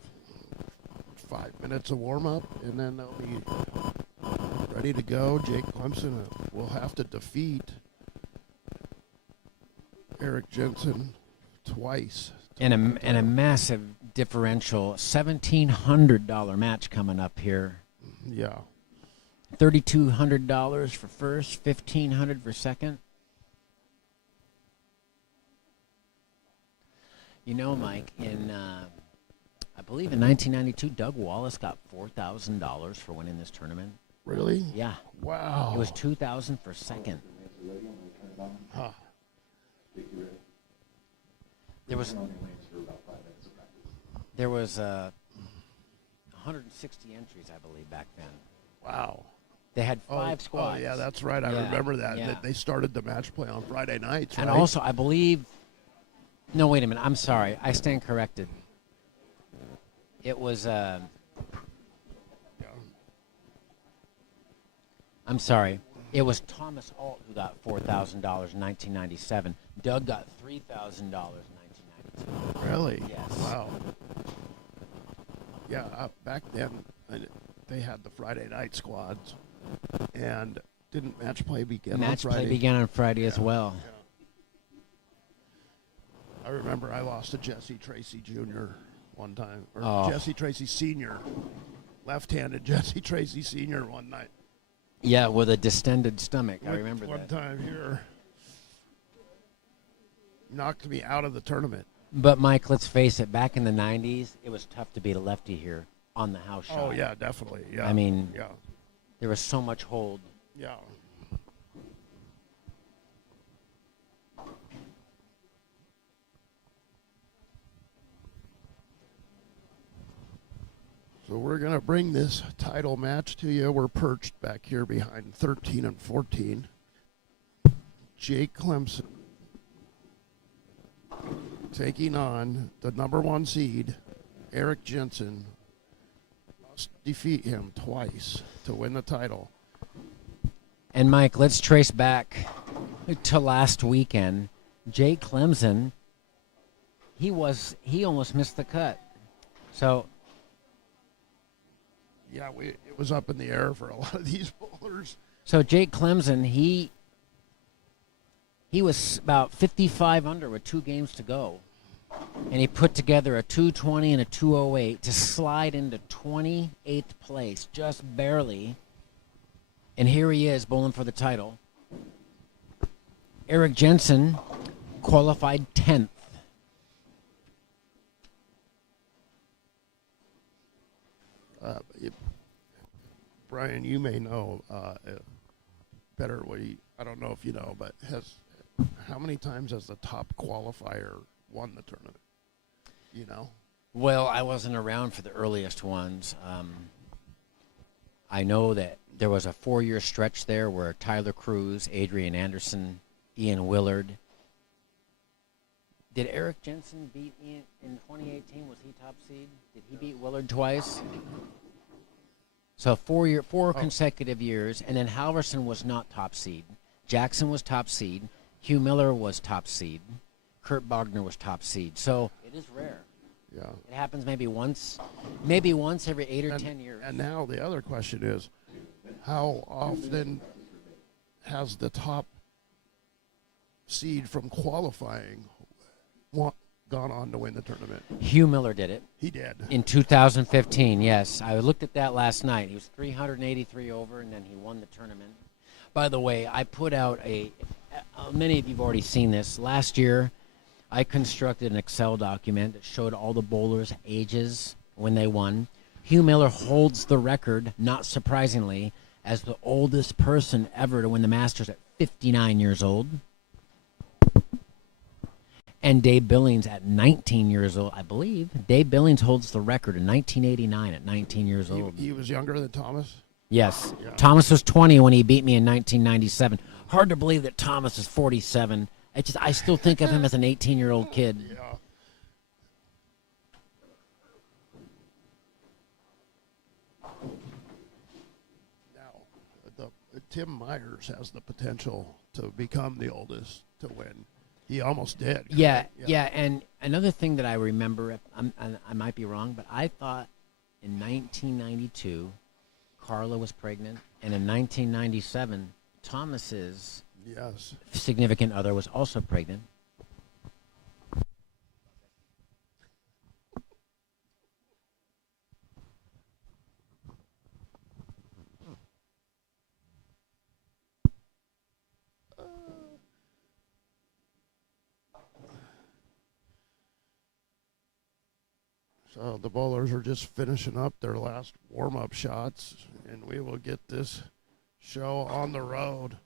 5 minutes of warm up, and then they'll be ready to go. Jake Clemson will have to defeat Eric Jensen twice. And a massive differential, $1,700 match coming up here. Yeah. $3,200 for first, $1,500 for second. You know, Mike, I believe in 1992, Doug Wallace got $4,000 for winning this tournament. Really? Yeah. Wow. It was $2,000 for second. Huh. There was 160 entries, I believe, back then. Wow. They had five squads. Oh, yeah, that's right. I Yeah, remember that. yeah. They started the match play on Friday nights, And right? also, I believe. No, wait a minute. I'm sorry. I stand corrected. It was. Yeah. I'm sorry. It was Thomas Alt who got $4,000 in 1997. Doug got $3,000 in 1992. Really? Yes. Wow. Yeah, back then they had the Friday night squads, and didn't match play begin on Match Friday? play began on Friday as well. I remember I lost to Jesse Tracy Jr. one time, or Oh. Jesse Tracy Sr., left-handed Jesse Tracy Sr. one night. Yeah, with a distended stomach. I remember one that. time here. Knocked me out of the tournament. But, Mike, let's face it. Back in the 90s, it was tough to beat a lefty here on the house shot. Oh, yeah, definitely. Yeah. I mean, yeah. there was so much hold. Yeah. So we're going to bring this title match to you. We're perched back here behind 13 and 14. Jake Clemson taking on the number 1 seed, Eric Jensen. Must defeat him twice to win the title. And, Mike, let's trace back to last weekend. Jake Clemson, he almost missed the cut. So, Yeah, it was up in the air for a lot of these bowlers. so Jake Clemson, he was about 55 under with 2 games to go. And he put together a 220 and a 208 to slide into 28th place, just barely. And here he is bowling for the title. Eric Jensen qualified 10th. Brian, you may know better. I don't know if you know, but how many times has the top qualifier won the tournament? You know? Well, I wasn't around for the earliest ones. I know that there was a 4-year stretch there where Tyler Cruz, Adrian Anderson, Ian Willard. Did Eric Jensen beat Ian in 2018? Was he top seed? Did he beat Willard twice? So 4 consecutive years, and then Halverson was not top seed. Jackson was top seed. Hugh Miller was top seed. Kurt Bogner was top seed. So it is rare. Yeah. It happens maybe once every 8 or 10 years. And now the other question is, how often has the top seed from qualifying gone on to win the tournament? Hugh Miller did it He did. in 2015, yes. I looked at that last night. He was 383 over, and then he won the tournament. By the way, I put out many of you have already seen this. Last year, I constructed an Excel document that showed all the bowlers' ages when they won. Hugh Miller holds the record, not surprisingly, as the oldest person ever to win the Masters at 59 years old. And Dave Billings at 19 years old, I believe. Dave Billings holds the record in 1989 at 19 years old. He was younger than Thomas? Yes. Yeah. Thomas was 20 when he beat me in 1997. Hard to believe that Thomas is 47. I still think of him as an 18-year-old kid. Yeah. Tim Myers has the potential to become the oldest to win. He almost did. Yeah, correct? yeah. And another thing that I remember, I might be wrong, but I thought in 1992, Carla was pregnant, and in 1997, Thomas's Yes. significant other was also pregnant. So the bowlers are just finishing up their last warm-up shots, and we will get this show on the road.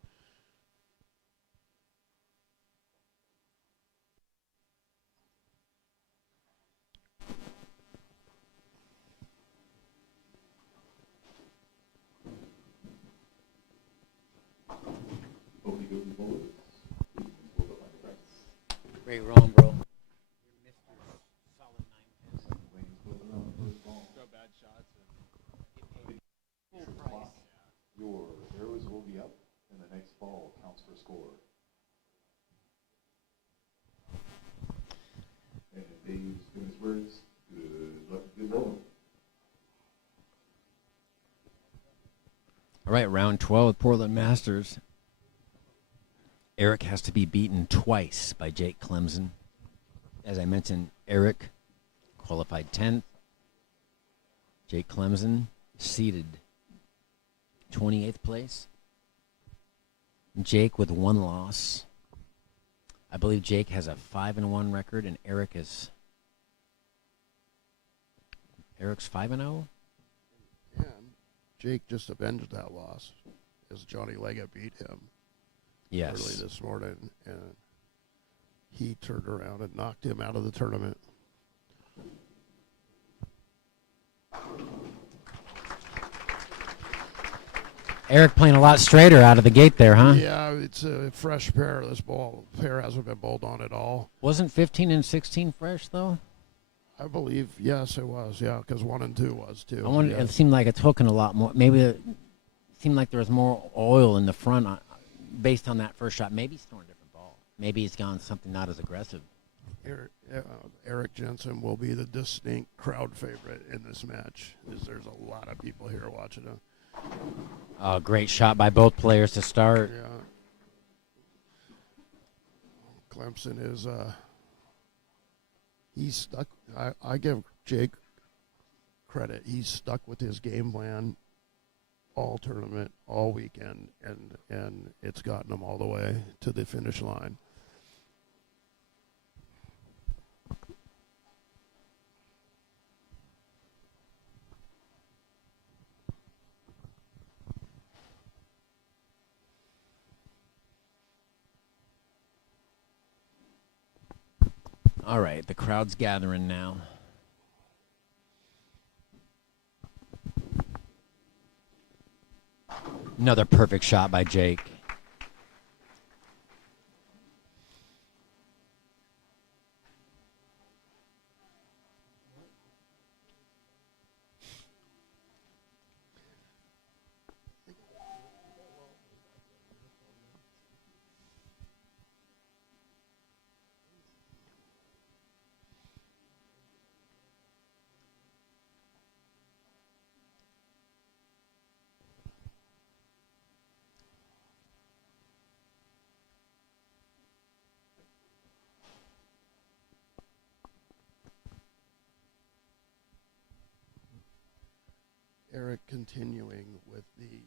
Okie dokie bowlers. Please hold up on your practice. Great rolling, bro. Lanes both around the first ball. Throw bad shots. Your arrows will be up, and the next ball counts for score. And Dave's famous words, good luck, good bowling. All right, round 12 with Portland Masters. Eric has to be beaten twice by Jake Clemson. As I mentioned, Eric qualified 10th. Jake Clemson seeded 28th place. Jake with one loss. I believe Jake has a 5-1 record, and Eric's 5-0. And Jake just avenged that loss as Johnny Leggett beat him early Yes. this morning, and he turned around and knocked him out of the tournament. Eric playing a lot straighter out of the gate there, huh? Yeah, it's a fresh pair. This pair hasn't been bowled on at all. Wasn't 15 and 16 fresh, though? I believe, yes, it was. Yeah, because 1 and 2 was too. I wonder. Yeah. It seemed like it's hooking a lot more. Maybe it seemed like there was more oil in the front based on that first shot. Maybe he's throwing a different ball. Maybe he's gone something not as aggressive. Eric Jensen will be the distinct crowd favorite in this match. There's a lot of people here watching him. Great shot by both players to start. Yeah. Clemson is he's stuck. I give Jake credit. He's stuck with his game plan all tournament, all weekend, and it's gotten him all the way to the finish line. All right, the crowd's gathering now. Another perfect shot by Jake. Eric continuing with the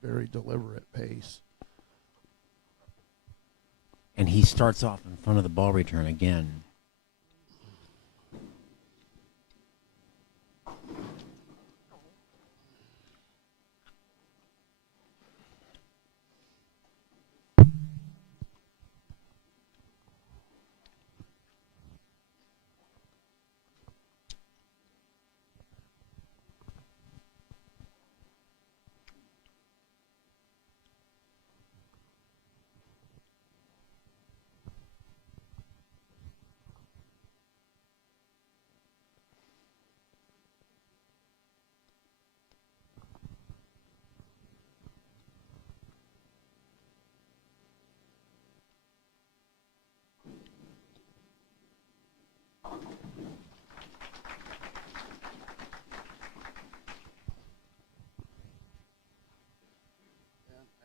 very deliberate pace. And he starts off in front of the ball return again.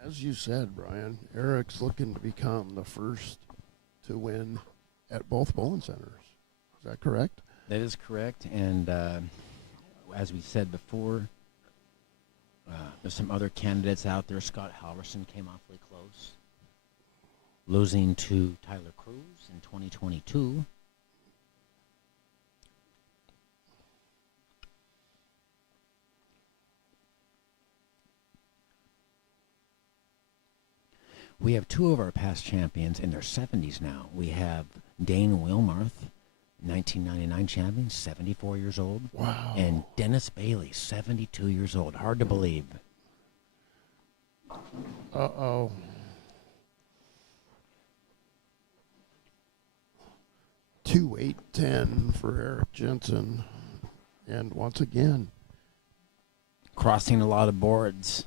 As you said, Brian, Eric's looking to become the first to win at both bowling centers. Is that correct? That is correct. And as we said before, there's some other candidates out there. Scott Halverson came awfully close, losing to Tyler Cruz in 2022. We have two of our past champions in their 70s now. We have Dane Wilmarth, 1999 champion, 74 years old. Wow. And Dennis Bailey, 72 years old. Hard to believe. Uh-oh. 2-8-10 for Eric Jensen. And once again, Crossing a lot of boards.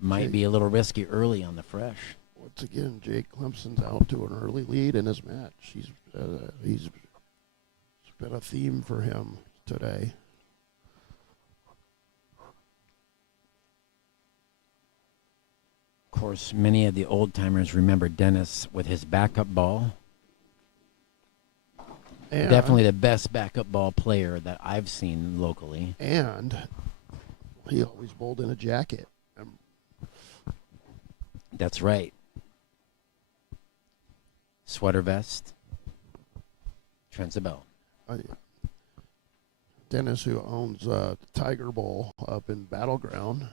Might be a little risky early on the fresh. once again, Jake Clemson's out to an early lead in his match. He's been a theme for him today. Of course, many of the old-timers remember Dennis with his backup ball. And, Definitely the best backup ball player that I've seen locally. And he always bowled in a jacket. That's right. Sweater vest. Trent Zabel. Dennis, who owns Tiger Bowl up in Battleground.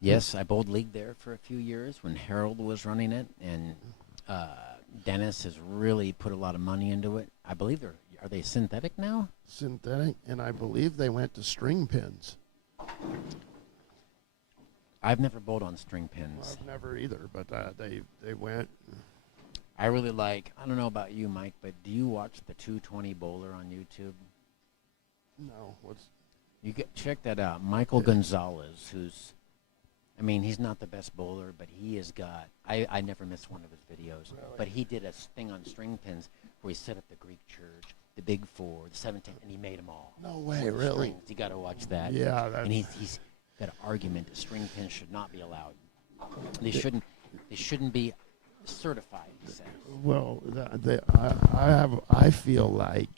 Yes, I bowled league there for a few years when Harold was running it, and Dennis has really put a lot of money into it. I believe are they synthetic now? Synthetic, and I believe they went to string pins. I've never bowled on string pins. I've never either, but they went. I really like, I don't know about you, Mike, but do you watch the 220 bowler on YouTube? No, Check that out. Michael Gonzalez, he's not the best bowler, but he has got, I never missed one of his videos, Really? but he did a thing on string pins where he set up the Greek church, the Big Four, the 17, and he made them all. No way, with really? strings. You got to watch that. Yeah, and he's got an argument that string pins should not be allowed. They shouldn't be certified, he said. Well, I feel like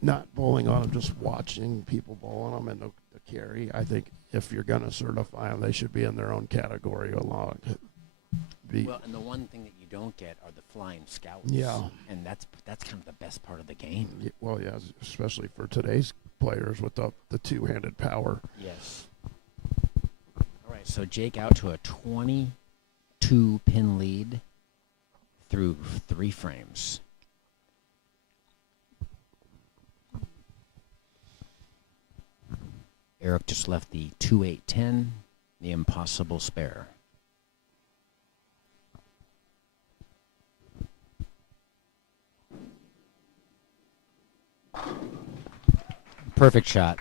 not bowling on them, just watching people bowl on them and the carry. I think if you're going to certify them, they should be in their own category along. Well, and the one thing that you don't get are the flying scouts. Yeah. And that's kind of the best part of the game. Well, yeah, especially for today's players with the two-handed power. Yes. All right, so Jake out to a 22-pin lead through 3 frames. Eric just left the 2-8-10, the impossible spare. Perfect shot.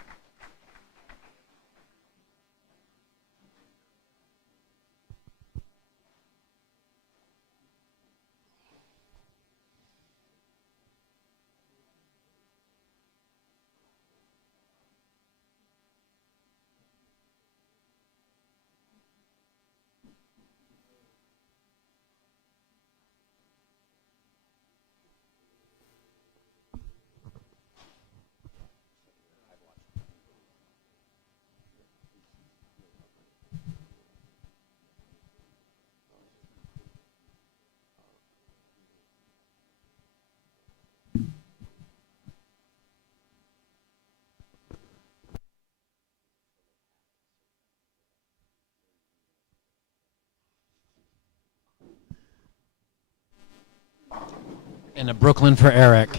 And a Brooklyn for Eric.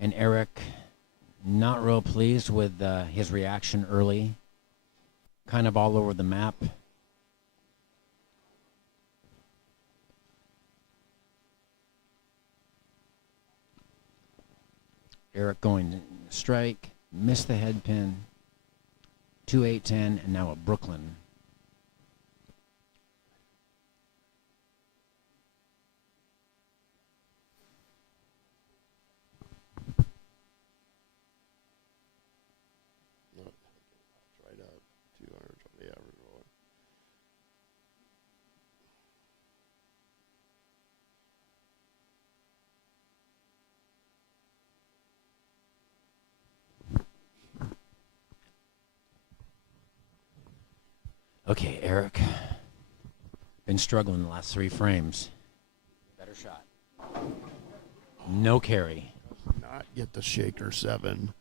And Eric, not real pleased with his reaction early. Kind of all over the map. Eric going strike, missed the head pin. 2-8-10, and now a Brooklyn. Okay, Eric. Been struggling the last 3 frames. Better shot. No carry. Not get the shaker 7.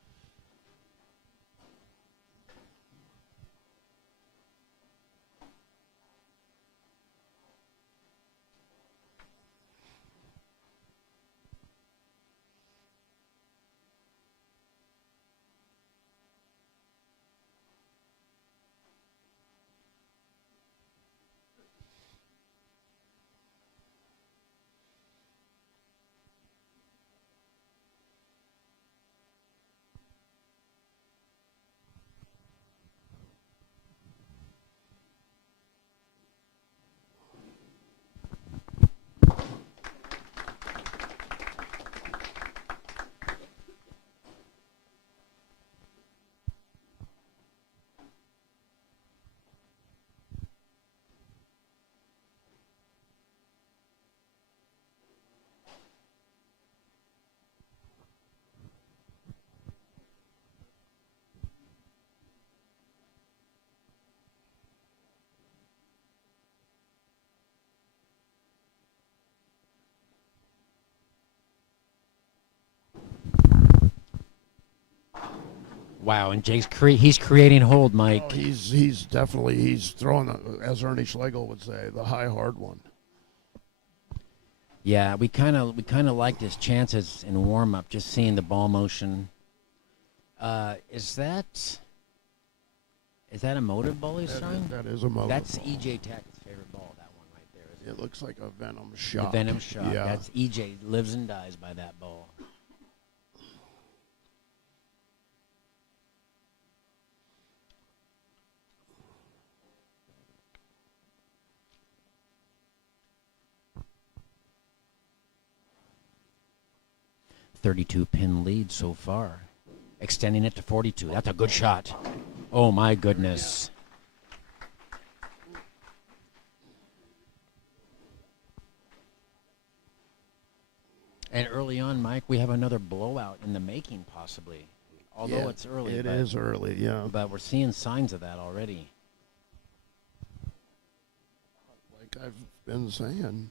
Wow, and Jake's he's creating hold, Mike. Oh, he's definitely throwing, as Ernie Schlegel would say, the high hard one. Yeah, we kind of liked his chances in warm up, just seeing the ball motion. Is that a motive ball he's throwing? That is a motive. That's ball. EJ Tacklett's favorite ball. That one right there. Isn't It looks like a venom it? shot. The venom shot. Yeah. That's EJ lives and dies by that ball. .32-pin lead so far, extending it to 42. That's a good shot. Oh my goodness. And early on, Mike, we have another blowout in the making, possibly. Although Yeah, it's early. It is early, yeah. But we're seeing signs of that already. Like I've been saying,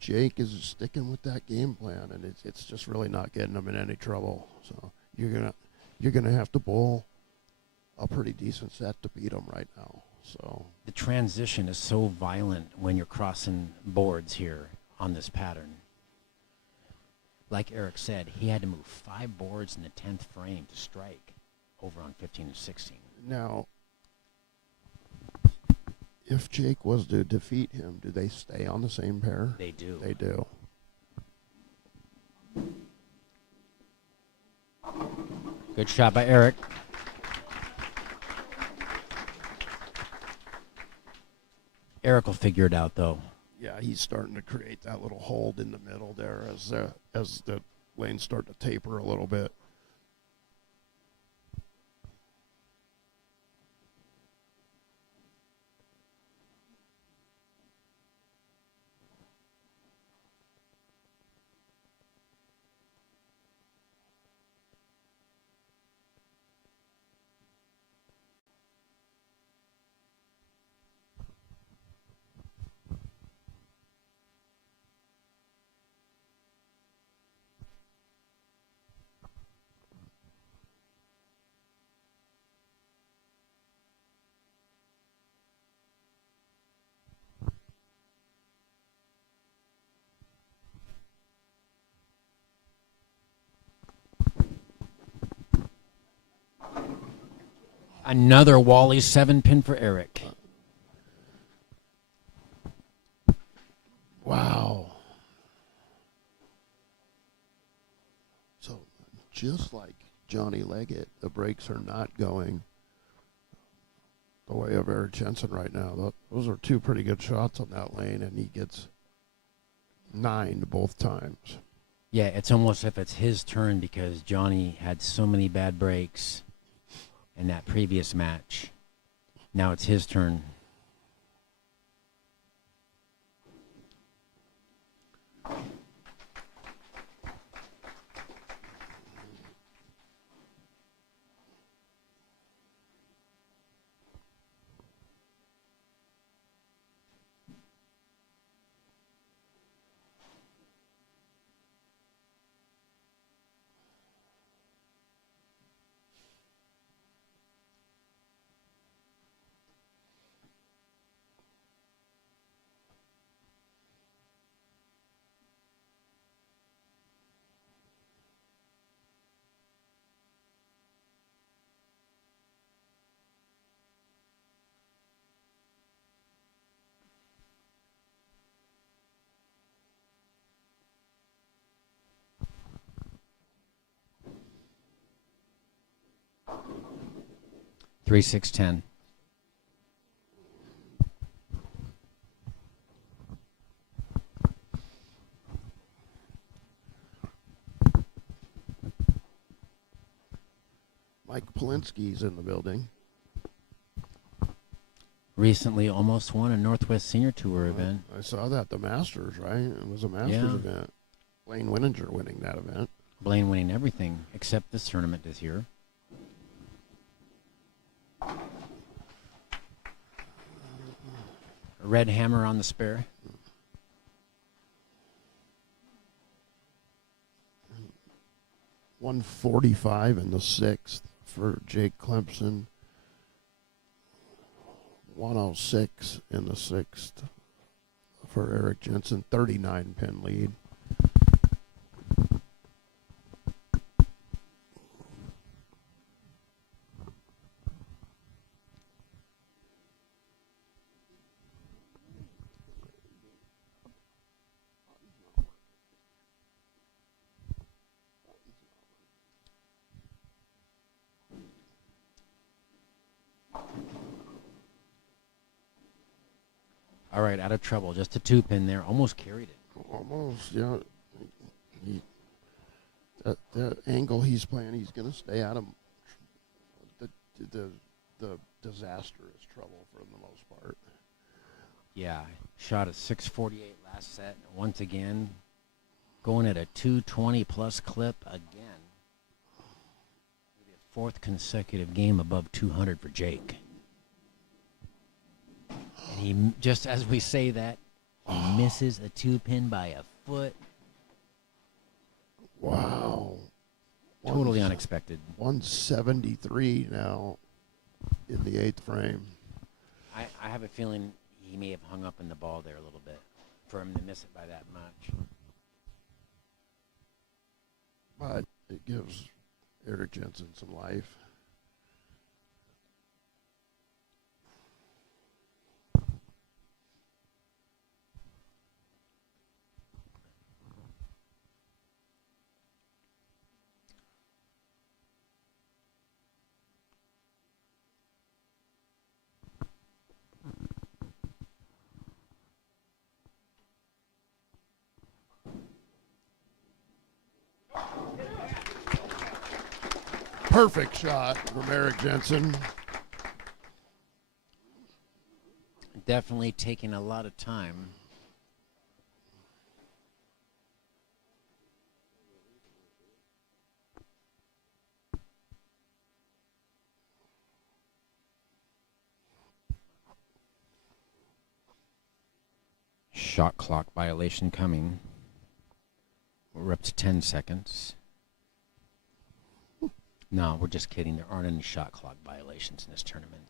Jake is sticking with that game plan, and it's just really not getting him in any trouble. So you're gonna have to bowl a pretty decent set to beat him right now. So The transition is so violent when you're crossing boards here on this pattern. Like Eric said, he had to move 5 boards in the 10th frame to strike over on 15 and 16. now, if Jake was to defeat him, do they stay on the same pair? They do. They do. Good shot by Eric. Eric will figure it out, though. Yeah, he's starting to create that little hold in the middle there as the lanes start to taper a little bit. Another Wally 7-pin for Eric. Wow. So, just like Johnny Leggett, the brakes are not going the way of Eric Jensen right now. Those are 2 pretty good shots on that lane, and he gets 9 both times. Yeah, it's almost if it's his turn because Johnny had so many bad breaks in that previous match. Now it's his turn. 3-6-10. Mike Polinsky's in the building. Recently almost won a Northwest Senior Tour event. I saw that, the Masters, right? It was a Masters Yeah. event. Blaine Winninger winning that event. Blaine winning everything except this tournament this year. Red hammer on the spare. $145 in the sixth for Jake Clemson. 106 in the sixth for Eric Jensen. 39 pin lead. All right, out of trouble. Just a 2-pin there. Almost carried it. Almost, yeah. That angle he's playing, he's going to stay out of the disastrous trouble for the most part. Yeah, shot a 648 last set. Once again, going at a 220 plus clip again. Maybe a fourth consecutive game above 200 for Jake. And he, just as we say that, he misses a 2-pin by a foot. Wow. Totally unexpected. 173 now in the eighth frame. I have a feeling he may have hung up in the ball there a little bit for him to miss it by that much. But it gives Eric Jensen some life. Perfect shot from Eric Jensen. Definitely taking a lot of time. Shot clock violation coming. We're up to 10 seconds. No, we're just kidding. There aren't any shot clock violations in this tournament.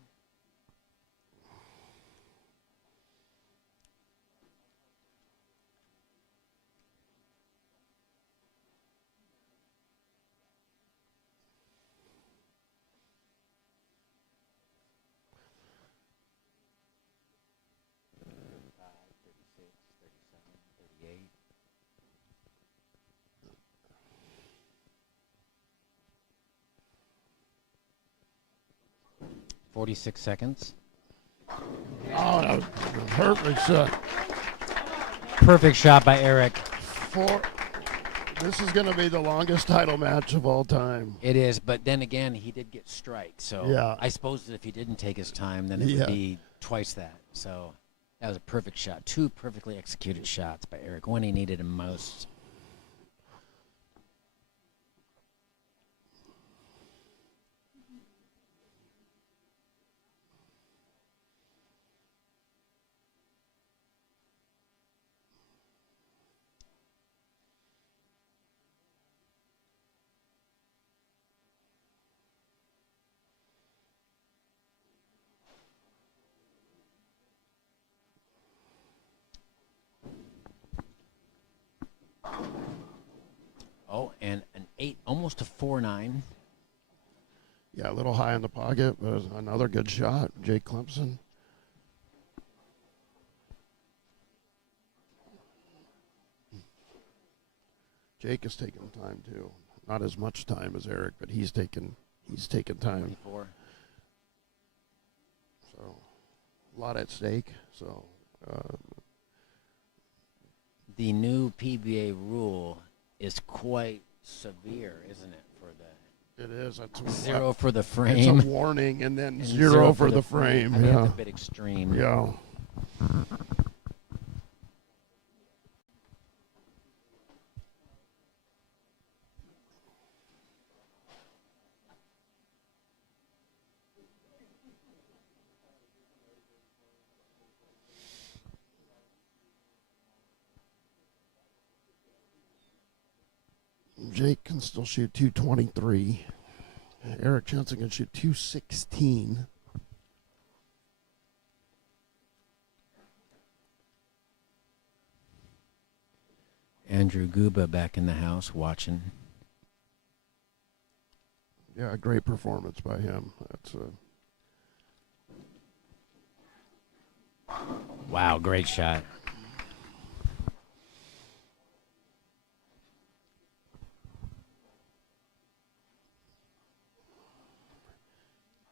.46 seconds. Oh, that was a perfect shot. Perfect shot by Eric. This is going to be the longest title match of all time. It is, but then again, he did get strike. So Yeah. I suppose that if he didn't take his time, then it would be twice that. So that was a perfect shot. Two perfectly executed shots by Eric when he needed him most. Oh, and an 8, almost a 4-9. Yeah, a little high in the pocket, but another good shot. Jake Clemson. Jake is taking time too. Not as much time as Eric, but he's taking time. 24. a lot at stake. So The new PBA rule is quite severe, isn't it? For the it is. It's zero for the It's frame. a warning, and then and zero for the frame. I mean, Yeah. that's a bit extreme. Yeah. Jake can still shoot 223. Eric Jensen can shoot 216. Andrew Guba back in the house watching. Yeah, great performance by him. That's Wow, great shot.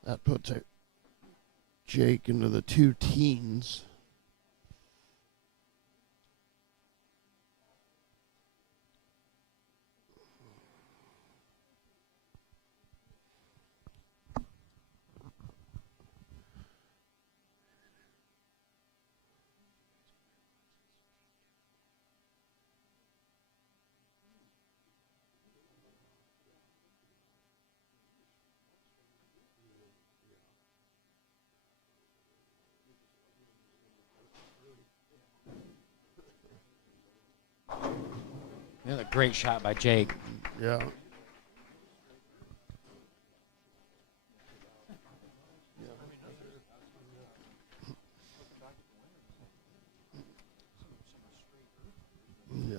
that puts Jake into the two teens. Another great shot by Jake. Yeah. Yeah.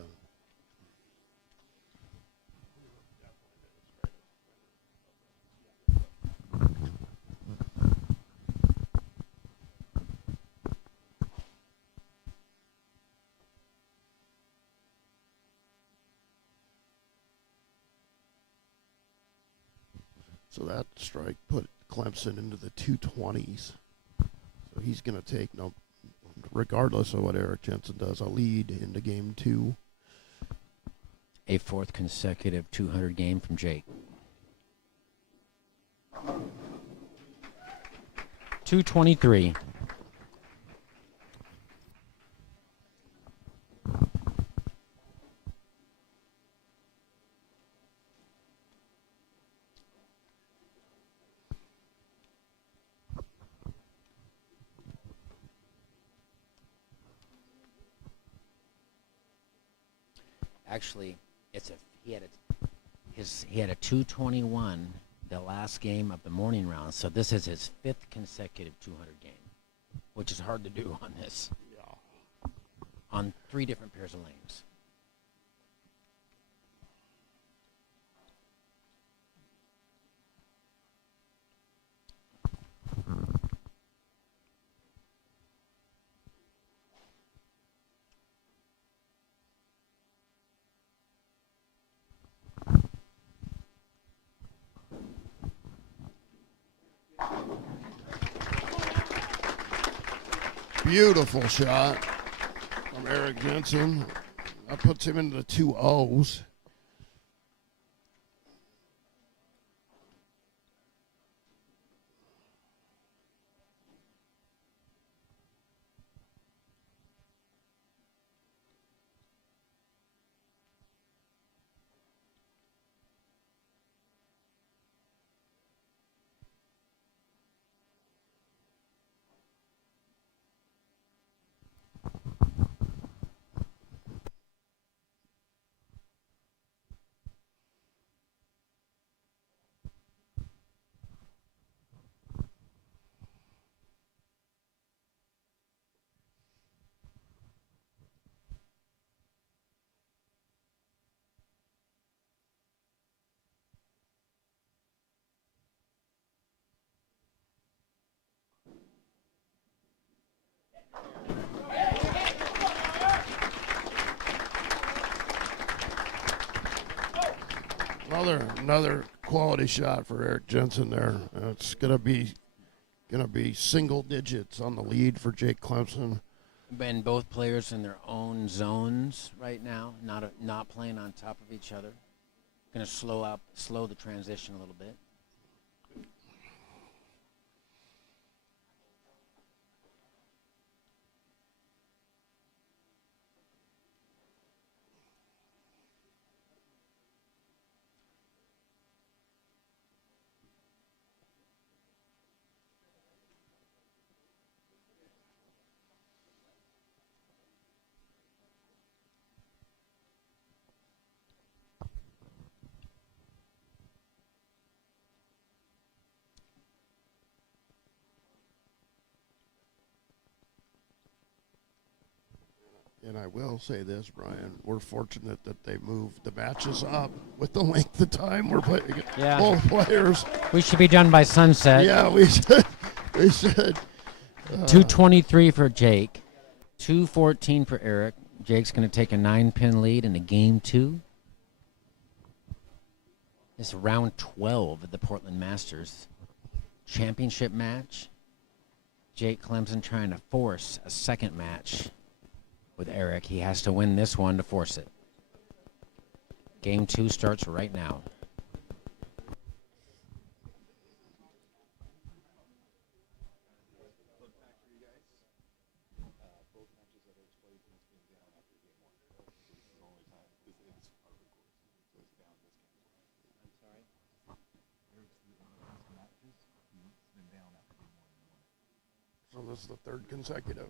So that strike put Clemson into the 220s. So he's going to take, regardless of what Eric Jensen does, a lead into game two. A fourth consecutive 200 game from Jake. 223. Actually, he had a 221 the last game of the morning round, so this is his fifth consecutive 200 game, which is hard to do on this. Yeah. On three different pairs of lanes. Beautiful shot from Eric Jensen. That puts him into the 2-0s. Another quality shot for Eric Jensen there. It's gonna going to be single digits on the lead for Jake Clemson. And both players in their own zones right now, not playing on top of each other. Going to slow the transition a little bit. And I will say this, Brian, we're fortunate that they moved the matches up with the length of time we're playing. Yeah. Both players. We should be done by sunset. Yeah, we should. We should. 223 for Jake, 214 for Eric. Jake's going to take a 9-pin lead in a game 2. This is round 12 of the Portland Masters championship match. Jake Clemson trying to force a second match with Eric. He has to win this one to force it. Game 2 starts right now. So this is the third consecutive.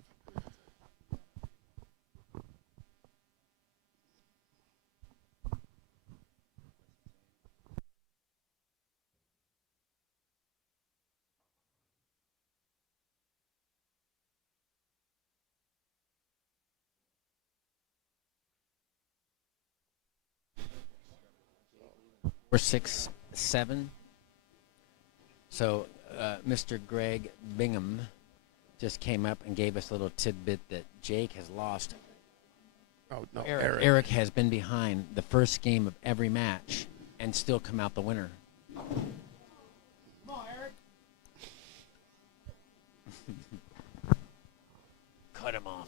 We're 6-7. So Mr. Greg Bingham just came up and gave us a little tidbit that Jake has lost. Oh, no, Eric has been behind the first game of every match and still come out the winner. Come on, Eric. Cut him off.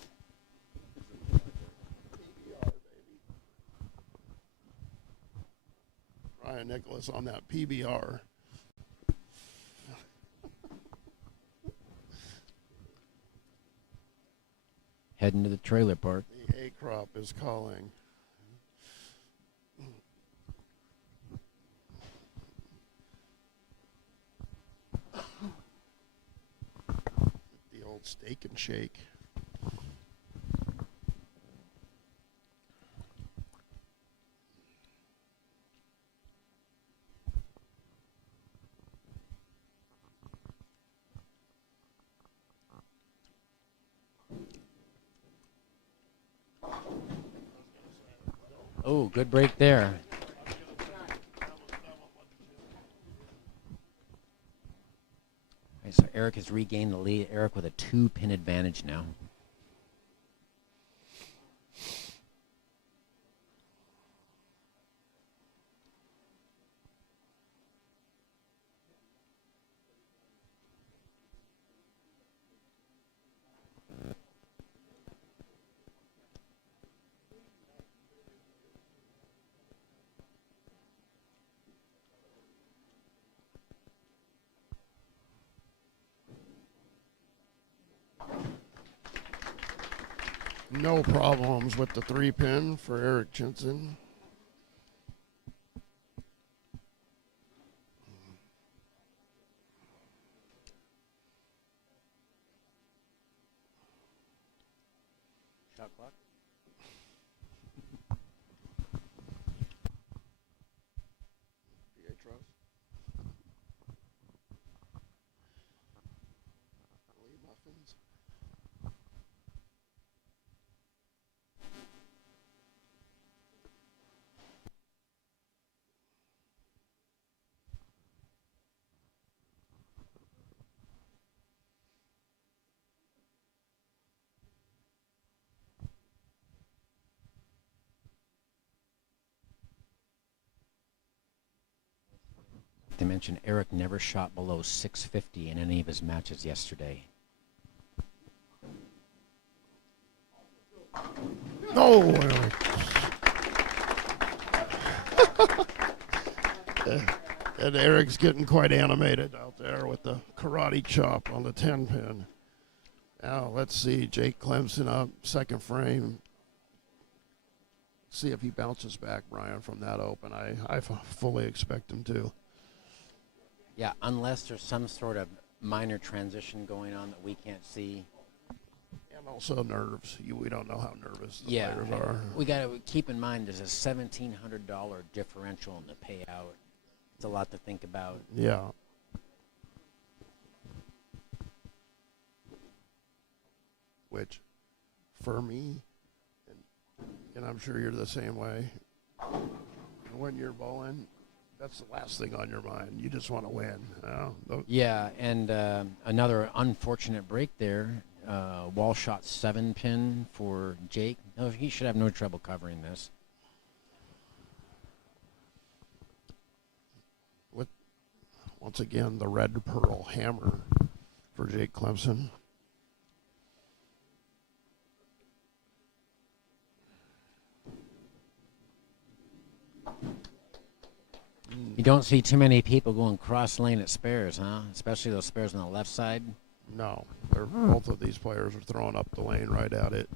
Ryan Nicholas on that PBR. Heading to the trailer park. The A crop is calling. The old steak and shake. Oh, good break there. Okay, so Eric has regained the lead. Eric with a 2-pin advantage now. No problems with the 3-pin for Eric Jensen. Shot clock. Pietros. Lee Muffins. to mention Eric never shot below 650 in any of his matches yesterday. No, Eric. And Eric's getting quite animated out there with the karate chop on the 10 pin. Now let's see Jake Clemson up, second frame. See if he bounces back, Brian, from that open. I fully expect him to. Yeah, unless there's some sort of minor transition going on that we can't see. And also nerves. We don't know how nervous the Yeah, players are. we got to keep in mind there's a $1,700 differential in the payout. It's a lot to think about. Yeah. Which, for me, and I'm sure you're the same way, when you're bowling, that's the last thing on your mind. You just want to win. Yeah, and another unfortunate break there. Wall shot 7 pin for Jake. No, he should have no trouble covering this. With, once again, the red pearl hammer for Jake Clemson. You don't see too many people going cross lane at spares, huh? Especially those spares on the left side. No, both of these players are throwing up the lane right at it.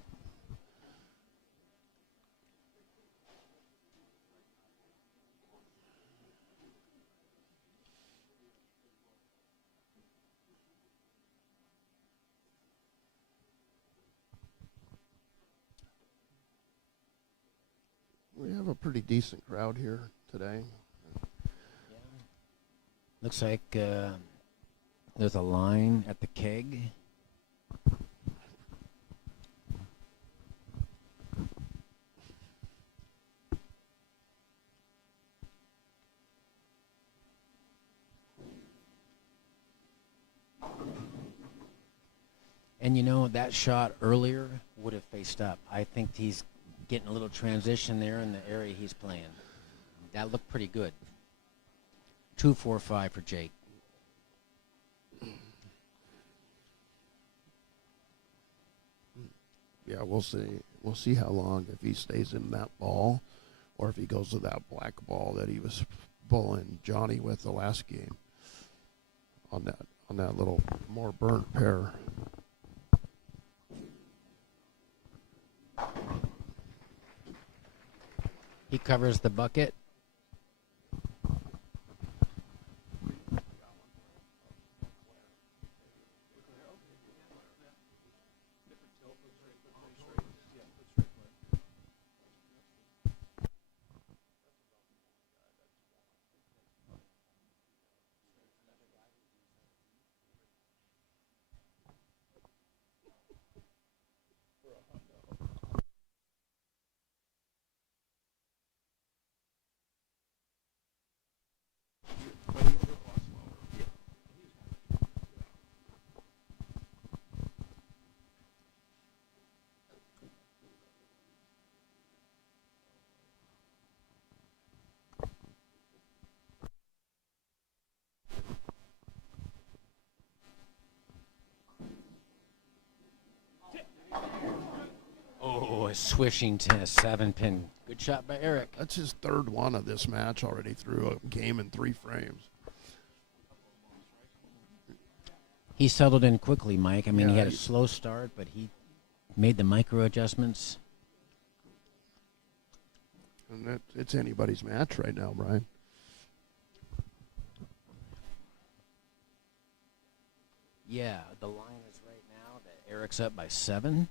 We have a pretty decent crowd here today. Looks like there's a line at the keg. And you know, that shot earlier would have faced up. I think he's getting a little transition there in the area he's playing. That looked pretty good. 2-4-5 for Jake. Yeah, we'll see. We'll see how long, if he stays in that ball or if he goes to that black ball that he was bowling Johnny with the last game on that little more burnt pair. He covers the bucket. Oh, a swishing 7-pin. Good shot by Eric. That's his third one of this match already through a game in 3 frames. He settled in quickly, Mike. I mean, Yeah, he had a slow start, but he made the micro adjustments. And it's anybody's match right now, Brian. Yeah, the line is right now that Eric's up by 7.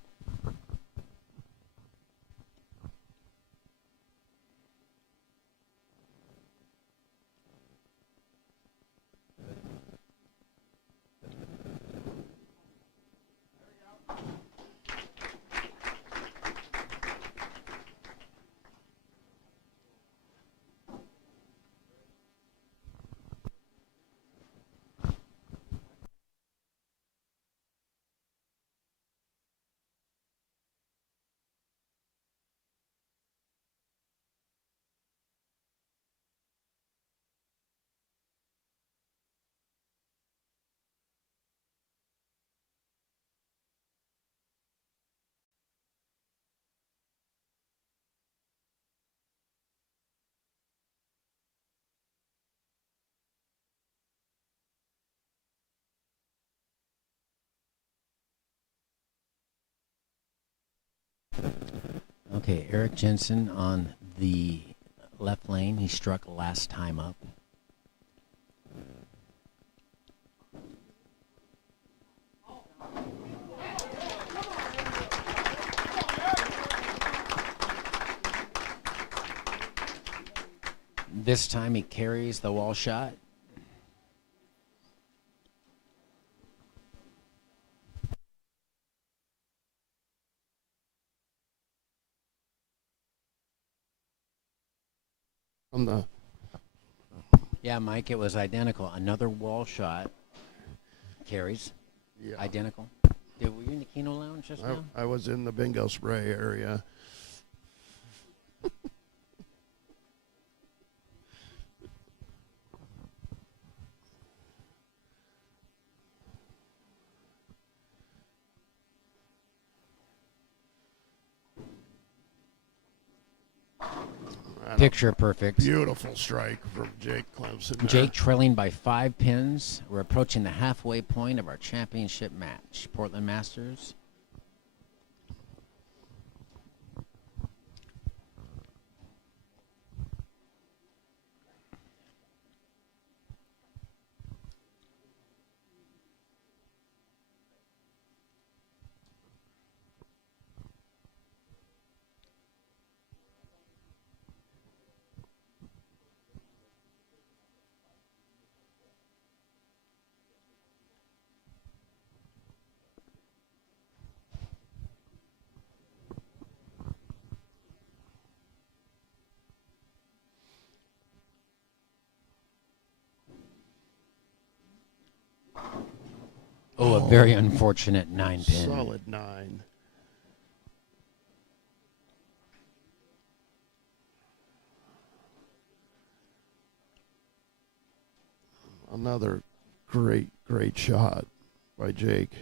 Okay, Eric Jensen on the left lane. He struck last time up. This time he carries the wall shot. On the Yeah, Mike, it was identical. Another wall shot. Carries. yeah. Identical. Were you in the Keno Lounge just now? I was in the bingo spray area. Picture perfect. Beautiful strike from Jake Clemson. there. Jake trailing by 5 pins. We're approaching the halfway point of our championship match. Portland Masters. Oh, a very unfortunate 9 pin. Solid 9. Another great shot by Jake.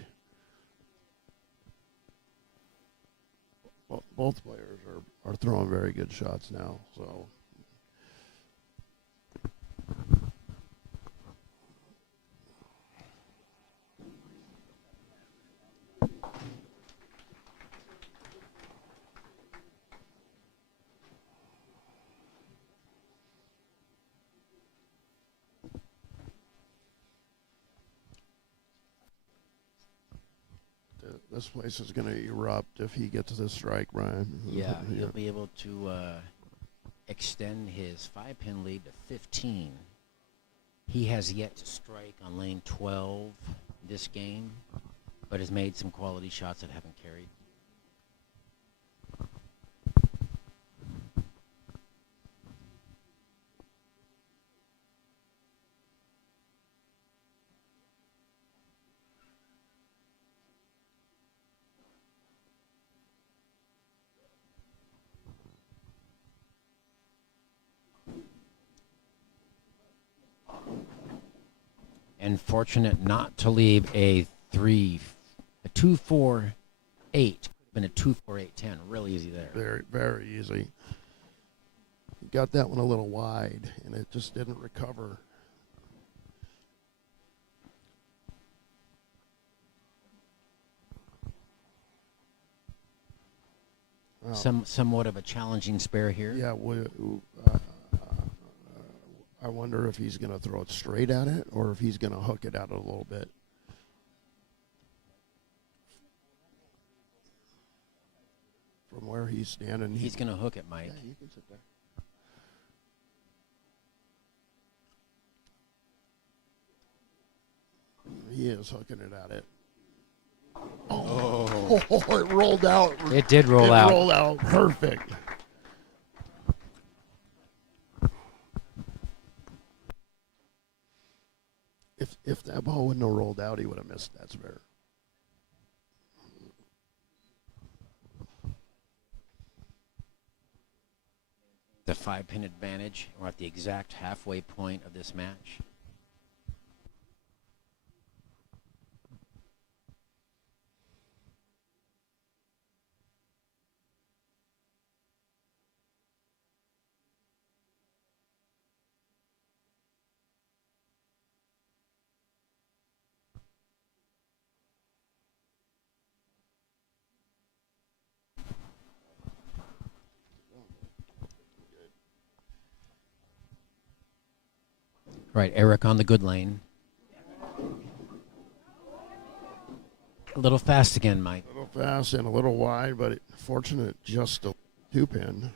Both players are throwing very good shots now. So this place is going to erupt if he gets this strike, Brian. Yeah, he'll be able to extend his 5-pin lead to 15. He has yet to strike on lane 12 this game, but has made some quality shots that haven't carried. And fortunate not to leave a 2-4-8. Been a 2-4-8-10. Really easy there. Very, very easy. He got that one a little wide, and it just didn't recover. Well, Somewhat of a challenging spare here. yeah, I wonder if he's going to throw it straight at it or if he's going to hook it out a little bit. From where he's standing, He's going to hook it, Mike. Yeah, you can sit there. He is hooking it at it. Oh, it rolled out. It did roll out. It rolled out perfect. If that ball wouldn't have rolled out, he would have missed that spare. The 5-pin advantage. We're at the exact halfway point of this match. Right, Eric on the good lane. A little fast again, Mike. A little fast and a little wide, but fortunate just a 2-pin.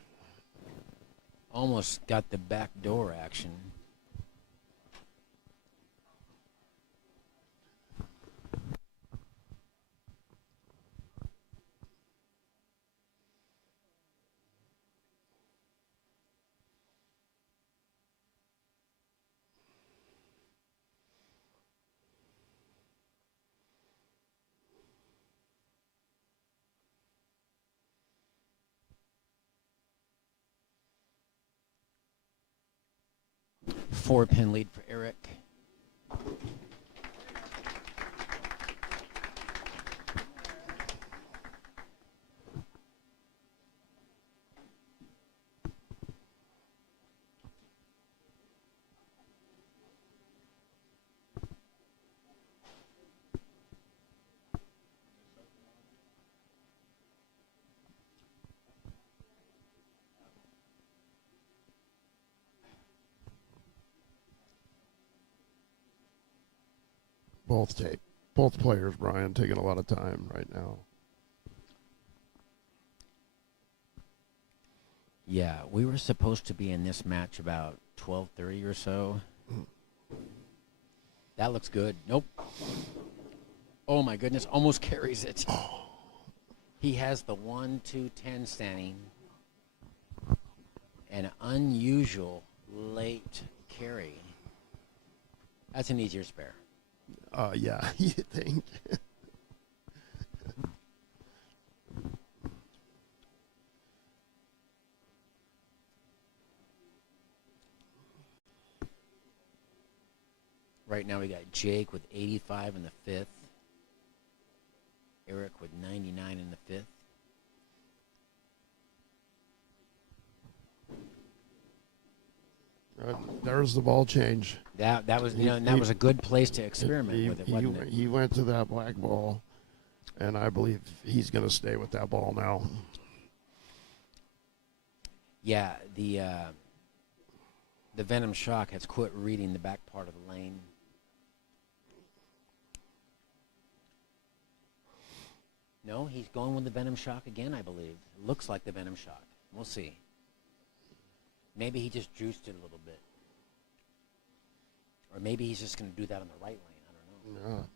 Almost got the back door action. Four-pin lead for Eric. Both players, Brian, taking a lot of time right now. Yeah, we were supposed to be in this match about 12:30 or so. That looks good. Nope. Oh my goodness, almost carries it. He has the 1-2-10 standing. An unusual late carry. That's an easier spare. Yeah, you think. Right now we got Jake with 85 in the fifth. Eric with 99 in the fifth. There's the ball change. That was that was a good place to experiment with it, wasn't it? He went to that black ball, and I believe he's going to stay with that ball now. Yeah, the Venom Shock has quit reading the back part of the lane. No, he's going with the Venom Shock again, I believe. Looks like the Venom Shock. We'll see. Maybe he just juiced it a little bit. Or maybe he's just going to do that on the right lane. I don't know.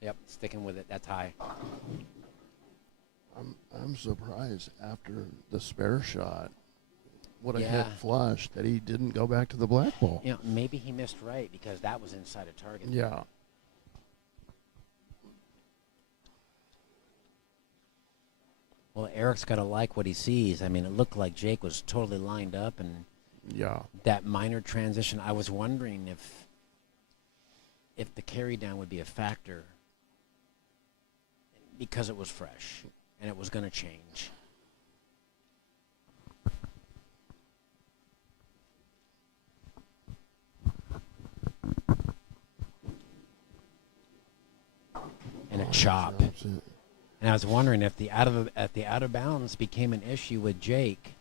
Yeah. Yep, sticking with it. That's high. I'm surprised after the spare shot, what a Yeah. hit flush, that he didn't go back to the black ball. You know, maybe he missed right because that was inside a target. Yeah. Well, Eric's got to like what he sees. I mean, it looked like Jake was totally lined up, and Yeah. that minor transition, I was wondering if the carry down would be a factor because it was fresh and it was going to change. And a chop. Chops it. And I was wondering if the out of bounds became an issue with Jake.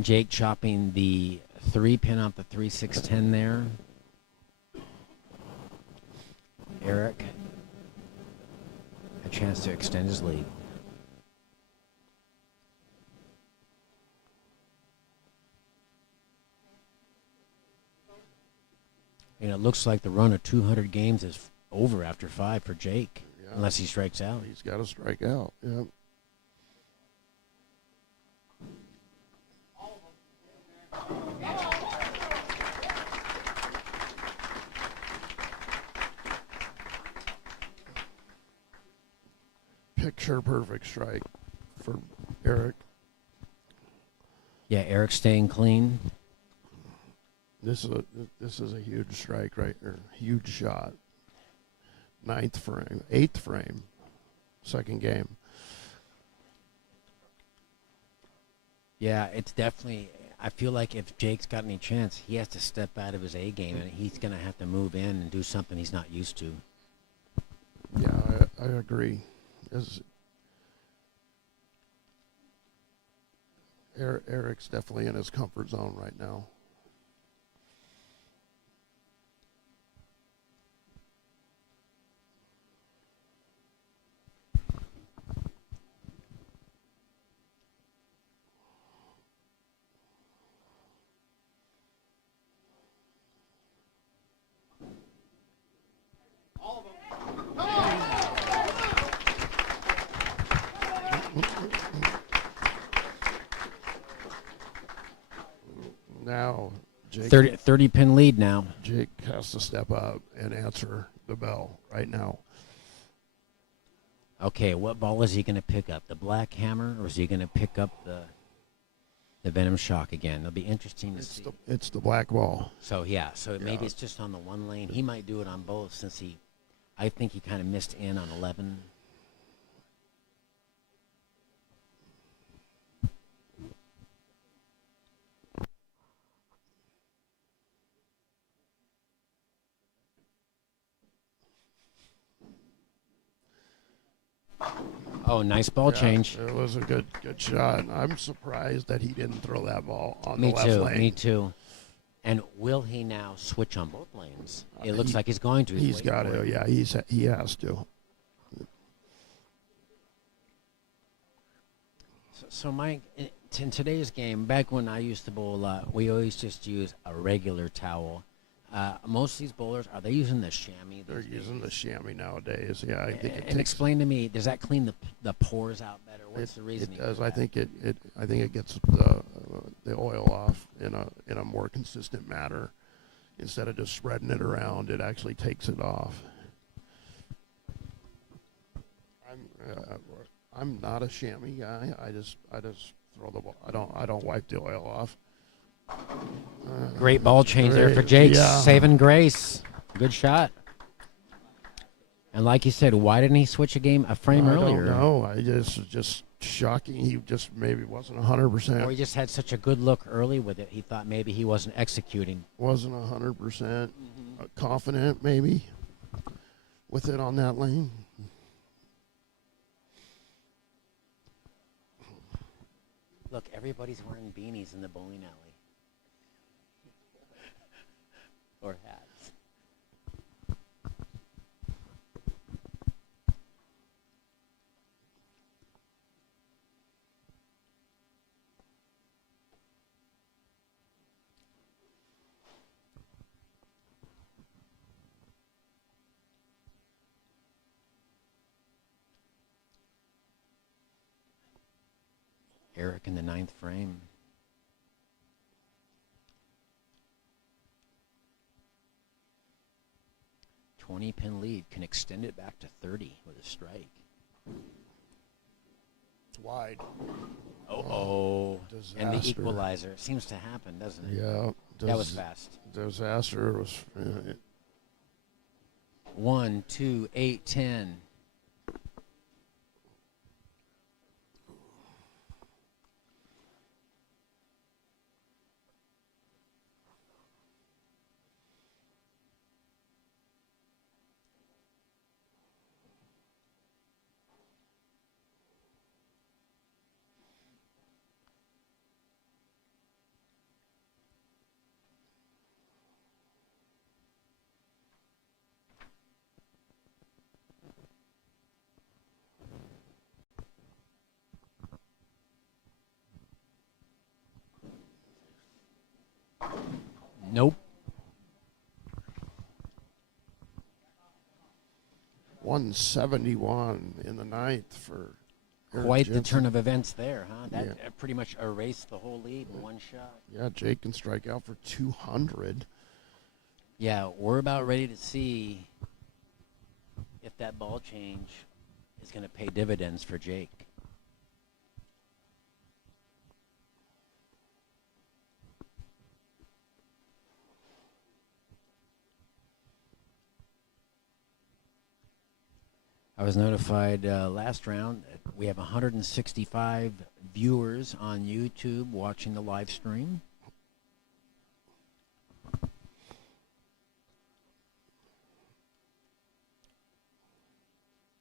Jake chopping the 3-pin off the 3-6-10 there. Eric, a chance to extend his lead. And it looks like the run of 200 games is over after 5 for Jake, Yeah. unless he strikes out. He's got to strike out. Yeah. Picture perfect strike for Eric. Yeah, Eric staying clean. This is a huge strike right there. Huge shot. 9th frame, 8th frame, second game. Yeah, it's definitely. I feel like if Jake's got any chance, he has to step out of his A game, and he's going to have to move in and do something he's not used to. Yeah, I agree. Eric's definitely in his comfort zone right now. Now, Jake 30 pin lead now. Jake has to step up and answer the bell right now. Okay, what ball is he going to pick up? The Black Hammer, or is he going to pick up the Venom Shock again? It'll be interesting to see. It's the black ball. So maybe it's just on the one lane. He might do it on both, since I think he kind of missed in on 11. Oh, nice ball change. It was a good shot. I'm surprised that he didn't throw that ball on Me the left too. lane. Me too. And will he now switch on both lanes? It looks like he's going to. He's got to. Yeah, he has to. So Mike, in today's game, back when I used to bowl a lot, we always just use a regular towel. Most of these bowlers, are they using the chamois? They're using the chamois nowadays. Yeah, I think it And takes. explain to me, does that clean the pores out better? What's the reason? It does. I think it gets the oil off in a more consistent manner. Instead of just spreading it around, it actually takes it off. I'm not a chamois guy. I just throw the ball. I don't wipe the oil off. Great ball change there for Jake, saving grace. Good shot. And like you said, why didn't he switch a frame earlier? I don't know. I just shocking. He just maybe wasn't 100%. Or he just had such a good look early with it. He thought maybe he wasn't executing. Wasn't 100% confident maybe with it on that lane. Look, everybody's wearing beanies in the bowling alley. Or hats. Eric in the 9th frame. Pin lead, can extend it back to 30 with a strike. Wide. Oh, disaster. And the equalizer. It seems to happen, doesn't it? Yeah. That was fast. Disaster was. 1, 2, 8, 10. Nope. 171 in the 9th for Eric Quite Jensen. the turn of events there, huh? That pretty much erased the whole lead in one shot. Yeah, Jake can strike out for 200. Yeah, we're about ready to see if that ball change is going to pay dividends for Jake. I was notified last round that we have 165 viewers on YouTube watching the live stream.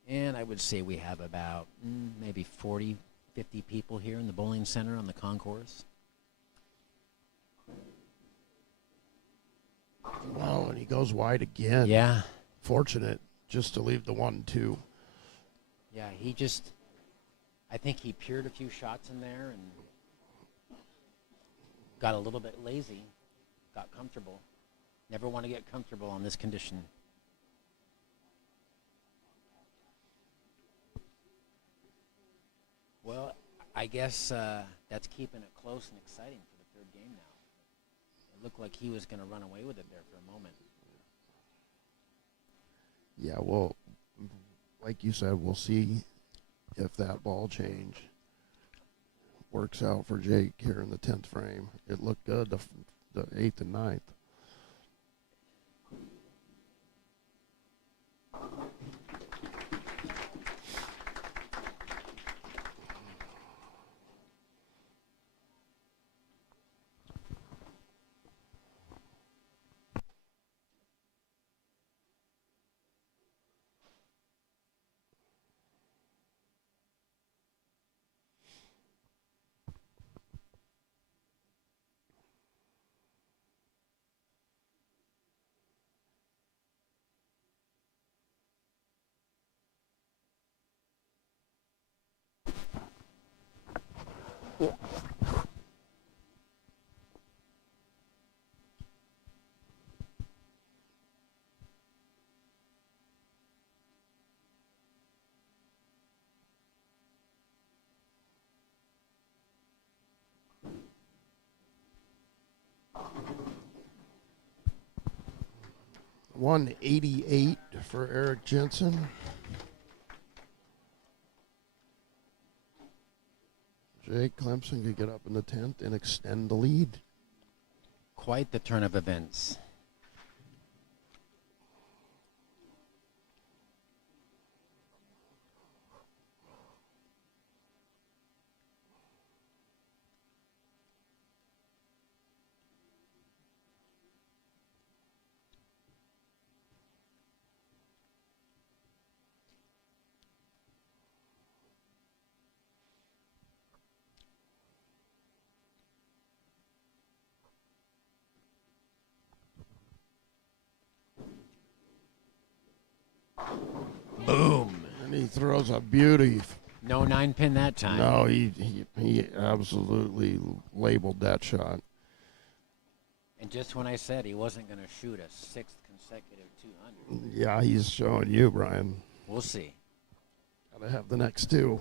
And I would say we have about maybe 40, 50 people here in the bowling center on the concourse. Wow, and he goes wide again. Yeah. Fortunate just to leave the 1-2. Yeah, I think he peered a few shots in there and got a little bit lazy, got comfortable. Never want to get comfortable on this condition. Well, I guess that's keeping it close and exciting for the third game now. It looked like he was going to run away with it there for a moment. Yeah, well, like you said, we'll see if that ball change works out for Jake here in the 10th frame. It looked good the 8th and 9th. $188 for Eric Jensen. Jake Clemson could get up in the 10th and extend the lead. Quite the turn of events. Boom. And he throws a beauty. No 9-pin that time. No, he absolutely labeled that shot. And just when I said he wasn't going to shoot a sixth consecutive 200. Yeah, he's showing you, Brian. We'll see. Gotta have the next two.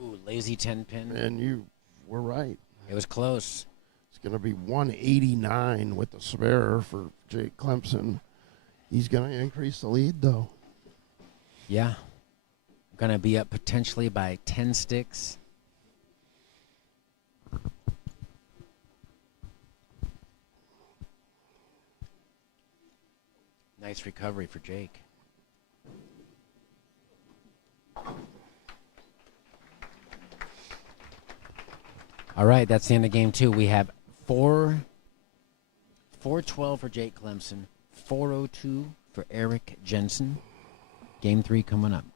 Ooh, lazy 10-pin. And you were right. It was close. It's going to be 189 with the spare for Jake Clemson. He's going to increase the lead, though. Yeah. Going to be up potentially by 10 sticks. Nice recovery for Jake. All right, that's the end of game 2. We have 412 for Jake Clemson, 402 for Eric Jensen. Game 3 coming up.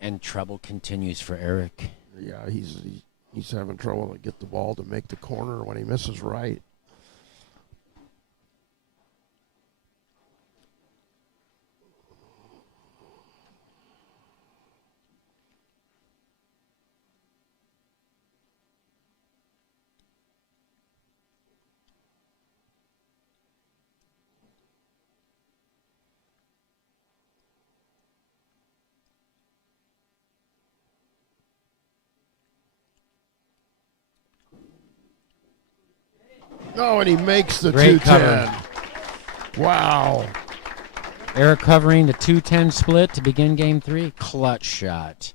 And trouble continues for Eric. Yeah, he's having trouble to get the ball to make the corner when he misses right. No, and he makes the Great 210. Wow. Eric covering the 2-10 split to begin game 3. Clutch shot.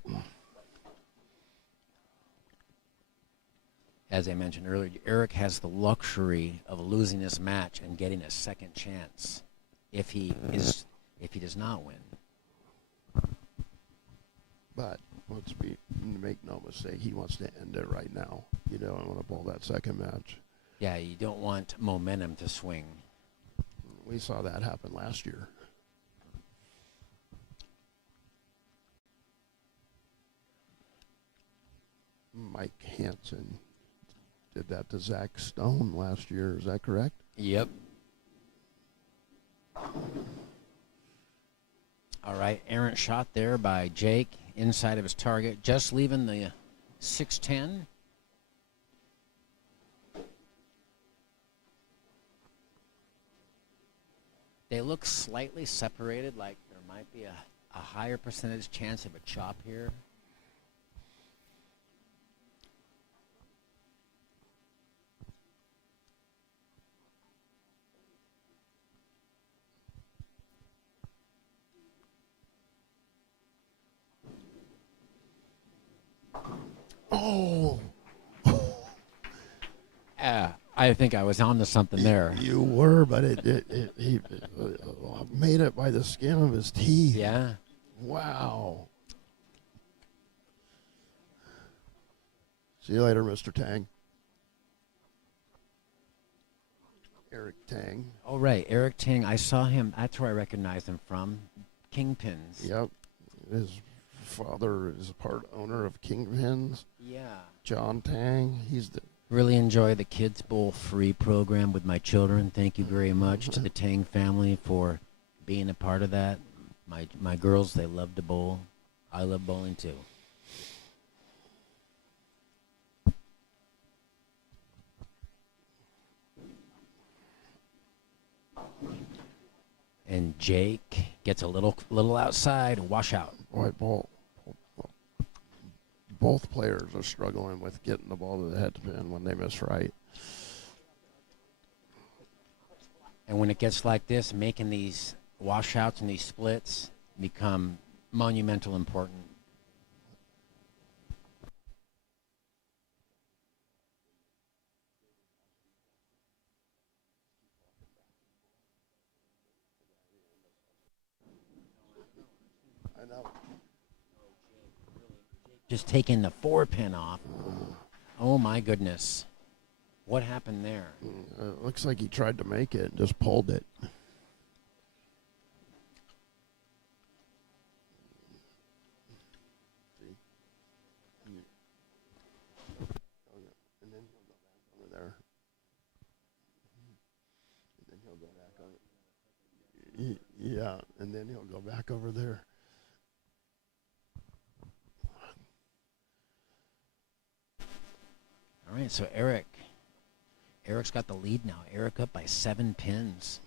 As I mentioned earlier, Eric has the luxury of losing this match and getting a second chance if he does not win. But make no mistake, he wants to end it right now. You don't want to pull that second match. Yeah, you don't want momentum to swing. We saw that happen last year. Mike Hansen did that to Zach Stone last year. Is that correct? Yep. All right, errant shot there by Jake inside of his target, just leaving the 6-10. They look slightly separated, like there might be a higher percentage chance of a chop here. Oh. I think I was on to something there. You were, but he made it by the skin of his teeth. Yeah. Wow. See you later, Mr. Tang. Eric Tang. Oh, right. Eric Tang. I saw him. That's where I recognized him from. Kingpins. Yep. His father is a part owner of Kingpins. Yeah. John Tang. He's the... Really enjoy the Kids Bowl free program with my children. Thank you very much to the Tang family for being a part of that. My girls, they love to bowl. I love bowling too. And Jake gets a little outside, wash out. Boy, both players are struggling with getting the ball to the head pin when they miss right. And when it gets like this, making these washouts and these splits become monumental important. I know. Just taking the 4-pin off. Oh my goodness. What happened there? It looks like he tried to make it and just pulled it. See? And then he'll go back over there. And then he'll go back over. Yeah, and then he'll go back over there. All right, so Eric's got the lead now. Eric up by 7 pins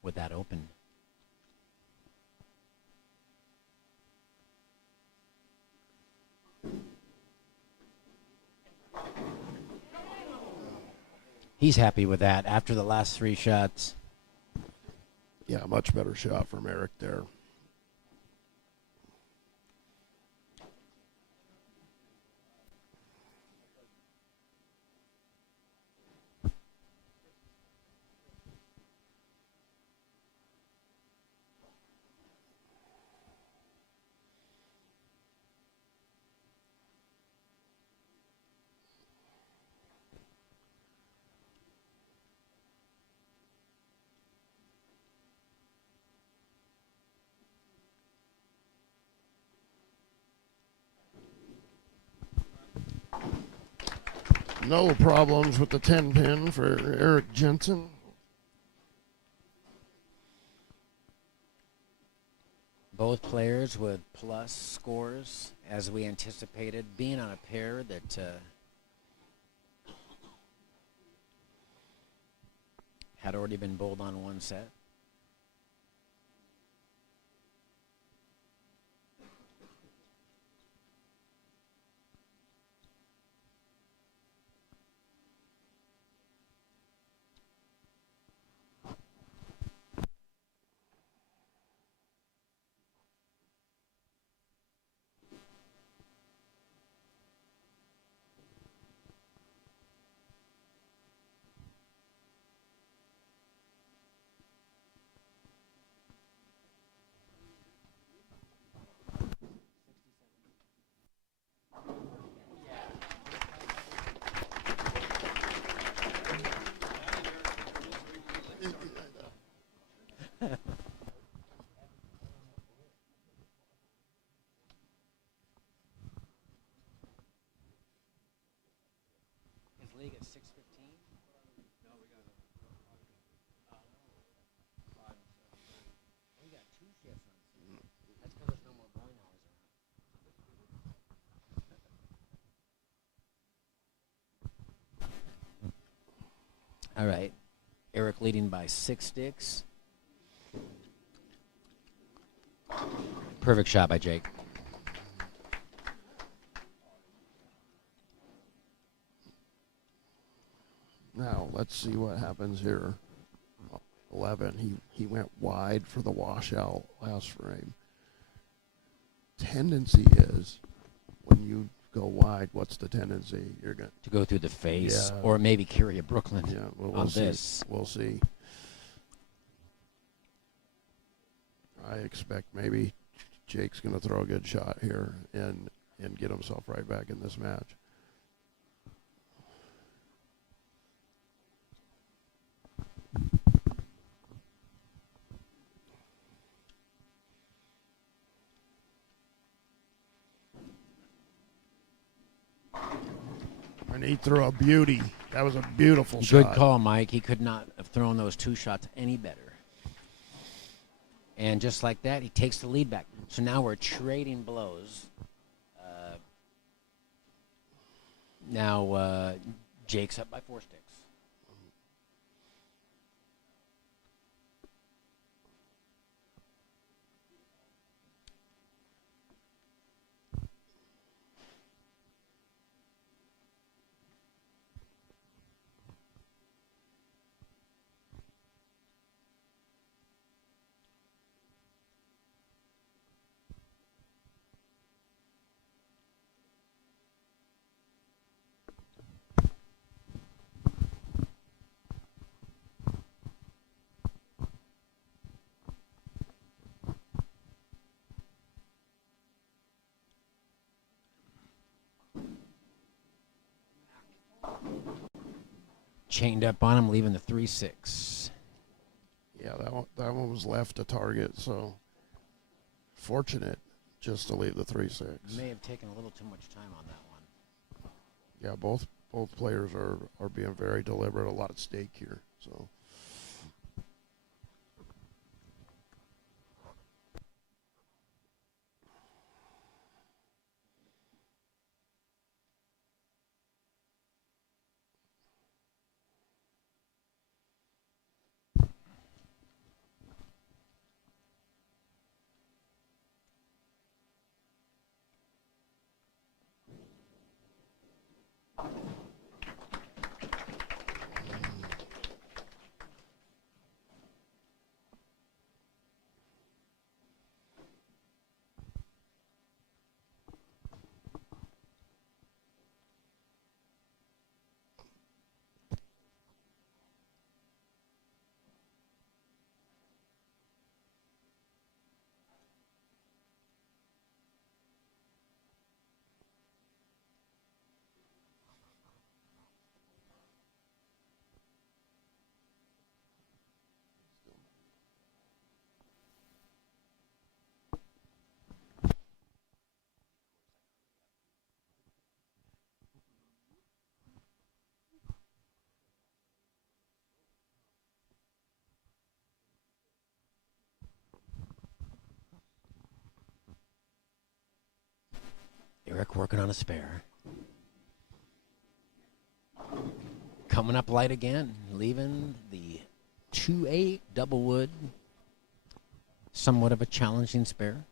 with that open. He's happy with that after the last 3 shots. Yeah, much better shot from Eric there. No problems with the 10 pin for Eric Jensen. Both players with plus scores, as we anticipated, being on a pair that had already been bowled on one set. His league at 6:15. We got two shifts on. That's because there's no more bowling hours around. All right, Eric leading by 6 sticks. Perfect shot by Jake. Now let's see what happens here. 11. He went wide for the washout last frame. Tendency is when you go wide, what's the tendency? You're going To go through the face, Yeah. or maybe carry a Brooklyn yeah. We'll on see. this. We'll see. I expect maybe Jake's going to throw a good shot here and get himself right back in this match. And he threw a beauty. That was a beautiful shot. Good call, Mike. He could not have thrown those two shots any better. And just like that, he takes the lead back. So now we're trading blows. Now Jake's up by 4 sticks. Chained up on him, leaving the 3-6. Yeah, that one was left to target, so fortunate just to leave the 3-6. May have taken a little too much time on that one. Yeah, both players are being very deliberate, a lot at stake here. So Eric working on a spare. Coming up light again, leaving the 2-8 double wood. Somewhat of a challenging spare.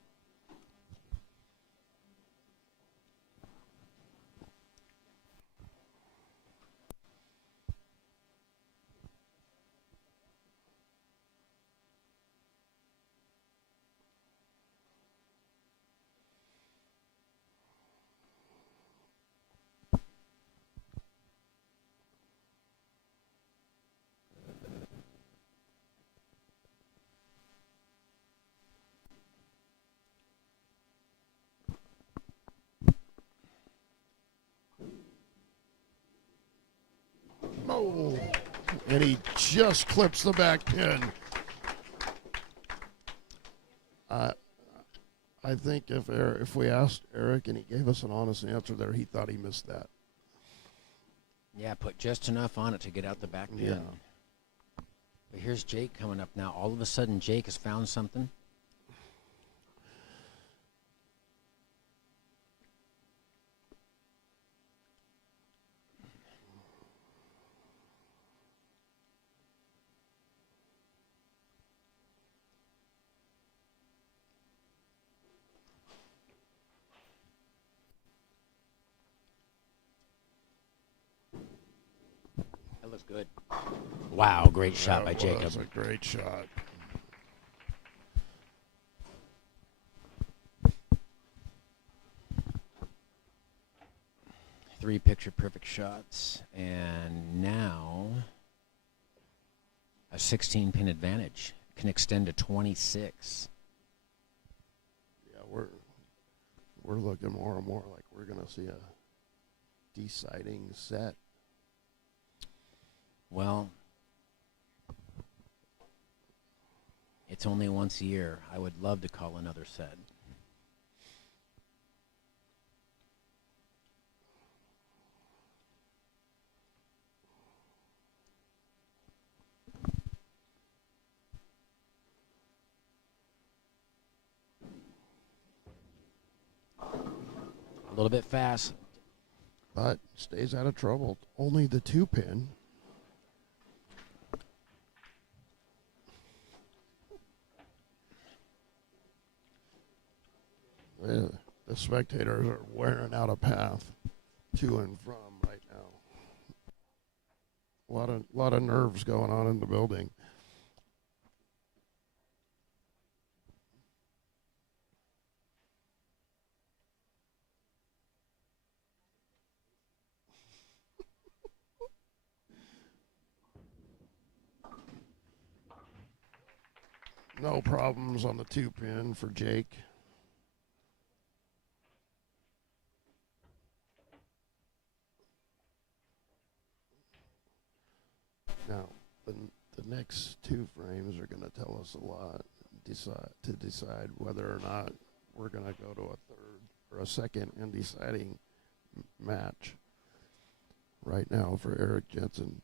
Oh, and he just clips the back pin. I think if we asked Eric and he gave us an honest answer there, he thought he missed that. Yeah, put just enough on it to get out the back pin. Yeah. But here's Jake coming up now. All of a sudden, Jake has found something. That looks good. Wow, great shot by Jacob. That was a great shot. Three picture-perfect shots. And now a 16-pin advantage can extend to 26. Yeah, we're looking more and more like we're going to see a deciding set. Well, it's only once a year. I would love to call another set. A little bit fast. But stays out of trouble. Only the 2-pin. The spectators are wearing out a path to and from right now. A lot of nerves going on in the building. No problems on the 2-pin for Jake. Now, the next two frames are going to tell us a lot to decide whether or not we're going to go to a third or a second and deciding match right now for Eric Jensen.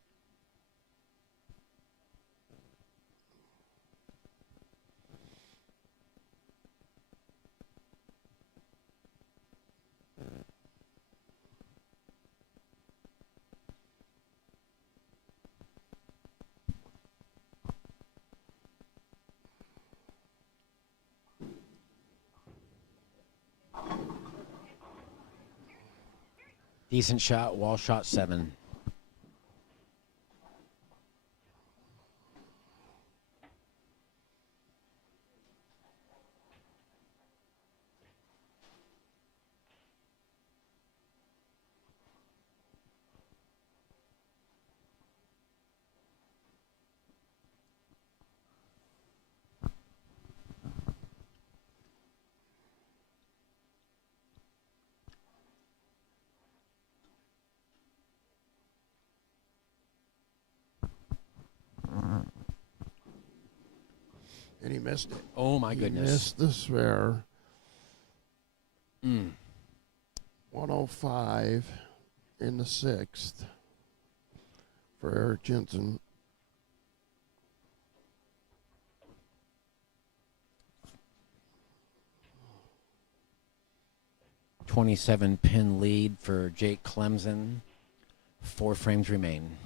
Decent shot, wall shot 7. And he missed it. Oh, my He goodness. missed the spare. Mm. 105 in the 6th for Eric Jensen. 27 pin lead for Jake Clemson. 4 frames remain.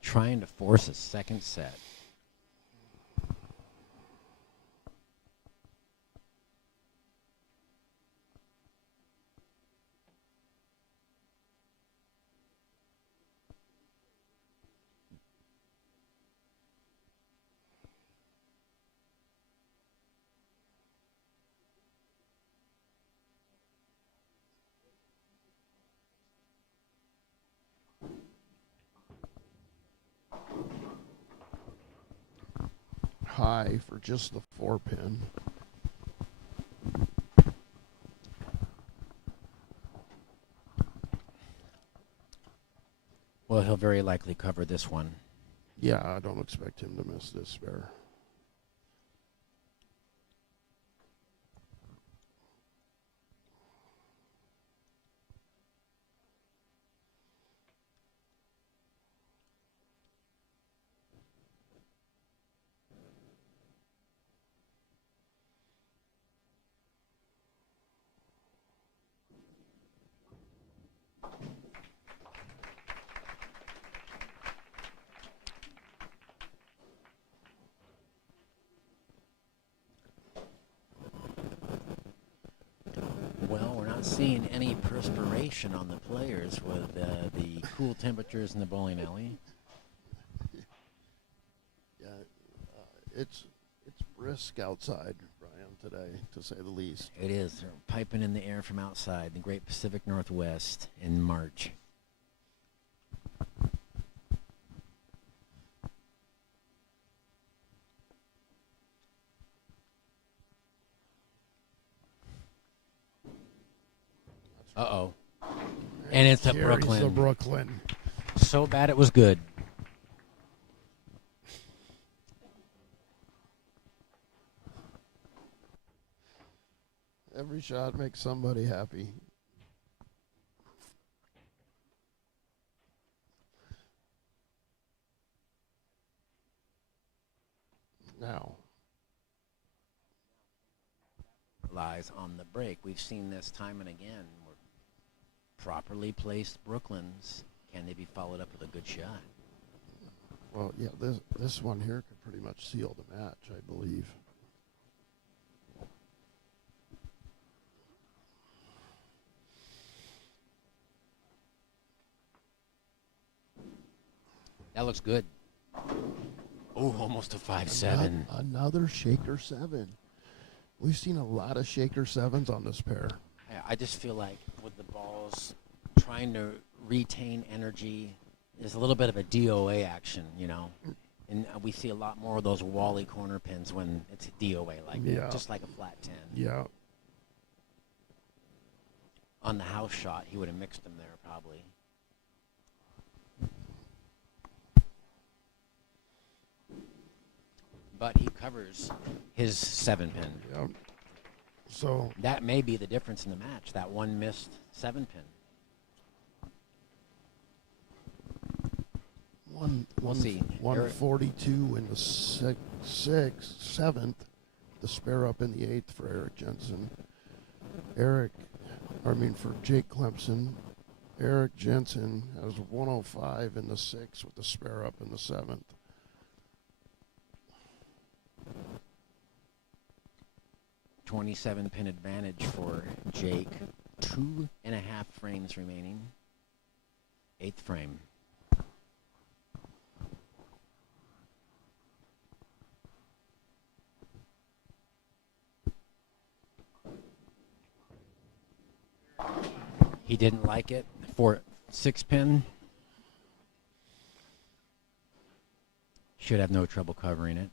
Trying to force a second set. High for just the 4-pin. Well, he'll very likely cover this one. Yeah, I don't expect him to miss this spare. Well, we're not seeing any perspiration on the players with the cool temperatures in the bowling alley. Yeah, it's brisk outside, Brian, today, to say the least. It is. They're piping in the air from outside the great Pacific Northwest in March. Uh-oh. And it's a Carries Brooklyn. the Brooklyn. So bad it was good. Every shot makes somebody happy. Now, Lies on the break. We've seen this time and again. Where properly placed Brooklyns, can they be followed up with a good shot? well, yeah, this one here could pretty much seal the match, I believe. That looks good. Oh, almost a 5-7. Another shaker 7. We've seen a lot of shaker 7s on this pair. I just feel like with the balls trying to retain energy, there's a little bit of a DOA action, you know. And we see a lot more of those Wally corner pins when it's DOA, like Yeah. just like a flat 10. Yeah. On the house shot, he would have mixed them there probably. But he covers his 7-pin. Yeah. So That may be the difference in the match, that one missed 7-pin. We'll see. 142 in the seventh. The spare up in the 8th for Eric Jensen. For Jake Clemson. Eric Jensen has 105 in the 6th with the spare up in the 7th. .27 pin advantage for Jake. 2.5 frames remaining. 8th frame. He didn't like it for 6-pin. Should have no trouble covering it.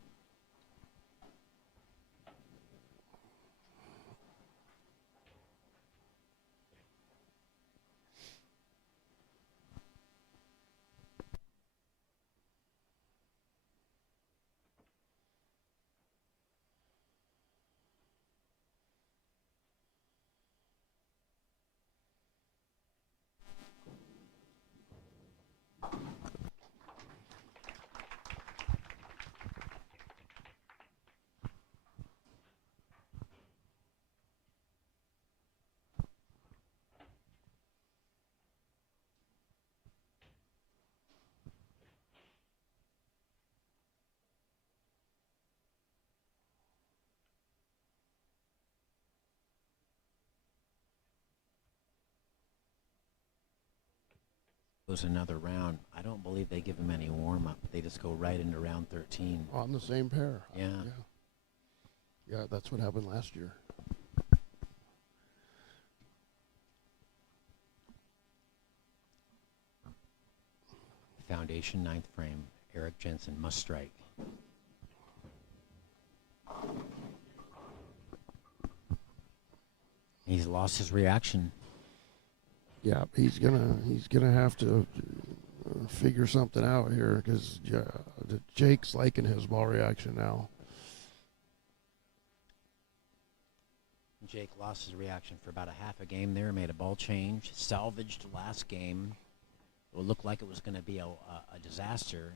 goes another round. I don't believe they give him any warm up. They just go right into round 13. On the same pair. Yeah. Yeah, that's what happened last year. Foundation, ninth frame. Eric Jensen must strike. He's lost his reaction. Yeah, he's gonna have to figure something out here because Jake's liking his ball reaction now. Jake lost his reaction for about a half a game there, made a ball change, salvaged last game. It looked like it was going to be a disaster,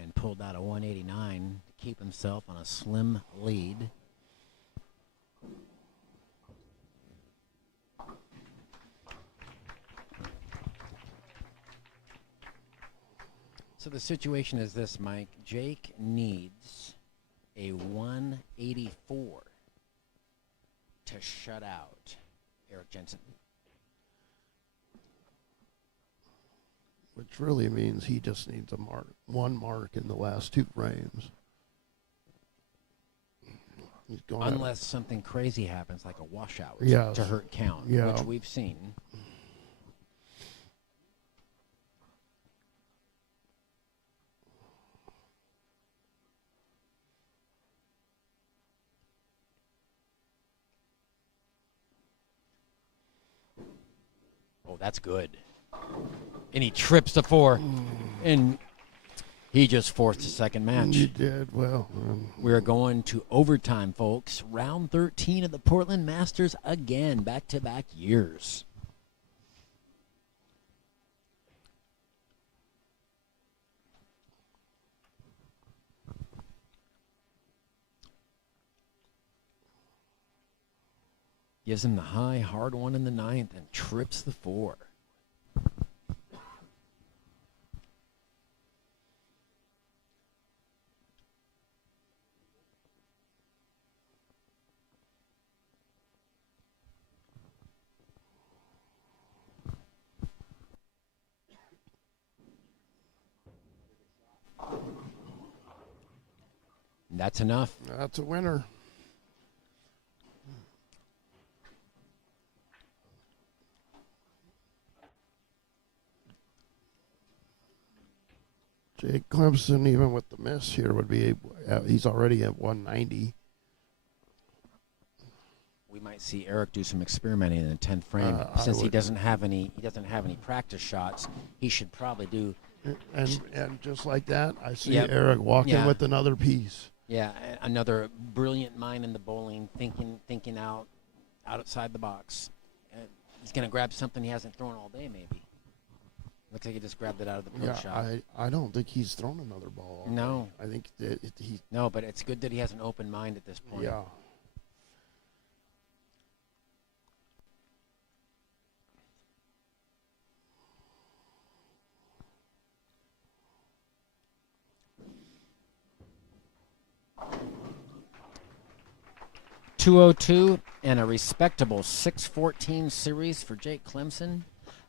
and pulled out a 189 to keep himself on a slim lead. So the situation is this, Mike. Jake needs a 184 to shut out Eric Jensen. Which really means he just needs one mark in the last two frames. He's going Unless something crazy happens, like a washout Yes. to hurt count, Yeah. which we've seen. Oh, that's good. And he trips the 4, and he just forced the second match. He did well. We're going to overtime, folks. Round 13 of the Portland Masters again, back-to-back years. Gives him the high, hard one in the ninth and trips the 4. And that's enough. That's a winner. Jake Clemson, even with the miss here, would be he's already at 190. We might see Eric do some experimenting in the 10th frame. Since he doesn't have any practice shots, he should probably do. And just like that, I see Yep. Eric walking Yeah. with another piece. Yeah, another brilliant mind in the bowling, thinking outside the box. He's gonna grab something he hasn't thrown all day, maybe. Looks like he just grabbed it out of the pro shop. I don't think he's thrown another ball. No. I think that he. No, but it's good that he has an open mind at this point. Yeah. .202 and a respectable 614 series for Jake Clemson,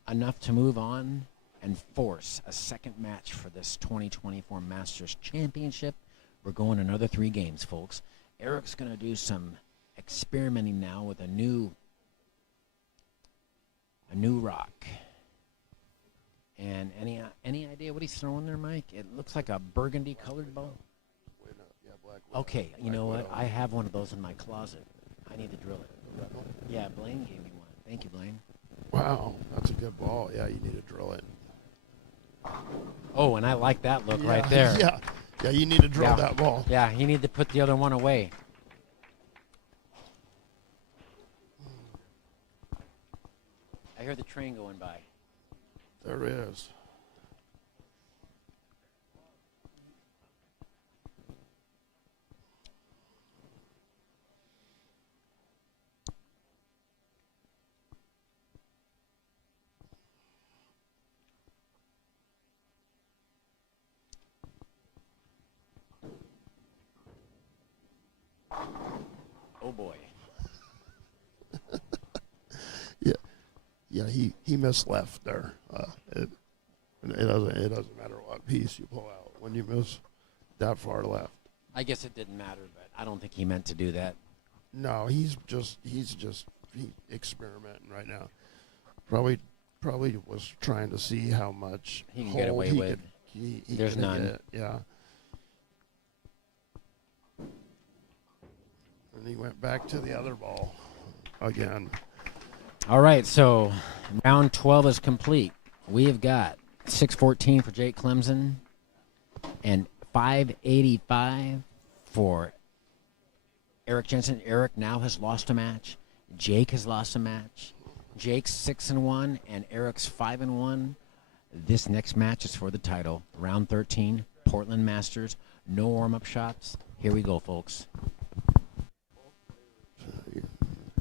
enough to move on and force a second match for this 2024 Masters Championship. We're going another 3 games, folks. Eric's going to do some experimenting now with a new rock. And any idea what he's throwing there, Mike? It looks like a burgundy-colored ball. Okay, you know what? I have one of those in my closet. I need to drill it. Yeah, Blaine gave me one. Thank you, Blaine. Wow, that's a good ball. Yeah, you need to drill it. Oh, and I like that look right there. Yeah, you need to drill that ball. Yeah, you need to put the other one away. I hear the train going by. There is. Oh, boy. Yeah, he missed left there. It doesn't matter what piece you pull out when you miss that far left. I guess it didn't matter, but I don't think he meant to do that. No, he's experimenting right now. Probably was trying to see how much He can hold get away he with. could. He There's could none. get, yeah. And he went back to the other ball again. All right, so round 12 is complete. We have got 614 for Jake Clemson and 585 for Eric Jensen. Eric now has lost a match. Jake has lost a match. Jake's 6-1 and Eric's 5-1. This next match is for the title. Round 13, Portland Masters. No warm-up shots. Here we go, folks.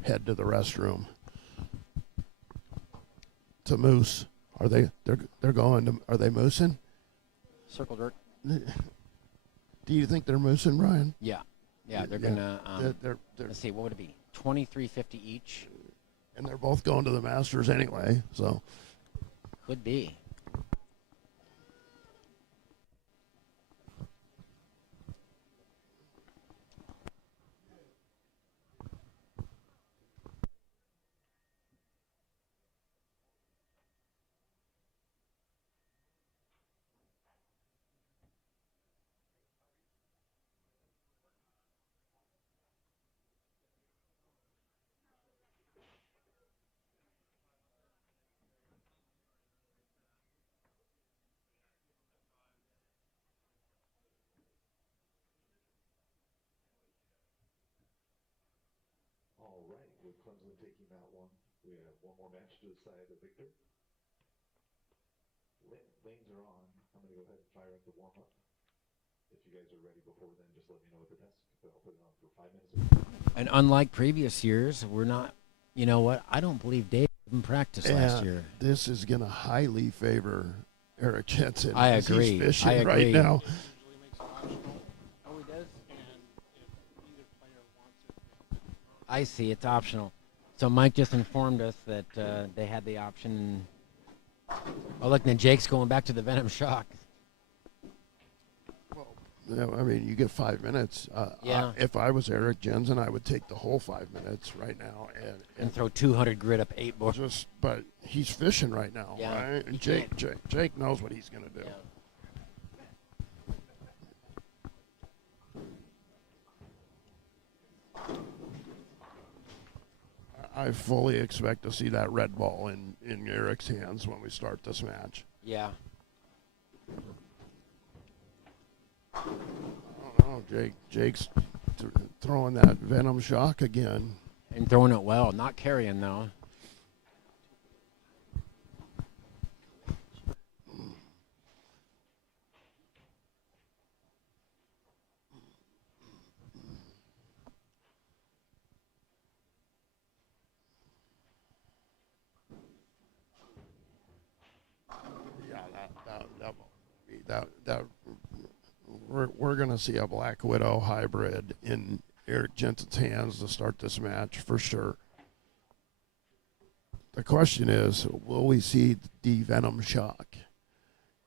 Head to the restroom. To moose. They're going to, are they moosing? Circle jerk. Do you think they're moosing, Brian? Yeah, they're gonna. They're Let's see, what would it be? $23.50 each. and they're both going to the Masters anyway. So Could be. All right, with Clemson taking that one, we have one more match to decide the victor. Lanes are on. I'm going to go ahead and fire up the warm-up. If you guys are ready before then, just let me know at the desk. But I'll put it on for 5 minutes. And unlike previous years, we're not. You know what? I don't believe Dave even practiced last year. this is going to highly favor Eric Jensen. I as agree. He's fishing I agree. right now. Usually makes it optional. Oh, he does. And if either player wants it, I see. It's optional. So Mike just informed us that they had the option. Oh, look, then Jake's going back to the Venom Shock. Yeah, I mean, you get 5 minutes. Yeah. If I was Eric Jensen, I would take the whole 5 minutes right now And throw 200 grit up 8 board. but he's fishing right now, Yeah, right? he And can't. Jake knows what he's going to do. Yeah. I fully expect to see that red ball in Eric's hands when we start this match. Yeah. I don't know, Jake's throwing that Venom Shock again. And throwing it well. Not carrying, though. Yeah, that we're going to see a Black Widow hybrid in Eric Jensen's hands to start this match for sure. The question is, will we see the Venom Shock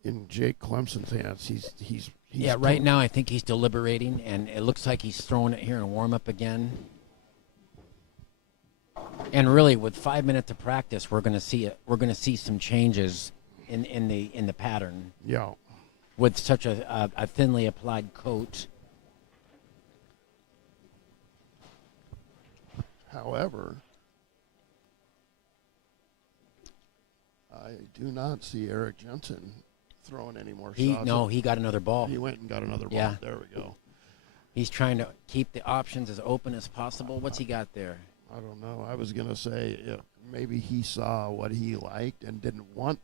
in Jake Clemson's hands? He's Yeah, right now I think he's deliberating, and it looks like he's throwing it here in a warm-up again. And really, with 5 minutes of practice, we're going to see it. We're going to see some changes in the pattern Yeah. with such a thinly applied coat. However, I do not see Eric Jensen throwing any more shots. He got another ball. He went and got another ball. Yeah. There we go. He's trying to keep the options as open as possible. What's he got there? I don't know. I was going to say maybe he saw what he liked and didn't want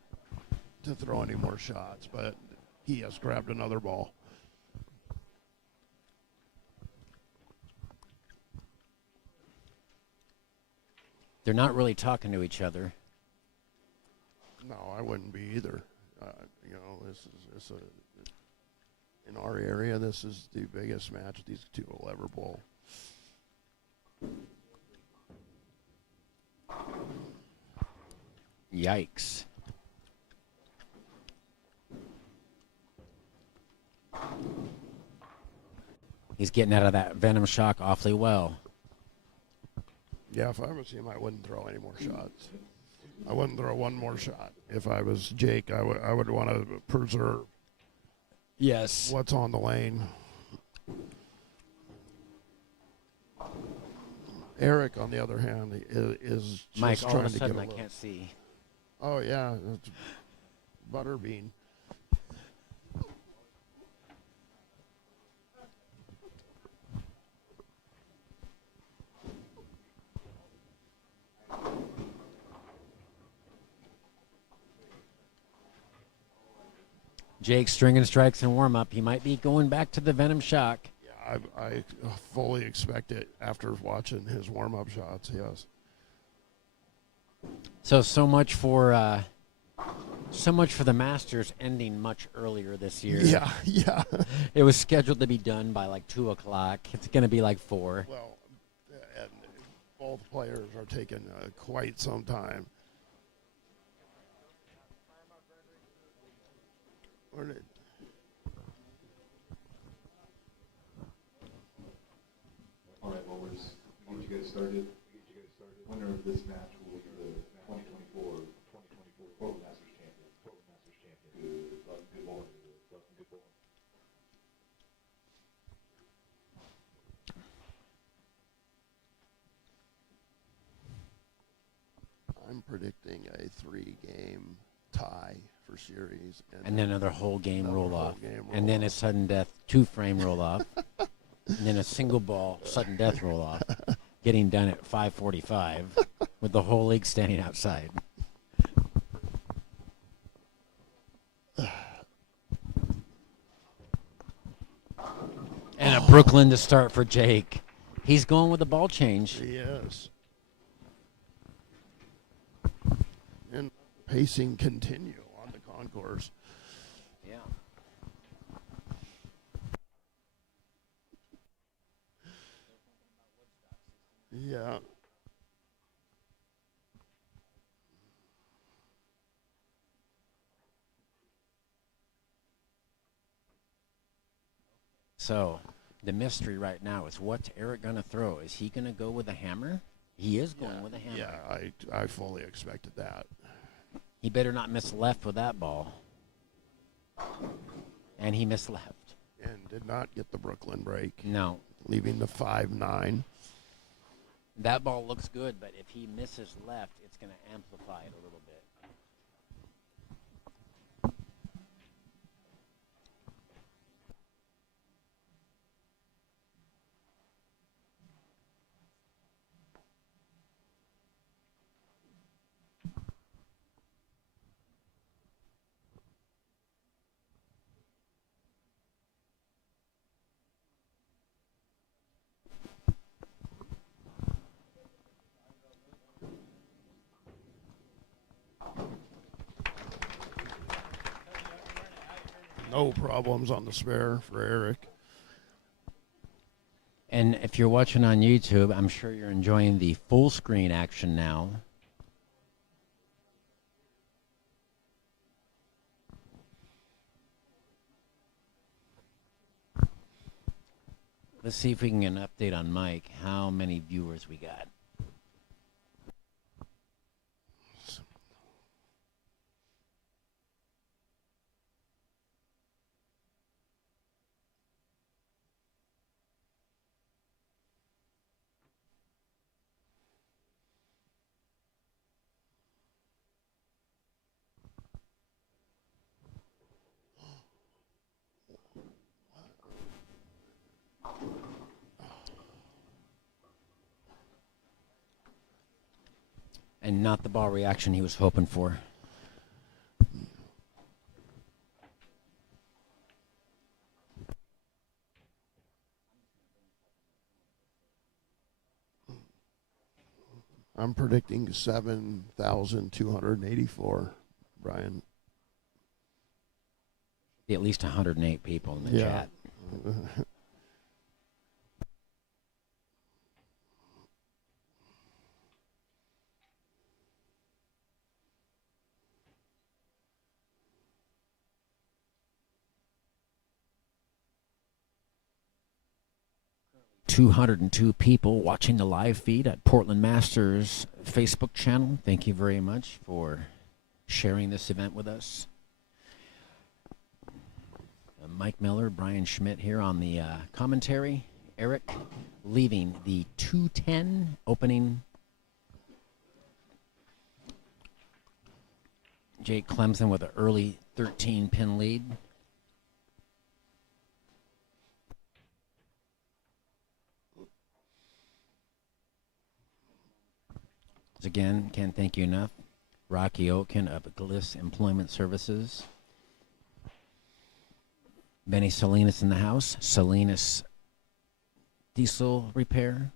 to throw any more shots, but he has grabbed another ball. They're not really talking to each other. No, I wouldn't be either. In our area, this is the biggest match these two will ever bowl. Yikes. He's getting out of that venom shock awfully well. Yeah, if I was him, I wouldn't throw any more shots. I wouldn't throw one more shot. If I was Jake, I would want to preserve Yes. what's on the lane. Eric, on the other hand, is just Mike, all trying of a to sudden get a I look. can't see. Oh yeah, it's Butterbean. Jake stringing strikes in warm up. He might be going back to the venom shock. Yeah, I fully expect it after watching his warm-up shots. Yes. So much for the Masters ending much earlier this year. Yeah, yeah. It was scheduled to be done by like 2:00. It's going to be like 4. Well, and both players are taking quite some time. Where did, All right, well, we'll get you guys started. Winner of this match will be the 2024 Portland Masters champion. Good luck, good bowling. I'm predicting a 3-game tie for series, And then another whole game Another roll whole off. game roll And then a off. sudden death 2-frame roll off. And then a single ball sudden death roll off. Getting done at 5:45 with the whole league standing outside. And a Brooklyn to start for Jake. He's going with the ball change. Yes. And pacing continue on the concourse. Yeah. Yeah. So the mystery right now is what's Eric going to throw? Is he going to go with a hammer? He is going with a hammer. Yeah, I fully expected that. He better not miss left with that ball. And he missed left. And did not get the Brooklyn break, No. leaving the 5-9. That ball looks good, but if he misses left, it's going to amplify it a little bit. No problems on the spare for Eric. And if you're watching on YouTube, I'm sure you're enjoying the full screen action now. Let's see if we can get an update on Mike, how many viewers we got. And not the ball reaction he was hoping for. I'm predicting 7,284, Brian. At least 108 people in the Yeah. chat. 202 people watching the live feed at Portland Masters Facebook channel. Thank you very much for sharing this event with us. Mike Miller, Brian Schmidt here on the commentary. Eric leaving the 210 opening. Jake Clemson with an early 13-pin lead. Again, can't thank you enough. Rocky Oaken of Gliss Employment Services. Benny Salinas in the house. Salinas Diesel Repair.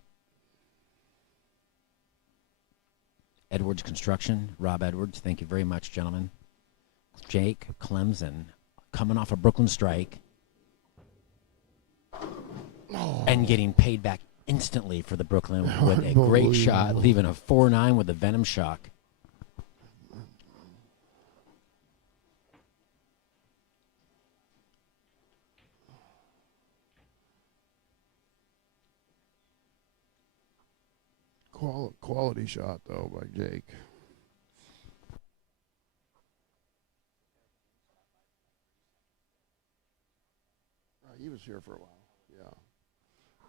Edwards Construction. Rob Edwards, thank you very much, gentlemen. Jake Clemson coming off a Brooklyn strike and getting paid back instantly for the Brooklyn with a great shot, leaving a 4-9 with the Venom Shock. Quality shot, though, by Jake. He was here for a while.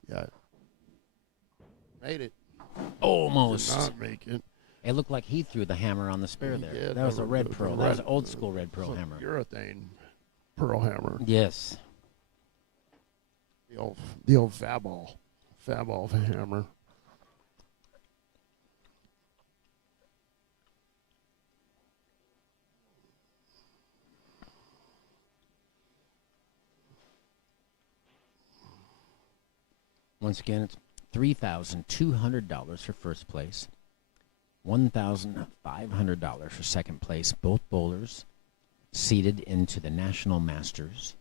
Yeah. Made it. Almost. Did not make it. It looked like he threw the hammer on the spare there. did. That was a red The pearl. That was an old school red pearl hammer. Urethane pearl hammer. Yes. The old Faball hammer. Once again, it's $3,200 for first place, $1,500 for second place. Both bowlers seeded into the National Masters,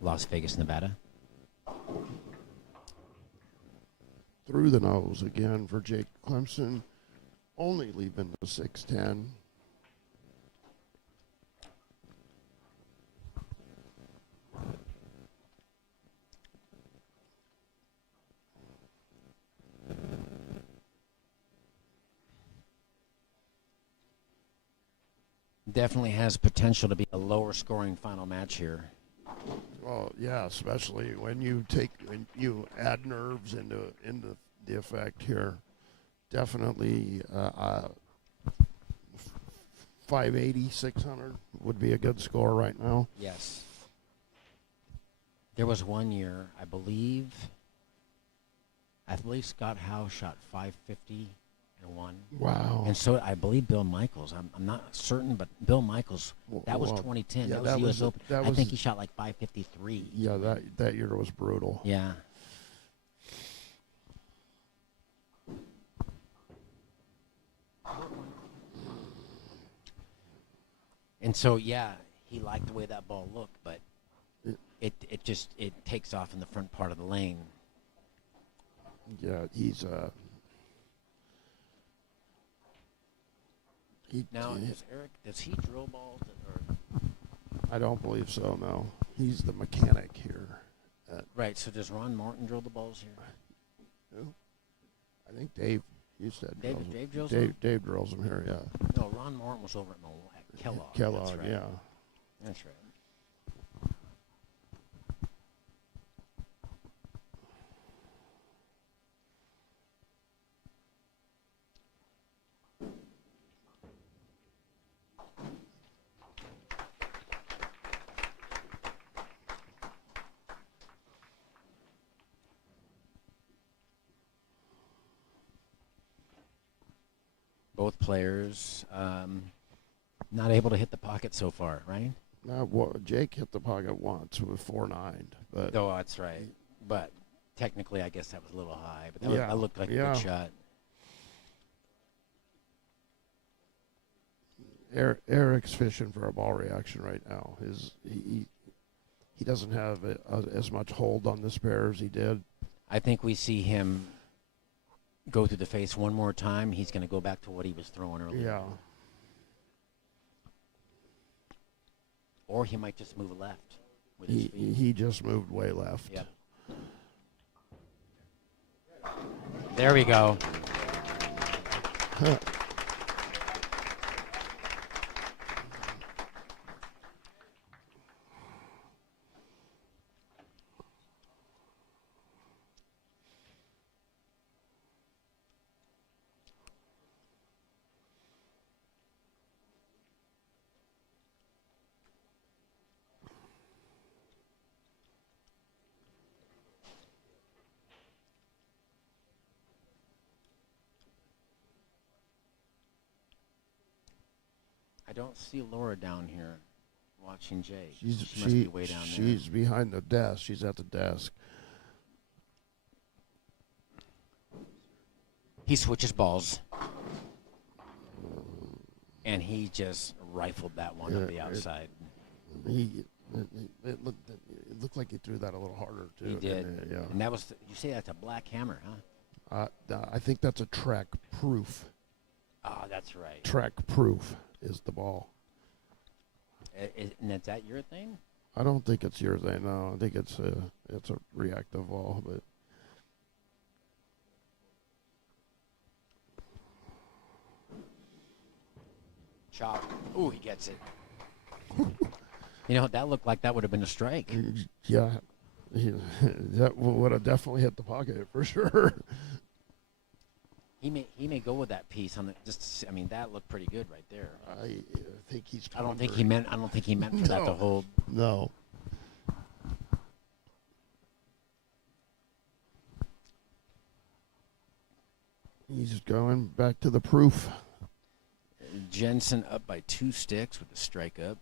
Las Vegas, Nevada. Through the nose again for Jake Clemson, only leaving the 610. Definitely has potential to be a lower scoring final match here. Well, yeah, especially when you add nerves into the effect here. Definitely 580, 600 would be a good score right now. Yes. There was one year, I believe Scott Howe shot 550 and won. Wow. And so I believe Bill Michaels. I'm not certain, but Bill Michaels. That was 2010. Yeah, that was the U.S. Open. I think he shot like 553. Yeah, that year was brutal. Yeah. And so, yeah, he liked the way that ball looked, but it takes off in the front part of the lane. Yeah, he's Now, does he drill balls? Or? I don't believe so, no. He's the mechanic here. Right, so does Ron Martin drill the balls here? Who? I think Dave, you said Dave drills them? Dave drills them here, yeah. No, Ron Martin was over at Kellogg. Kellogg, that's right. yeah. That's right. Both players not able to hit the pocket so far, right? Jake hit the pocket once with 4-9, but Oh, that's right. But technically, I guess that was a little high. But that looked like a good shot. Eric's fishing for a ball reaction right now. He doesn't have as much hold on this pair as he did. I think we see him go through the face one more time. He's going to go back to what he was throwing earlier. Yeah. Or he might just move left with his feet. He just moved way left. Yep. There we go. I don't see Laura down here watching Jake. She must be way down there. She's behind the desk. She's at the desk. He switches balls. And he just rifled that one Yeah, up the outside. It looked like he threw that a little harder too. He did. Yeah. And that was, you say that's a black hammer, huh? I think that's a track proof. Oh, that's right. Track proof is the ball. And is that your thing? I don't think it's yours. No, I think it's a reactive ball, but. Chop. Ooh, he gets it. You know, that looked like that would have been a strike. Yeah, that would have definitely hit the pocket for sure. He may go with that piece on the I mean, that looked pretty good right there. I think he's. I don't think he meant for that to hold. No. He's going back to the proof. Jensen up by 2 sticks with the strike up.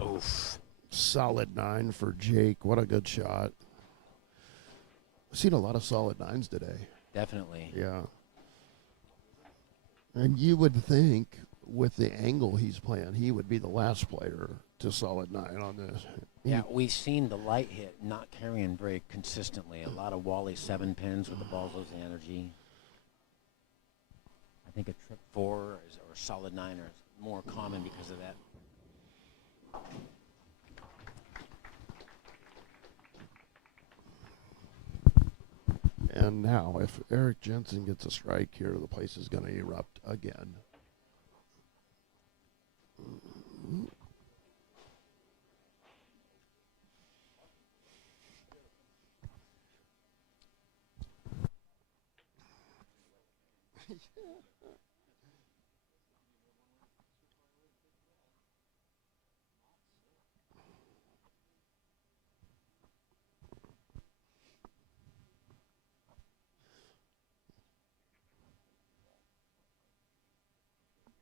Oof. Solid 9 for Jake. What a good shot. I've seen a lot of solid 9s today. Definitely. Yeah. And you would think with the angle he's playing, he would be the last player to solid 9 on this. Yeah, we've seen the light hit not carrying very consistently. A lot of Wally 7 pins with the balls losing energy. I think a trip 4 or solid 9 are more common because of that. And now, if Eric Jensen gets a strike here, the place is going to erupt again.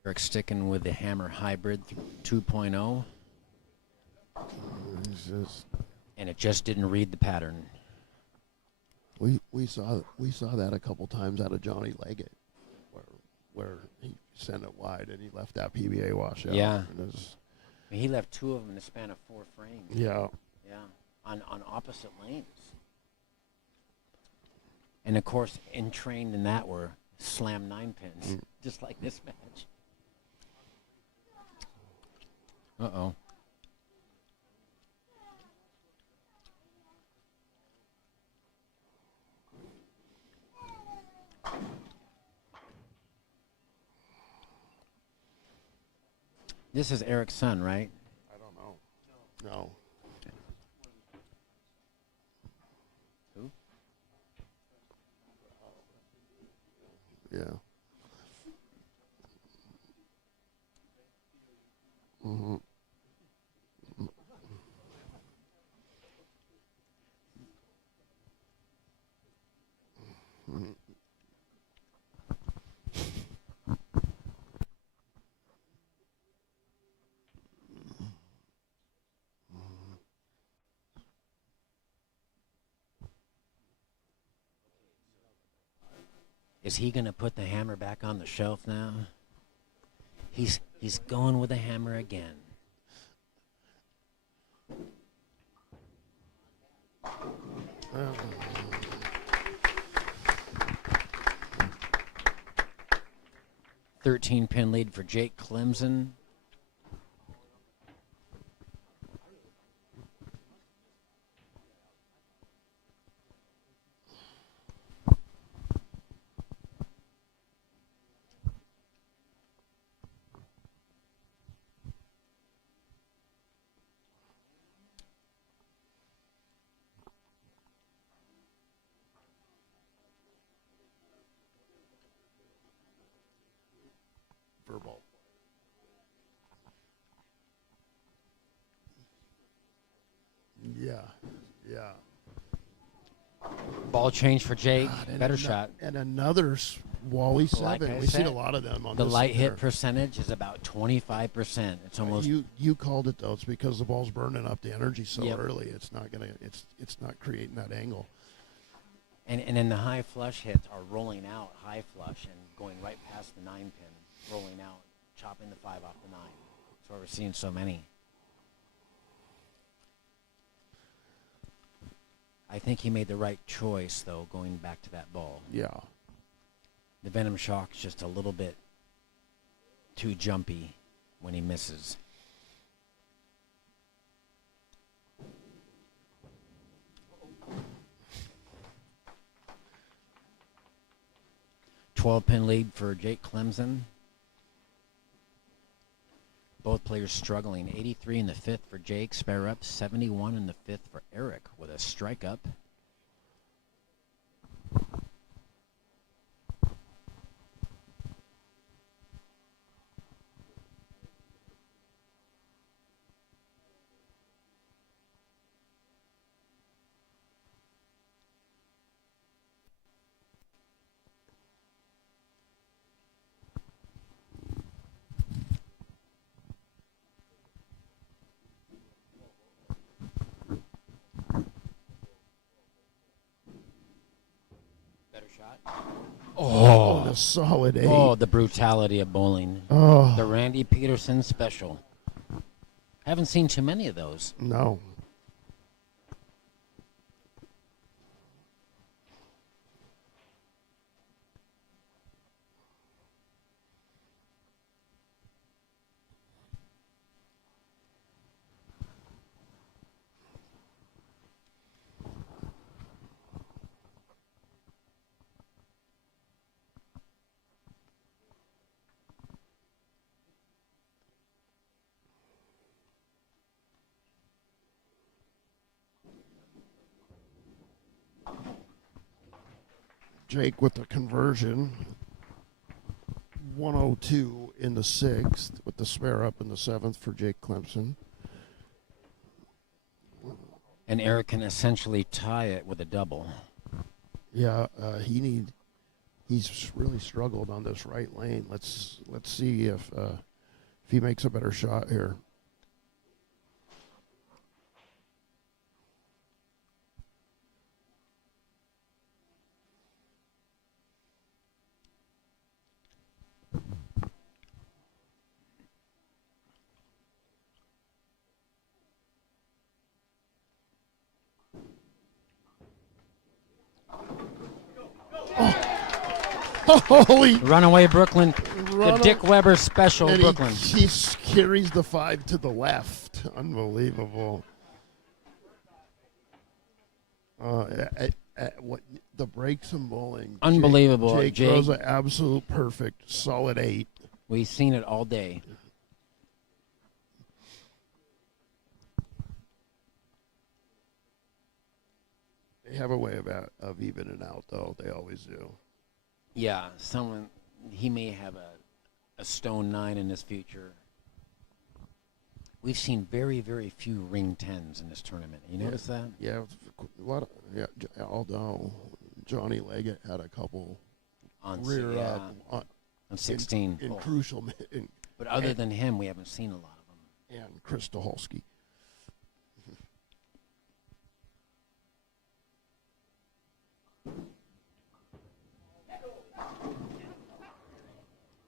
Eric sticking with the Hammer Hybrid 2.0. And it just didn't read the pattern. We saw that a couple times out of Johnny Leggett, where he sent it wide and he left that PBA washout. Yeah. He left 2 of them in the span of 4 frames. Yeah. Yeah. On opposite lanes. And of course, entrained in that were slam 9 pins, just like this match. Uh-oh. This is Eric's son, right? I don't know. No. Who? Yeah. Mm-hmm. Is he going to put the hammer back on the shelf now? He's going with the hammer again. 13-pin lead for Jake Clemson. Verbal. Yeah. Ball change for Jake. God, and Better ano- shot. And another Wally Like 7. I We seen said, a lot of them on The this light one hit there. percentage is about 25%. It's almost You called it though. It's because the ball's burning up the energy so Yep. early. It's not gonna. It's not creating that angle. and then the high flush hits are rolling out high flush and going right past the 9-pin, rolling out, chopping the 5 off the 9. That's why we're seeing so many. I think he made the right choice though, going back to that ball. Yeah. The Venom Shock's just a little bit too jumpy when he misses. Pin lead for Jake Clemson. Both players struggling. 83 in the 5th for Jake, spare up. 71 in the 5th for Eric with a strike up. Better shot. Oh, the solid 8. Oh, the brutality of bowling. Oh, The Randy Peterson special. Haven't seen too many of those. no. Jake with the conversion. 102 in the 6th with the spare up in the 7th for Jake Clemson. And Eric can essentially tie it with a double. Yeah, he's really struggled on this right lane. Let's see if he makes a better shot here. Holy Runaway Brooklyn. The Run- Dick Weber special and Brooklyn. he carries the 5 to the left. Unbelievable. What the breaks in bowling. Unbelievable. Jake Jake. throws an absolute perfect, solid 8. We've seen it all day. They have a way of evening out, though. They always do. Yeah, he may have a stone 9 in his future. We've seen very, very few ring 10s in this tournament. You notice that? Yeah, a lot of, although Johnny Leggett had a couple On rear yeah, up on 16. in Oh. crucial But other than him, we haven't seen a lot of them. and Chris Tucholsky.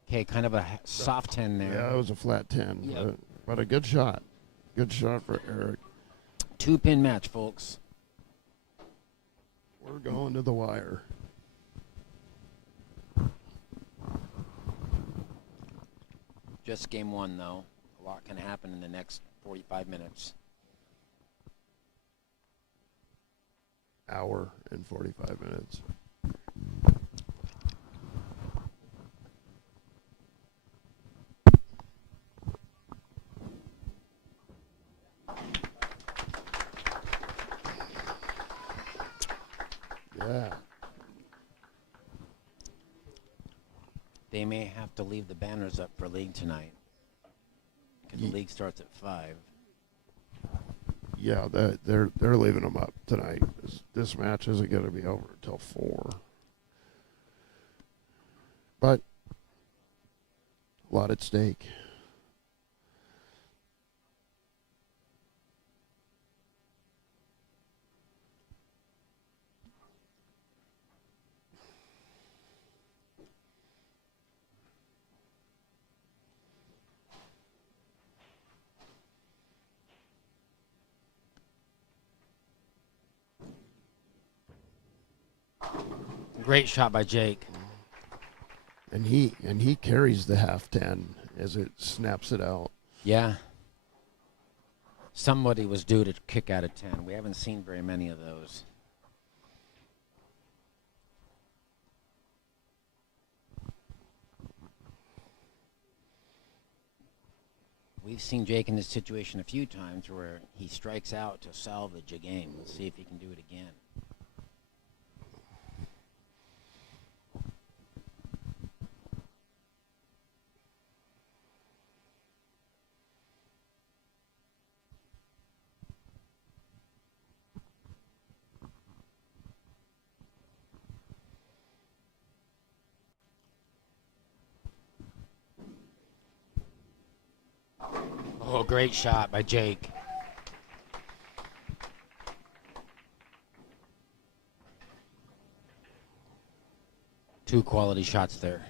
Okay, kind of a soft 10 there. Yeah, it was a flat 10, Yep. but a good shot. Good shot for Eric. 2-pin match, folks. We're going to the wire. Just game one, though. A lot can happen in the next 45 minutes. Hour and 45 minutes. Yeah. They may have to leave the banners up for league tonight. Because the league starts at 5. Yeah, they're leaving them up tonight. This match isn't going to be over until 4. But a lot at stake. Great shot by Jake. And he carries the half 10 as it snaps it out. Yeah. Somebody was due to kick out of 10. We haven't seen very many of those. We've seen Jake in this situation a few times where he strikes out to salvage a game. Let's see if he can do it again. Oh, great shot by Jake. Two quality shots there.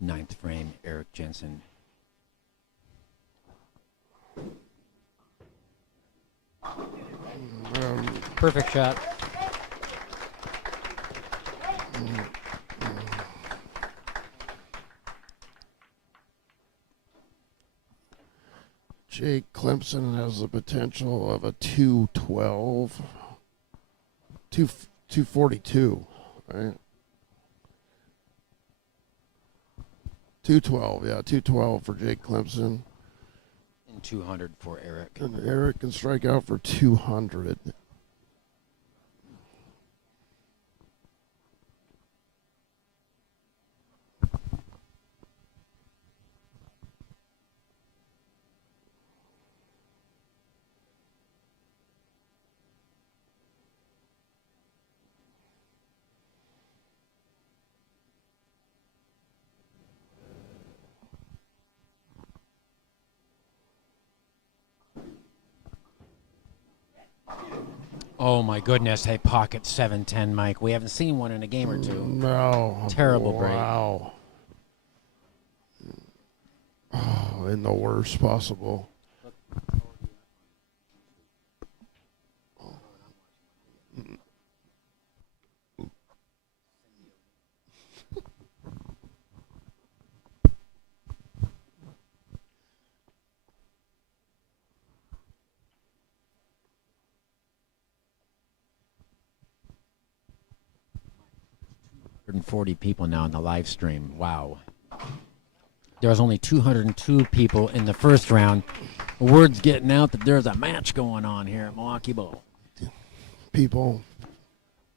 Ninth frame, Eric Jensen. Perfect shot. Jake Clemson has the potential of a 212, 242, right? 212, yeah, 212 for Jake Clemson. And 200 for Eric. And Eric can strike out for 200. Oh my goodness, hey, pocket 7-10, Mike. We haven't seen one in a game or two. No. Terrible break. Wow. Oh, in the worst possible. And 40 people now in the live stream. Wow. There was only 202 people in the first round. Word's getting out that there's a match going on here at Milwaukee Bowl. People,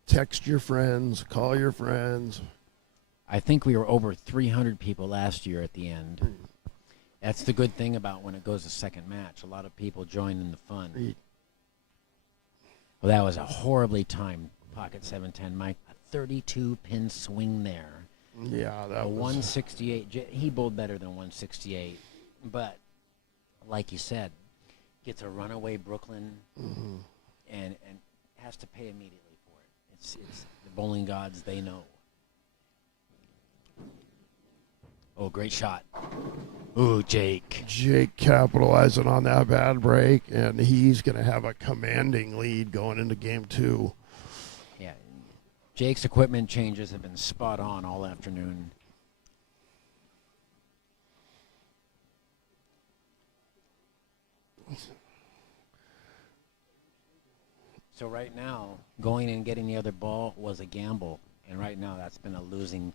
text your friends, call your friends. I think we were over 300 people last year at the end. That's the good thing about when it goes to second match. A lot of people join in the fun. Well, that was a horribly timed pocket 710, Mike. A 32 pin swing there. Yeah, that A was 168. He bowled better than 168, but like you said, gets a runaway Brooklyn and has to pay immediately for it. It's the bowling gods, they know. Oh, great shot. Ooh, Jake. Jake capitalizing on that bad break, and he's going to have a commanding lead going into game 2. Yeah. Jake's equipment changes have been spot on all afternoon. So right now, going and getting the other ball was a gamble, and right now that's been a losing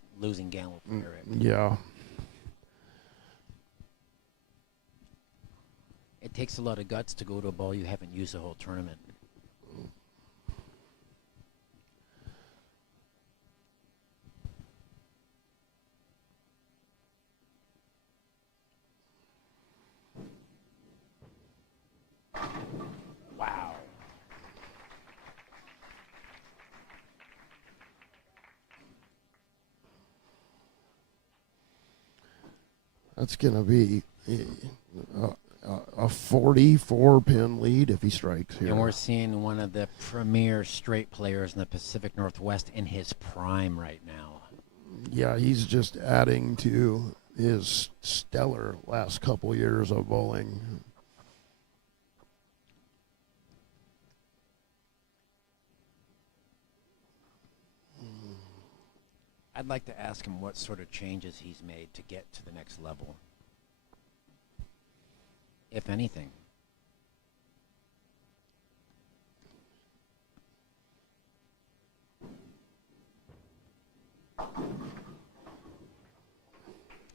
gamble for Eric. Yeah. It takes a lot of guts to go to a ball you haven't used the whole tournament. Wow. That's going to be a 44-pin lead if he strikes here. And we're seeing one of the premier straight players in the Pacific Northwest in his prime right now. Yeah, he's just adding to his stellar last couple years of bowling. I'd like to ask him what sort of changes he's made to get to the next level, if anything.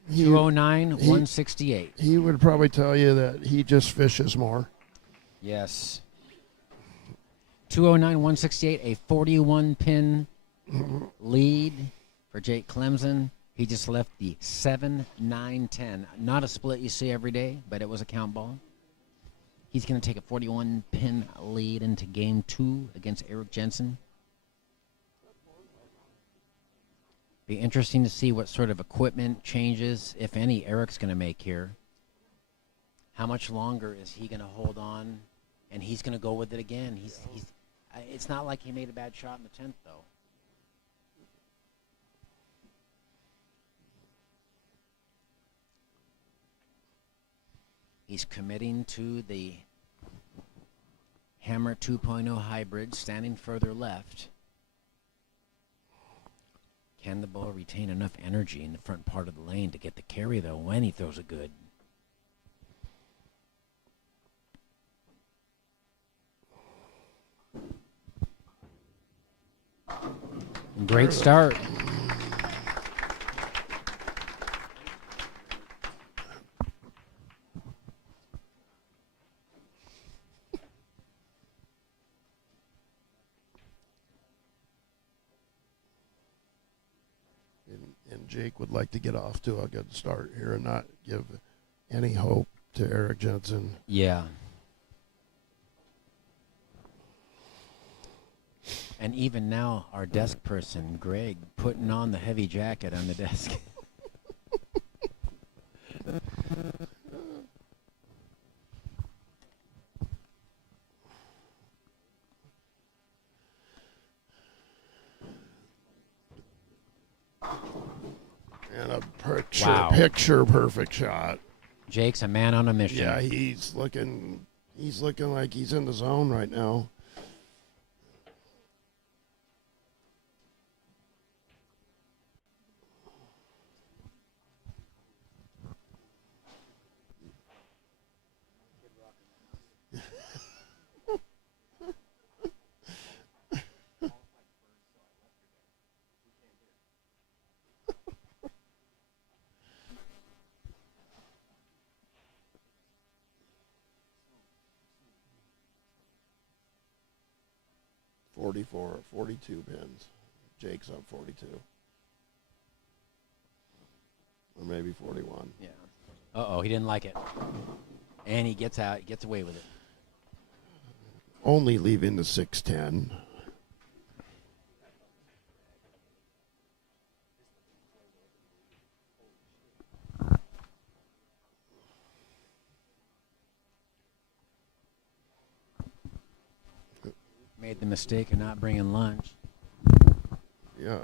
He, 209, 168. he would probably tell you that he just fishes more. Yes. 209, 168, a 41 pin lead for Jake Clemson. He just left the 7, 9, 10. Not a split you see every day, but it was a count ball. He's going to take a 41 pin lead into game 2 against Eric Jensen. Be interesting to see what sort of equipment changes, if any, Eric's going to make here. How much longer is he going to hold on? And he's going to go with it again. It's not like he made a bad shot in the 10th, though. He's committing to the Hammer 2.0 hybrid, standing further left. Can the ball retain enough energy in the front part of the lane to get the carry, though, when he throws it good? Great start. And Jake would like to get off to a good start here and not give any hope to Eric Jensen. Yeah. And even now, our desk person, Greg, putting on the heavy jacket on the desk. And a picture, Wow. picture perfect shot. Jake's a man on a mission. Yeah, he's looking like he's in the zone right now. .44, 42 pins. Jake's up 42. Or maybe 41. Yeah. Uh-oh, he didn't like it. And he gets out, he gets away with it. Only leaving the 610. Made the mistake of not bringing lunch. Yeah,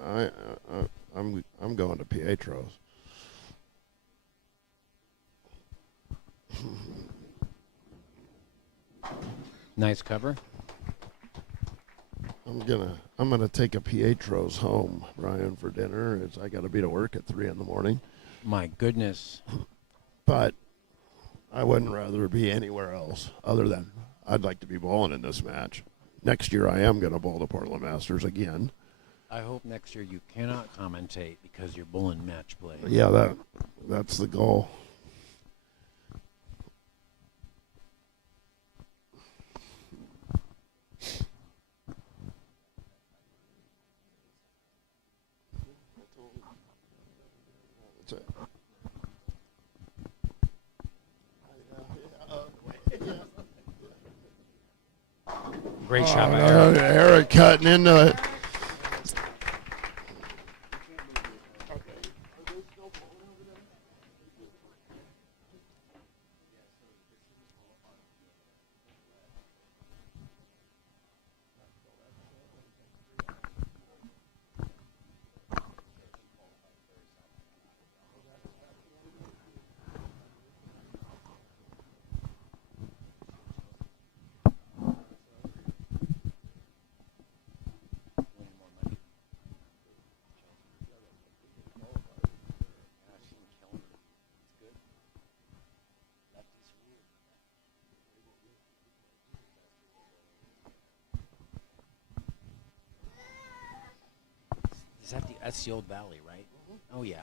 I'm going to Pietro's. Nice cover. I'm gonna take a Pietro's home, Brian, for dinner. I got to be to work at 3 in the morning, My goodness. but I wouldn't rather be anywhere else other than I'd like to be bowling in this match. Next year I am gonna bowl the Portland Masters again. I hope next year you cannot commentate because you're bowling match play. Yeah, that's the goal. That's it. Great shot by Eric. Eric cutting into it. That's the old Valley, right? Oh yeah,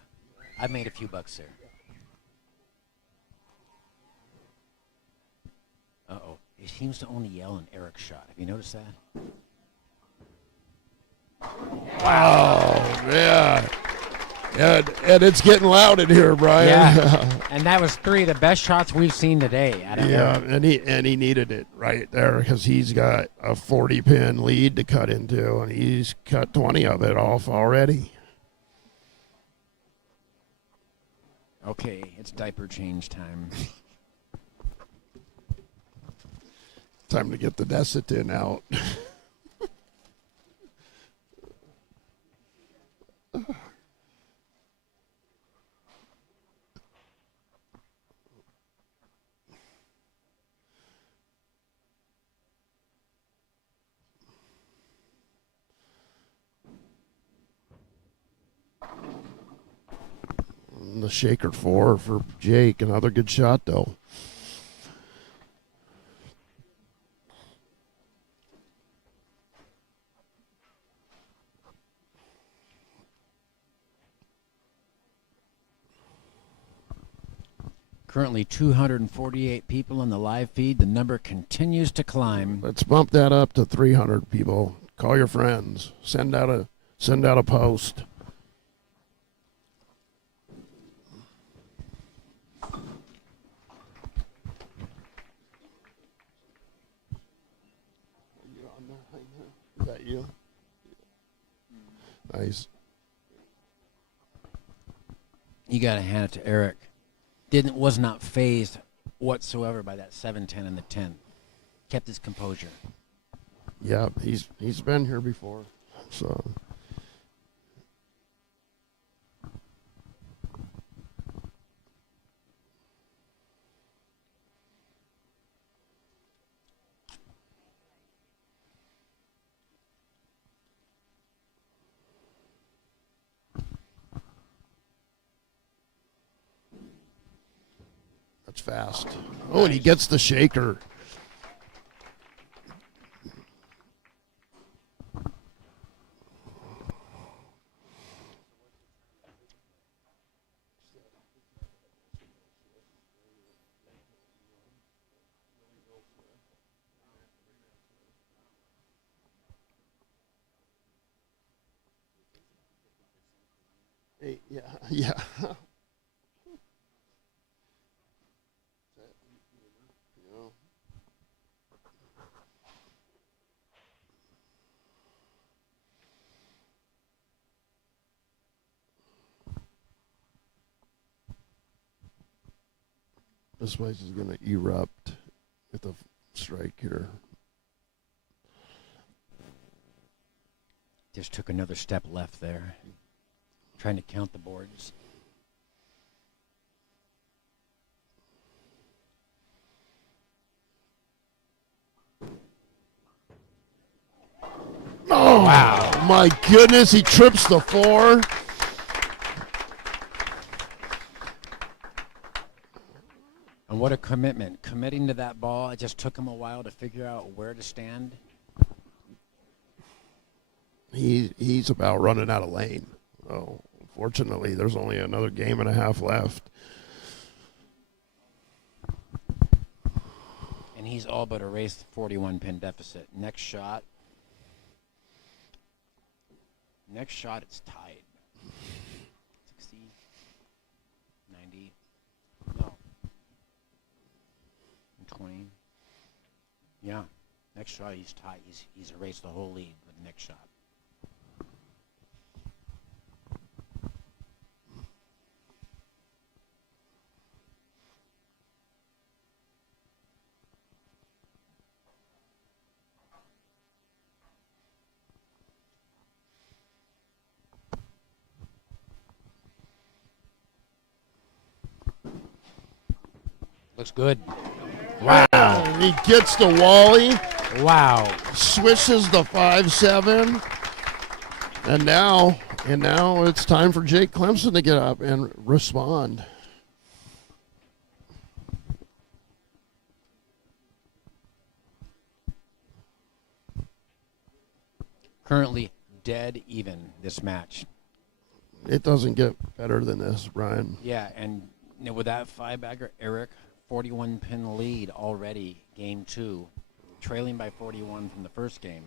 I've made a few bucks there. Uh-oh, he seems to only yell in Eric's shot. Have you noticed that? Wow, yeah. And it's getting loud in here, Brian. Yeah, and that was 3 of the best shots we've seen today. Out of Yeah, Eric. and he needed it right there because he's got a 40-pin lead to cut into, and he's cut 20 of it off already. Okay, it's diaper change time. Time to get the Desitin out. The shaker 4 for Jake. Another good shot, though. Currently 248 people on the live feed. The number continues to climb. Let's bump that up to 300 people. Call your friends. Send out a post. Is that you? Nice. You got to hand it to Eric. Was not phased whatsoever by that 7-10 and the 10. Kept his composure. Yeah, he's been here before. So that's fast. Oh, and he gets the shaker. Hey, yeah, yeah. This place is going to erupt with a strike here. Just took another step left there. Trying to count the boards. Oh, wow. My goodness, he trips the 4. And what a commitment. Committing to that ball. It just took him a while to figure out where to stand. He's about running out of lane. Oh, fortunately, there's only another game and a half left. And he's all but erased the 41-pin deficit. Next shot. Next shot, it's tied. 60, 90, no. 20. Yeah. Next shot, he's tied. He's erased the whole lead with the next shot. Looks good. Wow. He gets the Wally, Wow. swishes the 5-7, and now it's time for Jake Clemson to get up and respond. Currently dead even this match. It doesn't get better than this, Brian. Yeah, and with that 5-bagger, Eric, 41-pin lead already, game 2, trailing by 41 from the first game,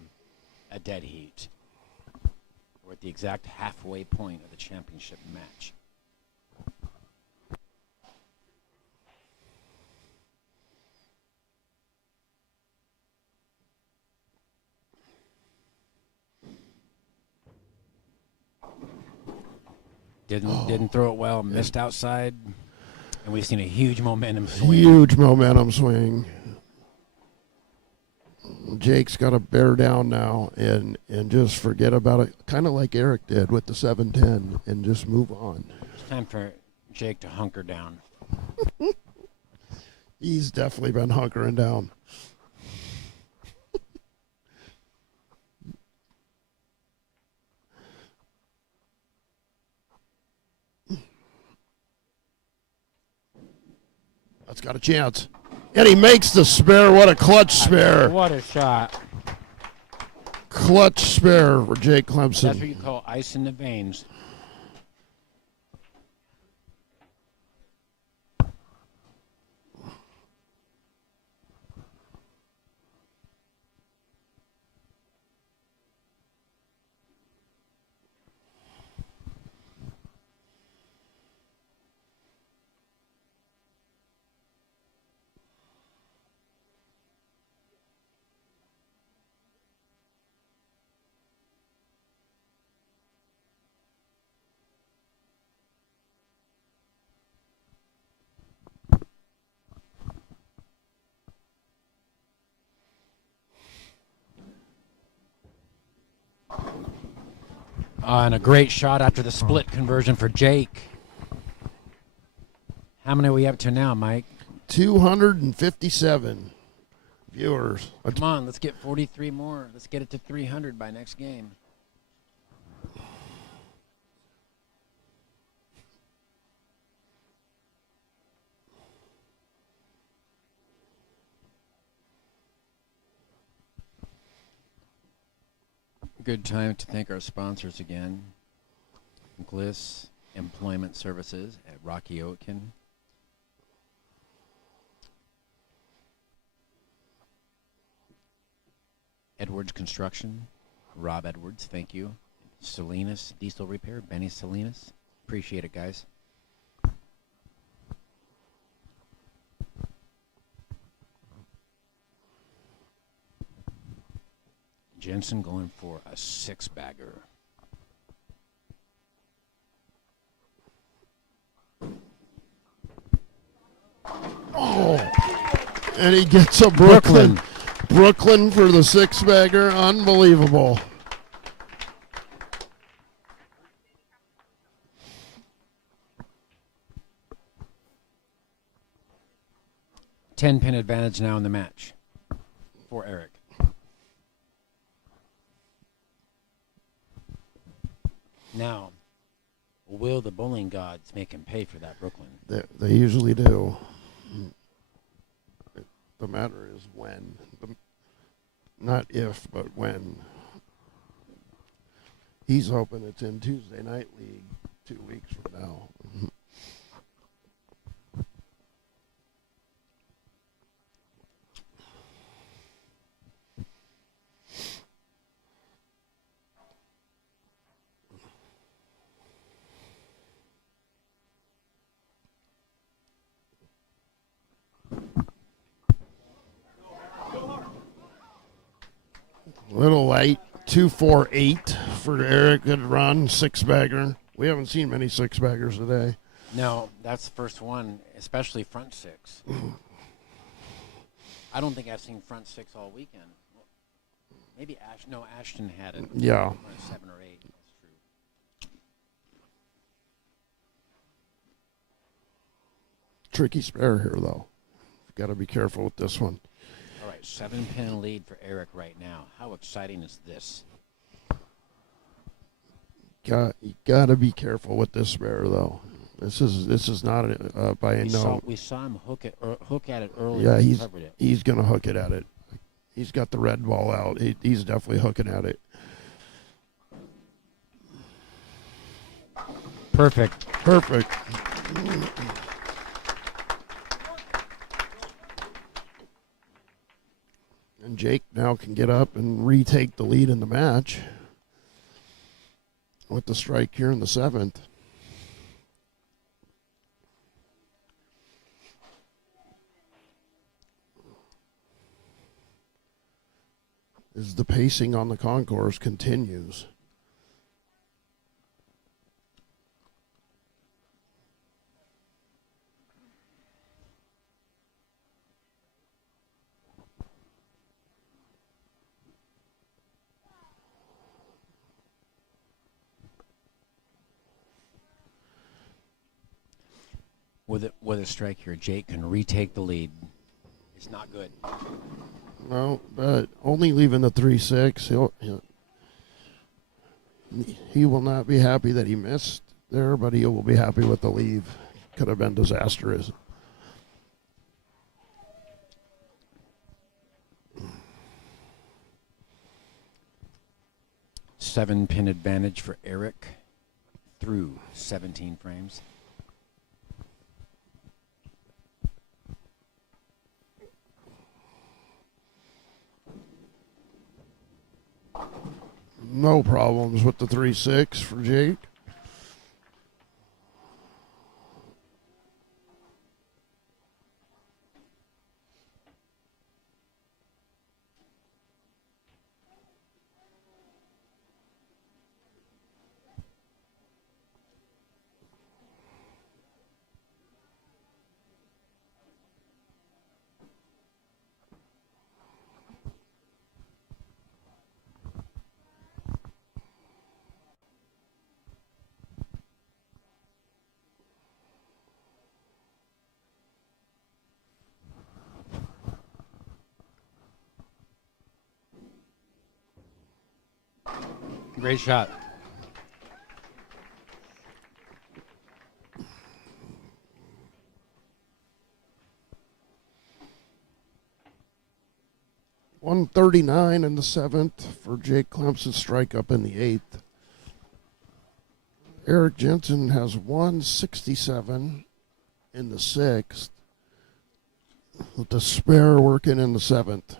a dead heat. We're at the exact halfway point of the championship match. Didn't throw it well, missed outside, and we've seen a huge momentum swing. Huge momentum swing. Jake's got to bear down now and just forget about it, kind of like Eric did with the 7-10, and just move on. It's time for Jake to hunker down. He's definitely been hunkering down. That's got a chance. And he makes the spare. What a clutch spare. What a shot. Clutch spare for Jake Clemson. That's what you call ice in the veins. And a great shot after the split conversion for Jake. How many are we up to now, Mike? 257 viewers. Come on, let's get 43 more. Let's get it to 300 by next game. Good time to thank our sponsors again. Gliss Employment Services at Rocky Oaken. Edwards Construction, Rob Edwards, thank you. Salinas Diesel Repair, Benny Salinas. Appreciate it, guys. Jensen going for a 6-bagger. Oh, and he gets a Brooklyn for the 6-bagger. Unbelievable. 10-pin advantage now in the match for Eric. Now, will the bowling gods make him pay for that, Brooklyn? They usually do. The matter is when. Not if, but when. He's hoping it's in Tuesday Night League 2 weeks from now. Little light, 248 for Eric. Good run, six-bagger. We haven't seen many six-baggers today. No, that's the first one, especially front six. I don't think I've seen front six all weekend. Maybe Ashton had it. Yeah. Front 7 or 8. That's true. Tricky spare here, though. Got to be careful with this one. All right, 7-pin lead for Eric right now. How exciting is this? You got to be careful with this spare, though. This is not by no. We saw him hook at it earlier. Yeah, he's going to hook it at it. He's got the red ball out. He's definitely hooking at it. Perfect. And Jake now can get up and retake the lead in the match with the strike here in the 7th. As the pacing on the concourse continues. With a strike here, Jake can retake the lead. It's not good. No, but only leaving the 3-6. He will not be happy that he missed there, but he will be happy with the leave. Could have been disastrous. Seven-pin advantage for Eric through 17 frames. No problems with the 3-6 for Jake. Great shot. .139 in the 7th for Jake Clemson. Strike up in the 8th. Eric Jensen has 167 in the 6th, with the spare working in the 7th.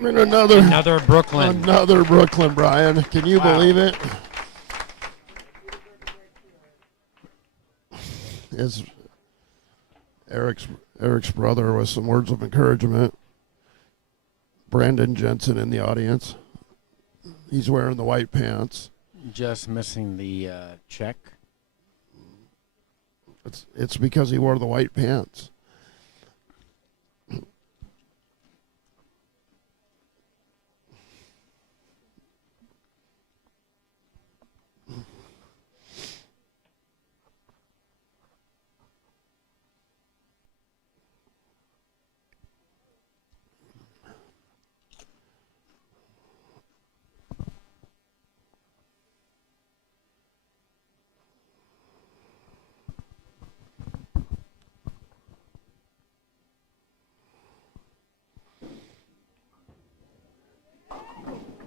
And another Brooklyn. Another Brooklyn, Brian. Can you believe it? his Eric's brother with some words of encouragement. Brandon Jensen in the audience. He's wearing the white pants. Just missing the check. It's because he wore the white pants.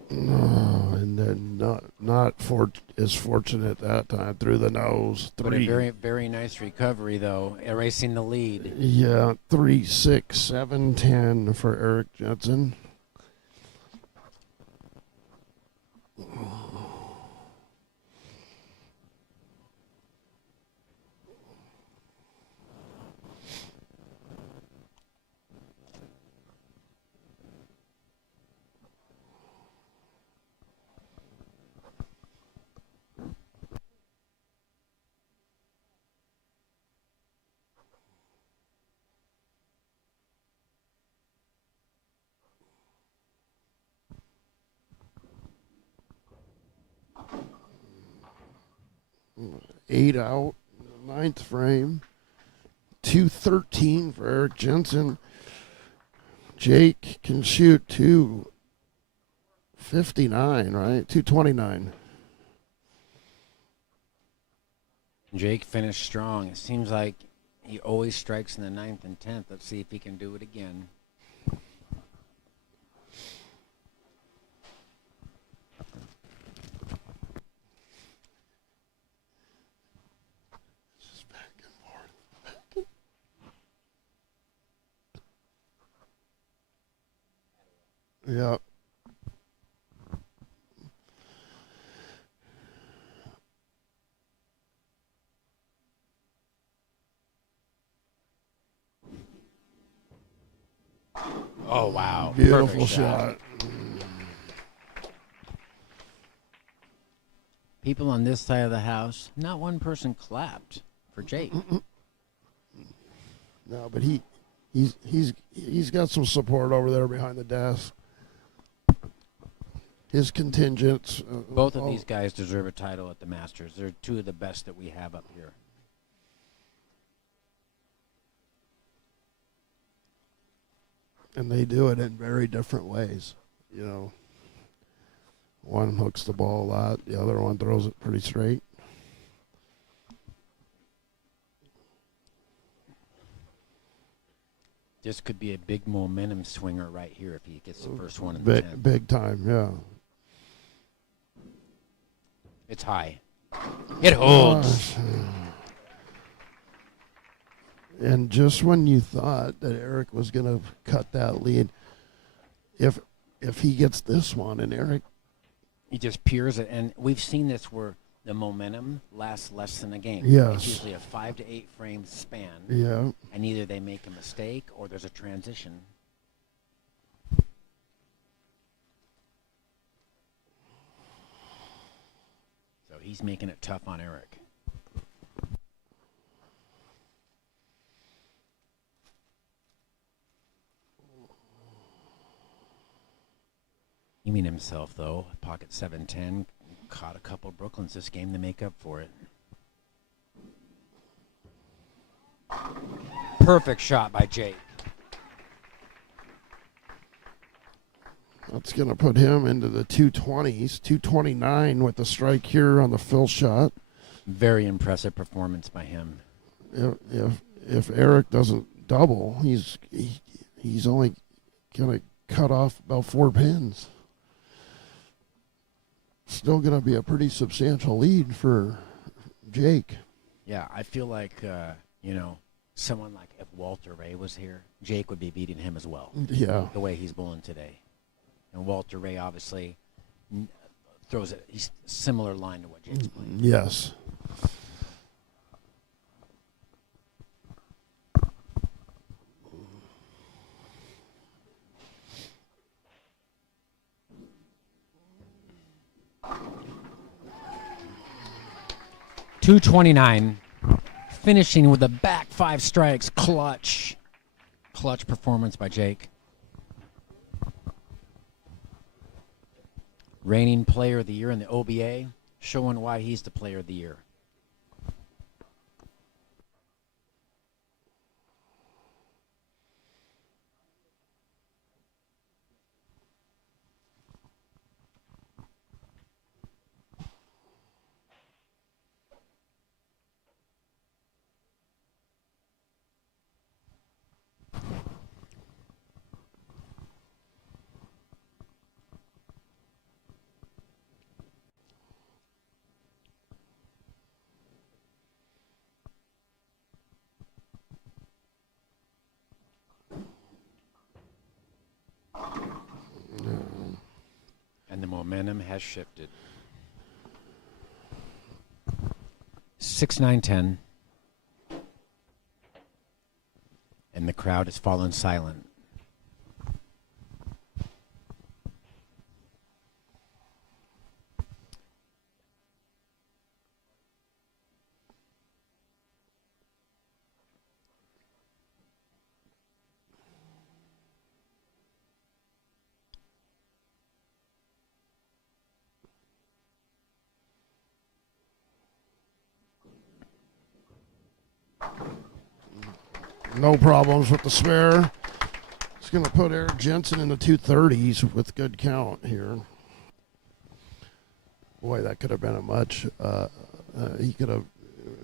And then not as fortunate that time through the nose. But a very, very nice recovery, though, erasing the lead. Yeah, 3, 6, 7, 10 for Eric Jensen. Eight out, ninth frame. 213 for Eric Jensen. Jake can shoot 259, right? 229. Jake finished strong. It seems like he always strikes in the 9th and 10th. Let's see if he can do it again. Just back and forth. Yeah. Oh, wow. Beautiful Perfect shot. People on this side of the house, not one person clapped for Jake. No, but he's got some support over there behind the desk. His contingents. Both of these guys deserve a title at the Masters. They're two of the best that we have up here. And they do it in very different ways. You know, one hooks the ball a lot. The other one throws it pretty straight. This could be a big momentum swinger right here if he gets the first one in the 10th. Big time, yeah. It's high. It holds. And just when you thought that Eric was going to cut that lead, if he gets this one and Eric... He just peers it. And we've seen this where the momentum lasts less than a game. Yes. It's usually a 5 to 8 frame span. Yeah. And either they make a mistake or there's a transition. So he's making it tough on Eric. He mean himself, though. Pocket 7-10. Caught a couple Brooklyns this game to make up for it. Perfect shot by Jake. That's going to put him into the 220s, 229 with the strike here on the fill shot. Very impressive performance by him. If Eric doesn't double, he's only going to cut off about 4 pins. Still going to be a pretty substantial lead for Jake. Yeah, I feel like, someone like if Walter Ray was here, Jake would be beating him as well. Yeah. The way he's bowling today. And Walter Ray obviously throws it. He's similar line to what Jake's playing. Yes. 229. Finishing with the back 5 strikes. Clutch performance by Jake. Reigning player of the year in the OBA, showing why he's the player of the year. And the momentum has shifted. 6-9-10. And the crowd has fallen silent. No problems with the spare. It's going to put Eric Jensen in the 230s with good count here. Boy, that could have been a much. He could have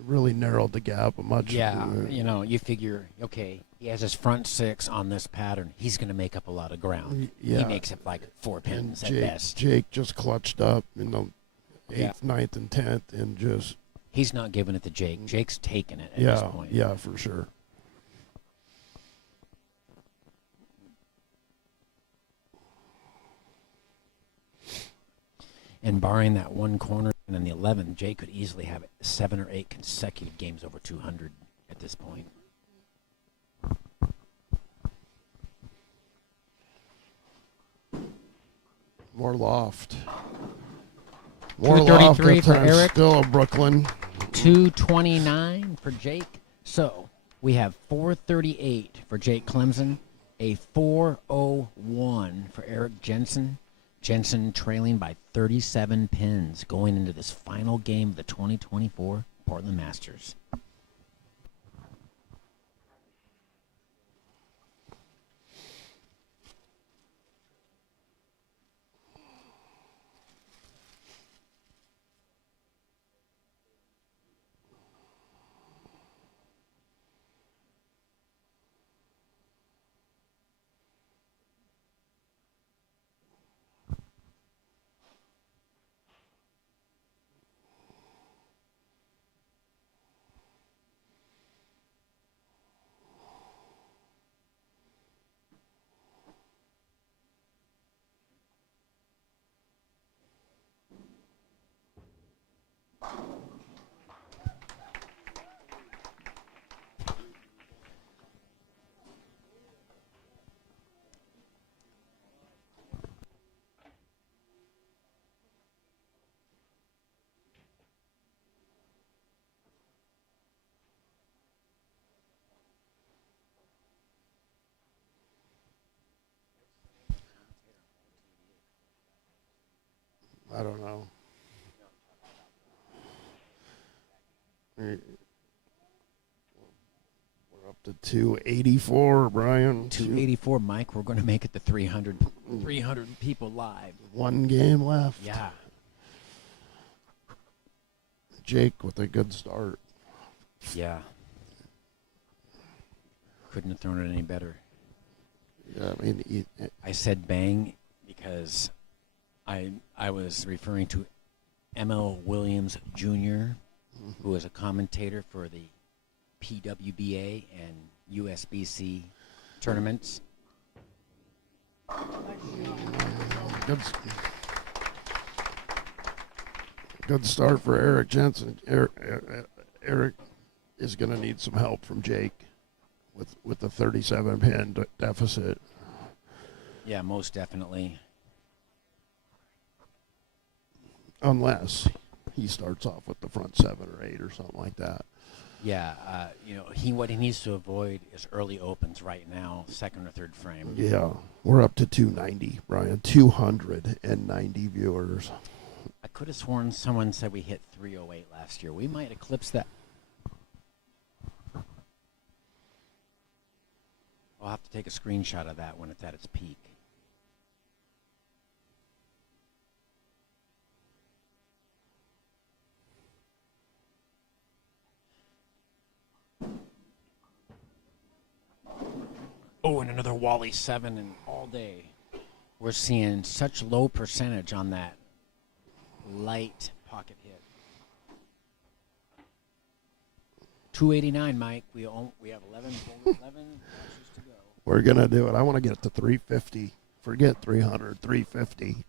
really narrowed the gap a much. Yeah, you figure, okay, he has his front 6 on this pattern. He's going to make up a lot of ground. Yeah. He makes up like 4 pins at best. Jake just clutched up in the 8th, Yeah. 9th, and 10th, and just. He's not giving it to Jake. Jake's taking it at this point. Yeah, for sure. And barring that one corner and then the 11th, Jake could easily have 7 or 8 consecutive games over 200 at this point. More loft. More 233 loft for that time, Eric. Still a Brooklyn. 229 for Jake. So we have 438 for Jake Clemson, a 401 for Eric Jensen. Jensen trailing by 37 pins going into this final game of the 2024 Portland Masters. I don't know. We're up to 284, Brian. 284, Mike. We're going to make it to 300 people live. One game left. Yeah. Jake with a good start. Yeah. Couldn't have thrown it any better. Yeah, I mean, I said bang because I was referring to ML Williams Jr., who was a commentator for the PWBA and USBC tournaments. good start for Eric Jensen. Eric is going to need some help from Jake with the 37 pin deficit. Yeah, most definitely. Unless he starts off with the front 7 or 8 or something like that. Yeah, what he needs to avoid is early opens right now, second or third frame. Yeah, we're up to 290, Brian. 290 viewers. I could have sworn someone said we hit 308 last year. We might eclipse that. I'll have to take a screenshot of that when it's at its peak. Oh, and another Wally 7 and all day. We're seeing such low percentage on that light pocket hit. 289, Mike. We have 11 matches to go. We're going to do it. I want to get it to 350. Forget 300, 350.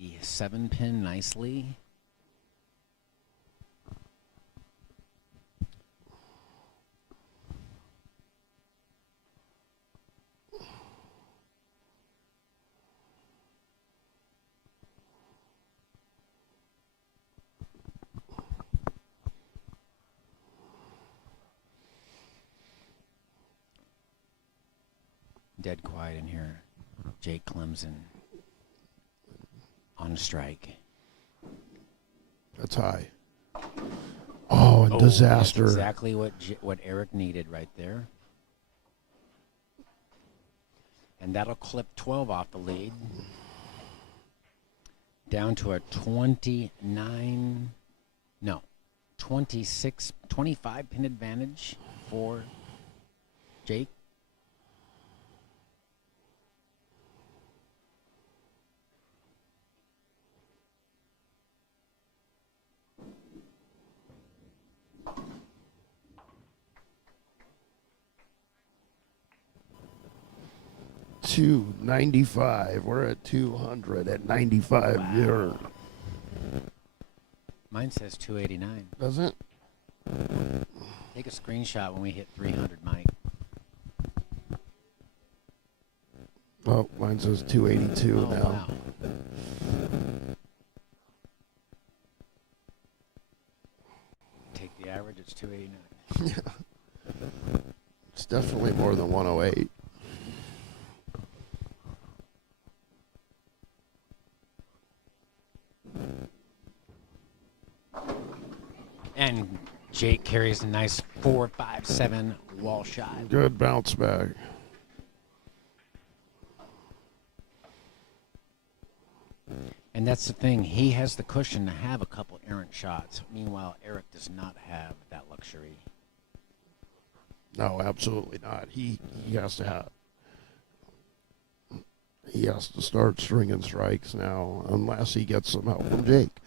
The 7-pin nicely. Dead quiet in here. Jake Clemson on strike. That's high. Oh, and disaster. That's exactly what Eric needed right there. And that'll clip 12 off the lead. Down to a 26, 25 pin advantage for Jake. $295. We're at 200 at 95 Wow. viewers. Mine says 289. Does it? Take a screenshot when we hit 300, Mike. Oh, mine says 282 Oh, now. wow. Take the average, it's 289. It's definitely more than 108. And Jake carries a nice 4.57 wall shot. Good bounce back. And that's the thing. He has the cushion to have a couple errant shots. Meanwhile, Eric does not have that luxury. No, absolutely not. He has to have. He has to start stringing strikes now, unless he gets some help from Jake.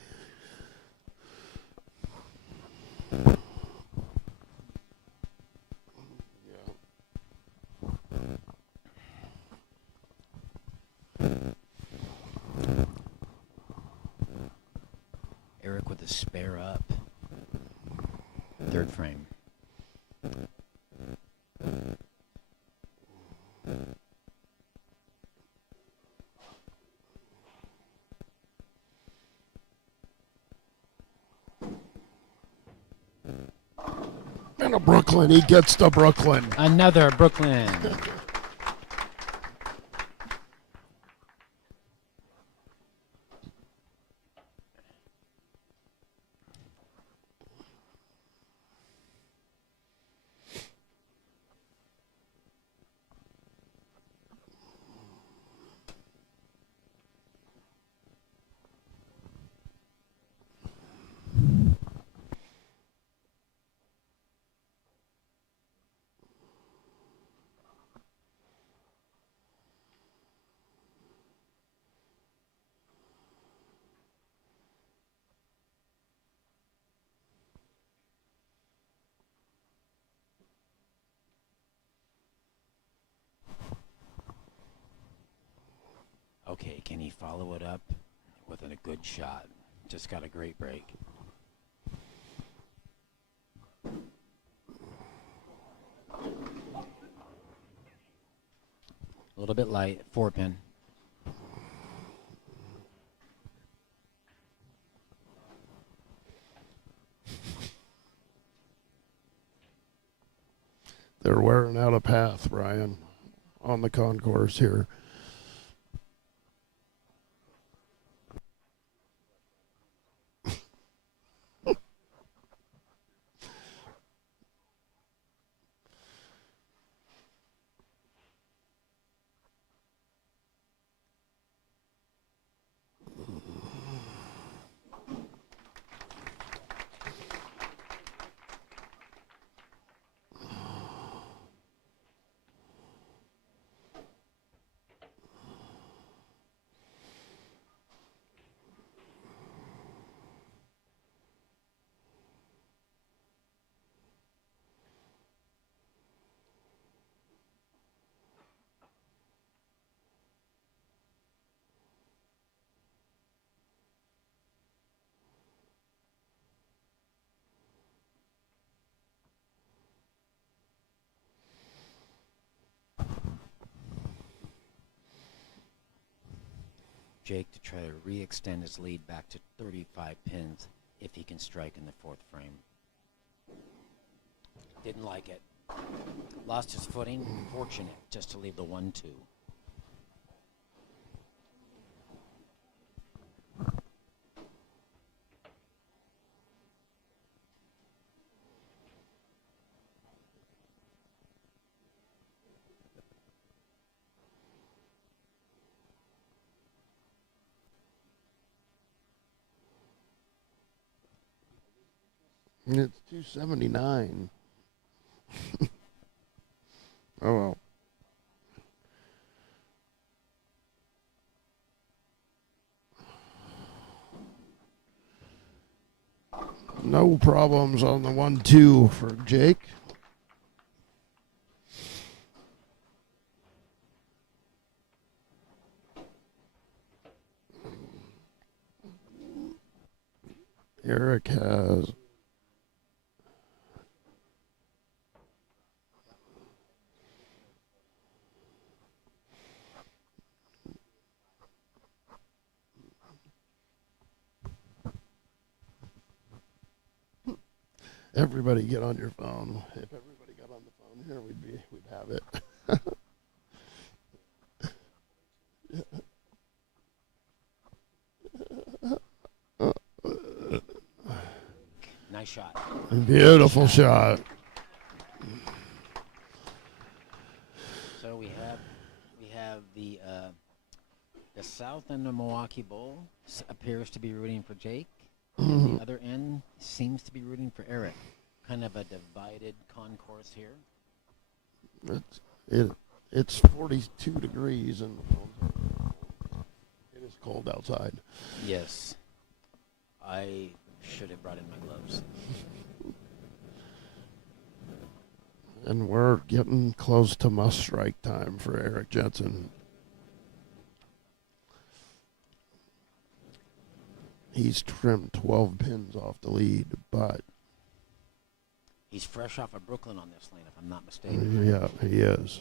Eric with a spare up. Third frame. And a Brooklyn. He gets to Brooklyn. Another Brooklyn. Can he follow it up with a good shot? Just got a great break. A little bit light, 4-pin. They're wearing out a path, Brian, on the concourse here. Jake to try to re-extend his lead back to 35 pins if he can strike in the 4th frame. Didn't like it. Lost his footing. Fortunate just to leave the 1-2. It's 279. Oh, well. No problems on the 1-2 for Jake. Eric has everybody get on your phone. If everybody got on the phone here, we'd have it. Nice shot. Beautiful shot. So we have the south end of Milwaukee Bowl appears to be rooting for Jake. And the other end seems to be rooting for Eric. Kind of a divided concourse here. It's 42 degrees and it is cold outside. Yes. I should have brought in my gloves. And we're getting close to must strike time for Eric Jensen. He's trimmed 12 pins off the lead, but He's fresh off of Brooklyn on this lane, if I'm not mistaken. yeah, he is.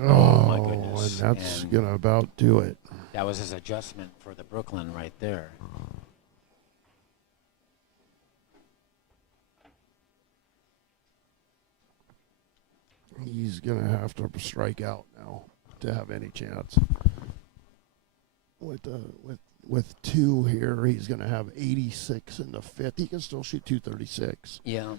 Oh, my goodness. And that's And going to about do it. that was his adjustment for the Brooklyn right there. He's going to have to strike out now to have any chance. With two here, he's going to have 86 in the 5th. He can still shoot 236. Yeah.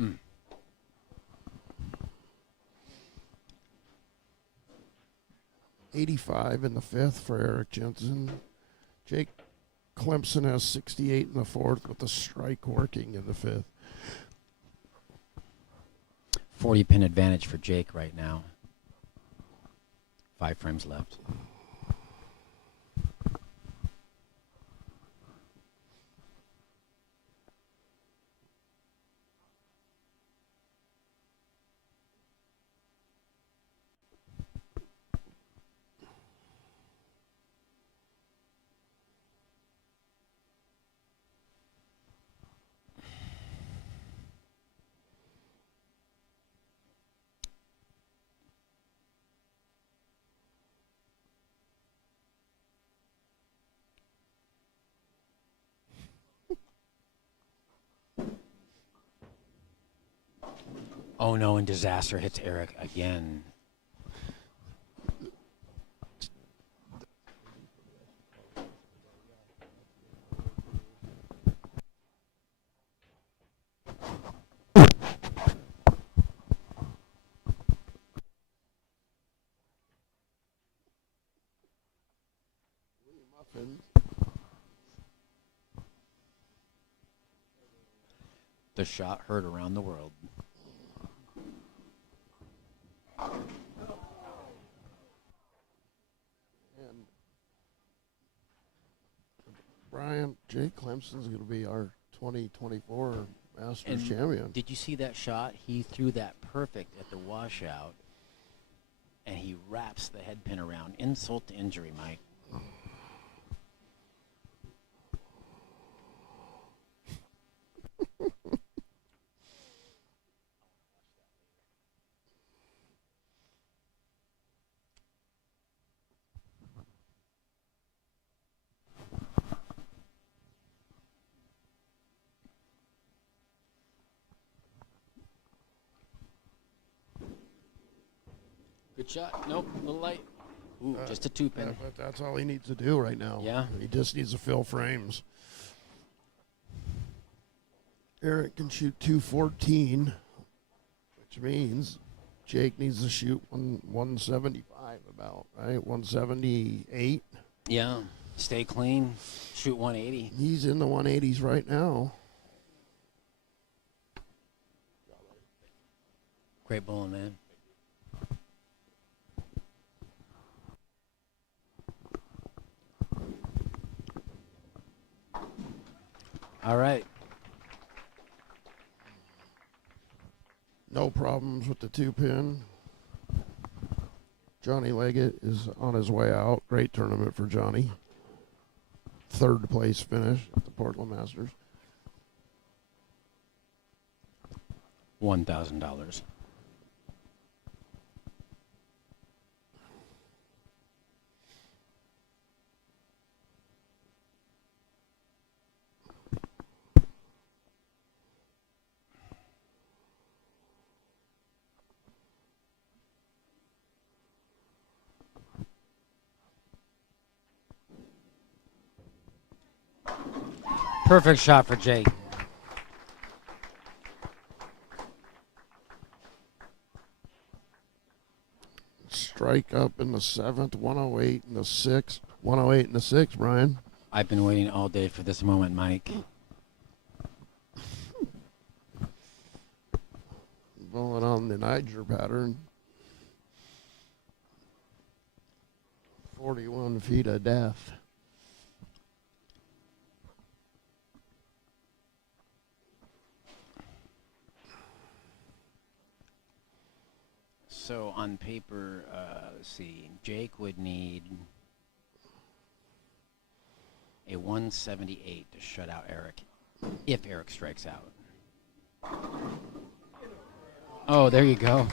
Mm. 85 in the 5th for Eric Jensen. Jake Clemson has 68 in the 4th with the strike working in the 5th. 40 pin advantage for Jake right now. 5 frames left. Oh no, and disaster hits Eric again. The shot heard around the world. And Brian, Jake Clemson's going to be our 2024 Masters And champion. did you see that shot? He threw that perfect at the washout, and he wraps the head pin around. Insult to injury, Mike. Good shot. Nope, a little light. Ooh, just a two Yeah, pin. but that's all he needs to do right now. Yeah. He just needs to fill frames. Eric can shoot 214, which means Jake needs to shoot 175 about, right? 178. Yeah. Stay clean. Shoot 180. He's in the 180s right now. Great bowling, man. All right. No problems with the two pin. Johnny Leggett is on his way out. Great tournament for Johnny. Third place finish at the Portland Masters. $1,000. Perfect shot for Jake. Strike up in the seventh, 108 in the sixth, 108 in the sixth, Brian. I've been waiting all day for this moment, Mike. Bowling on the Niger pattern. 41 feet of death. So on paper, let's see, Jake would need a 178 to shut out Eric, if Eric strikes out. Oh, there you go.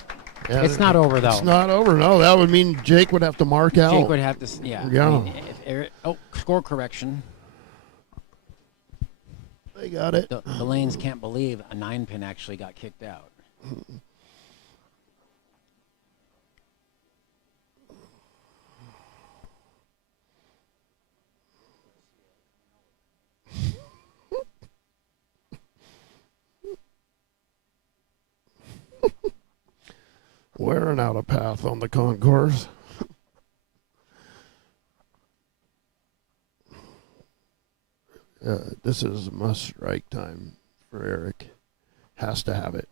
Yeah, It's not over, though. It's not over. No, that would mean Jake would have to mark out. Jake would have to, yeah. Yeah. I mean, if Eric, score correction. They got it. The lanes can't believe a 9-pin actually got kicked out. Wearing out a path on the concourse. This is must strike time for Eric. Has to have it.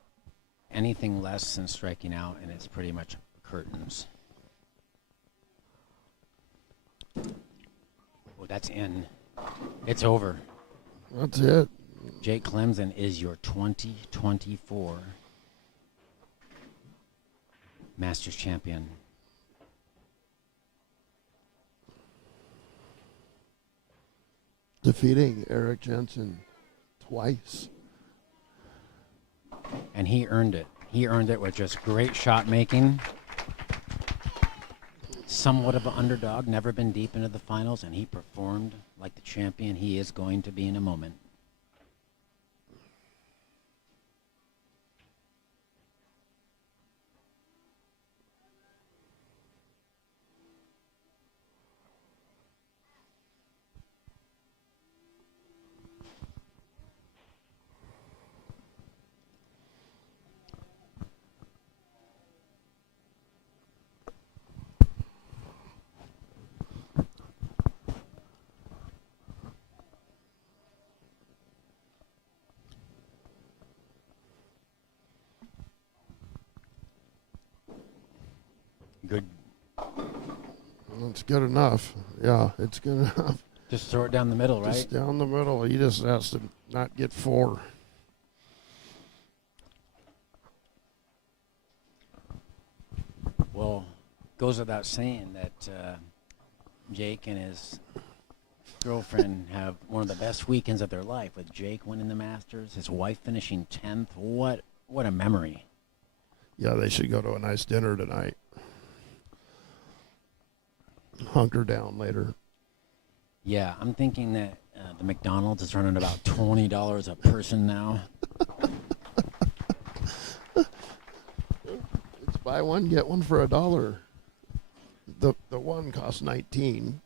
Anything less than striking out, and it's pretty much curtains. Oh, that's in. It's over. That's it. Jake Clemson is your 2024 Masters champion. Defeating Eric Jensen twice. And he earned it. He earned it with just great shot making. Somewhat of an underdog, never been deep into the finals, and he performed like the champion he is going to be in a moment. It's good enough. Yeah, it's good enough. Just throw it down the middle, right? Just down the middle. He just has to not get 4. Well, goes without saying that Jake and his girlfriend have one of the best weekends of their life, with Jake winning the Masters, his wife finishing 10th. What a memory. Yeah, they should go to a nice dinner tonight. Hunker down later. Yeah, I'm thinking that the McDonald's is running about $20 a person now. It's buy one, get one for $1. The one costs 19.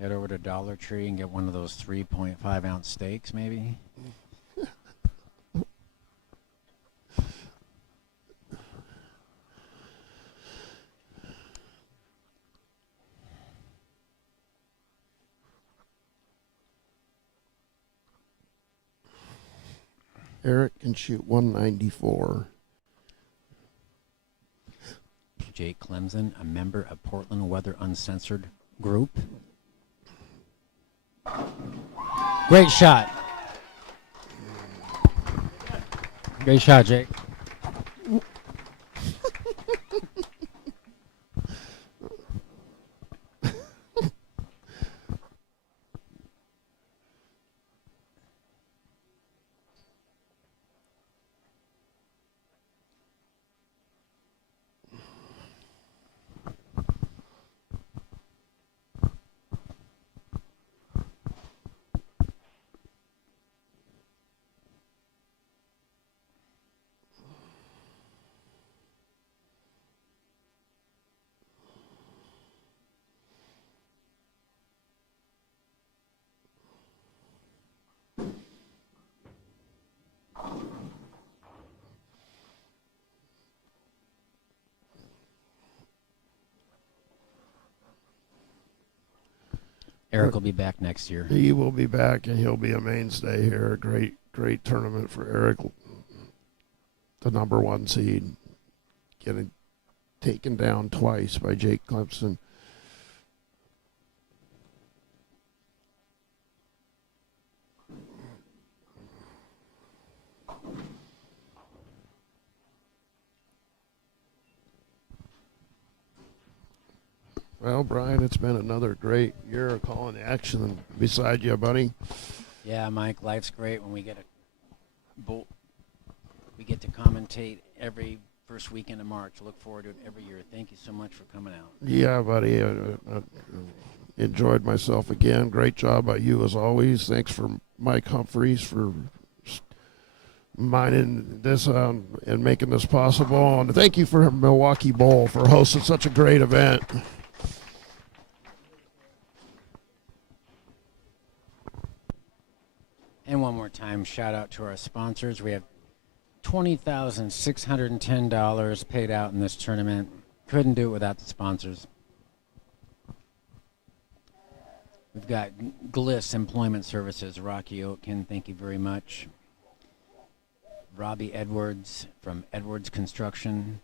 Head over to Dollar Tree and get one of those 3.5 ounce steaks, maybe. Eric can shoot 194. Jake Clemson, a member of Portland Weather Uncensored Group. Great shot. Great shot, Jake. Eric will be back next year. He will be back, and he'll be a mainstay here. Great tournament for Eric. The number 1 seed, getting taken down twice by Jake Clemson. Well, Brian, it's been another great year of calling action beside you, buddy. Yeah, Mike, life's great when we get to commentate every first weekend of March. Look forward to it every year. Thank you so much for coming out. Yeah, buddy. I enjoyed myself again. Great job by you as always. Thanks for Mike Humphreys for minding this and making this possible. And thank you for Milwaukee Bowl for hosting such a great event. And one more time, shout out to our sponsors. We have $20,610 paid out in this tournament. Couldn't do it without the sponsors. We've got Gliss Employment Services, Rocky Oatkin, thank you very much. Robbie Edwards from Edwards Construction.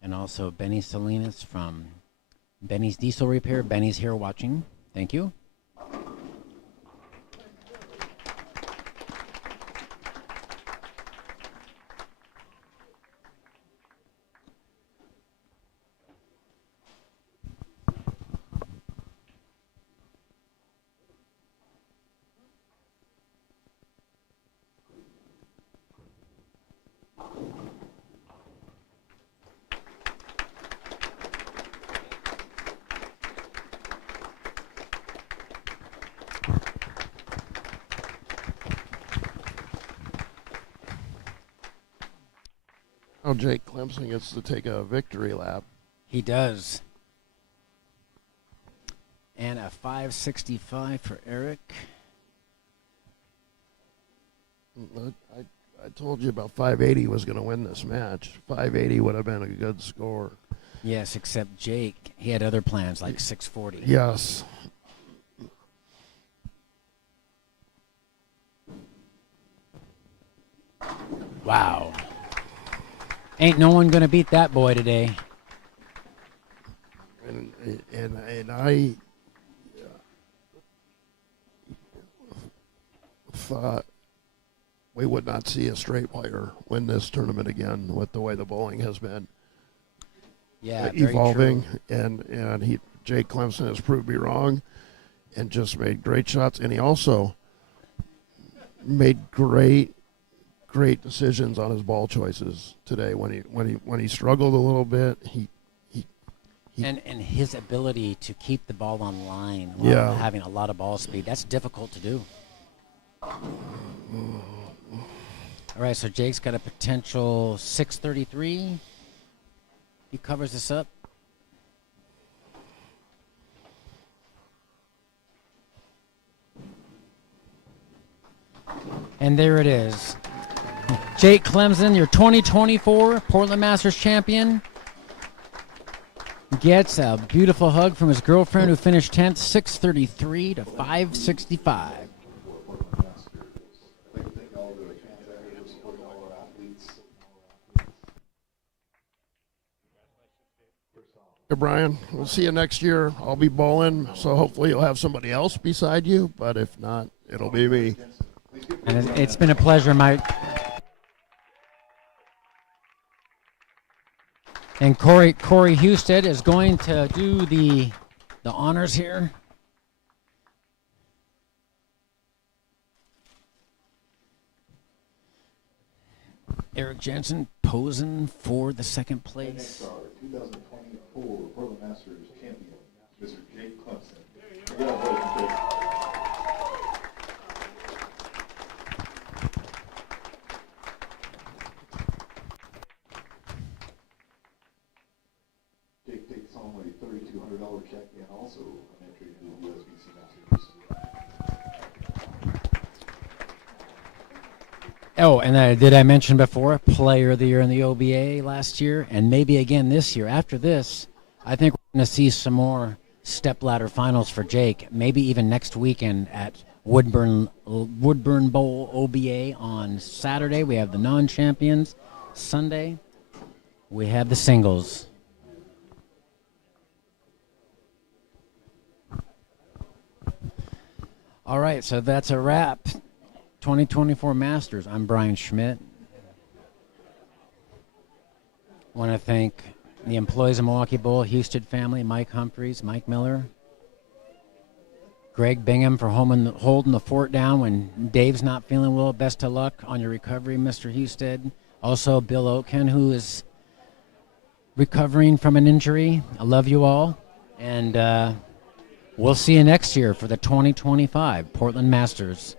And also Benny Salinas from Benny's Diesel Repair. Benny's here watching. Thank you. Oh, Jake Clemson gets to take a victory lap. He does. And a 565 for Eric. I told you about 580 was going to win this match. 580 would have been a good score. Yes, except Jake, he had other plans like 640. Yes. Wow. Ain't no one gonna beat that boy today. And I thought we would not see a straight player win this tournament again with the way the bowling has been Yeah, very evolving. true. And Jake Clemson has proved me wrong and just made great shots. And he also made great decisions on his ball choices today. When he struggled a little bit, And his ability to keep the ball on line while having a lot of ball speed, that's difficult to do. All right, so Jake's got a potential 633. He covers this up. And there it is. Jake Clemson, your 2024 Portland Masters champion, gets a beautiful hug from his girlfriend who finished 10th, 633 to 565. I'd like to thank all the fans out here for supporting all our athletes. Hey, Brian, we'll see you next year. I'll be bowling, so hopefully you'll have somebody else beside you. But if not, it'll be me. And it's been a pleasure, Mike. And Corey Husted is going to do the honors here. Eric Jensen posing for the second Next place. our 2024 Portland Masters champion, Mr. Jake Clemson. Congratulations, Jake. Jake takes home a $3,200 check and also an entry into the USBC Masters. Oh, and did I mention before, Player of the Year in the OBA last year, and maybe again this year. After this, I think we're going to see some more stepladder finals for Jake, maybe even next weekend at Woodburn Bowl OBA on Saturday. We have the non-champions. Sunday, we have the singles. All right, so that's a wrap. 2024 Masters. I'm Brian Schmidt. Want to thank the employees of Milwaukee Bowl, Houston family, Mike Humphreys, Mike Miller, Greg Bingham for holding the fort down when Dave's not feeling well. Best of luck on your recovery, Mr. Husted. Also, Bill Oaken, who is recovering from an injury. I love you all, and we'll see you next year for the 2025 Portland Masters.